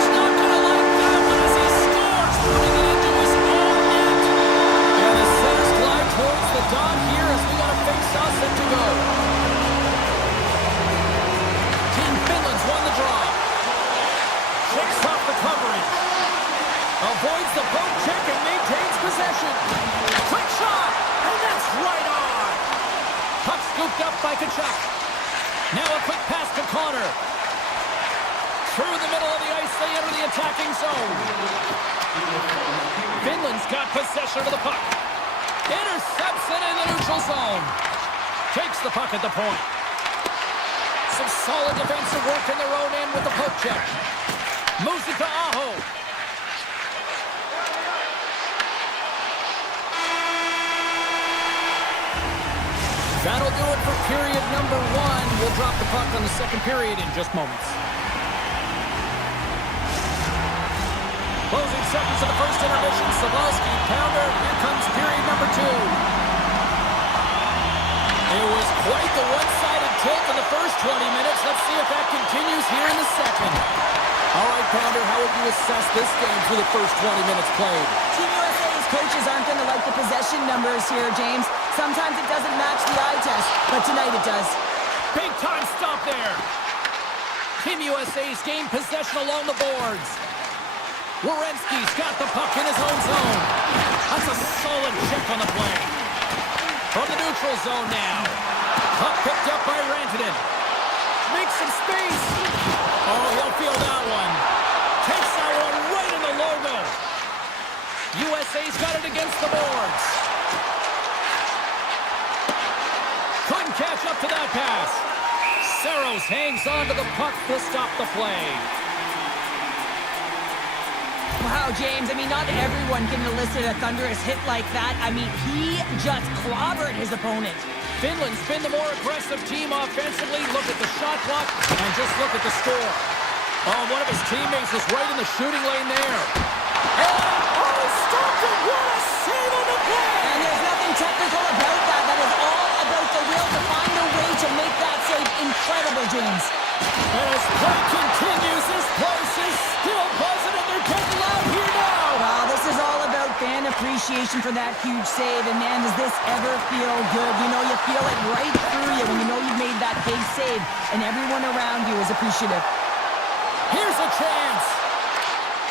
possession. Quick shot, and that's right on. Puck scooped up by Kachuk. Now a quick pass to Connor. Through the middle of the ice, they enter the attacking zone. Finland's got possession of the puck. Intercepts it in the neutral zone. Takes the puck at the point. Some solid defensive work in their own end with the poke check. Moves it to Aho. That'll do it for period number 1. We'll drop the puck on the second period in just moments. Closing seconds of the first intermission. Savalsky, pounder. Here comes period number 2. It was quite the one-sided tilt in the first 20 minutes. Let's see if that continues here in the second. All right, Pounder, how would you assess this game through the first 20 minutes played? Team USA's coaches aren't going to like the possession numbers here, James. Sometimes it doesn't match the eye test, but tonight it does. Big time stop there. Team USA's gained possession along the boards. Werenski's got the puck in his own zone. That's a solid check on the play. From the neutral zone now. Puck picked up by Rantanen. Makes some space. Oh, he'll feel that one. Takes that one right in the logo. USA's got it against the boards. Couldn't catch up to that pass. Saros hangs on to the puck to stop the play. Wow, James, I mean, not everyone can elicit a thunderous hit like that. I mean, he just clobbered his opponent. Finland's been the more aggressive team offensively. Look at the shot clock and just look at the score. Oh, one of his teammates was right in the shooting lane there. Oh, stopped it! What a save on the play! And there's nothing technical about that. That is all about the will to find a way to make that save incredible, James. And as play continues, this place is still buzzing and they're getting loud here now. Wow, this is all about fan appreciation for that huge save. And man, does this ever feel good. You know, you feel it right through you when you know you've made that big save and everyone around you is appreciative. Here's a chance.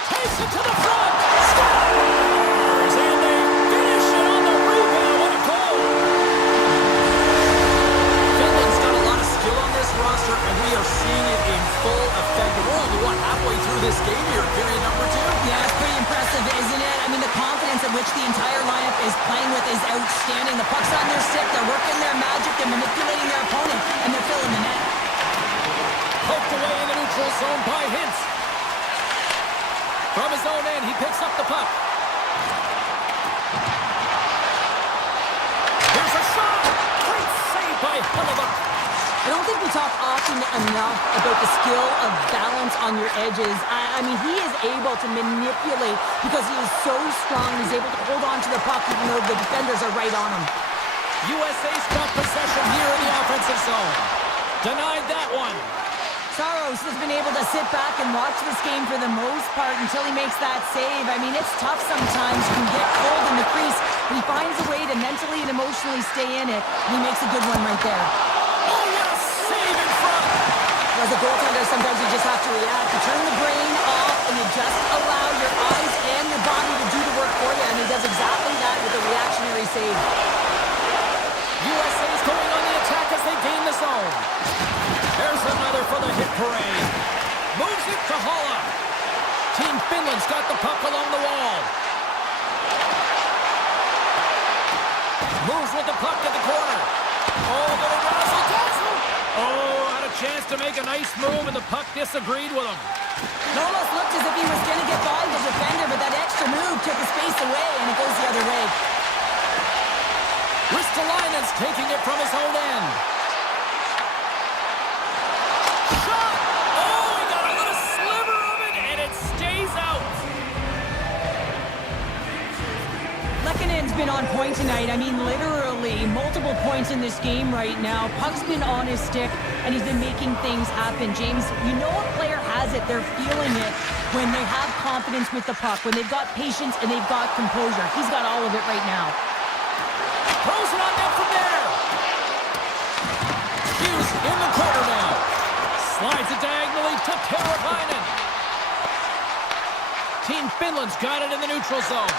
Takes it to the front. Scores! And they finish it on the rebound. What a goal. Finland's got a lot of skill on this roster, and we are seeing it in full effect. We're only, halfway through this game here, period number 2? Yeah, it's pretty impressive, isn't it? I mean, the confidence at which the entire lineup is playing with is outstanding. The puck's on their stick. They're working their magic. They're manipulating their opponent, and they're filling the net. Poked away in the neutral zone by Hintz. From his own end, he picks up the puck. Here's a shot! Great save by Hellebuyck. I don't think we talk often enough about the skill of balance on your edges. I mean, he is able to manipulate because he is so strong. He's able to hold on to the puck even though the defenders are right on him. USA's got possession here in the offensive zone. Denied that one. Saros has been able to sit back and watch this game for the most part until he makes that save. I mean, it's tough sometimes. You can get cold in the crease, but he finds a way to mentally and emotionally stay in it, and he makes a good one right there. Oh, what a save in front! As a goaltender, sometimes you just have to react. You turn the brain off, and you just allow your eyes and your body to do the work for you, and he does exactly that with a reactionary save. USA's going on the attack as they gain the zone. There's another for the hit parade. Moves it to Halla. Team Finland's got the puck along the wall. Moves with the puck at the corner. Oh, little razzle-dazzle. Oh, had a chance to make a nice move, and the puck disagreed with him. It almost looked as if he was going to get by the defender, but that extra move took his space away, and it goes the other way. Ristolainen's taking it from his own end. Shot! Oh, he got a little sliver of it, and it stays out. Lekkonen's been on point tonight. I mean, literally, multiple points in this game right now. Puck's been on his stick, and he's been making things happen. James, you know a player has it. They're feeling it when they have confidence with the puck, when they've got patience and they've got composure. He's got all of it right now. Throws it on net from there. Hughes in the corner now. Slides it diagonally to Teravainen. Team Finland's got it in the neutral zone.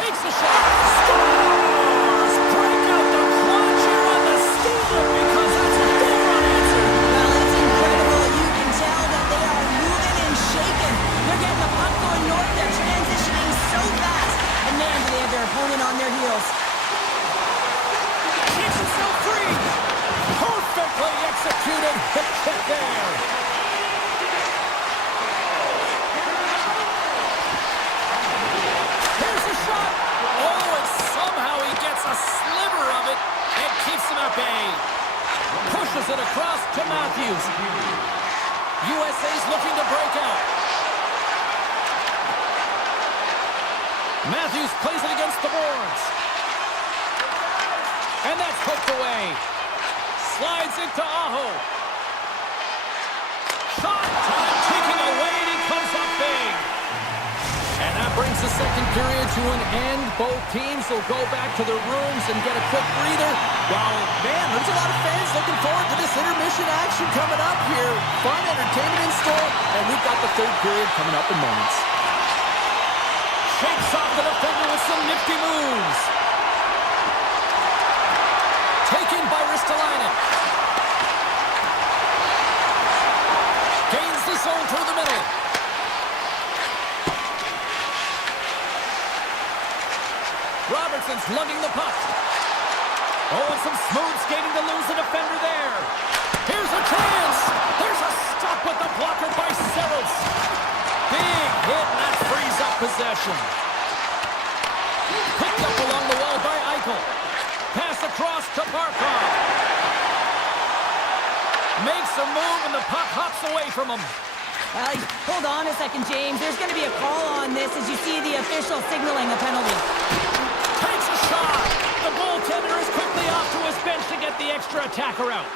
Takes a shot. Scores! Break out the clutch here on the steal because that's a goal unanswered. Well, it's incredible. You can tell that they are moving and shaking. They're getting the puck going north. They're transitioning so fast. And man, do they have their opponent on their heels. Kicks himself free. Perfectly executed hip kick there. Here's a shot. Oh, and somehow he gets a sliver of it and keeps him at bay. Pushes it across to Matthews. USA's looking to break out. Matthews plays it against the boards. And that's hooked away. Slides into Aho. Shot time taken away, and he comes up big. And that brings the second period to an end. Both teams will go back to their rooms and get a quick breather. Well, man, there's a lot of fans looking forward to this intermission action coming up here. Fun entertainment in store, and we've got the third period coming up in moments. Shakes off the defender with some nifty moves. Taken by Ristolainen. Gains the zone through the middle. Robertson's lugging the puck. Oh, and some smooth skating to lose the defender there. Here's a chance. There's a stop with the blocker by Seros. Big hit, and that frees up possession. Picked up along the wall by Eichel. Pass across to Barkov. Makes a move, and the puck hops away from him. Hold on a second, James. There's going to be a call on this as you see the official signaling a penalty. Takes a shot. The goaltender is quickly off to his bench to get the extra attacker out.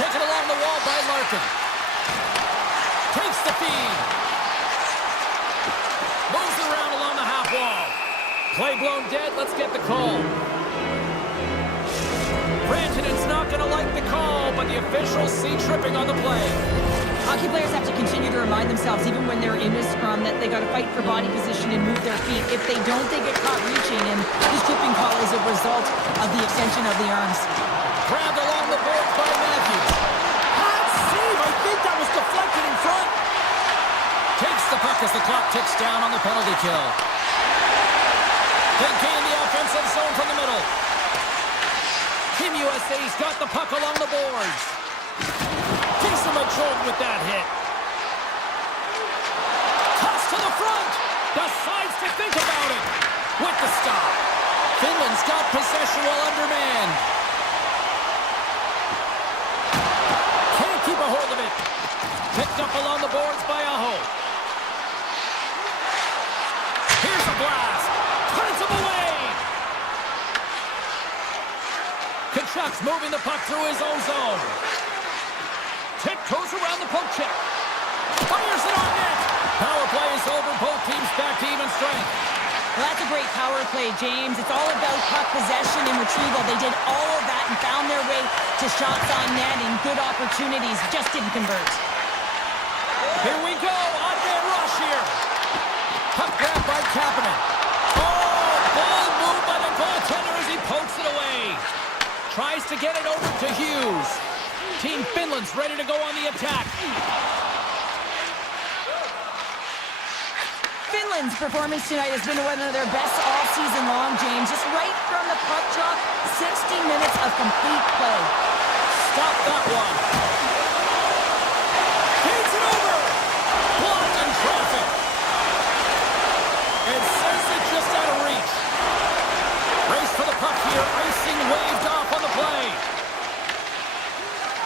Taken along the wall by Larkin. Takes the feed. Moves around along the half wall. Play blown dead. Let's get the call. Rantanen's not going to like the call, but the officials see tripping on the play. Hockey players have to continue to remind themselves, even when they're in a scrum, that they got to fight for body position and move their feet. If they don't, they get caught reaching, and this tripping call is a result of the extension of the arms. Grabbed along the boards by Matthews. Hot save! I think that was deflected in front. Takes the puck as the clock ticks down on the penalty kill. They gain the offensive zone from the middle. Team USA's got the puck along the boards. Takes him a jolt with that hit. Cuts to the front. Decides to think about it. With the stop. Finland's got possession while undermanned. Can't keep a hold of it. Picked up along the boards by Aho. Here's a blast. Turns him away. Kachuk's moving the puck through his own zone. Tiptoes around the poke check. Fires it on net. Power play is over. Both teams back to even strength. Well, that's a great power play, James. It's all about puck possession and retrieval. They did all of that and found their way to shots on net and good opportunities. Just didn't convert. Here we go. On-man rush here. Puck grabbed by Kapanen. Oh, ball moved by the goaltender as he pokes it away. Tries to get it over to Hughes. Team Finland's ready to go on the attack. Finland's performance tonight has been one of their best all season long, James. Just right from the puck drop, 60 minutes of complete play. Stop that one. Feeds it over. Blocked in traffic. And sends it just out of reach. Race for the puck here. Icing waved off on the play.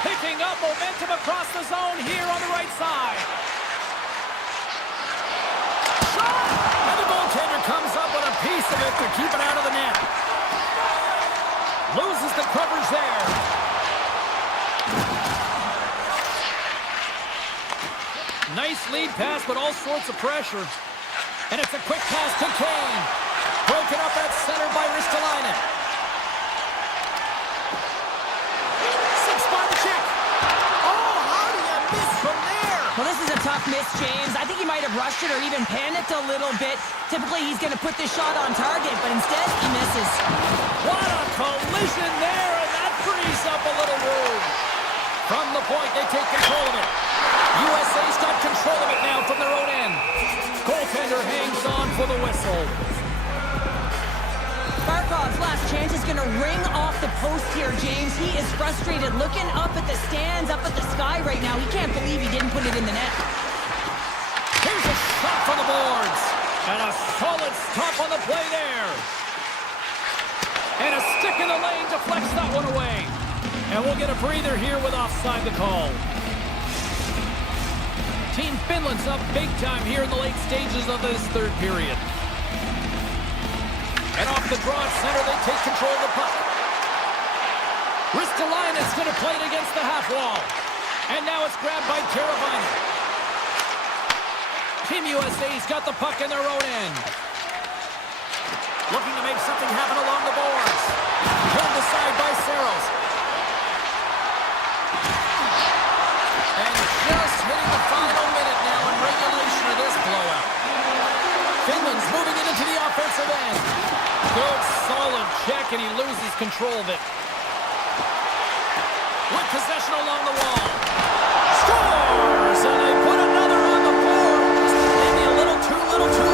Picking up momentum across the zone here on the right side. Shot! And the goaltender comes up with a piece of it to keep it out of the net. Loses the coverage there. Nice lead pass, but all sorts of pressure. And it's a quick pass to Kane. Broken up at center by Ristolainen. Six by the check. Oh, how do you miss from there? Well, this is a tough miss, James. I think he might have rushed it or even panicked a little bit. Typically, he's going to put this shot on target, but instead, he misses. What a collision there, and that frees up a little room. From the point, they take control of it. USA's got control of it now from their own end. Goaltender hangs on for the whistle. Barkov's last chance is going to ring off the post here, James. He is frustrated, looking up at the stands, up at the sky right now. He can't believe he didn't put it in the net. Here's a shot from the boards. And a solid stop on the play there. And a stick in the lane deflects that one away. And we'll get a breather here with offside the call. Team Finland's up big time here in the late stages of this third period. And off the draw at center, they take control of the puck. Ristolainen's going to play it against the half wall. And now it's grabbed by Teravainen. Team USA's got the puck in their own end. Looking to make something happen along the boards. Pulled aside by Saros. And just hitting the final minute now in regulation of this blowout. Finland's moving it into the offensive end. Good, solid check, and he loses control of it. With possession along the wall. Scores! And they put another on the board. Maybe a little too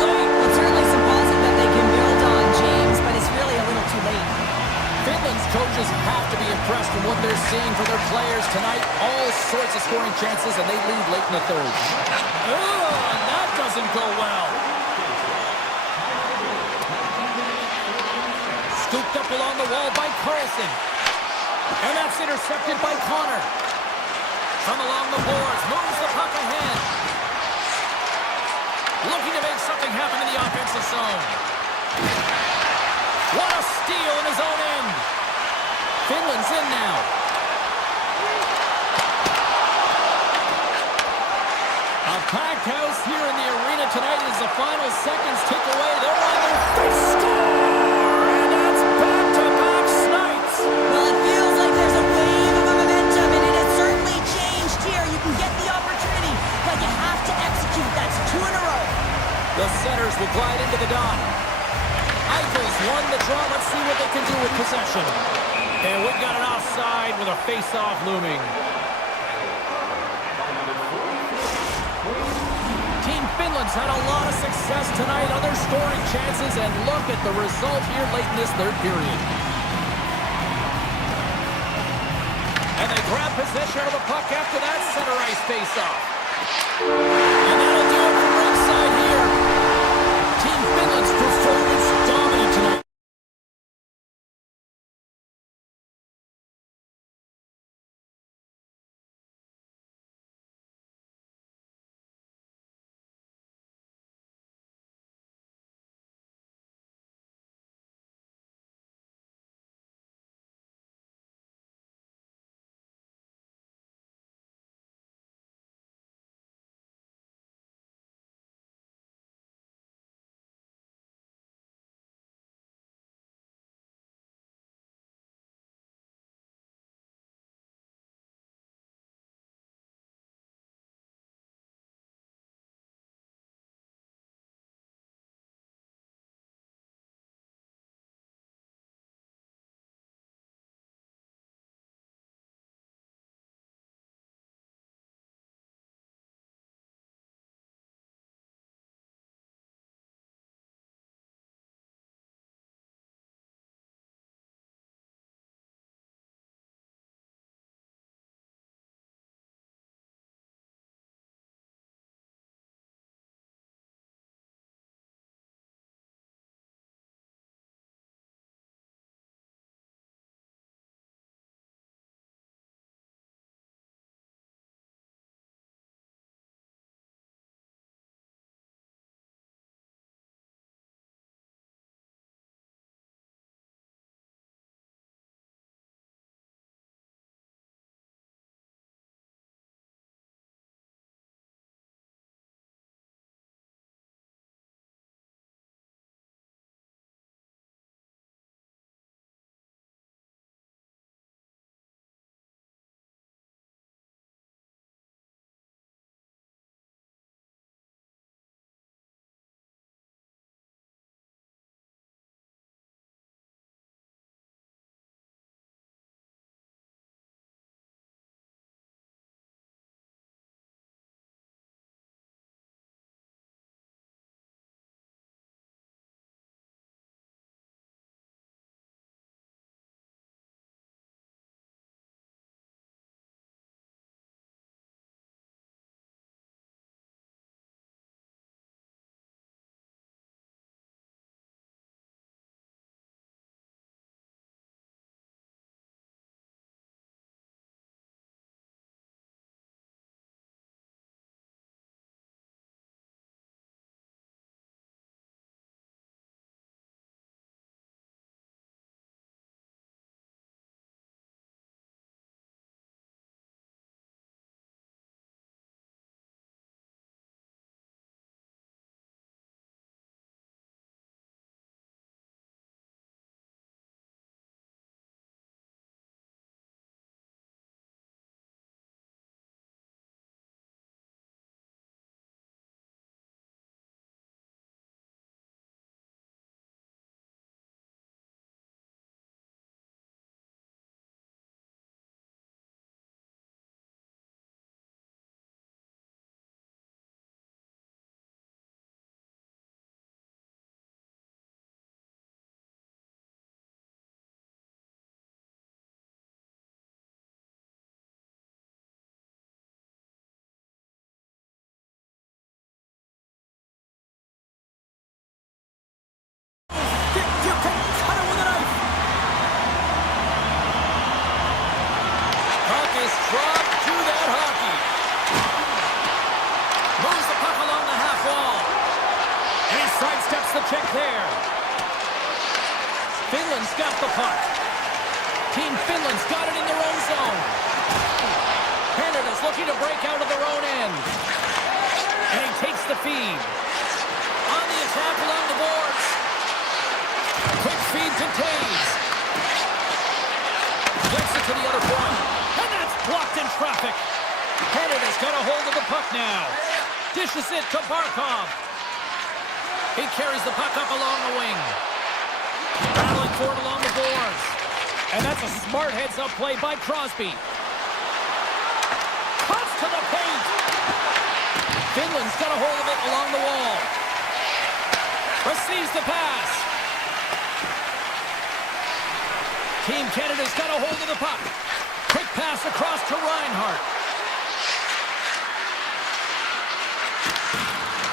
late. Well, certainly some positive that they can build on, James, but it's really a little too late. Finland's coaches have to be impressed with what they're seeing for their players tonight. All sorts of scoring chances, and they lead late in the third. Oh, and that doesn't go well. Scooped up along the wall by Carlson. And that's intercepted by Connor. From along the boards, moves the puck ahead. Looking to make something happen in the offensive zone. What a steal in his own end. Finland's in now. A packed house here in the arena tonight as the final seconds tick away. They're on their face. Score! And that's back-to-back snipes. Well, it feels like there's a wave of momentum, and it has certainly changed here. You can get the opportunity, but you have to execute. That's 2 in a row. The Senators will glide into the dot. Eichel's won the draw. Let's see what they can do with possession. And we've got an offside with a face-off looming. Team Finland's had a lot of success tonight on their scoring chances, and look at the result here late in this third period. And they grab possession of the puck after that center ice face-off. And that'll do it for ringside here. Team Finland's performance dominant tonight. there. Finland's got the puck. Team Finland's got it in their own zone. Canada's looking to break out of their own end. And he takes the feed. On the attack along the boards. Quick feed to Taves. Gets it to the other point. And that's blocked in traffic. Canada's got a hold of the puck now. Dishes it to Barkov. He carries the puck up along the wing. Battling for it along the boards. And that's a smart heads-up play by Crosby. Cuts to the paint. Finland's got a hold of it along the wall. Receives the pass. Team Canada's got a hold of the puck. Quick pass across to Reinhart.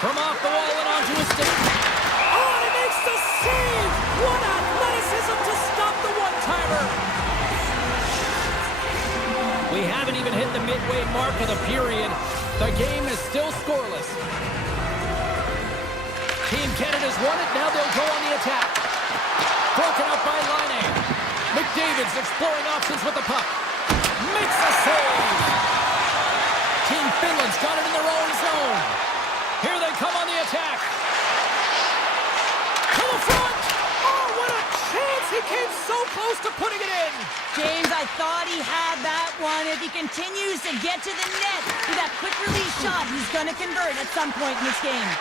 From off the wall and onto his stick. Oh, and he makes the save! What athleticism to stop the one-timer! We haven't even hit the midway mark of the period. The game is still scoreless. Team Canada's won it, now they'll go on the attack. Broken up by Laine. McDavid's exploring options with the puck. Makes a save! Team Finland's got it in their own zone. Here they come on the attack. To the front! Oh, what a chance! He came so close to putting it in! James, I thought he had that one. If he continues to get to the net with that quick release shot, he's going to convert at some point in this game.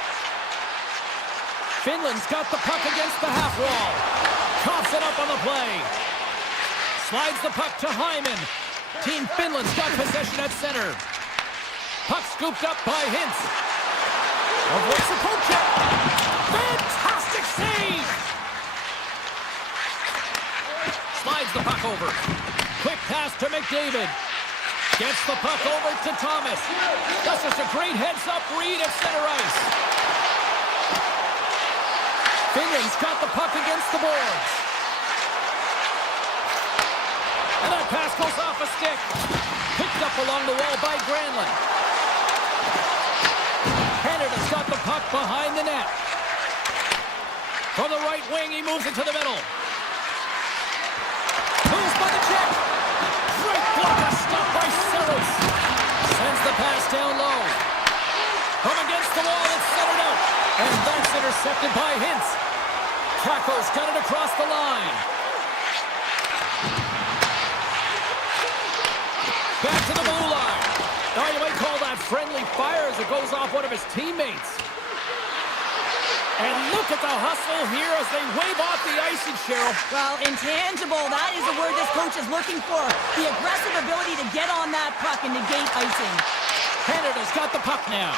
Finland's got the puck against the half wall. Coughs it up on the play. Slides the puck to Hyman. Team Finland's got possession at center. Puck scooped up by Hintz. Avoids the poke check. Fantastic save! Slides the puck over. Quick pass to McDavid. Gets the puck over to Thomas. That's just a great heads-up read at center ice. Finland's got the puck against the boards. And that pass goes off a stick. Picked up along the wall by Granlund. Canada's got the puck behind the net. From the right wing, he moves it to the middle. Moves by the check. Great blocker stop by Seros. Sends the pass down low. From against the wall, it's centered out. And that's intercepted by Hintz. Krako's got it across the line. Back to the blue line. Now you might call that friendly fire as it goes off one of his teammates. And look at the hustle here as they wave off the icing, Cheryl. Well, intangible, that is the word this coach is looking for. The aggressive ability to get on that puck and negate icing. Canada's got the puck now.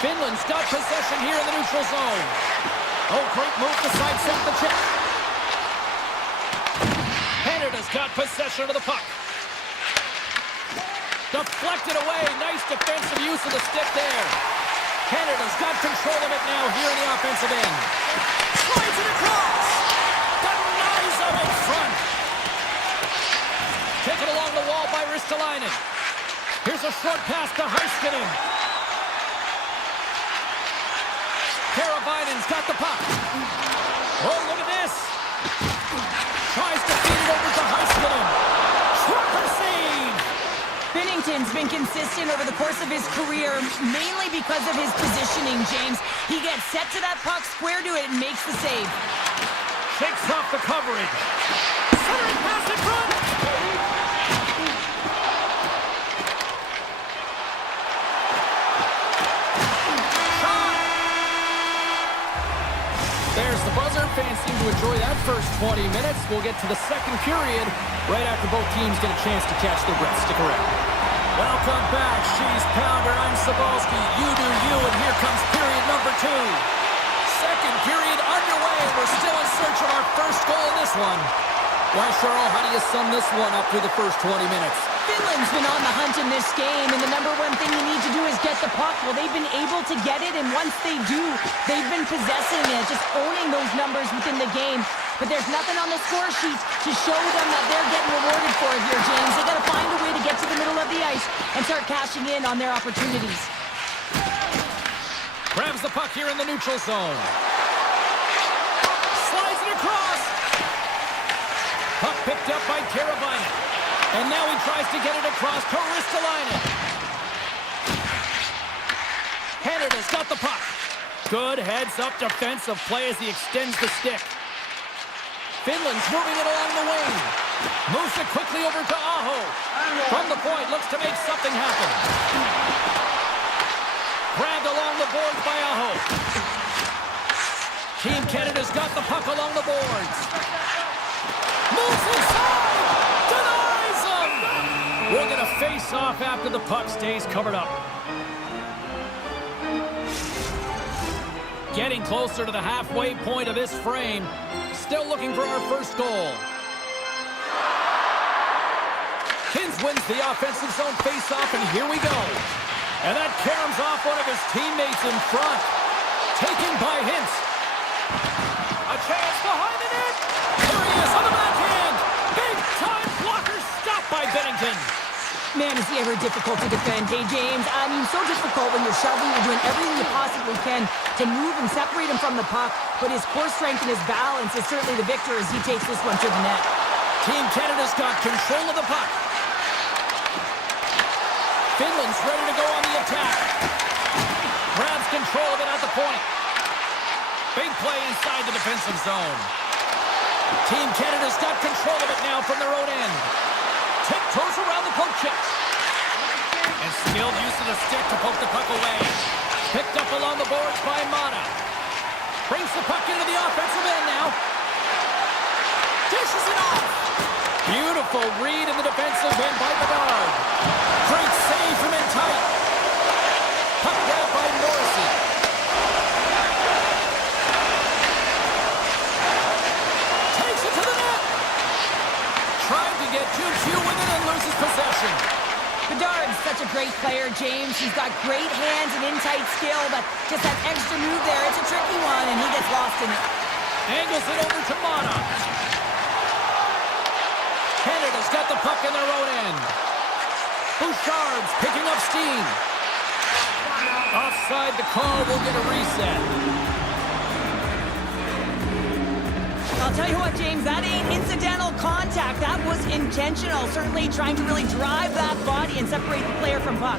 Finland's got possession here in the neutral zone. Oh, great move to sidestep the check. Canada's got possession of the puck. Deflected away. Nice defensive use of the stick there. Canada's got control of it now here in the offensive end. Slides it across. Denies him in front. Taken along the wall by Ristolainen. Here's a short pass to Heiskanen. Karabainen's got the puck. Oh, look at this. Tries to feed it over to Heiskanen. Trucker save. Binnington's been consistent over the course of his career, mainly because of his positioning, James. He gets set to that puck, square to it, and makes the save. Shakes off the coverage. Centering pass in front. Shot. There's the buzzer. Fans seem to enjoy that first 20 minutes. We'll get to the second period right after both teams get a chance to catch their breath. Stick around. Welcome back, She's Pounder. I'm Sabalski. You do you, and here comes period number 2. Second period underway. We're still in search of our first goal in this one. Why, Cheryl, how do you sum this one up through the first 20 minutes? Finland's been on the hunt in this game, and the number one thing you need to do is get the puck. Well, they've been able to get it, and once they do, they've been possessing it, just owning those numbers within the game. But there's nothing on the score sheet to show them that they're getting rewarded for it here, James. They got to find a way to get to the middle of the ice and start cashing in on their opportunities. Grabs the puck here in the neutral zone. by Teravainen. And now he tries to get it across to Ristolainen. Canada's got the puck. Good heads-up defensive play as he extends the stick. Finland's moving it along the wing. Moves it quickly over to Aho. From the point, looks to make something happen. Grabbed along the boards by Aho. Team Canada's got the puck along the boards. Moves inside! Denies him! We're going to face off after the puck stays covered up. Getting closer to the halfway point of this frame. Still looking for our first goal. Hintz wins the offensive zone face-off, and here we go. And that caroms off one of his teammates in front. Taken by Hintz. A chance behind the net. There he is on the backhand. Big-time blocker stopped by Bennington. Man, is he ever difficult to defend. Hey, James, I mean, so difficult when you're shoving, you're doing everything you possibly can to move and separate him from the puck, but his core strength and his balance is certainly the victor as he takes this one to the net. Team Canada's got control of the puck. Finland's ready to go on the attack. Grabs control of it at the point. Big play inside the defensive zone. Team Canada's got control of it now from their own end. Tiptoes around the poke check. And skilled use of the stick to poke the puck away. Picked up along the boards by Mata. Brings the puck into the offensive end now. Dishes it off. Beautiful read in the defensive end by Bedard. Great save from in tight. Puck grab by Morrissey. Takes it to the net. Trying to get too few with it and loses possession. Bedard's such a great player, James. He's got great hands and in-tight skill, but just that extra move there, it's a tricky one, and he gets lost in it. Angles it over to Mata. Canada's got the puck in their own end. Bouchard's picking up steam. Offside the call, will get a reset. I'll tell you what, James, that ain't incidental contact. That was intentional, certainly trying to really drive that body and separate the player from puck.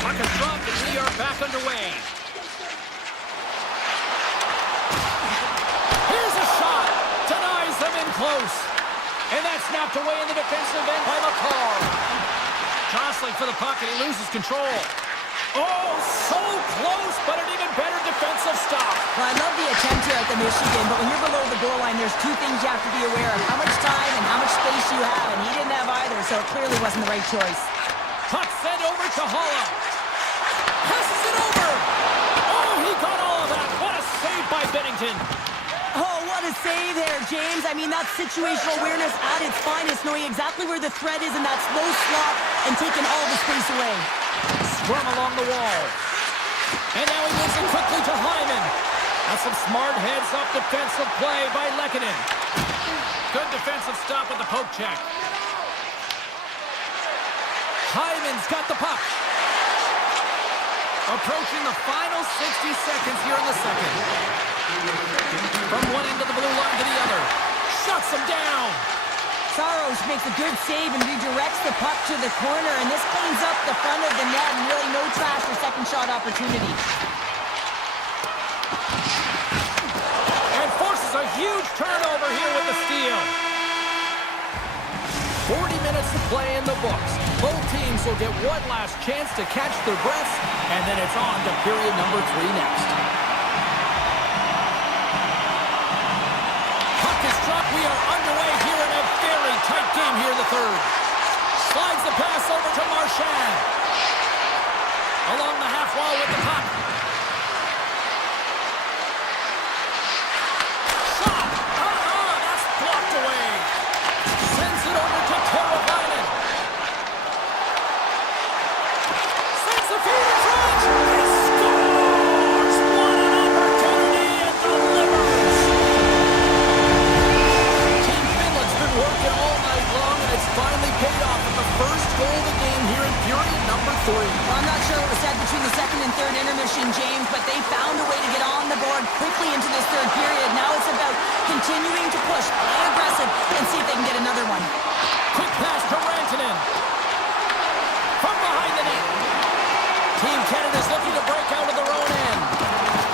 Puck is dropped and we are back underway. Here's a shot. Denies them in close. And that's snapped away in the defensive end by McCall. Jostling for the puck and he loses control. Oh, so close, but an even better defensive stop. Well, I love the attempt here at the Michigan, but when you're below the goal line, there's two things you have to be aware of. How much time and how much space you have, and he didn't have either, so it clearly wasn't the right choice. Puck sent over to Holla. Passes it over. Oh, he got all of that. What a save by Bennington. Oh, what a save there, James. I mean, that's situational awareness at its finest, knowing exactly where the threat is in that slow slot and taking all the space away. Scrum along the wall. And now he moves it quickly to Hyman. That's some smart heads-up defensive play by Lehkonen. Good defensive stop with the poke check. Hyman's got the puck. Approaching the final 60 seconds here in the second. From one end of the blue line to the other. Shuts him down. Saros makes a good save and redirects the puck to the corner, and this cleans up the front of the net and really no trash for second shot opportunity. And forces a huge turnover here with the steal. 40 minutes to play in the books. Both teams will get one last chance to catch their breaths, and then it's on to period number 3 next. Puck is dropped. We are underway here in a very tight game here in the third. Slides the pass over to Marchand. Along the half wall with the puck. Shot! That's blocked away. Sends it over to Teravainen. Sends the feed in front. He scores! What an opportunity and delivers. Team Finland's been working all night long, and it's finally paid off with the first goal of the game here in period number 3. three. Well, I'm not sure what was said between the second and third intermission, James, but they found a way to get on the board quickly into this third period. Now it's about continuing to push, play aggressive, and see if they can get another one. Quick pass to Rantanen. From behind the net. Team Canada's looking to break out of their own end.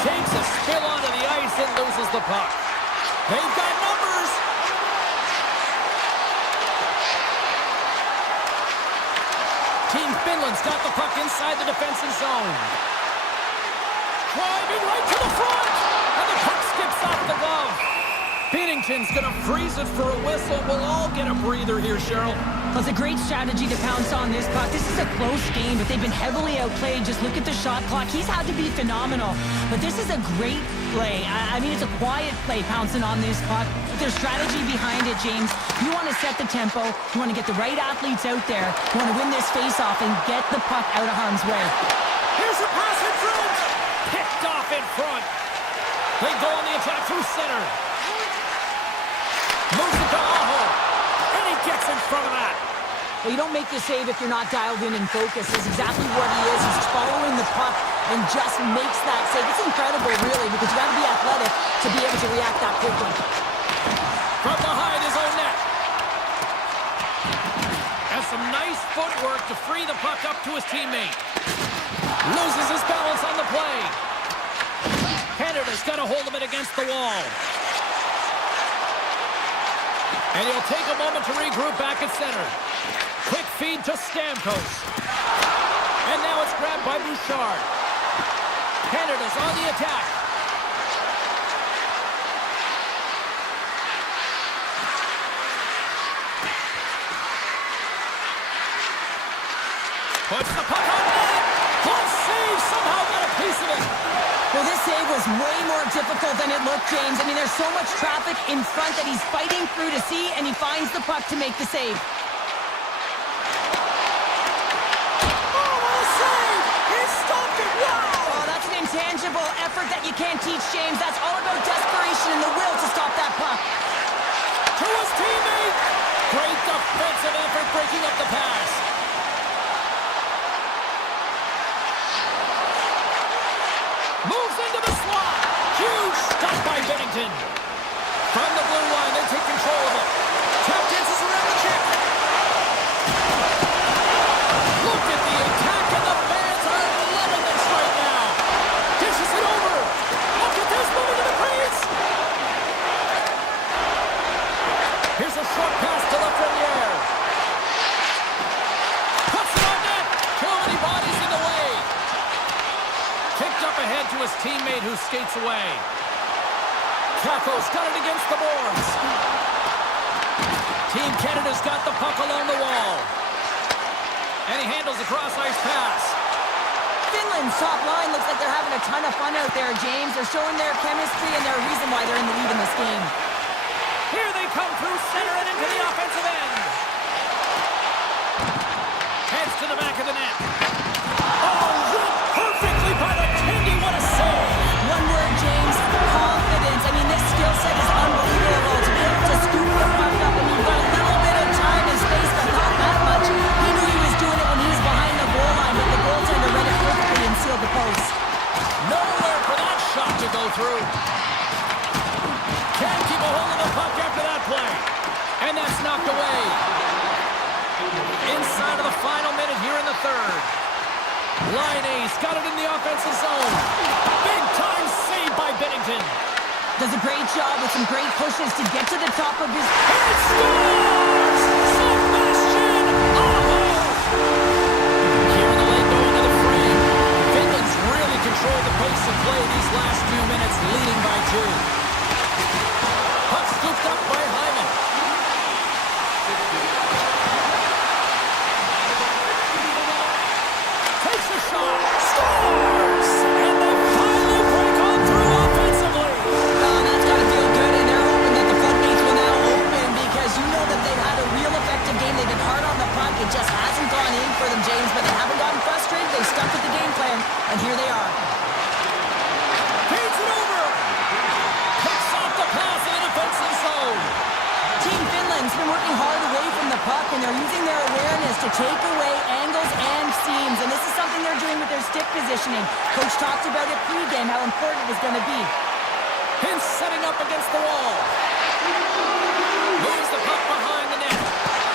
Takes a spill onto the ice and loses the puck. They've got numbers. Team Finland's got the puck inside the defensive zone. Driving right to the front. And the puck skips off the glove. Binnington's going to freeze it for a whistle. We'll all get a breather here, Cheryl. Well, it's a great strategy to pounce on this puck. This is a close game, but they've been heavily outplayed. Just look at the shot clock. He's had to be phenomenal. But this is a great play. I mean, it's a quiet play pouncing on this puck. But there's strategy behind it, James. You want to set the tempo. You want to get the right athletes out there. You want to win this face-off and get the puck out of harm's way. Here's a pass in front. Picked off in front. They go on the attack through center. Moves it to Aho. And he gets in front of that. Well, you don't make the save if you're not dialed in and focused. That's exactly what he is. He's following the puck and just makes that save. It's incredible, really, because you got to be athletic to be able to react that quickly. From behind his own net. And some nice footwork to free the puck up to his teammate. Loses his balance on the play. Canada's got a hold of it against the wall. And he'll take a moment to regroup back at center. Quick feed to Stamkos. And now it's grabbed by Bouchard. Canada's on the attack. Puts the puck on net. Close save. Somehow got a piece of it. Well, this save was way more difficult than it looked, James. I mean, there's so much traffic in front that he's fighting through to see, and he finds the puck to make the save. Oh, what a save! He stopped it! Wow! Oh, that's an intangible effort that you can't teach, James. That's all about desperation and the will to stop that puck. To his teammate! Great defensive effort breaking up the pass. Moves into the slot. Huge stop by Binnington. From the blue line, they take control of it. Tap dances around the check. Look at the attack, and the fans are loving this right now. Dishes it over. Look at this, moving to the crease. Here's a short pass to Lafreniere. Puts it on net. Too many bodies in the way. Kicked up ahead to his teammate who skates away. Caco's got it against the boards. Team Canada's got the puck along the wall. And he handles a cross-ice pass. Finland's top line looks like they're having a ton of fun out there, James. They're showing their chemistry, and they're a reason why they're in the lead in this game. Here they come through center and into the offensive end. Heads to the back of the net. Oh, read perfectly by the Tindy. What a save. One word, James, confidence. I mean, this skill set is unbelievable. To be able to scoop the puck up, and you've got a little bit of time and space, but not that much. He knew he was doing it when he was behind the goal line, but the goaltender read it perfectly and sealed the post. Nowhere for that shot to go through. Can't keep a hold of the puck after that play. And that's knocked away. Inside of the final minute here in the third. Line A's got it in the offensive zone. Big time save by Binnington. Does a great job with some great pushes to get to the top of his... And scores! Sebastian Aho! Here in the late going to the frame. Finland's really controlled the pace of play these last few minutes, leading by 2. Puck scooped up by Hyman. Takes a shot. Scores! And they finally break on through offensively. Oh, that's got to feel good, and they're hoping that the floodgates will now open because you know that they've had a real effective game. They've been hard on the puck. It just hasn't gone in for them, James, but they haven't gotten frustrated. They've stuck with the game plan, and here they are. Feeds it over. Picks off the pass in the defensive zone. Team Finland's been working hard away from the puck, and they're using their awareness to take away angles and seams, and this is positioning. Coach talked about it pregame, how important it was going to be. And setting up against the wall. Moves the puck behind the net.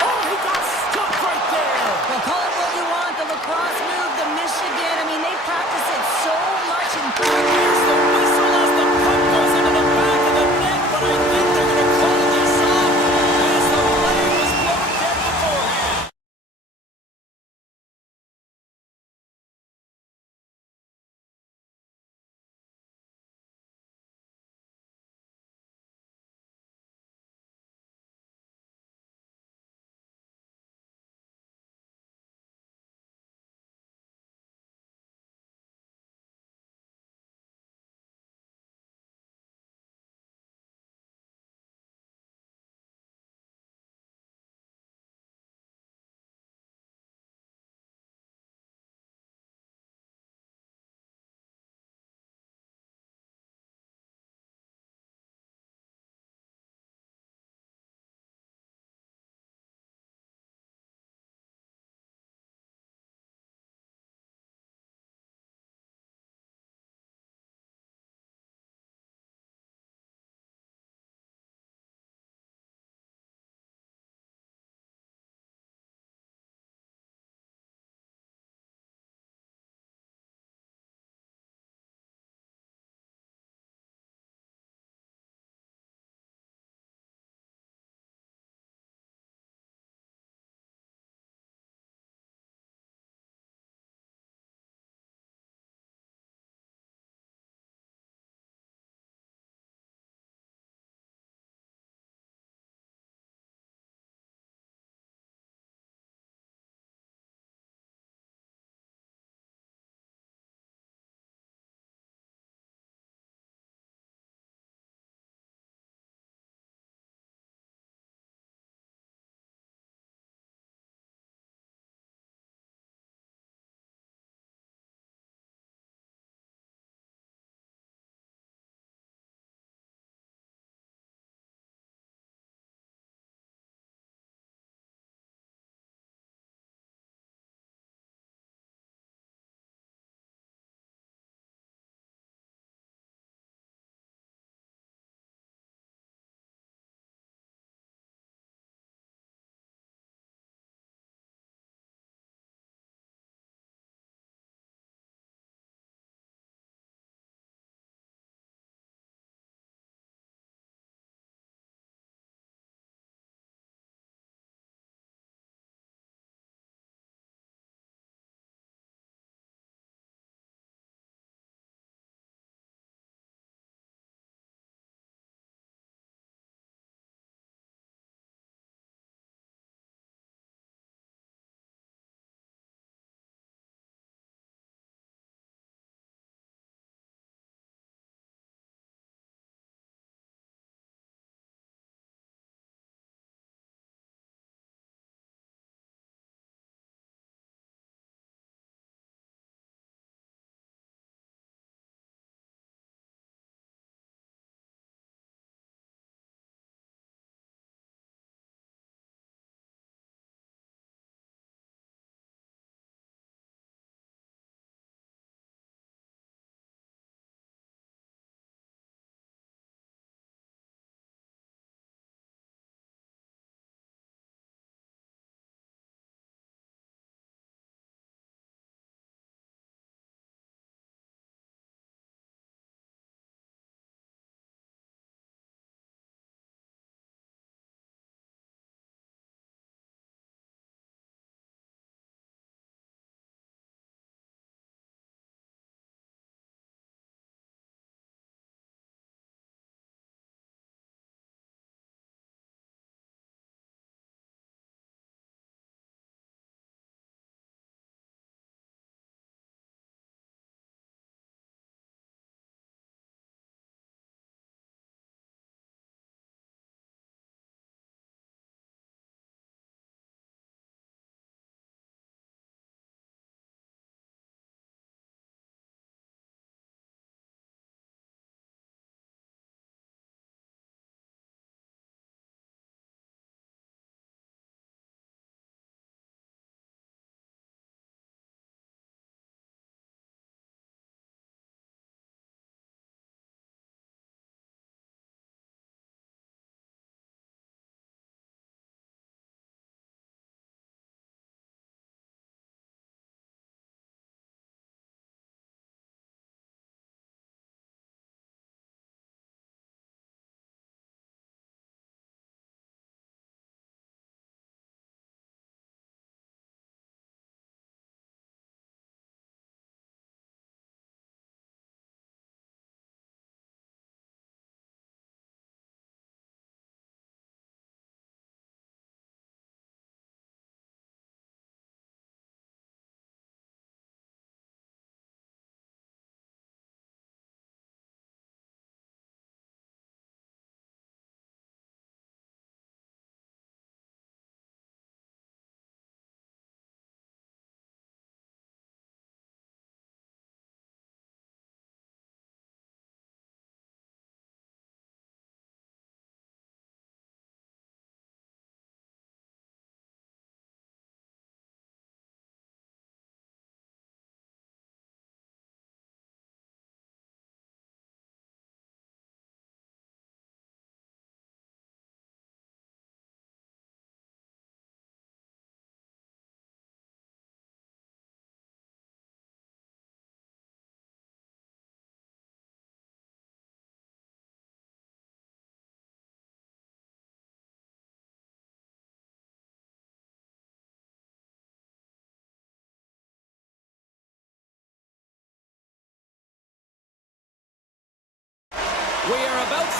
Oh, he got stuck right there. Well, call it what you want, the lacrosse move, the Michigan. I mean, they practice it so much in practice.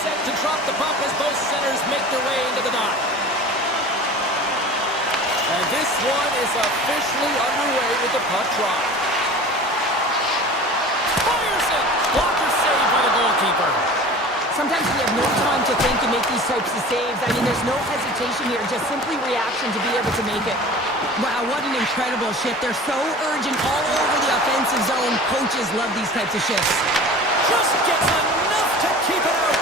set to drop the puck as both centers make their way into the dot. And this one is officially underway with the puck drop. Fires it! Blocker saved by the goalkeeper. Sometimes we have no time to think and make these types of saves. I mean, there's no hesitation here, just simply reaction to be able to make it. Wow, what an incredible shift. They're so urgent all over the offensive zone. Coaches love these types of shifts. Just gets enough to keep it out.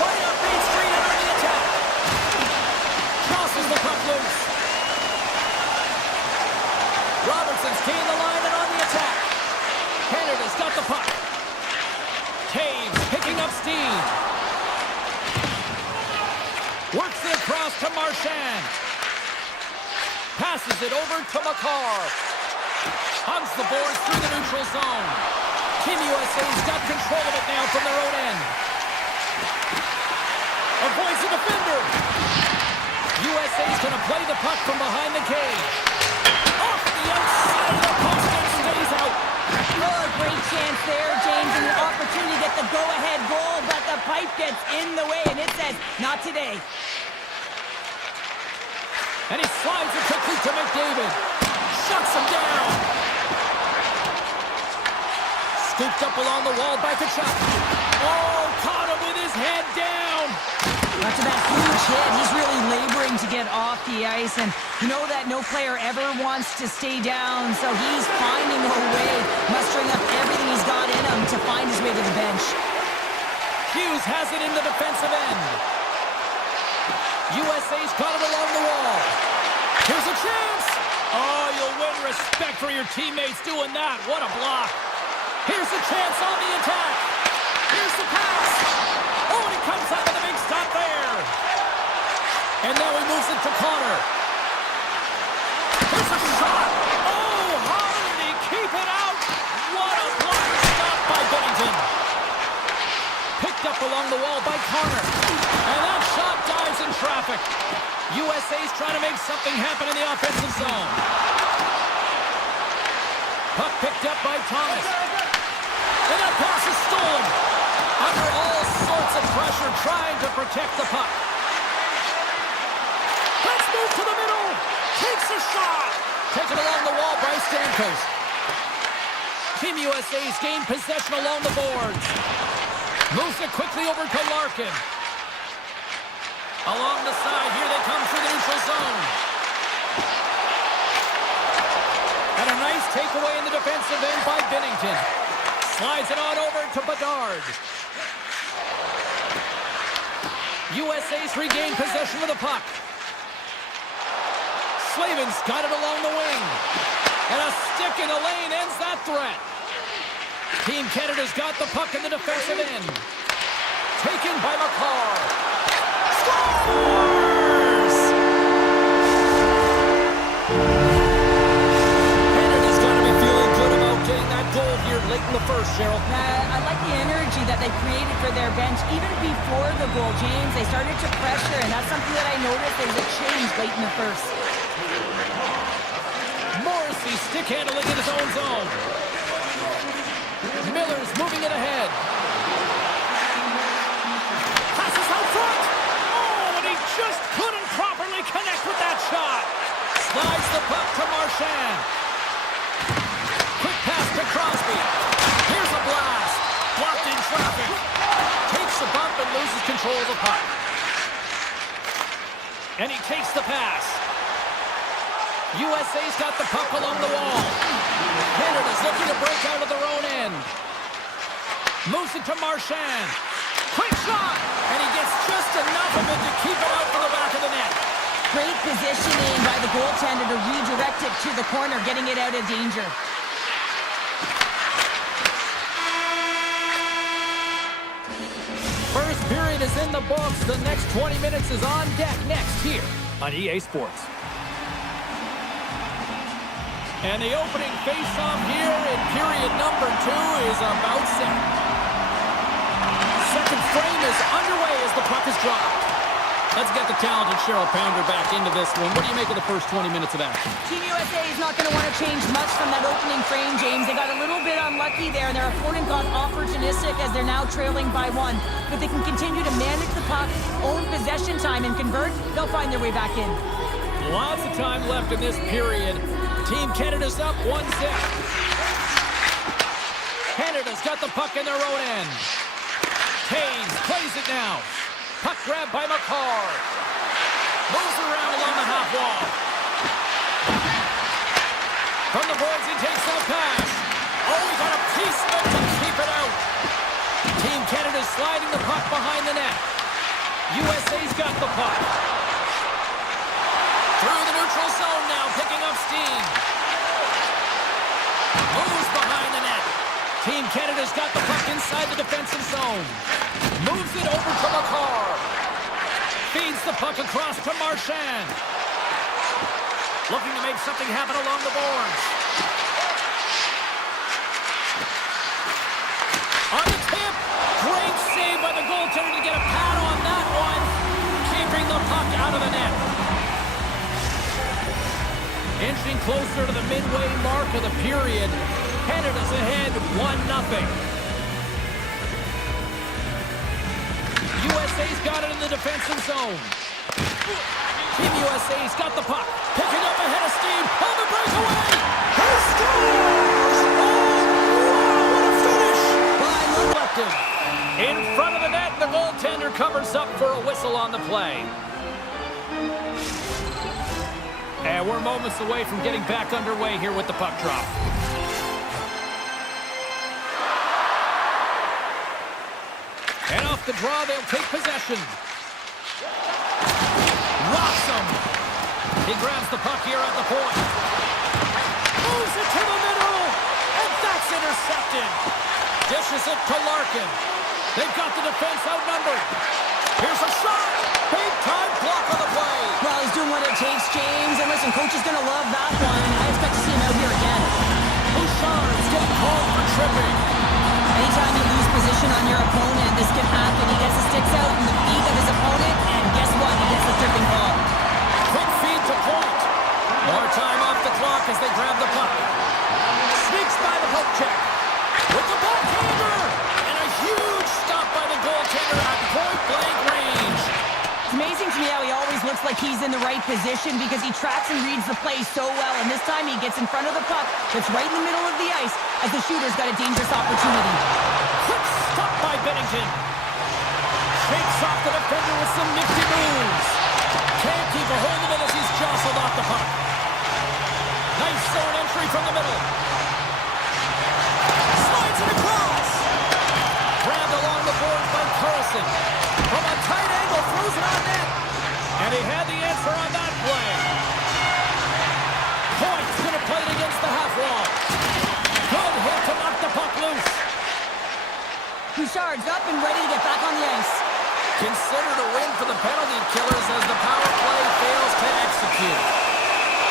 Right up Main Street under the attack. Tosses the puck loose. Robertson's gained the line and on the attack. Canada's got the puck. Taves picking up steam. Works it across to Marchand. Passes it over to McCarr. Hugs the boards through the neutral zone. Team USA's got control of it now from their own end. Avoids the defender. USA's going to play the puck from behind the cage. Off the outside of the post and stays out. Oh, a great chance there, James, and an opportunity to get the go-ahead goal, but the pipe gets in the way, and it says, not today. And he slides it quickly to McDavid. Shuts him down. Scooped up along the wall by Kachuk. Oh, caught him with his head down. After that huge hit, he's really laboring to get off the ice, and you know that no player ever wants to stay down, so he's finding a way, mustering up everything he's got in him to find his way to the bench. Hughes has it in the defensive end. USA's got it along the wall. Here's a chance. Oh, you'll win respect for your teammates doing that. What a block. Here's a chance on the attack. Here's the pass. Oh, and he comes out with a big stop there. And now he moves it to Connor. Here's a shot. Oh, how did he keep it out? What a block stop by Bennington. Picked up along the wall by Connor. And that shot dives in traffic. USA's trying to make something happen in the offensive zone. Puck picked up by Thomas. And that pass is stolen. Under all sorts of pressure, trying to protect the puck. Let's move to the middle. Takes a shot. Taken along the wall by Stamkos. Team USA's gained possession along the boards. Moves it quickly over to Larkin. Along the side, here they come through the neutral zone. And a nice takeaway in the defensive end by Binnington. Slides it on over to Bedard. USA's regained possession of the puck. Slavin's got it along the wing. And a stick in the lane ends that threat. Team Canada's got the puck in the defensive end. Taken by McCarr. Scores! Canada's got to be feeling good about getting that goal here late in the first, Cheryl. I like the energy that they created for their bench even before the goal, James. They started to pressure, and that's something that I noticed. There was a change late in the first. Morrissey stick handling in his own zone. Miller's moving it ahead. Passes out front. Oh, and he just couldn't properly connect with that shot. Slides the puck to Marchand. Quick pass to Crosby. Here's a blast. Blocked in traffic. Takes the bump and loses control of the puck. And he takes the pass. USA's got the puck along the wall. Canada's looking to break out of their own end. Moves it to Marchand. Quick shot! And he gets just enough of it to keep it out from the back of the net. Great positioning by the goaltender to redirect it to the corner, getting it out of danger. First period is in the books. The next 20 minutes is on deck next here on EA Sports. And the opening face-off here in period number 2 is about set. Second frame is underway as the puck is dropped. Let's get the talented Cheryl Pounder back into this one. What do you make of the first 20 minutes of action? Team USA is not going to want to change much from that opening frame, James. They got a little bit unlucky there, and their opponent got opportunistic as they're now trailing by 1. If they can continue to manage the puck, own possession time, and convert, they'll find their way back in. Lots of time left in this period. Team Canada's up 1-0. Canada's got the puck in their own end. Taves plays it now. Puck grab by McCarr. Moves around along the half wall. From the boards, he takes that pass. Oh, he got a piece of it to keep it out. Team Canada's sliding the puck behind the net. USA's got the puck. Through the neutral zone now, picking up steam. Moves behind the net. Team Canada's got the puck inside the defensive zone. Moves it over to McCarr. Feeds the puck across to Marchand. Looking to make something happen along the boards. On the tip. Great save by the goaltender to get a pad on that one. Keeping the puck out of the net. Inching closer to the midway mark of the period. Canada's ahead 1-0. USA's got it in the defensive zone. Team USA's got the puck. Picking up ahead of steam. On the breakaway. He scores! Oh, what a finish! In front of the net, the goaltender covers up for a whistle on the play. And we're moments away from getting back underway here with the puck drop. And off the draw, they'll take possession. Rocks him. He grabs the puck here at the point. Moves it to the middle. And that's intercepted. Dishes it to Larkin. They've got the defense outnumbered. Here's a shot. Big time block on the play. Well, he's doing what it takes, James. And listen, coach is going to love that one. I expect to see him out here again. Bouchard's getting called for tripping. Anytime you lose position on your opponent, this can happen. He gets the sticks out in the feet of his opponent, and guess what? He gets the tripping call. Quick feed to point. More time off the clock as they grab the puck. Sneaks by the poke check. With the backhander. And a huge stop by the goaltender at point-blank range. It's amazing to me how he always looks like he's in the right position because he tracks and reads the play so well. And this time he gets in front of the puck that's right in the middle of the ice as the shooter's got a dangerous opportunity. Quick stop by Bennington. Shakes off the defender with some nifty moves. Can't keep a hold of it as he's jostled off the puck. Nice zone entry from the middle. Slides it across. Grabbed along the boards by Carlson. From a tight angle, throws it on net. And he had the answer on that play. Point's going to play it against the half wall. Good hit to knock the puck loose. Bouchard's up and ready to get back on the ice. Considered a win for the penalty killers as the power play fails to execute.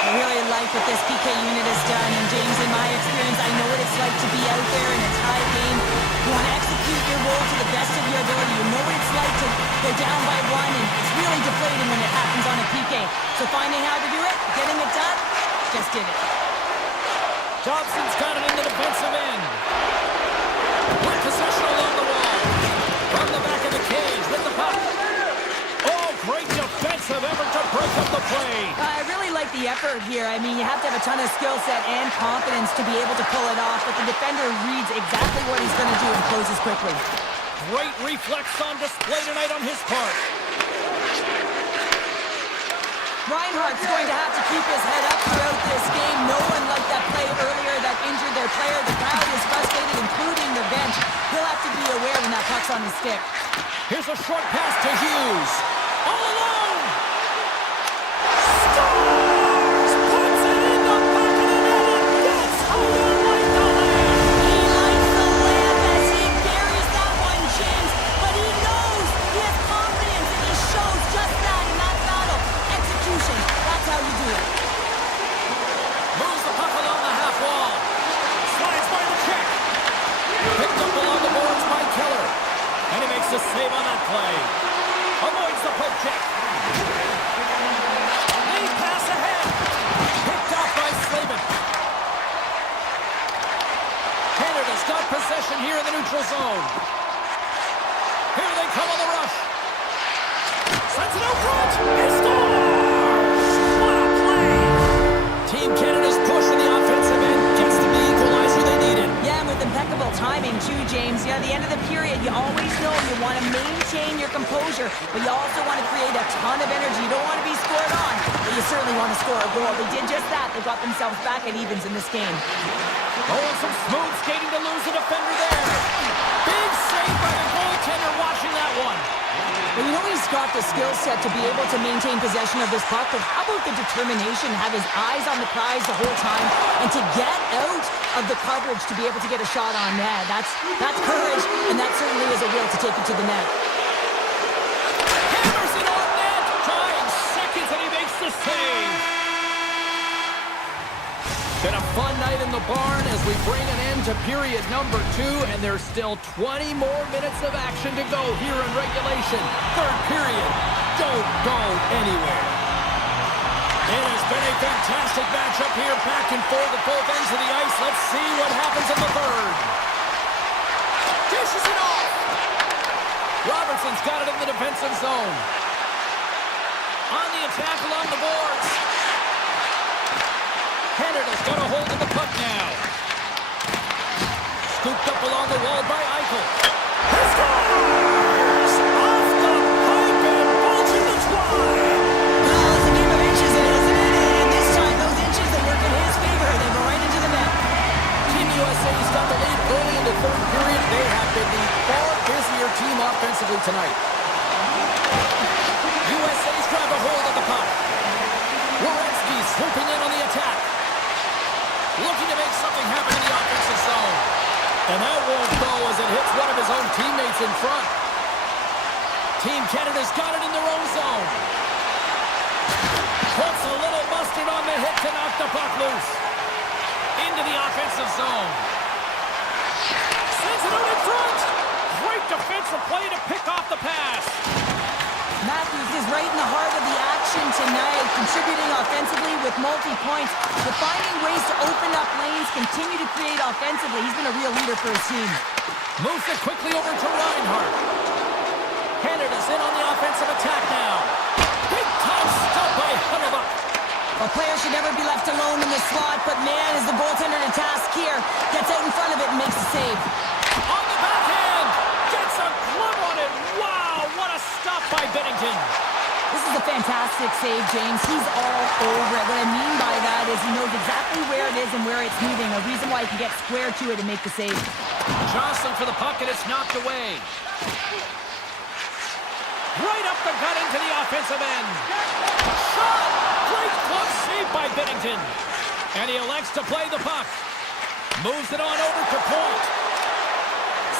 I really like what this PK unit has done. And James, in my experience, I know what it's like to be out there in a tie game. You want to execute your role to the best of your ability. You know what it's like to go down by 1, and it's really deflating when it happens on a PK. So finding how to do it, getting it done, just did it. Dobson's got it in the defensive end. With possession along the wall. From the back of the cage with the puck. Oh, great defensive effort to break up the play. I really like the effort here. I mean, you have to have a ton of skill set and confidence to be able to pull it off, but the defender reads exactly what he's going to do and closes quickly. Great reflex on display tonight on his part. Reinhardt's going to have to keep his head up throughout this game. No one liked that play earlier that injured their player. The crowd is frustrated, including the bench. He'll have to be aware when that puck's on his stick. Here's a short pass to Hughes. All alone! Scores! Puts it in the back of the net, and that's how you light the lamp! He lights the lamp as he carries that one, James. But he knows he has confidence, and he shows just that in that battle. Execution. That's how you do it. Moves the puck along the half wall. Slides by the check. Picked up along the boards by Keller. And he makes a save on that play. Avoids the poke check. possession here in the neutral zone. Here they come on the rush. Sends it out front. He scores! What a play! Team Canada's push in the offensive end gets them the equalizer they needed. Yeah, and with impeccable timing too, James. Yeah, at the end of the period, you always know you want to maintain your composure, but you also want to create a ton of energy. You don't want to be scored on, but you certainly want to score a goal. They did just that. They got themselves back at evens in this game. Oh, some smooth skating to lose the defender there. Big save by the goaltender watching that one. Well, you know he's got the skill set to be able to maintain possession of this puck, but how about the determination, have his eyes on the prize the whole time, and to get out of the coverage to be able to get a shot on net. That's courage, and that certainly is a will to take it to the net. Hammers it on net. 9 seconds and he makes the save. Been a fun night in the barn as we bring an end to period number 2, and there's still 20 more minutes of action to go here in regulation. Third period. Don't go anywhere. It has been a fantastic matchup here, back and forth at both ends of the ice. Let's see what happens in the third. Dishes it off. Robertson's got it in the defensive zone. On the attack along the boards. Canada's got a hold of the puck now. Scooped up along the wall by Eichel. He scores! Off the pipe and bulging the twine. Oh, it's a game of inches, isn't it? And this time, those inches that work in his favor, they go right into the net. Team USA's got the lead early in the third period. They have been the far busier team offensively tonight. USA's grab a hold of the puck. Werenski swooping in on the attack. Looking to make something happen in the offensive zone. And that won't go as it hits one of his own teammates in front. Team Canada's got it in their own zone. Puts a little mustard on the hit to knock the puck loose. Into the offensive zone. Sends it out in front. Great defensive play to pick off the pass. Matthews is right in the heart of the action tonight, contributing offensively with multi-points, but finding ways to open up lanes, continue to create offensively. He's been a real leader for his team. Moves it quickly over to Reinhart. Canada's in on the offensive attack now. Big time stop by Hellebuck. A player should never be left alone in the slot, but man, is the goaltender to task here. Gets out in front of it and makes the save. On the backhand. Gets a glove on it. Wow, what a stop by Bennington. This is a fantastic save, James. He's all over it. What I mean by that is he knows exactly where it is and where it's moving. A reason why he can get square to it and make the save. Jostling for the puck and it's knocked away. Right up the gut into the offensive end. Shot! Great glove save by Bennington. And he elects to play the puck. Moves it on over to point.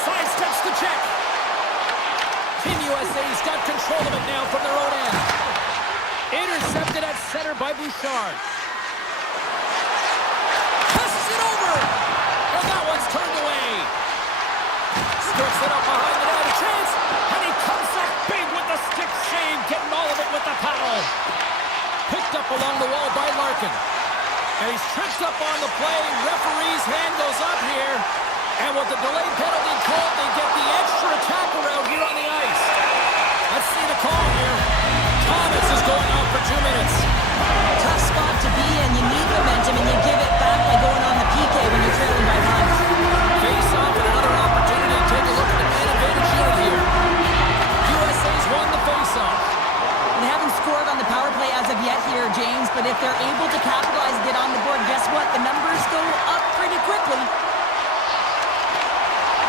Sidesteps the check. Team USA's got control of it now from their own end. Intercepted at center by Bouchard. Passes it over. And that one's turned away. Scoops it up behind the net. A chance. And he comes up big with the stick save. Getting all of it with the paddle. Picked up along the wall by Larkin. And he's tripped up on the play. Referee's hand goes up here. And with the delayed penalty called, they get the extra attacker out here on the ice. Let's see the call here. Thomas is going off for 2 minutes. Tough spot to be in. You need momentum, and you give it back by going on the PK when you're trailing by 5. Face off and another opportunity to take a look at the man advantage unit here. USA's won the face off. They haven't scored on the power play as of yet here, James, but if they're able to capitalize and get on the board, guess what? The numbers go up pretty quickly.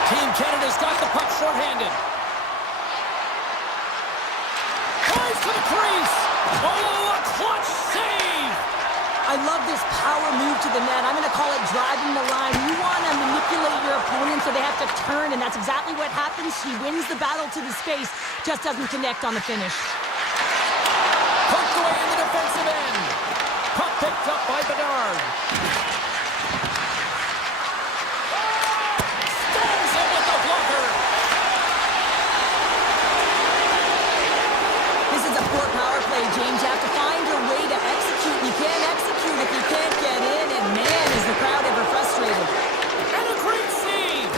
Team Canada's got the puck shorthanded. Tries to the crease. Oh, a clutch save. I love this power move to the net. I'm going to call it driving the line. You want to manipulate your opponent so they have to turn, and that's exactly what happens. He wins the battle to the space, just doesn't connect on the finish. Poked away in the defensive end. Puck picked up by Bedard. Stones him with the blocker. This is a poor power play, James. You have to find a way to execute. You can't execute if you can't get in, and man, is the crowd ever frustrated. And a great save.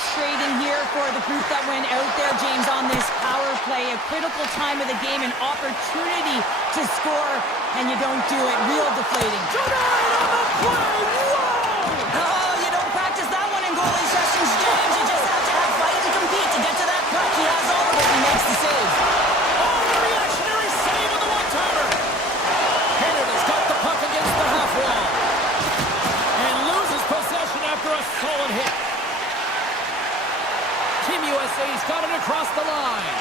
frustrating here for the group that went out there, James, on this power play. A critical time of the game, an opportunity to score, and you don't do it. Real deflating. Denied on the play! Whoa! Oh, you don't practice that one in goalie sessions, James. You just have to have fight and compete to get to that puck. He has all of it. He makes the save. Oh, the reactionary save on the one-timer! Henderson got the puck against the half wall. And loses possession after a solid hit. Team USA's got it across the line.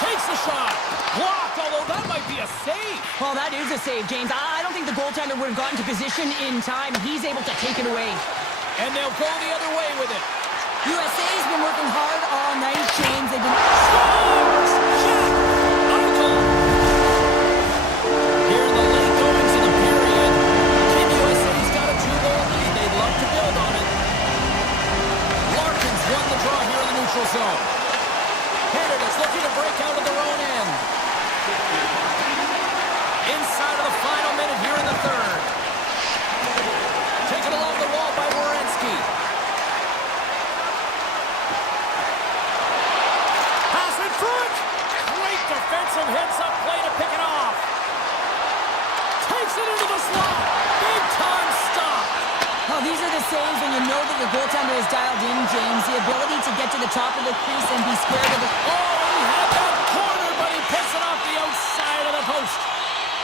Takes a shot. Blocked, although that might be a save. Well, that is a save, James. I don't think the goaltender would have gotten to position in time. He's able to take it away. And they'll go the other way with it. USA's been working hard all night, James. They've been... Scores! Jack Eichel! Here in the late goings of the period, Team USA's got a 2-goal lead. They'd love to build on it. Larkin's won the draw here in the neutral zone. Canada's looking to break out of their own end. Inside of the final minute here in the third. Taken along the wall by Werenski. Pass in front! Great defensive heads-up play to pick it off. Takes it into the slot. Big time stop. Oh, these are the saves when you know that your goaltender is dialed in, James. The ability to get to the top of the crease and be square to the... Oh, he had that corner, but he puts it off the outside of the post.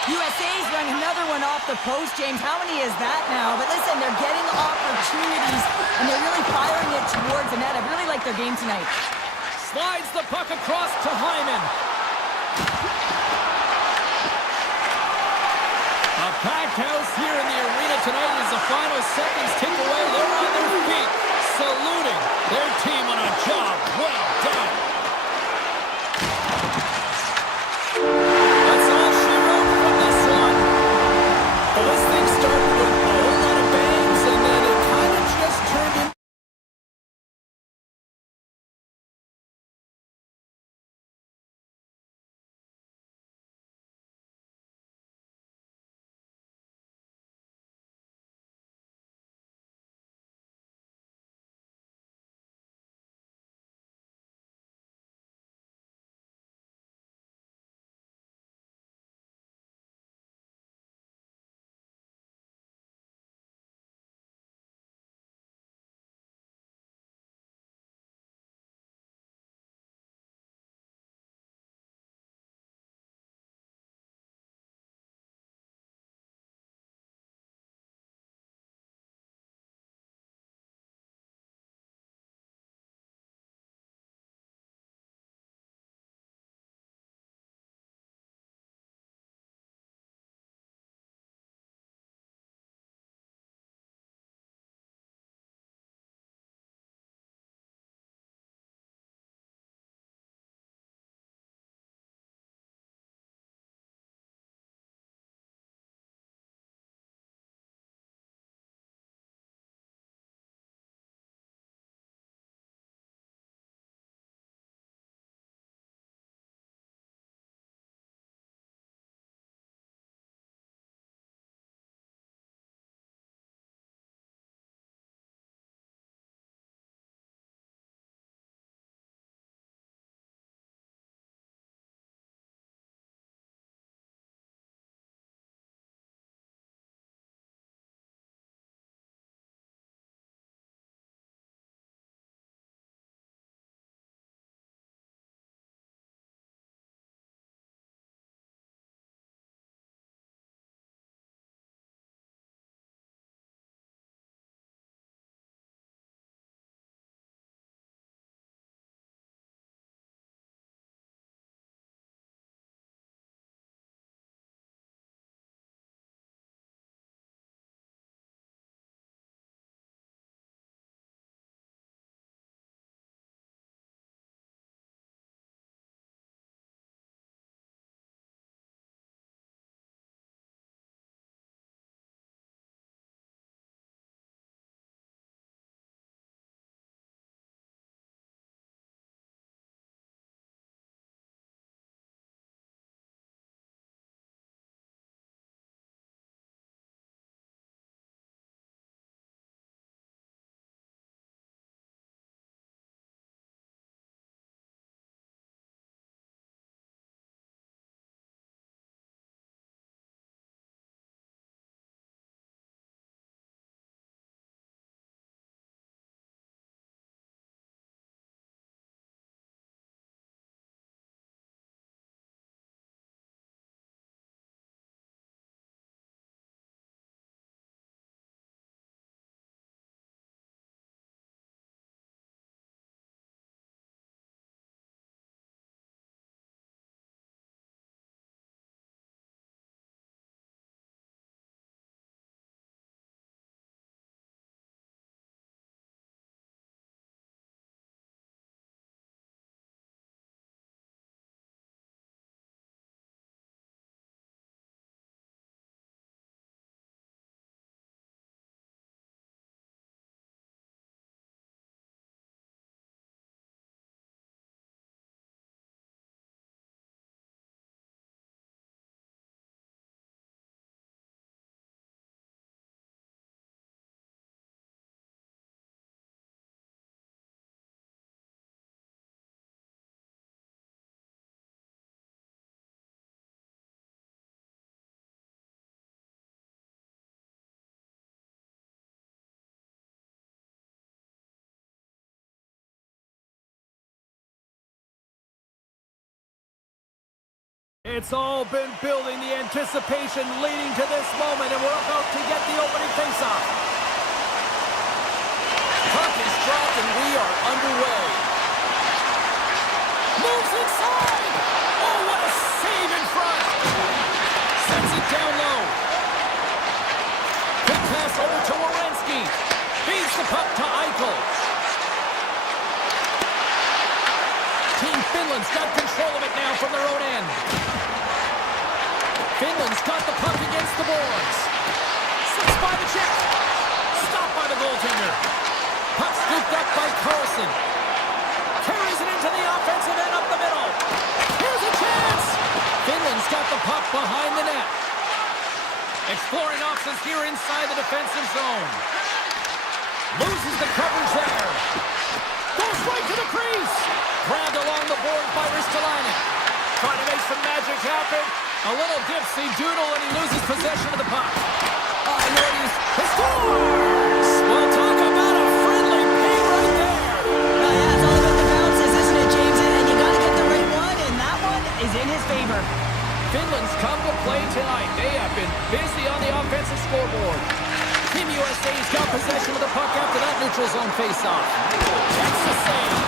USA's run another one off the post, James. How many is that now? But listen, they're getting opportunities, and they're really firing it towards the net. I really like their game tonight. Slides the puck across to Hyman. A packed house here in the arena tonight as the final seconds tick away. They're on their feet, saluting their team on a job well done. It's all been building, the anticipation leading to this moment, and we're about to get the opening face-off. Puck is dropped and we are underway. Moves inside! Oh, what a save in front! Sends it down low. Quick pass over to Werenski. Feeds the puck to Eichel. Team Finland's got control of it now from their own end. Finland's got the puck against the boards. Slips by the check. Stopped by the goaltender. Puck scooped up by Carlson. Carries it into the offensive end up the middle. Here's a chance. Finland's got the puck behind the net. Exploring options here inside the defensive zone. Loses the coverage there. Goes right to the crease. Grabbed along the board by Ristolainen. Trying to make some magic happen. A little dipsy doodle and he loses possession of the puck. Oh, I know he's... He scores! Well, talk about a friendly pay right there. Well, yeah, it's all about the bounces, isn't it, James? And you got to get the right one, and that one is in his favor. Finland's come to play tonight. They have been busy on the offensive scoreboard. Team USA's got possession of the puck after that neutral zone face-off. That's the save.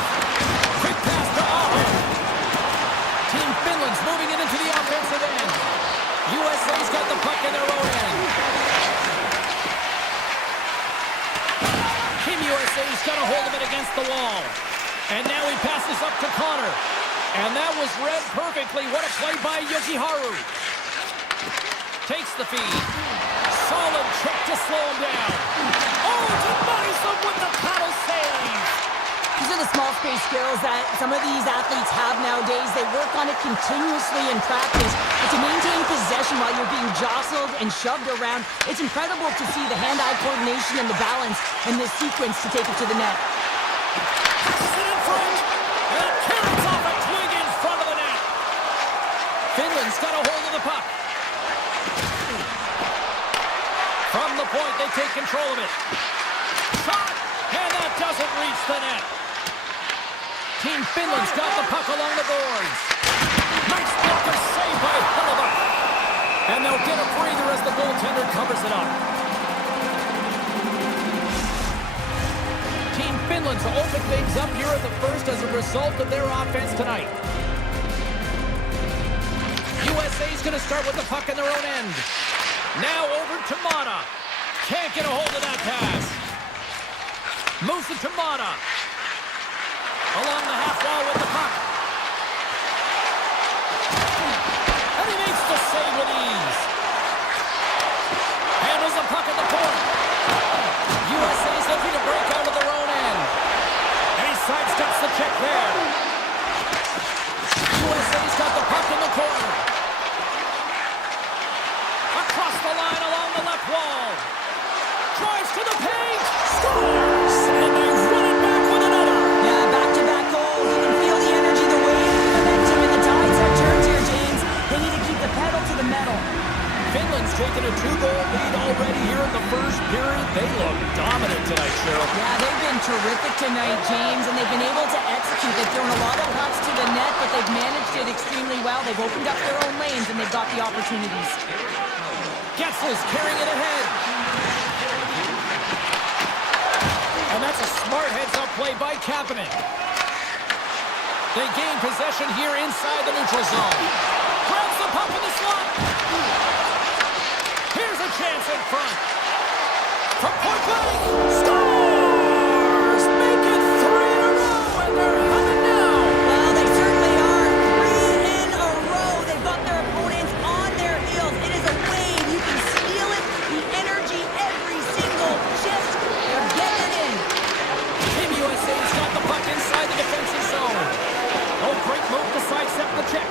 Quick pass to Aho. Team Finland's moving it into the offensive end. USA's got the puck in their own end. Team USA's got a hold of it against the wall. And now he passes up to Connor. And that was read perfectly. What a play by Yokiharu. Takes the feed. Solid check to slow him down. Oh, denies him with the paddle save. These are the small space skills that some of these athletes have nowadays. They work on it continuously in practice. But to maintain possession while you're being jostled and shoved around, it's incredible to see the hand-eye coordination and the balance in this sequence to take it to the net. Passes it in front. And carries off a twig in front of the net. Finland's got a hold of the puck. From the point, they take control of it. Shot! And that doesn't reach the net. Team Finland's got the puck along the boards. Nice block of save by Hellebuck. And they'll get a breather as the goaltender covers it up. Team Finland's opened things up here at the first as a result of their offense tonight. USA's going to start with the puck in their own end. Now over to Mata. Can't get a hold of that pass. Moves it to Mata. Along the half wall with the puck. And he makes the save with ease. Handles the puck at the point. USA's looking to break out of their own end. And he sidesteps the check there. USA's got the puck in the corner. Across the line along the left wall. Drives to the paint. Scores! And they run it back with another. Yeah, back-to-back goals. You can feel the energy, the wave, the momentum, and the tides have turned here, James. They need to keep the pedal to the metal. Finland's taken a 2-goal lead already here in the first period. They look dominant tonight, Cheryl. Yeah, they've been terrific tonight, James, and they've been able to execute. They've thrown a lot of pucks to the net, but they've managed it extremely well. They've opened up their own lanes, and they've got the opportunities. Getzel's carrying it ahead. And that's a smart heads-up play by Kapanen. They gain possession here inside the neutral zone. Grabs the puck in the slot. Here's a chance in front. From point blank. Scores! Make it 3 in a row, and they're humming now. Well, they certainly are. 3 in a row. They've got their opponents on their heels. It is a wave. You can feel it. The energy, every single shift. They're getting it in. Team USA's got the puck inside the defensive zone. Oh, great move to sidestep the check.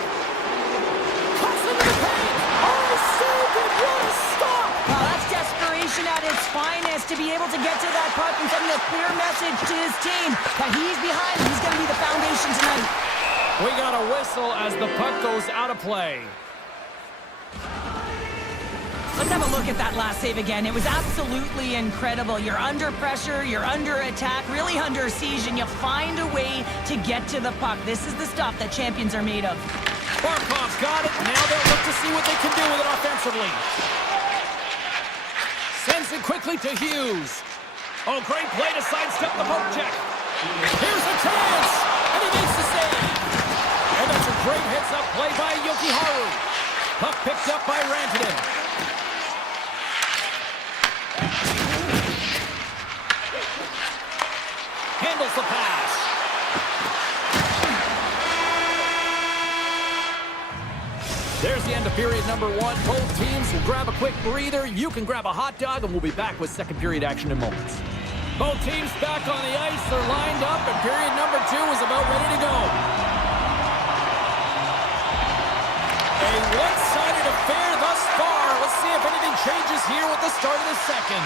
Cuts into the paint. Oh, saved it. What a stop. Well, that's desperation at its finest to be able to get to that puck and sending a clear message to his team that he's behind. He's going to be the foundation tonight. We got a whistle as the puck goes out of play. Let's have a look at that last save again. It was absolutely incredible. You're under pressure, you're under attack, really under siege, and you find a way to get to the puck. This is the stuff that champions are made of. Barkov's got it. Now they'll look to see what they can do with it offensively. Sends it quickly to Hughes. Oh, great play to sidestep the poke check. Here's a chance, and he makes the save. And that's a great heads-up play by Yokiharu. Puck picked up by Rantanen. Handles the pass. There's the end of period number one. Both teams will grab a quick breather. You can grab a hot dog, and we'll be back with second period action in moments. Both teams back on the ice. They're lined up, and period number two is about ready to go. A one-sided affair thus far. Let's see if anything changes here with the start of the second.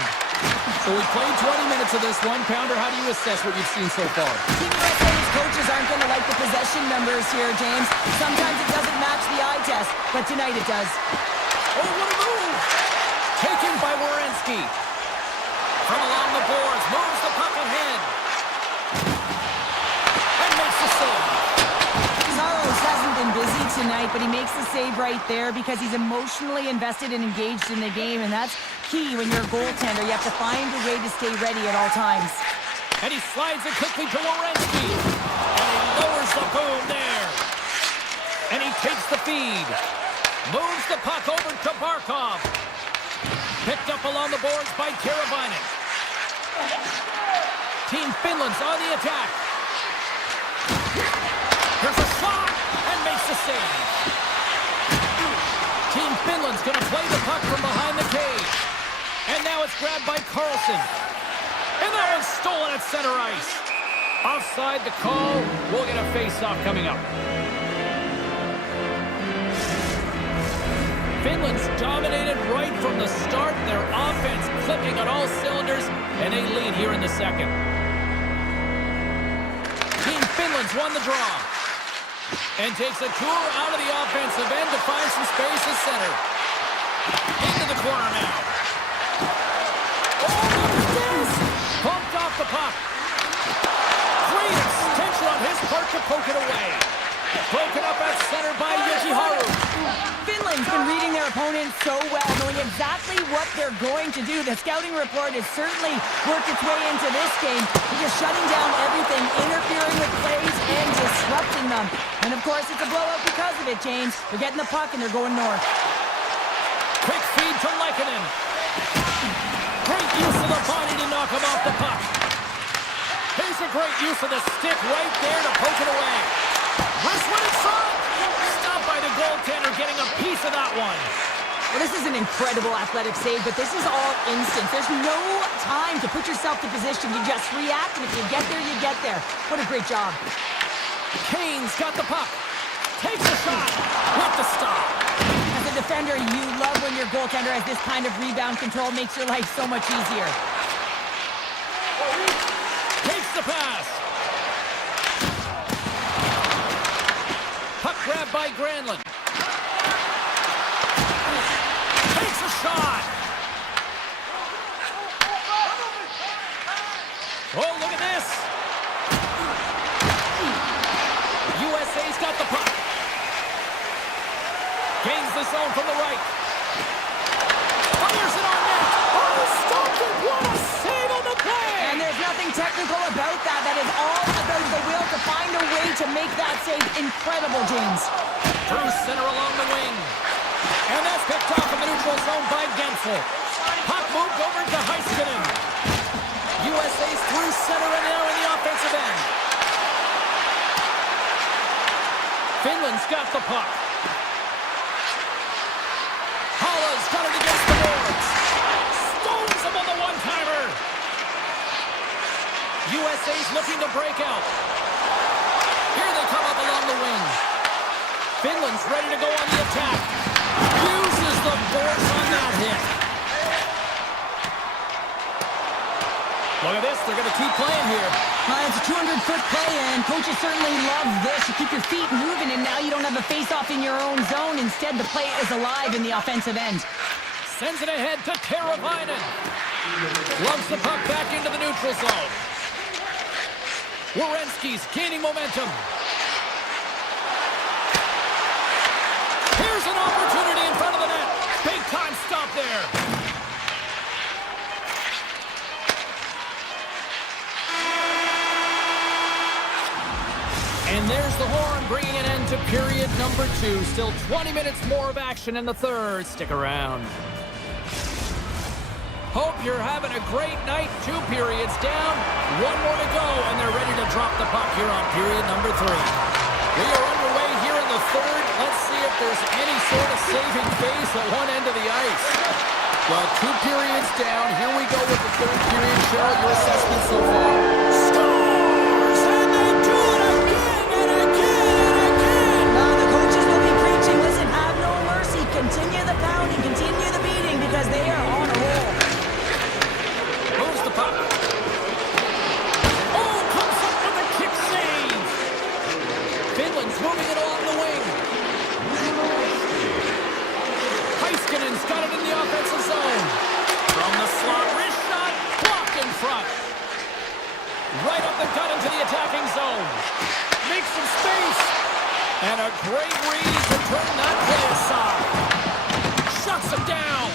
So we played 20 minutes of this one. Pounder, how do you assess what you've seen so far? Team USA's coaches aren't going to like the possession numbers here, James. Sometimes it doesn't match the eye test, but tonight it does. Oh, what a move! Taken by Werenski. From along the boards, moves the puck ahead. And makes the save. Saros hasn't been busy tonight, but he makes the save right there because he's emotionally invested and engaged in the game, and that's key when you're a goaltender. You have to find a way to stay ready at all times. And he slides it quickly to Werenski. And he lowers the boom there. And he takes the feed. Moves the puck over to Barkov. Picked up along the boards by Teravainen. Team Finland's on the attack. Here's a shot and makes the save. Team Finland's going to play the puck from behind the cage. And now it's grabbed by Carlson. And that one's stolen at center ice. Offside the call. We'll get a face-off coming up. Finland's dominated right from the start. Their offense clicking on all cylinders, and they lead here in the second. Team Finland's won the draw. And takes a tour out of the offensive end to find some space at center. Into the corner now. Oh, look at this! Bumped off the puck. Great extension on his part to poke it away. Broken up at center by Yokiharu. Finland's been reading their opponent so well, knowing exactly what they're going to do. The scouting report has certainly worked its way into this game. They're just shutting down everything, interfering with plays, and disrupting them. And of course, it's a blowout because of it, James. They're getting the puck, and they're going north. Quick feed to Lehkonen. Great use of the body to knock him off the puck. Here's a great use of the stick right there to poke it away. Wrist one inside. Stopped by the goaltender, getting a piece of that one. Well, this is an incredible athletic save, but this is all instant. There's no time to put yourself to position. You just react, and if you get there, you get there. What a great job. Kane's got the puck. Takes a shot with the stop. As a defender, you love when your goaltender has this kind of rebound control. Makes your life so much easier. Takes the pass. Puck grabbed by Granlund. Takes a shot. Oh, look at this. USA's got the puck. Gains the zone from the right. Fires it on net. Oh, stopped it. What a save on the play. And there's nothing technical about that. That is all about the will to find a way to make that save incredible, James. Through center along the wing. And that's picked off in the neutral zone by Gensel. Puck moved over to Heiskanen. USA's through center and now in the offensive end. Finland's got the puck. Halla's got it against the boards. Stones him on the one-timer. USA's looking to break out. Here they come up along the wing. Finland's ready to go on the attack. Uses the force on that hit. Look at this. They're going to keep playing here. It's a 200-foot play, and coaches certainly love this. You keep your feet moving, and now you don't have a face-off in your own zone. Instead, the play is alive in the offensive end. Sends it ahead to Teravainen. Lumps the puck back into the neutral zone. Werenski's gaining momentum. period number 2. Still 20 minutes more of action in the third. Stick around. Hope you're having a great night. 2 periods down, 1 more to go, and they're ready to drop the puck here on period number 3. We are underway here in the third. Let's see if there's any sort of saving face at one end of the ice. Well, 2 periods down. Here we go with the third period. Cheryl, your assessment so far. Scores! And they do it again and again and again! The coaches will be preaching, listen, have no mercy. Continue the pounding, continue the beating, because they are on a roll. Moves the puck. Oh, comes up with a kick save. Finland's moving it along the wing. Heiskanen's got it in the offensive zone. From the slot, wrist shot, blocked in front. Right up the gut into the attacking zone. Makes some space. And a great read to turn that play aside. Shuts him down.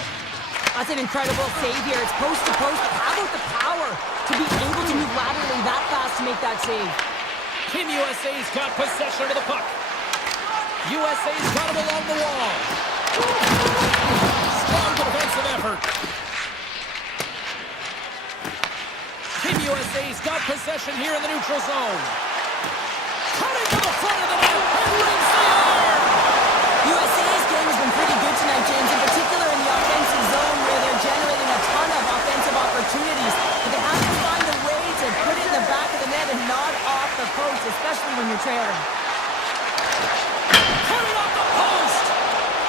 That's an incredible save here. It's post to post. How about the power to be able to move laterally that fast to make that save? Team USA's got possession of the puck. USA's got him along the wall. Strong defensive effort. Team USA's got possession here in the neutral zone. Cutting to the front of the net and wins the iron. USA's game has been pretty good tonight, James, in particular in the offensive zone where they're generating a ton of offensive opportunities. But they have to find a way to put it in the back of the net and not off the post, especially when you're trailing. Carried off the post.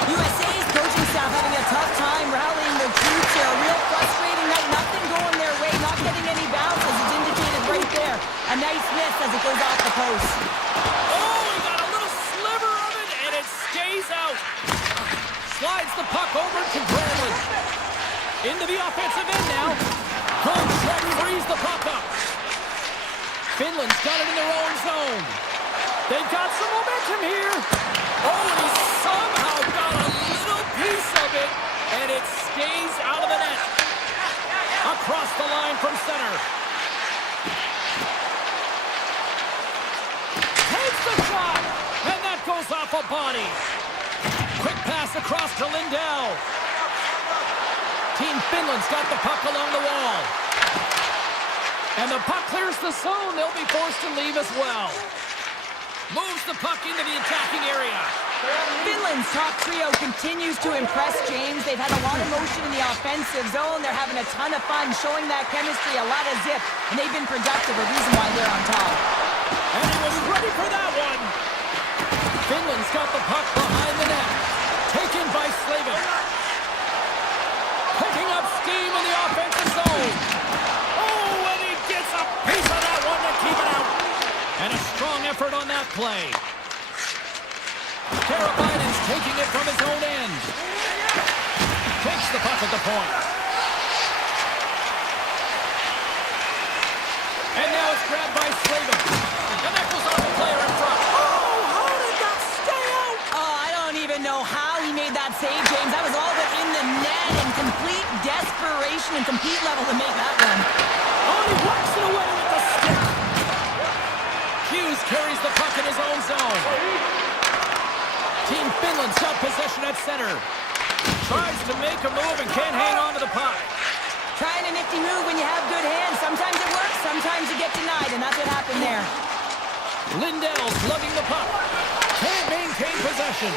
USA's coaching staff having a tough time rallying their troops here. A real frustrating night. Nothing going their way. Not getting any bounce, as it's indicated right there. A nice miss as it goes off the post. Oh, he got a little sliver of it, and it stays out. Slides the puck over to Bradley. Into the offensive end now. Good check, frees the puck up. Finland's got it in their own zone. They've got some momentum here. Oh, and he somehow got a little piece of it, and it stays out of the net. Across the line from center. Takes the shot, and that goes off a body. Quick pass across to Lindell. Team Finland's got the puck along the wall. And the puck clears the zone. They'll be forced to leave as well. Moves the puck into the attacking area. Finland's top trio continues to impress, James. They've had a lot of motion in the offensive zone. They're having a ton of fun, showing that chemistry, a lot of zip, and they've been productive, a reason why they're on top. And he was ready for that one. Finland's got the puck behind the net. Taken by Slavin. Picking up steam in the offensive zone. Oh, and he gets a piece of that one to keep it out. And a strong effort on that play. Karabainen's taking it from his own end. Takes the puck at the point. And now it's grabbed by Slavin. And that goes off the player in front. Oh, how did that stay out? Oh, I don't even know how he made that save, James. That was all but in the net and complete desperation and compete level to make that one. Oh, he whacks it away with the stick. Hughes carries the puck in his own zone. Team Finland's got possession at center. Tries to make a move and can't hang on to the puck. Trying a nifty move when you have good hands. Sometimes it works, sometimes you get denied, and that's what happened there. Lindell's lugging the puck. Can't maintain possession.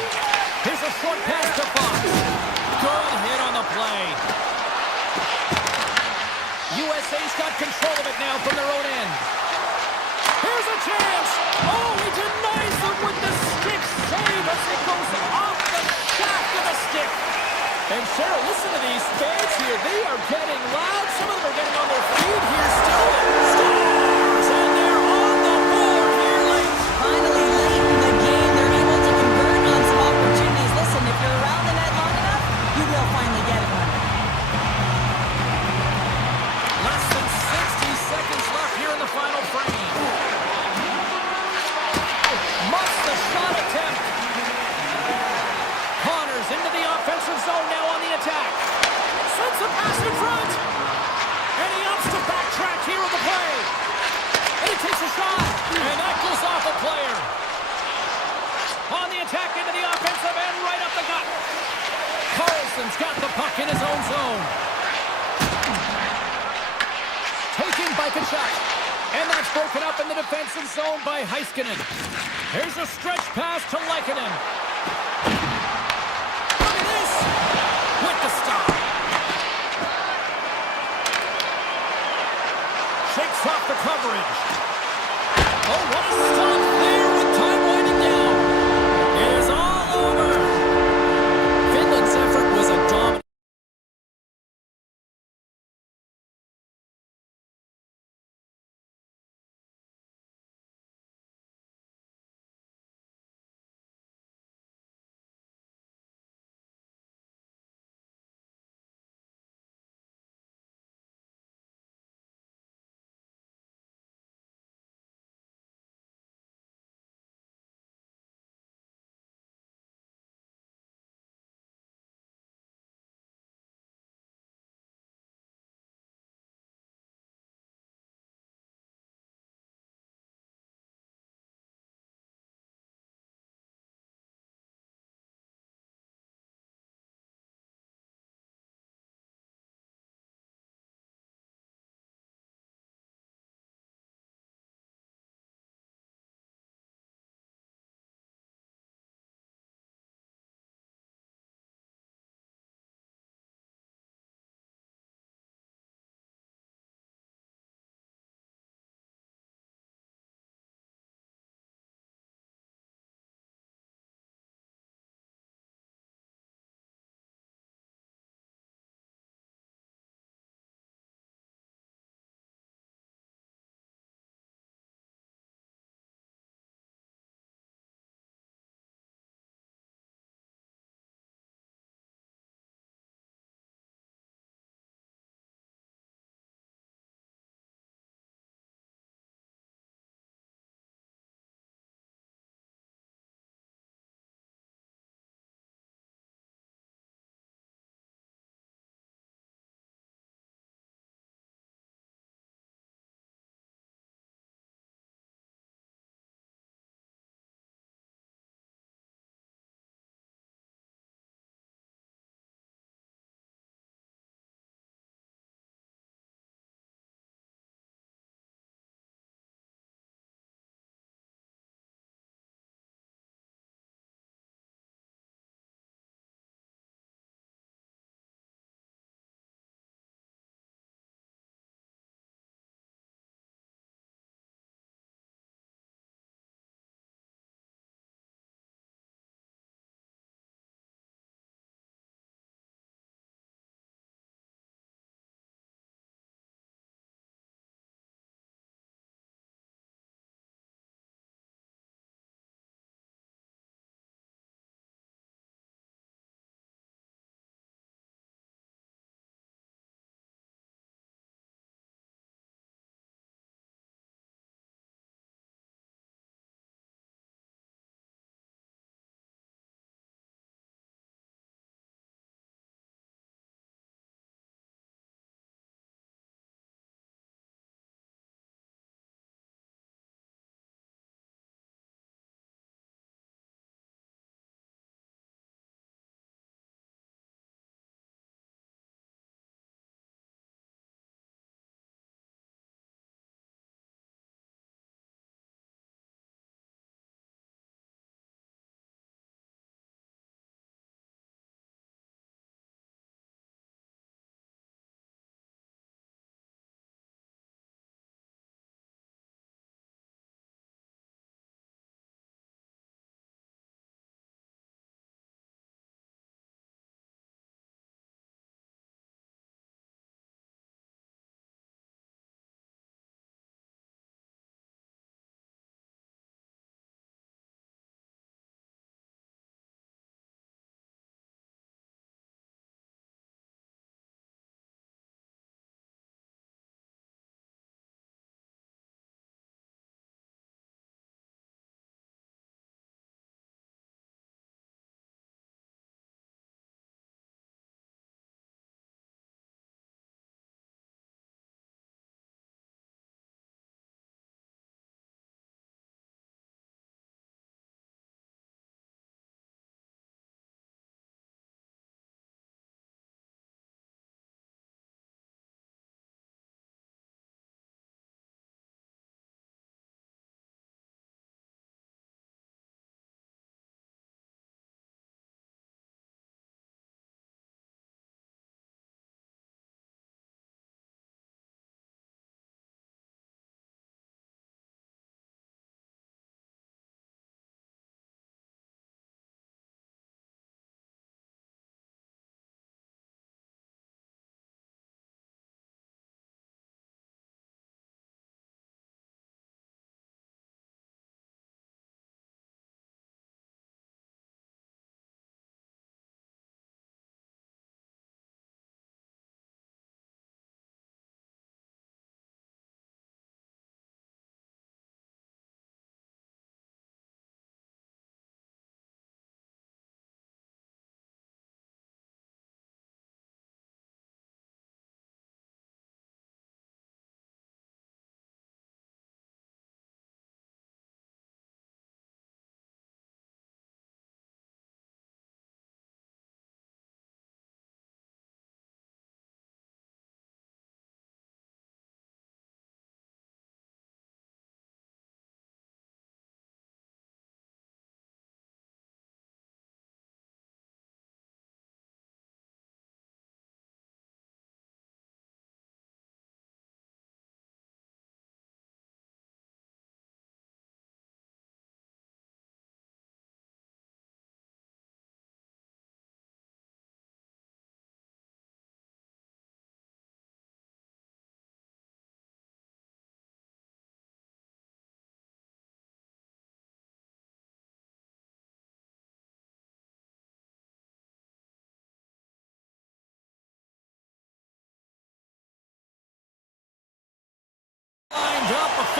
Here's a short pass to Fox. Good hit on the play. USA's got control of it now from their own end. Here's a chance. Oh, he denies them with the stick save as it goes off the shaft of the stick. And Cheryl, listen to these fans here. They are getting loud. Some of them are getting on their feet here still. Stars! And they're on the board here late. Finally, late in the game, they're able to convert on some opportunities. Listen, if you're around the net long enough, you will finally get one. Less than 60 seconds left here in the final frame. Much the shot attempt. Connors into the offensive zone now on the attack. Sends a pass in front. And he opts to backtrack here on the play. And he takes a shot. And that goes off a player. On the Finland's got the puck in his own zone. Taken by Kachuk. And that's broken up in the defensive zone by Heiskanen. Here's a stretch pass to Leikonen. Look at this! With the stop. Shakes off the coverage. Oh, what a stop there with time winding down. It is all over. Finland's effort was a dominant.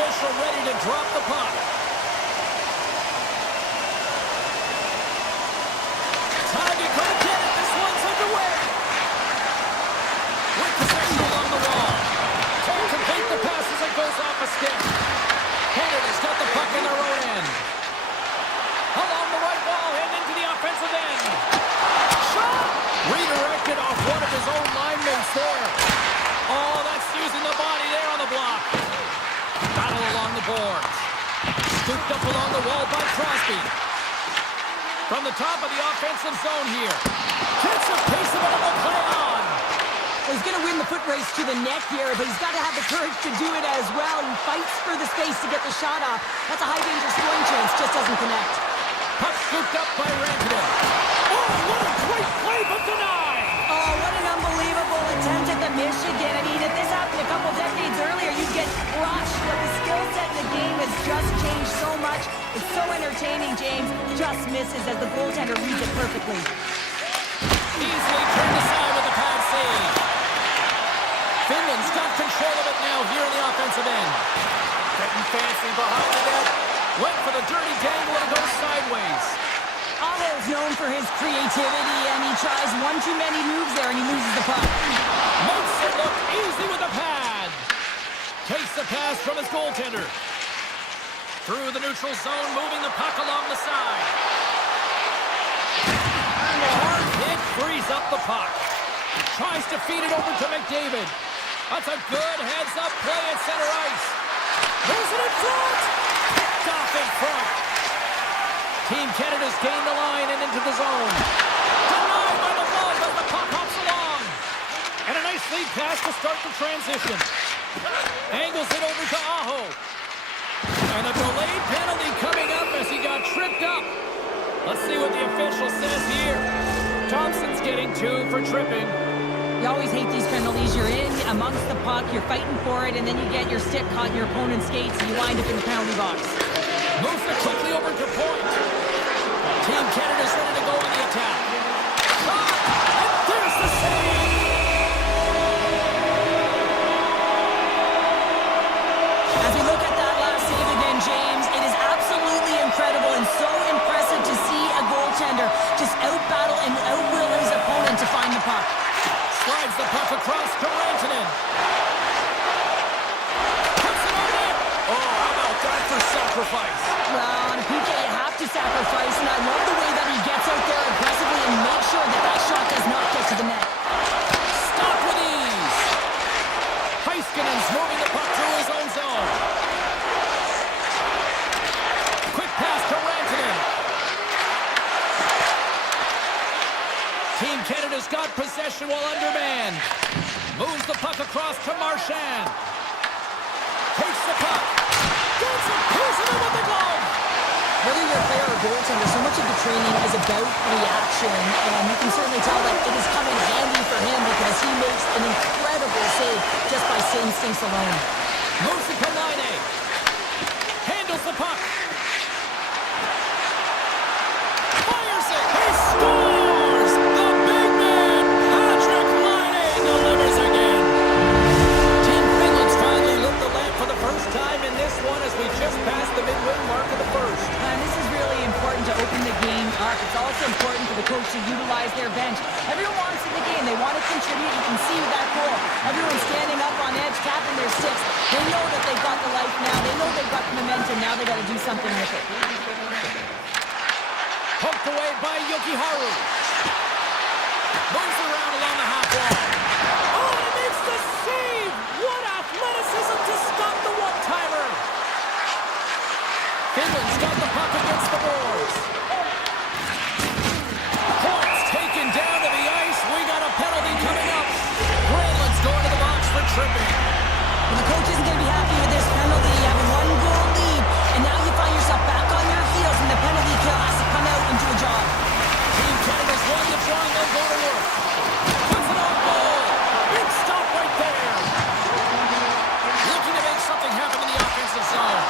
official ready to drop the puck. Time to go get it. This one's underway. With possession along the wall. Can't complete the pass as it goes off a stick. Canada's got the puck in their own end. Along the right wall and into the offensive end. Shot! Redirected off one of his own line mates there. Oh, that's using the body there on the block. Battle along the boards. Scooped up along the wall by Crosby. From the top of the offensive zone here. Gets a piece of it on the play on. Well, he's going to win the foot race to the net here, but he's got to have the courage to do it as well. He fights for the space to get the shot off. That's a high-danger scoring chance, just doesn't connect. Puck scooped up by Rantanen. Oh, what a great play, but denied! Oh, what an unbelievable attempt at the Michigan. I mean, if this happened a couple decades earlier, you'd get crushed. But the skill set in the game has just changed so much. It's so entertaining, James. Just misses as the goaltender reads it perfectly. Easily turned aside with a pad save. Finland's got control of it now here in the offensive end. Getting fancy behind the net. Went for the dirty dangle and it goes sideways. Aho's known for his creativity, and he tries one too many moves there, and he loses the puck. Makes it look easy with the pad. Takes the pass from his goaltender. Through the neutral zone, moving the puck along the side. Hard hit frees up the puck. Tries to feed it over to McDavid. That's a good heads-up play at center ice. Moves it in front. Picked off in front. Team Canada's gained the line and into the zone. Denied by the glove as the puck hops along. And a nice lead pass to start the transition. Angles it over to Aho. And a delayed penalty coming up as he got tripped up. Let's see what the official says here. Thompson's getting 2 for tripping. You always hate these penalties. You're in amongst the puck, you're fighting for it, and then you get your stick caught in your opponent's skates, and you wind up in the penalty box. Moves it quickly over to point. Team Canada's ready to go on the attack. Shot! And there's the save! As we look at that last save again, James, it is absolutely incredible and so impressive to see a goaltender just out-battle and out-will his opponent to find the puck. Slides the puck across to Rantanen. Puts it on net. Oh, how about that for sacrifice? Well, on a PK, you have to sacrifice, and I love the way that he gets out there aggressively and makes sure that that shot does not get to the net. Stop with ease. Heiskanen's moving the puck through his own zone. Quick pass to Rantanen. Team Canada's got possession while undermanned. Moves the puck across to Marchand. Takes the puck. Gets it. Pulls it in with the glove. Whether you're a player or goaltender, so much of the training is about reaction, and you can certainly tell that it is coming handy for him because he makes an incredible save just by instincts alone. Moves it to Laine. Handles the puck. Fires it. He scores! The big man, Patrick Laine, delivers again. Team Finland's finally lit the lamp for the first time in this one as we just passed the midway mark of the first. And this is really important to open the game up. It's also important for the coach to utilize their bench. Everyone wants in the game. They want to contribute. You can see with that goal. Everyone's standing up on edge, tapping their sticks. They know that they've got the life now. They know they've got the momentum. Now they've got to do something with it. Poked away by Yokiharu. Moves around along the half wall. Oh, and he makes the save! What athleticism to stop the one-timer! Finland's got the puck against the boards. Points taken down to the ice. We got a penalty coming up. Granlund's going to the box for tripping. Well, the coach isn't going to be happy with this penalty. You have a one-goal lead, and now you find yourself back on your heels, and the penalty kill has to come out and do a job. Team Canada's won the draw and they'll go to work. Puts it on goal. Big stop right there. Looking to make something happen in the offensive zone.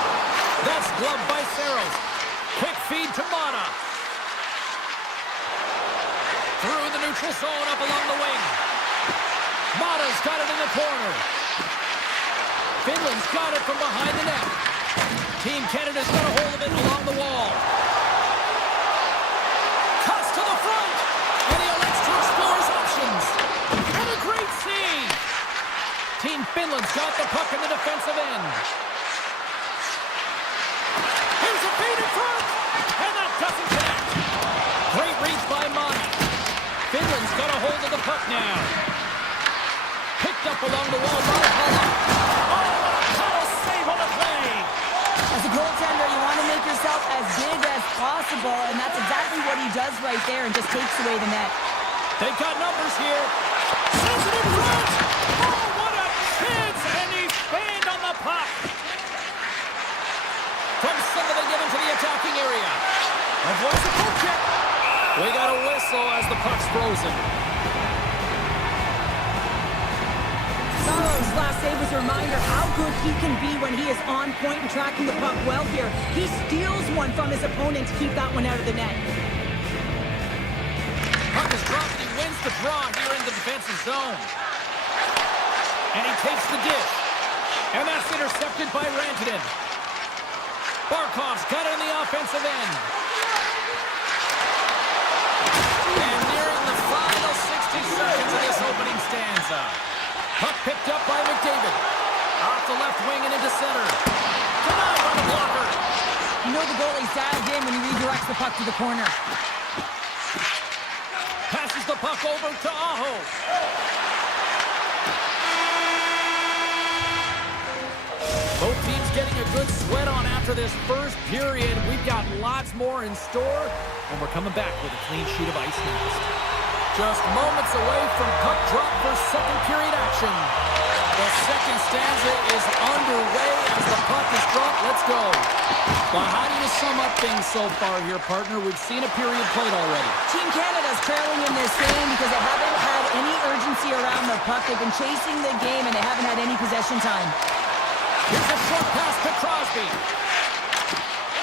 That's gloved by Saros. Quick feed to Mata. Through the neutral zone up along the wing. Mata's got it in the corner. Finland's got it from behind the net. Team Canada's got a hold of it along the wall. Cuts to the front, and he elects to explore his options. And a great save. Team Finland's got the puck in the defensive end. Here's a feed in front, and that doesn't connect. Great reach by Mana. Finland's got a hold of the puck now. Picked up along the wall by Hala. Oh, what a Hala save on the play. As a goaltender, you want to make yourself as big as possible, and that's exactly what he does right there and just takes away the net. They've got numbers here. Sends it in front. Oh, what a chance, and he fanned on the puck. From center, they get into the attacking area. Avoids the poke check. We got a whistle as the puck's frozen. Sorrow's last save was a reminder how good he can be when he is on point and tracking the puck well here. He steals one from his opponent to keep that one out of the net. Puck is dropped and he wins the draw here in the defensive zone. And he takes the dish. And that's intercepted by Rantanen. Barkov's got it in the offensive end. And nearing the final 60 seconds of this opening stanza. Puck picked up by McDavid. Off the left wing and into center. Denied by the blocker. You know the goalie's dialed in when he redirects the puck to the corner. Passes the puck over to Aho. Both teams getting a good sweat on after this first period. We've got lots more in store, and we're coming back with a clean sheet of ice next. Just moments away from puck drop for second period action. The second stanza is underway as the puck is dropped. Let's go. Well, how do you sum up things so far here, partner? We've seen a period played already. Team Canada's trailing in this game because they haven't had any urgency around the puck. They've been chasing the game, and they haven't had any possession time. Here's a short pass to Crosby.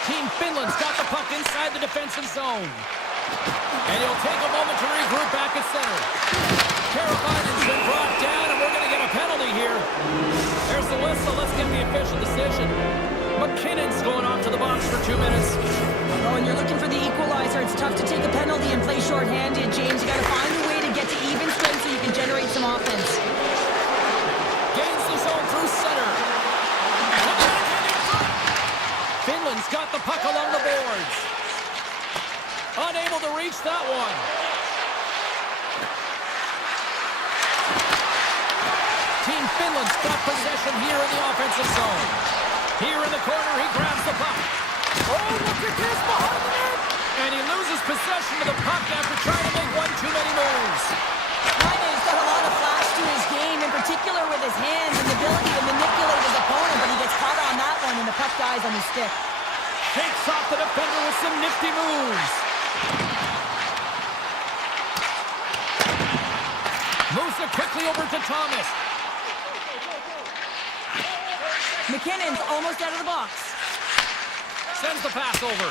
Team Finland's got the puck inside the defensive zone. And he'll take a moment to regroup back at center. Carolina's been brought down, and we're going to get a penalty here. There's the whistle. Let's get the official decision. McKinnon's going off to the box for 2 minutes. Oh, and you're looking for the equalizer. It's tough to take a penalty and play shorthanded, James. You got to find a way to get to even strength so you can generate some offense. Gains the zone through center. Finland's got the puck along the boards. Unable to reach that one. Team Finland's got possession here in the offensive zone. Here in the corner, he grabs the puck. Oh, look at this behind the net. And he loses possession of the puck after trying to make one too many moves. Heine's got a lot of flash to his game, in particular with his hands and the ability to manipulate his opponent, but he gets caught on that one and the puck dies on his stick. Takes off the defender with some nifty moves. Moves it quickly over to Thomas. McKinnon's almost out of the box. Sends the pass over.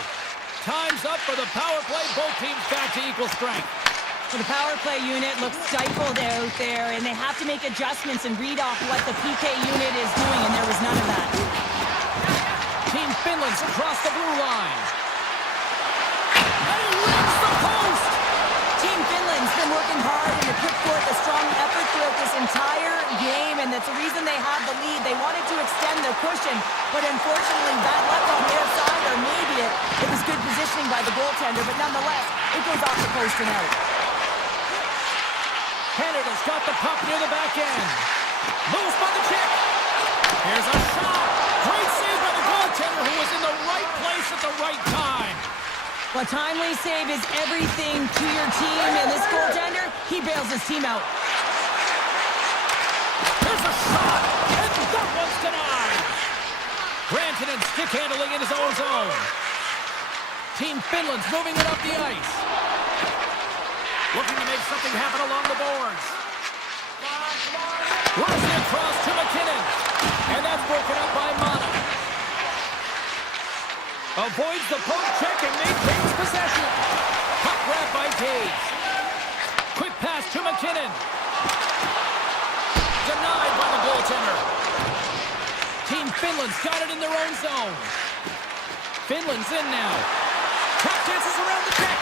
Time's up for the power play. Both teams back to equal strength. So the power play unit looks stifled out there, and they have to make adjustments and read off what the PK unit is doing, and there was none of that. Team Finland's across the blue line. And he rings the post! Team Finland's been working hard and to put forth a strong effort throughout this entire game, and that's the reason they had the lead. They wanted to extend the cushion, but unfortunately bad luck on their side, or maybe it was good positioning by the goaltender, but nonetheless, it goes off the post and out. Canada's got the puck near the back end. Moves by the chick. Here's a shot. Great save by the goaltender who was in the right place at the right time. A timely save is everything to your team, and this goaltender, he bails his team out. There's a shot, and that one's denied. Rantanen stick handling in his own zone. Team Finland's moving it up the ice. Looking to make something happen along the boards. Rushes across to McKinnon, and that's broken up by Mana. Avoids the poke check and maintains possession. Puck grab by Taves. Quick pass to McKinnon. Denied by the goaltender. Finland's got it in their own zone. Finland's in now. Tap dances around the deck.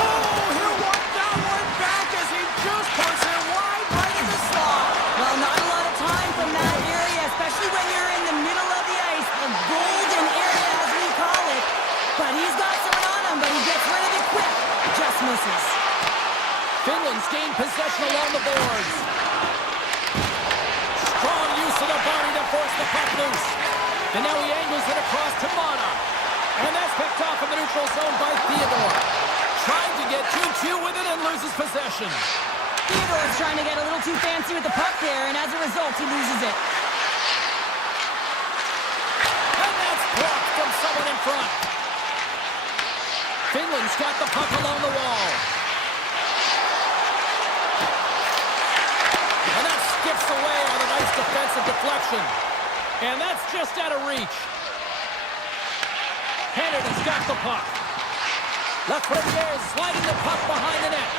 Oh, he'll want that one back as he just puts it wide right in the slot. Well, not a lot of time from that area, especially when you're in the middle of the ice, the golden area as we call it. But he's got someone on him, but he gets rid of it quick. Just misses. Finland's gained possession along the boards. Strong use of the body to force the puck loose. And now he angles it across to Mana. And that's picked off in the neutral zone by Theodore. Trying to get 2-2 with it and loses possession. Theodore's trying to get a little too fancy with the puck there, and as a result, he loses it. And that's blocked from someone in front. Finland's got the puck along the wall. And that skips away on a nice defensive deflection. And that's just out of reach. Canada's got the puck. Lafreniere sliding the puck behind the net.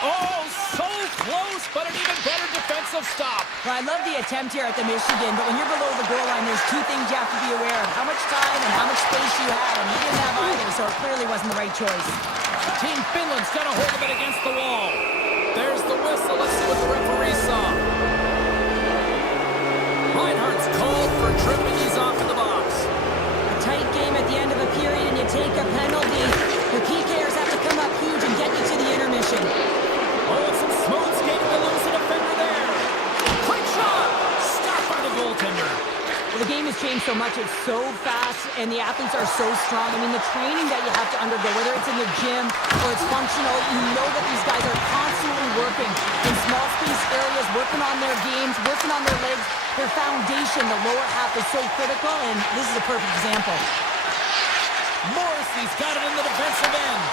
Oh, so close, but an even better defensive stop. Well, I love the attempt here at the Michigan, but when you're below the goal line, there's two things you have to be aware of. How much time and how much space you had, and he didn't have either, so it clearly wasn't the right choice. Team Finland's got a hold of it against the wall. There's the whistle. Let's see what the referee saw. Reinhardt's called for tripping. He's off in the box. A tight game at the end of a period, and you take a penalty. The PKers have to come up huge and get you to the intermission. Oh, it's some smooth skating to lose a defender there. Quick shot! Stopped by the goaltender. Well, the game has changed so much. It's so fast, and the athletes are so strong. I mean, the training that you have to undergo, whether it's in the gym or it's functional, you know that these guys are constantly working in small space areas, working on their games, working on their legs. Their foundation, the lower half, is so critical, and this is a perfect example. Morrissey's got it in the defensive end.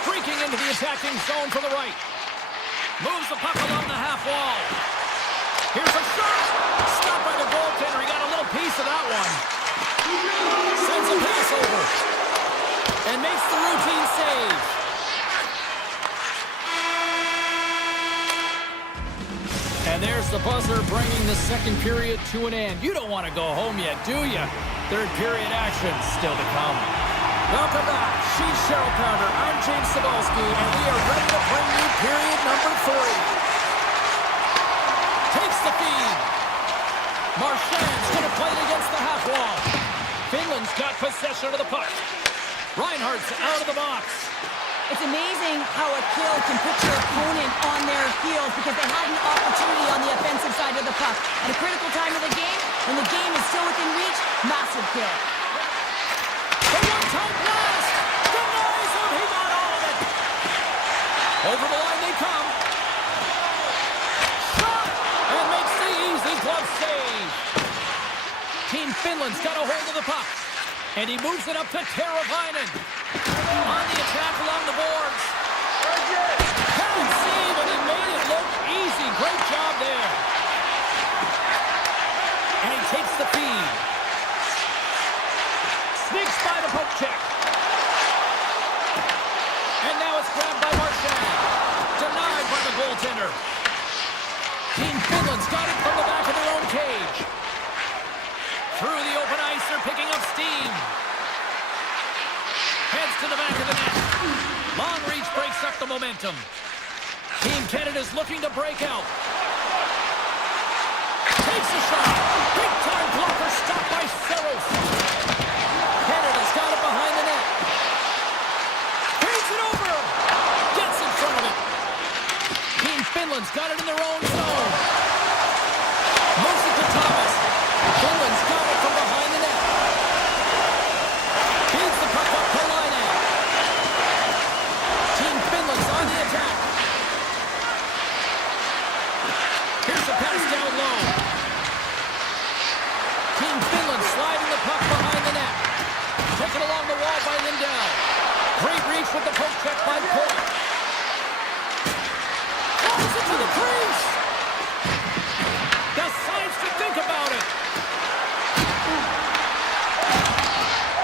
Streaking into the attacking zone to the right. Moves the puck along the half wall. Here's a shot. Stopped by the goaltender. He got a little piece of that one. Sends a pass over. And makes the routine save. And there's the buzzer bringing the second period to an end. You don't want to go home yet, do you? Third period action still to come. Welcome back. She's Cheryl Pounder. I'm James Cebulski, and we are ready to bring you period number 3. Takes the feed. Marchand's going to play it against the half wall. Finland's got possession of the puck. Reinhardt's out of the box. It's amazing how a kill can put your opponent on their heels because they had an opportunity on the offensive side of the puck. At a critical time of the game, when the game is still within reach, massive kill. The one-time blast! Denies him! He got all of it! Over the line they come. Shot! And makes the easy glove save. Team Finland's got a hold of the puck. And he moves it up to Teravainen. On the attack along the boards. Had save, and he made it look easy. Great job there. And he takes the feed. Sneaks by the poke check. And now it's grabbed by Marchand. Denied by the goaltender. Team Finland's got it from the back of their own cage. Through the open ice, they're picking up steam. Heads to the back of the net. Long reach breaks up the momentum. Team Canada's looking to break out. Takes a shot. Big time blocker stopped by Saros. Canada's got it behind the net. Feeds it over. Gets in front of it. Team Finland's got it in their own zone. Moves it to Thomas. Finland's got it from behind the net. Feeds the puck up to Laine. Team Finland's on the attack. Here's a pass down low. Team Finland sliding the puck behind the net. Taken along the wall by Lindell. Great reach with the poke check by Polk. Falls into the crease. Decides to think about it.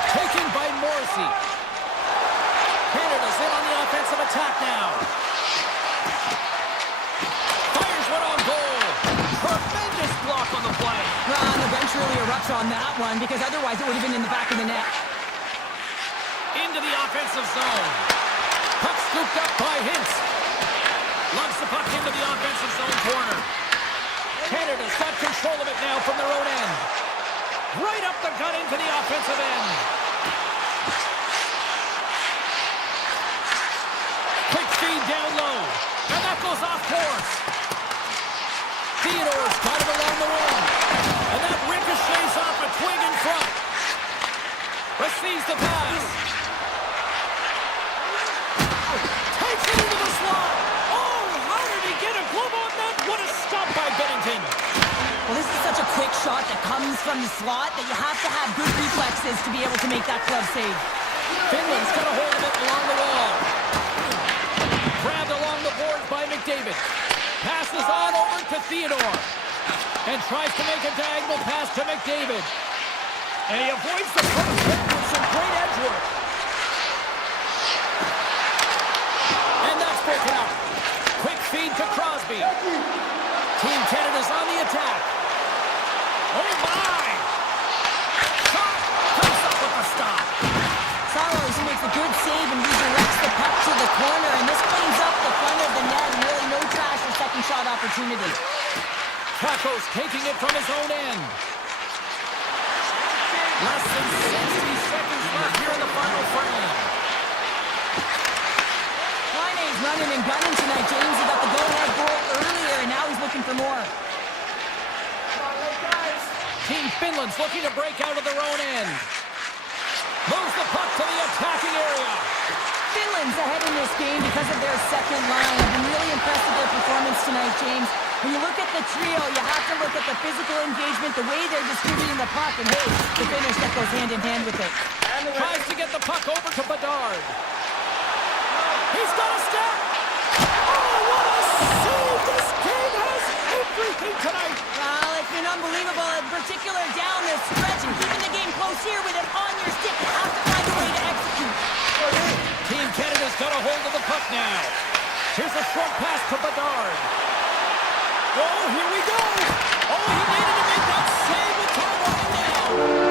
Taken by Morrissey. Canada's in on the offensive attack now. Fires one on goal. Tremendous block on the surely erupts on that one, because otherwise it would have been in the back of the net. Into the offensive zone. Puck scooped up by Hintz. Lumps the puck into the offensive zone corner. Canada's got control of it now from their own end. Right up the gut into the offensive end. Quick feed down low. And that goes off course. Theodore's got it along the wing. And that ricochets off a twig in front. Receives the pass. Takes it into the slot. Oh, how did he get a glove on that? What a stop by Bennington. Well, this is such a quick shot that comes from the slot that you have to have good reflexes to be able to make that glove save. Finland's got a hold of it along the wall. Grabbed along the boards by McDavid. Passes on over to Theodore. And tries to make a diagonal pass to McDavid. And he avoids the puck with some great edge work. And that's broken out. Quick feed to Crosby. Team Canada's on the attack. Oh my! Shot comes up with a stop. Saros makes a good save and redirects the puck to the corner, and this cleans up the front of the net, and really no trash or second shot opportunity. Kakos taking it from his own end. Less than 60 seconds left here in the final frame. Heine's running and gunning tonight. James, he got the go-ahead goal earlier, and now he's looking for more. Team Finland's looking to break out of their own end. Moves the puck to the attacking area. Finland's ahead in this game because of their second line. I've been really impressed with their performance tonight, James. When you look at the trio, you have to look at the physical engagement, the way they're distributing the puck, and hey, the finish that goes hand in hand with it. Tries to get the puck over to Bedard. He's got a step. Oh, what a save! This game has everything tonight. Well, it's been unbelievable, in particular down the stretch, and keeping the game close here with it on your stick. You have to find a way to execute. Team Canada's got a hold of the puck now. Here's a short pass to Bedard. Oh, here we go. Oh, he needed to make that save with time running down.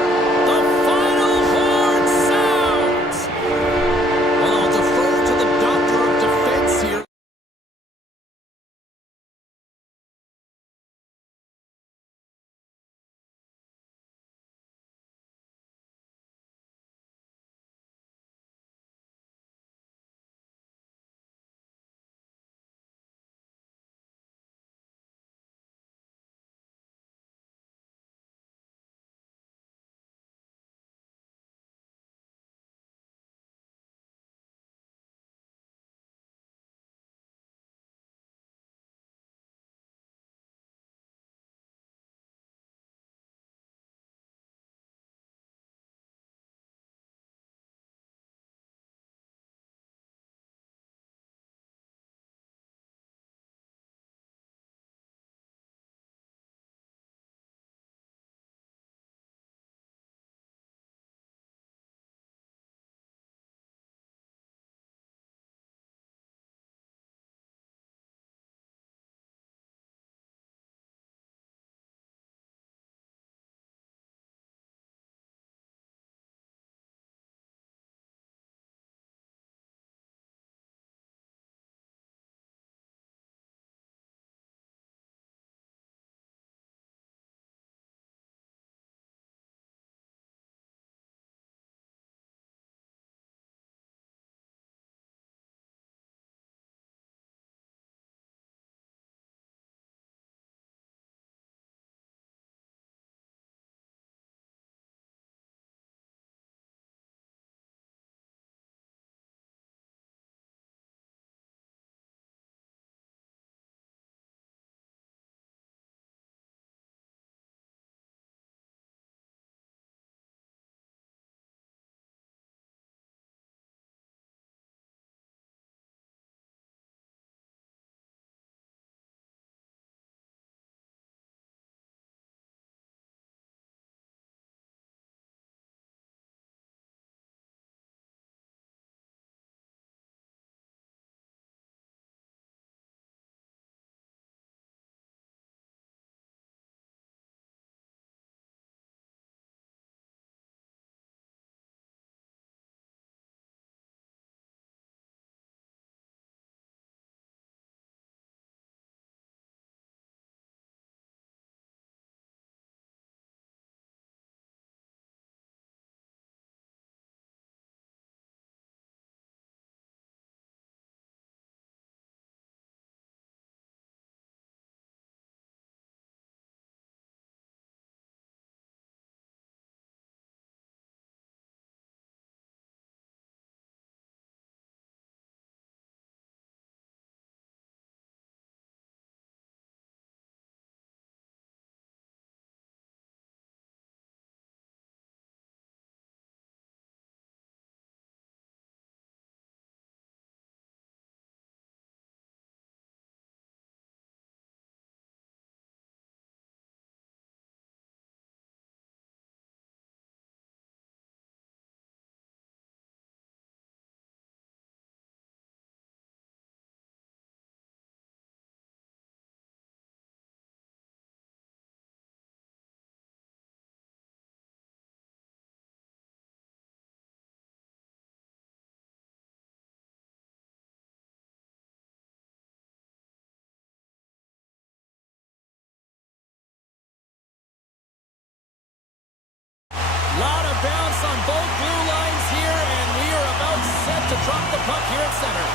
puck here at center.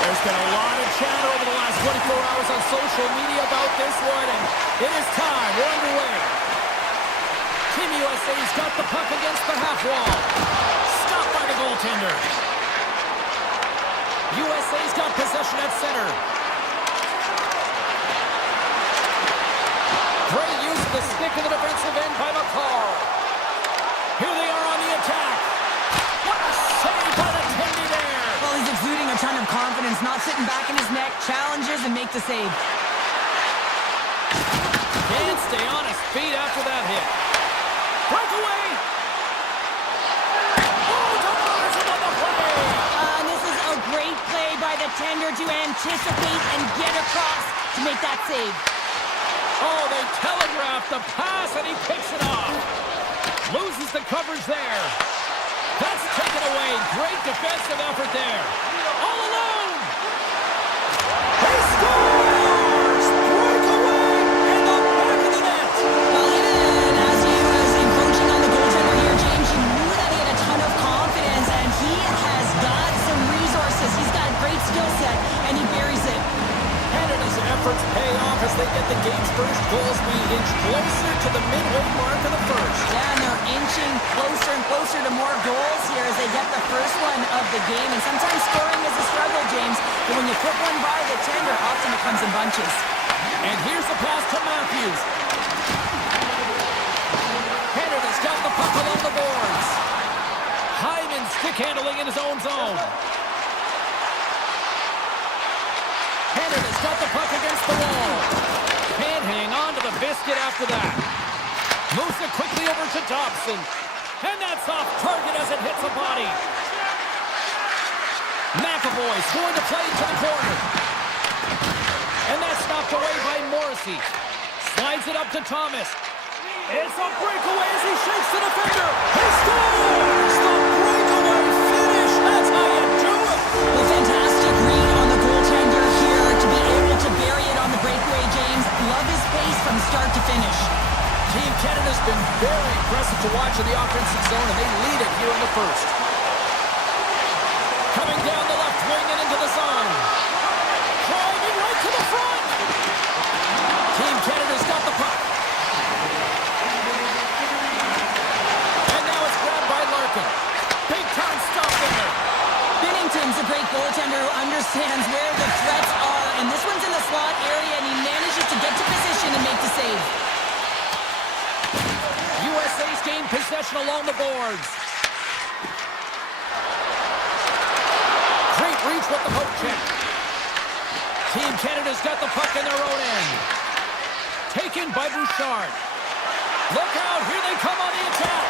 There's been a lot of chatter over the last 24 hours on social media about this one, and it is time. We're underway. Team USA's got the puck against the half wall. Stopped by the goaltender. USA's got possession at center. Great use of the stick in the defensive end by McCall. Here they are on the attack. What a save by the Tendy there. Well, he's exuding a ton of confidence, not sitting back in his neck, challenges and make the save. Can't stay on his feet after that hit. Breakaway. Oh, delivers him on the play. And this is a great play by the tender to anticipate and get across to make that save. Oh, they telegraphed the pass, and he picks it off. Loses the coverage there. That's taken away. Great defensive effort there. All alone. He scores! Breakaway in the back of the net. Well, even as he was encroaching on the goaltender here, James, you knew that he had a ton of confidence, and he has got some resources. He's got a great skill set, and he buries it. Canada's efforts pay off as they get the game's first goals. We inch closer to the midway mark of the first. Yeah, and they're inching closer and closer to more goals here as they get the first one of the game. And sometimes scoring is a struggle, James, but when you put one by the tender, often it comes in bunches. And here's the pass to Matthews. Canada's got the puck along the boards. Hyman stick handling in his own zone. Canada's got the puck against the wall. Can't hang on to the biscuit after that. Moves it quickly over to Dobson. And that's off target as it hits a body. McAvoy's going to play to the corner. And that's knocked away by Morrissey. Slides it up to Thomas. It's a breakaway as he shakes the defender. He scores! The breakaway finish. That's how you do it. Well, fantastic read on the goaltender here to be able to bury it on the breakaway, James. Love his pace from start to finish. Team Canada's been very impressive to watch in the offensive zone, and they lead it here in the first. Coming down the left wing and into the zone. Driving right to the front. Team Canada's got the puck. And now it's grabbed by Larkin. Big time stop there. Binnington's a great goaltender who understands where the threats are, and this one's in the slot area, and he manages to get to position and make the save. USA's gained possession along the boards. Great reach with the poke check. Team Canada's got the puck in their own end. Taken by Bouchard. Look out, here they come on the attack.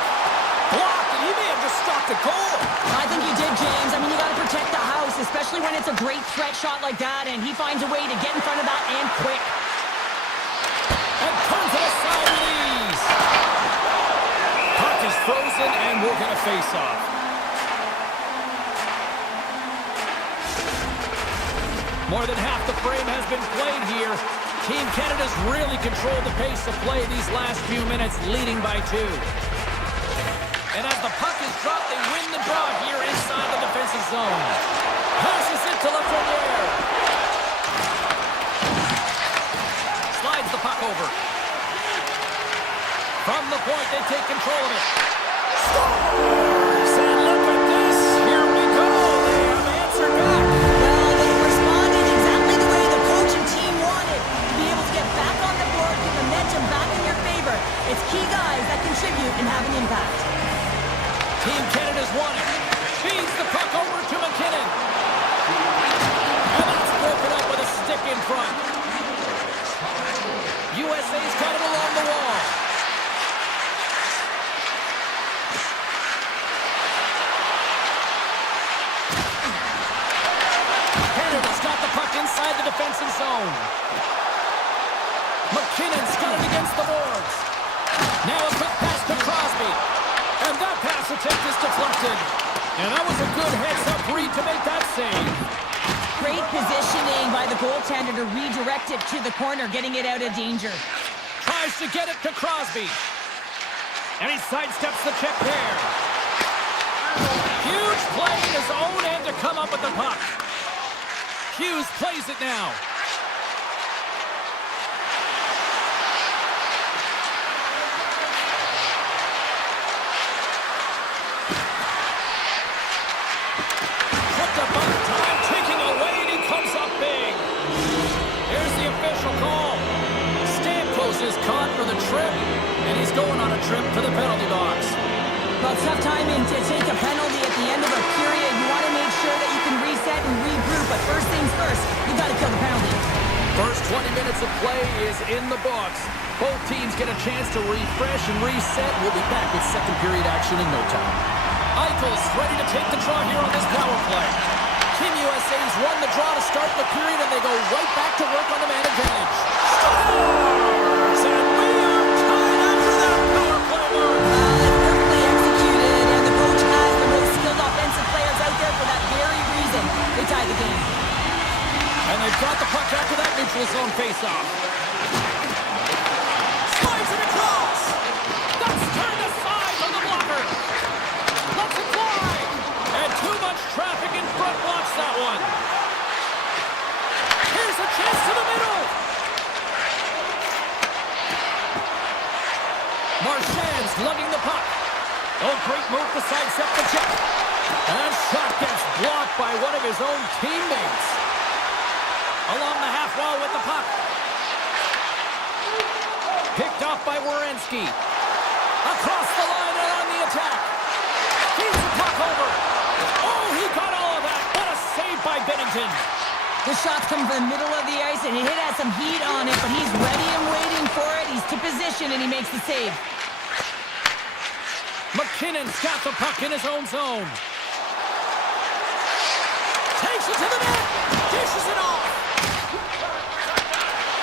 Blocked, and he may have just stopped a goal. I think you did, James. I mean, you got to protect the house, especially when it's a great threat shot like that, and he finds a way to get in front of that and quick. And turns it aside with ease. Puck is frozen, and we're going to face off. More than half the frame has been played here. Team Canada's really controlled the pace of play these last few minutes, leading by 2. And as the puck is dropped, they win the draw here inside the defensive zone. Passes it to Lafreniere. Slides the puck over. From the point, they take control of it. Scores! And look at this. Here we go. They have answered back. Well, they responded exactly the way the coach and team wanted. To be able to get back on the board, get the momentum back in your favor. It's key guys that contribute and have an impact. Team Canada's won it. Feeds the puck over to McKinnon. And that's broken up with a stick in front. USA's got it along the wall. Canada's got the puck inside the defensive zone. McKinnon's got it against the boards. Now a quick pass to Crosby. And that pass attempt is deflected. And that was a good heads-up read to make that save. Great positioning by the goaltender to redirect it to the corner, getting it out of danger. Tries to get it to Crosby. And he sidesteps the check there. Huge play in his own end to come up with the puck. Hughes plays it now. Put the puck time taking away, and he comes up big. Here's the official call. Stamkos is caught for the trip, and he's going on a trip to the penalty box. Well, it's tough timing to take a penalty at the end of a period. You want to make sure that you can reset and regroup, but first things first, you got to kill the penalty. First 20 minutes of play is in the books. Both teams get a chance to refresh and reset. We'll be back with second period action in no time. Eichel's ready to take the draw here on this power play. Team USA's won the draw to start the period, and they go right back to work on the man advantage. Scores! And we are tied after that power play mark. Perfectly executed, and the coach has the most skilled offensive players out there for that very reason. They tied the game. And they've got the puck after that neutral zone faceoff. Slides it across. That's turned aside on the blocker. Lets it fly. And too much traffic in front blocks that one. Here's a chance to the middle. Marchand's lugging the puck. Oh, great move to sidestep the check. And shot gets blocked by one of his own teammates. Along the half wall with the puck. Picked off by Werenski. Across the line and on the attack. Feeds the puck over. Oh, he got all of that. What a save by Bennington. The shot's come from the middle of the ice, and it has some heat on it, but he's ready and waiting for it. He's to position, and he makes the save. McKinnon's got the puck in his own zone. Takes it to the net. Dishes it off.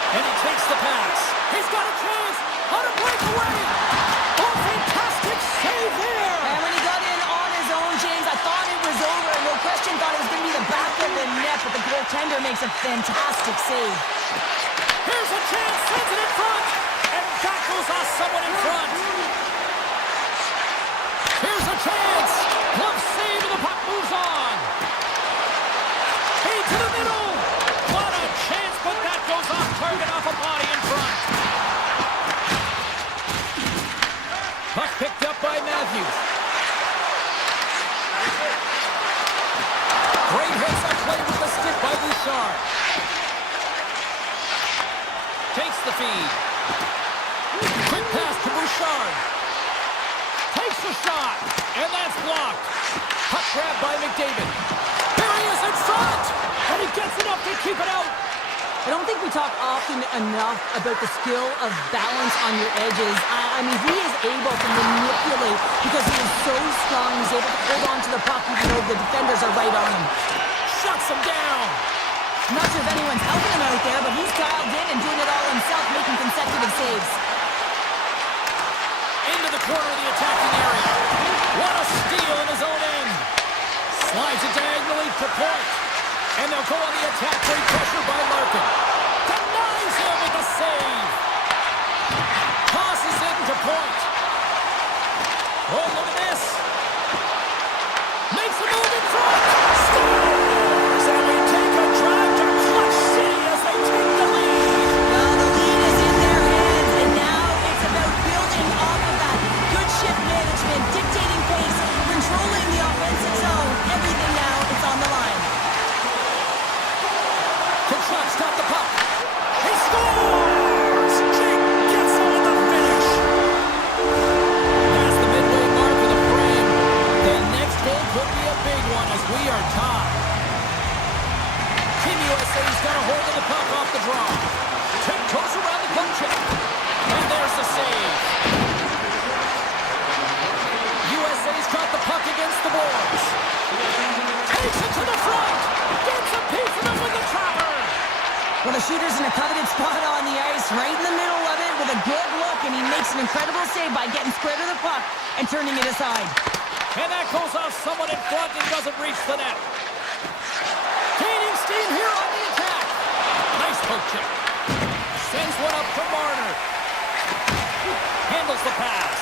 And he takes the pass. He's got a chance. How to break away. Oh, fantastic save there. And when he got in on his own, James, I thought it was over. No question, thought it was going to be the back of the net, but the goaltender makes a fantastic save. Here's a chance. Sends it in front. And that goes off someone in front. Here's a chance. Glove save, and the puck moves on. Feed to the middle. What a chance, but that goes off target off a body in front. Puck picked up by Matthews. Great hits on play with the stick by Bouchard. Takes the feed. Quick pass to Bouchard. Takes the shot, and that's blocked. Puck grab by McDavid. Here he is in front, and he gets enough to keep it out. I don't think we talk often enough about the skill of balance on your edges. I mean, he is able to manipulate because he is so strong. He's able to hold on to the puck even though the defenders are right on him. Shuts him down. I'm not sure if anyone's helping him out there, but he's dialed in and doing it all himself, making consecutive saves. Into the corner of the attacking area. What a steal in his own end. Slides it diagonally to point. And they'll go on the attack. Great pressure by Larkin. Denies him with the save. Tosses it into point. Oh, look at this. Makes a move in front. Scores! And we take a drive to Clutch City as they take the lead. Well, the lead is in their hands, and now it's about building off of that. Good shift management, dictating pace, controlling the offensive zone. Everything now is on the line. Kachuk's got the puck. He scores! Jake gets him with the finish. Past the midway mark of the frame. The next goal could be a big one as we are tied. Team USA's got a hold of the puck off the draw. Tiptoes around the puck check. And there's the save. USA's got the puck against the boards. Takes it to the front. Gets a piece of it with the trapper. Well, the shooter's in a coveted spot on the ice, right in the middle of it with a good look, and he makes an incredible save by getting square to the puck and turning it aside. And that goes off someone in front and doesn't reach the net. Gaining steam here on the attack. Nice poke check. Sends one up to Marner. Handles the pass.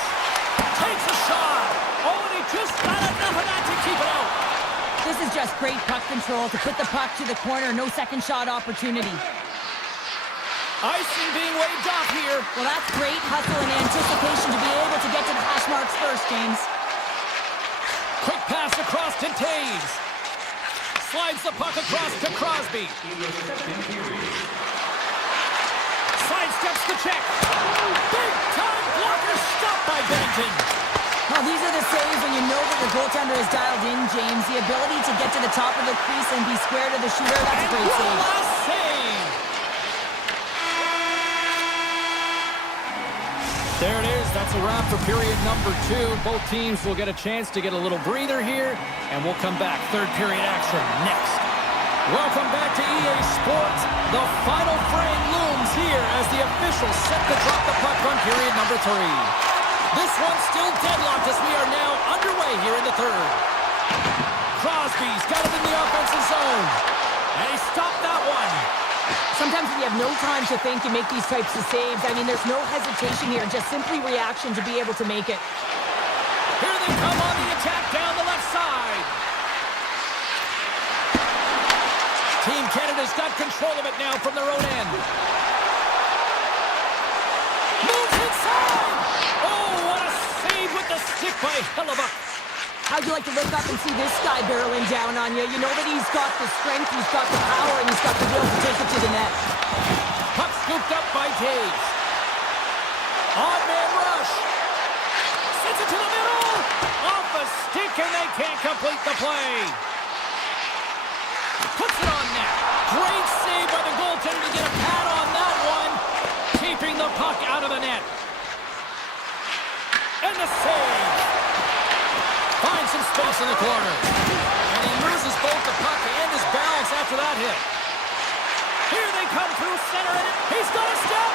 Takes a shot. Oh, and he just got enough of that to keep it out. This is just great puck control to put the puck to the corner. No second shot opportunity. Icing being waved off here. Well, that's great hustle and anticipation to be able to get to the hash marks first, James. Quick pass across to Taves. Slides the puck across to Crosby. Sidesteps the check. Big time blocker stopped by Bennington. Well, these are the saves when you know that the goaltender is dialed in, James. The ability to get to the top of the crease and be square to the shooter, that's a great save. Last save. There it is. That's a wrap for period number 2. Both teams will get a chance to get a little breather here, and we'll come back. Third period action next. Welcome back to EA Sports. The final frame looms here as the officials set to drop the puck on period number 3. This one's still deadlocked as we are now underway here in the third. Crosby's got it in the offensive zone, and he stopped that one. Sometimes when you have no time to think, you make these types of saves. I mean, there's no hesitation here, just simply reaction to be able to make it. Here they come on the attack down the left side. Team Canada's got control of it now from their own end. Moves inside! Oh, what a save with the stick by Hellebuck. How'd you like to look up and see this guy barreling down on you? You know that he's got the strength, he's got the power, and he's got the will to take it to the net. Puck scooped up by Taves. Odd man rush. Sends it to the middle. Off a stick, and they can't complete the play. Puts it on net. Great save by the goaltender to get a pad on that one. Keeping the puck out of the net. And the save. Finds some space in the corner. And he loses both the puck and his balance after that hit. Here they come through center, and he's got a step.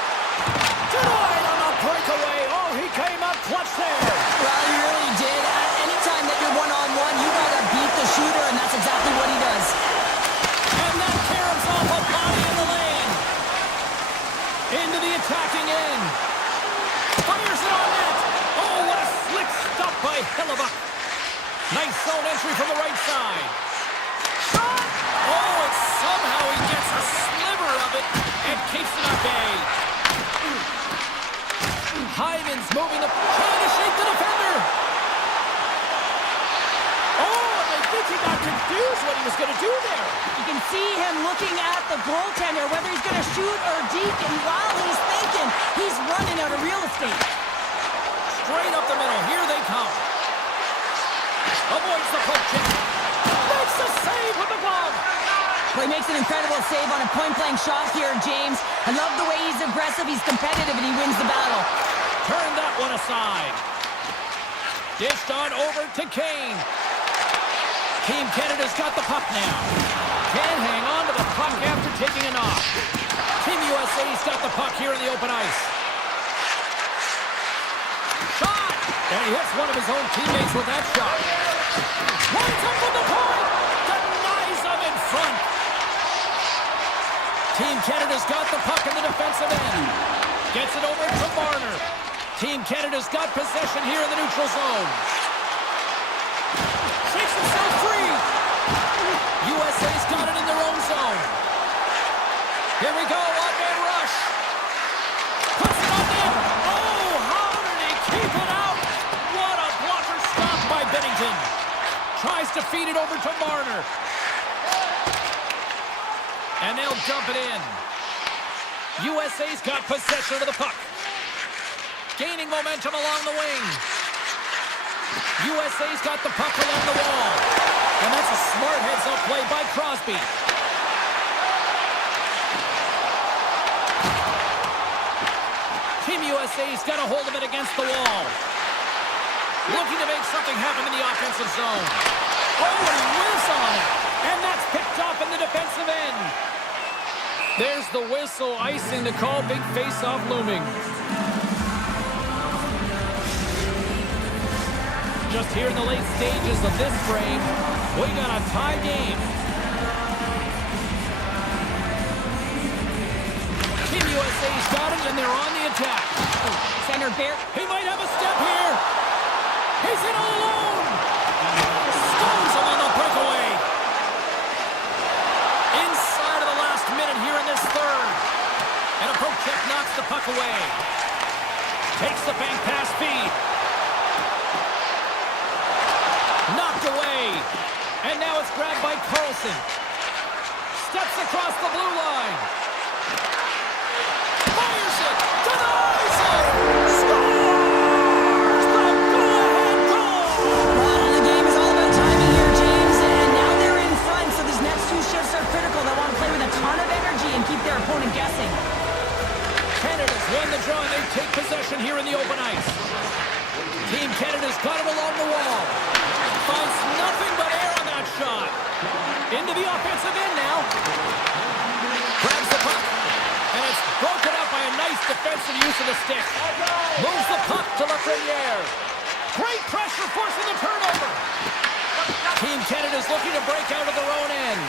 Denied on the breakaway. Oh, he came up clutch there. Well, he really did. Anytime that you're one-on-one, you gotta beat the shooter, and that's exactly what he does. And that caroms off a body in the lane. Into the attacking end. Fires it on net. Oh, what a slick stop by Hellebuck. Nice zone entry from the right side. Shot! Oh, and somehow he gets a sliver of it and keeps it at bay. Hyman's moving trying to shake the defender. Oh, and I think he got confused what he was going to do there. You can see him looking at the goaltender, whether he's gonna shoot or deke, and while he's thinking, he's running out of real estate. Straight up the middle. Here they come. Avoids the poke check. Makes the save with the glove. Well, he makes an incredible save on a point-blank shot here, James. I love the way he's aggressive, he's competitive, and he wins the battle. Turn that one aside. Dished on over to Kane. Team Canada's got the puck now. Can't hang on to the puck after taking a knock. Team USA's got the puck here in the open ice. Shot! And he hits one of his own teammates with that shot. Winds up with the point! Denies him in front. Team Canada's got the puck in the defensive end. Gets it over to Marner. Team Canada's got possession here in the neutral zone. Shakes himself free. USA's got it in their own zone. Here we go, one-man rush. Puts it on net. Oh, how did he keep it out? What a blocker stop by Bennington. Tries to feed it over to Marner. And they'll dump it in. USA's got possession of the puck. Gaining momentum along the wing. USA's got the puck along the wall. And that's a smart heads-up play by Crosby. Team USA's got a hold of it against the wall. Looking to make something happen in the offensive zone. Oh, and he whiffs on it. And that's picked off in the defensive end. There's the whistle, icing the call, big face-off looming. Just here in the late stages of this frame, we got a tie game. Team USA's got it, and they're on the attack. Center Bear. He might have a step here. He's in all alone. Stones him on the breakaway. Knocks the puck away. Takes the bank pass feed. Knocked away. And now it's grabbed by Carlson. Steps across the blue line. Fires it. Denies it. Scores the go-ahead goal. Well, the game is all about timing here, James. And now they're in front, so these next two shifts are critical. They want to play with a ton of energy and keep their opponent guessing. Canada's won the draw, and they take possession here in the open ice. Team Canada's got it along the wall. Finds nothing but air on that shot. Into the offensive end now. Grabs the puck. And it's broken up by a nice defensive use of the stick. Moves the puck to Lafreniere. Great pressure forcing the turnover. Team Canada's looking to break out of their own end.